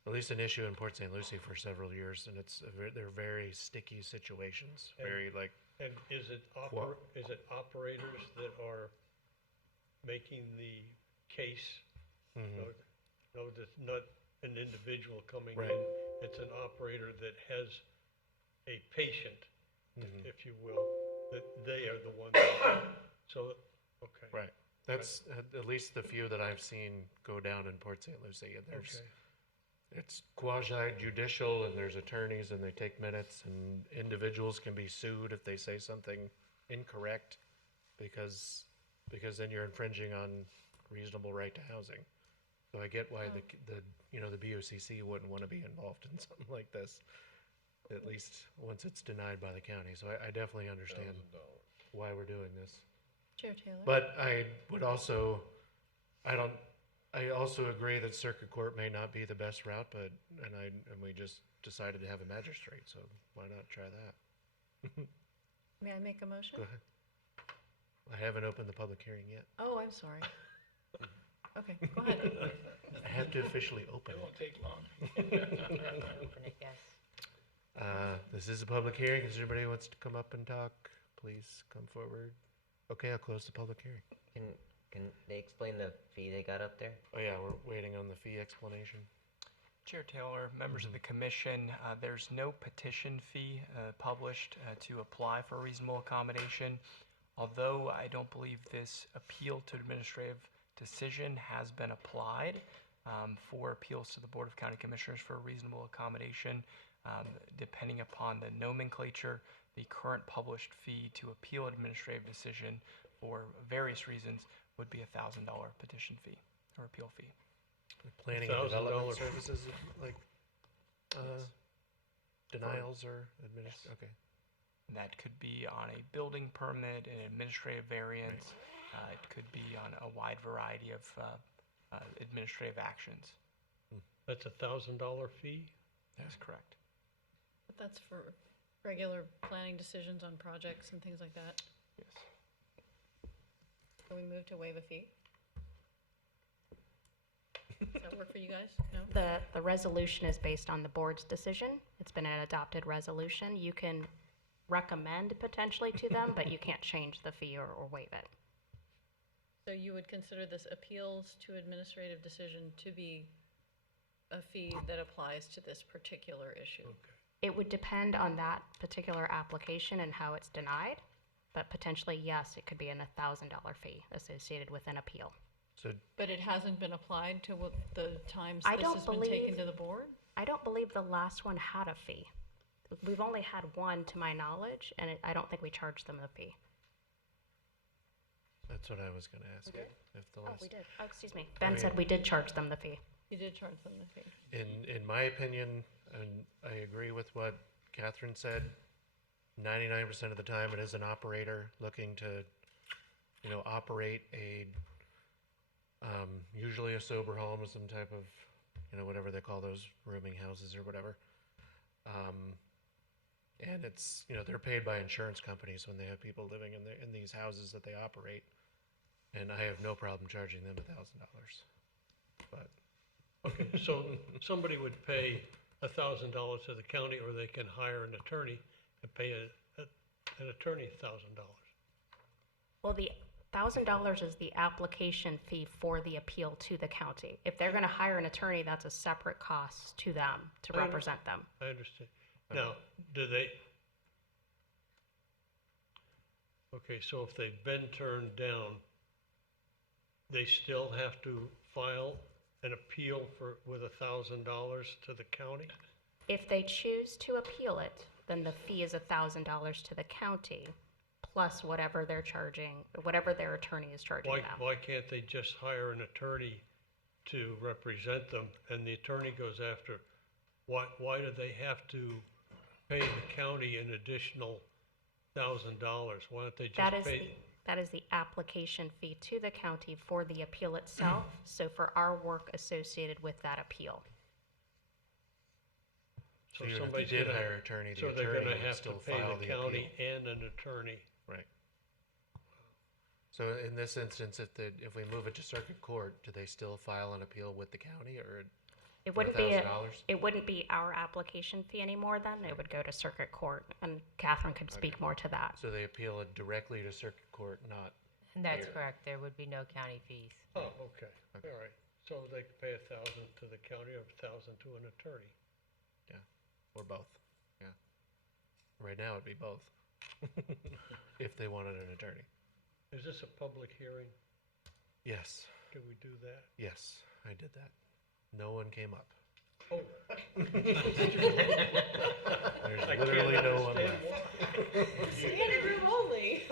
at least an issue in Port St. Lucie for several years, and they're very sticky situations. And is it operators that are making the case? No, that's not an individual coming in. It's an operator that has a patient, if you will, that they are the ones. Okay. Right. That's at least the few that I've seen go down in Port St. Lucie. And it's quasi-judicial, and there's attorneys, and they take minutes, and individuals can be sued if they say something incorrect, because then you're infringing on reasonable right to housing. So I get why the BOCC wouldn't want to be involved in something like this, at least once it's denied by the county. So I definitely understand why we're doing this. Chair Taylor. But I also agree that circuit court may not be the best route, and we just decided to have a magistrate, so why not try that? May I make a motion? Go ahead. I haven't opened the public hearing yet. Oh, I'm sorry. Okay, go ahead. I have to officially open It it. won't take long. Open it, yes. This is a public hearing. If anybody wants to come up and talk, please come forward. Okay, I'll close the public hearing. Can they explain the fee they got up there? Oh yeah, we're waiting on the fee explanation. Chair Taylor, members of the commission, there's no petition fee published to apply for a reasonable accommodation. Although I don't believe this appeal to administrative decision has been applied for appeals to the Board of County Commissioners for a reasonable accommodation, depending upon the nomenclature, the current published fee to appeal administrative decision for various reasons would be a $1,000 petition fee or appeal fee. Planning and development $1,000. services, like, denials or okay. And that could be on a building permit, an administrative variance. It could be on a wide variety of administrative actions. That's a $1,000 fee? That's correct. But that's for regular planning decisions on projects and things like that? Yes. Can we move to waive a fee? Does that work for you guys? No? The resolution is based on the board's decision. It's been an adopted resolution. You can recommend potentially to them, but you can't change the fee or waive it. So you would consider this appeals to administrative decision to be a fee that applies to this particular issue? It would depend on that particular application and how it's denied, but potentially, yes, it could be an $1,000 fee associated with an appeal. So, But it hasn't been applied to what the times I this don't has been taken believe- to the board? I don't believe the last one had a fee. We've only had one to my knowledge, and I don't think we charged them a fee. that's what I was gonna ask. We did? If the Oh, last, we did. Oh, excuse me. I Ben mean- said we did charge them the fee. You did charge them the fee. in my opinion, and I agree with what Catherine said, 99% of the time it is an operator looking to, operate a, usually a sober home or some type of, whatever they call those, rooming houses or whatever. And it's, they're paid by insurance companies when they have people living in these houses that they operate. And I have no problem charging them $1,000. But Okay, so somebody would pay $1,000 to the county, or they can hire an attorney and pay an attorney $1,000. Well, the $1,000 is the application fee for the appeal to the county. If they're going to hire an attorney, that's a separate cost to them to I under- represent them. I understand. Now, do they, okay, so if they've been turned down, they still have to file an appeal with $1,000 to the county? If they choose to appeal it, then the fee is $1,000 to the county, plus whatever they're charging, whatever their attorney is charging them. Why can't they just hire an attorney to represent them, and the attorney goes after, why do they have to pay the county an additional $1,000? Why don't they just pay? That is the application fee to the county for the appeal itself, so for our work associated with that appeal. So even if they somebody's did gonna- hire an attorney, the So they're attorney gonna would have to still pay file the the county appeal. and an attorney. Right. So in this instance, if we move it to circuit court, do they still file an appeal with the county or It for wouldn't be, $1,000? it wouldn't be our application fee anymore then, it would go to circuit court, and Catherine could speak more to that. So they appeal it directly to circuit court, not And that's here. correct, there would be no county fees. Oh, okay, all right. So they could pay $1,000 to the county or $1,000 to an attorney. Yeah, or both, yeah. Right now it'd be both, if they wanted an attorney. Is this a public hearing? Yes, Can we do that? yes, I did that. No one came up. Oh. There's I literally can't no one understand left. Standing room only.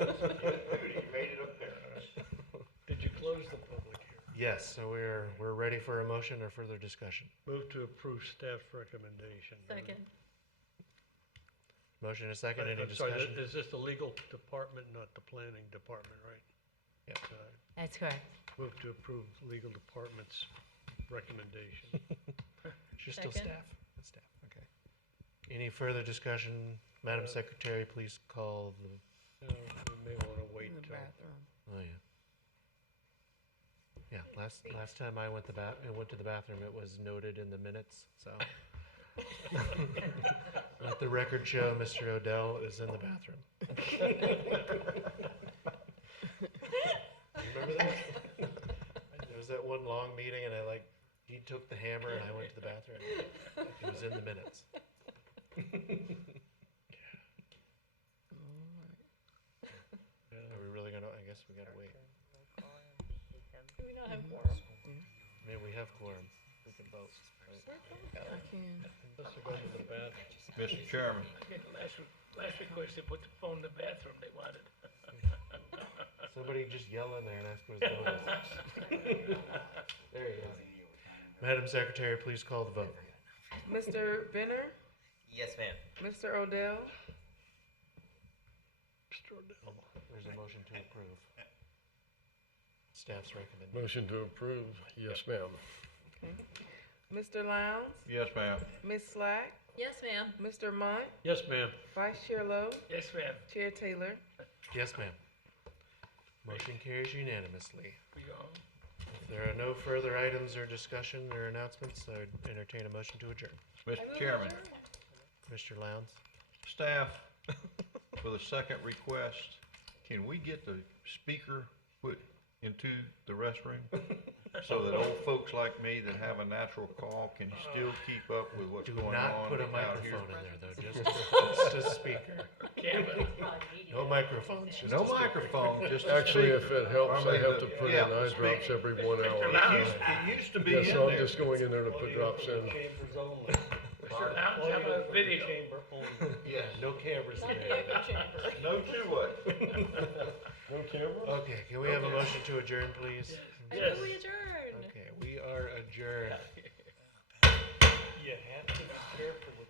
Did you close the public hearing? Yes, so we're ready for a motion or further discussion. Move to approve staff recommendation. Second. Motion is second, any I'm sorry, discussion? is this the legal department, not the planning department, right? Yeah. That's correct. Move to approve legal department's recommendation. You're still Second. staff? That's staff, okay. Any further discussion? Madam Secretary, please call the, We may want to wait till. oh, yeah. Yeah, last time I went to the bathroom, it was noted in the minutes, so. Let the record show Mr. Odell is in the bathroom. Remember that? There was that one long meeting and I He took the hammer and I went to the bathroom. It was in the minutes. Are we really gonna, I guess we gotta wait. Do we not have quorum? I mean, we have quorum. We can vote. right? I can. Unless they're going to the bathroom. Mr. Chairman, Last request, they put the phone in the bathroom they wanted. Somebody just yell in there and ask for his donuts. There you go. Madam Secretary, please call the vote. Mr. Benner, Yes, ma'am. Mr. Odell, There's a motion to approve. Staff's recommendation. Motion to approve, yes, ma'am. Mr. Lowndes, yes, ma'am. Ms. Slack, Yes, ma'am. Mr. Mont, Yes, ma'am. Vice Chair Lowe, Yes, ma'am. Chair Taylor. Yes, ma'am. Motion carries unanimously. We go home. If there are no further items or discussion or announcements, I would entertain a motion to adjourn. Mr. Chairman, Mr. Lowndes? staff, for the second request, can we get the speaker put into the restroom? So that old folks like me that have a natural call can still keep up with what's Do going not on put a out here? microphone in there, though, just a speaker. Camera. No microphones, just No a speaker. microphone, just a Actually, if speaker. it helps, I mean, have to put in yeah, eye drops speak- every 1 hour. It used to be Yeah, in so I'm there. just going in there to put drops in. Mr. Lowndes, have a video. Yeah, no cameras in there. No two-way. No camera? Okay, can we have a motion to adjourn, please? I move we adjourn. Okay, we are adjourned. You have to be careful with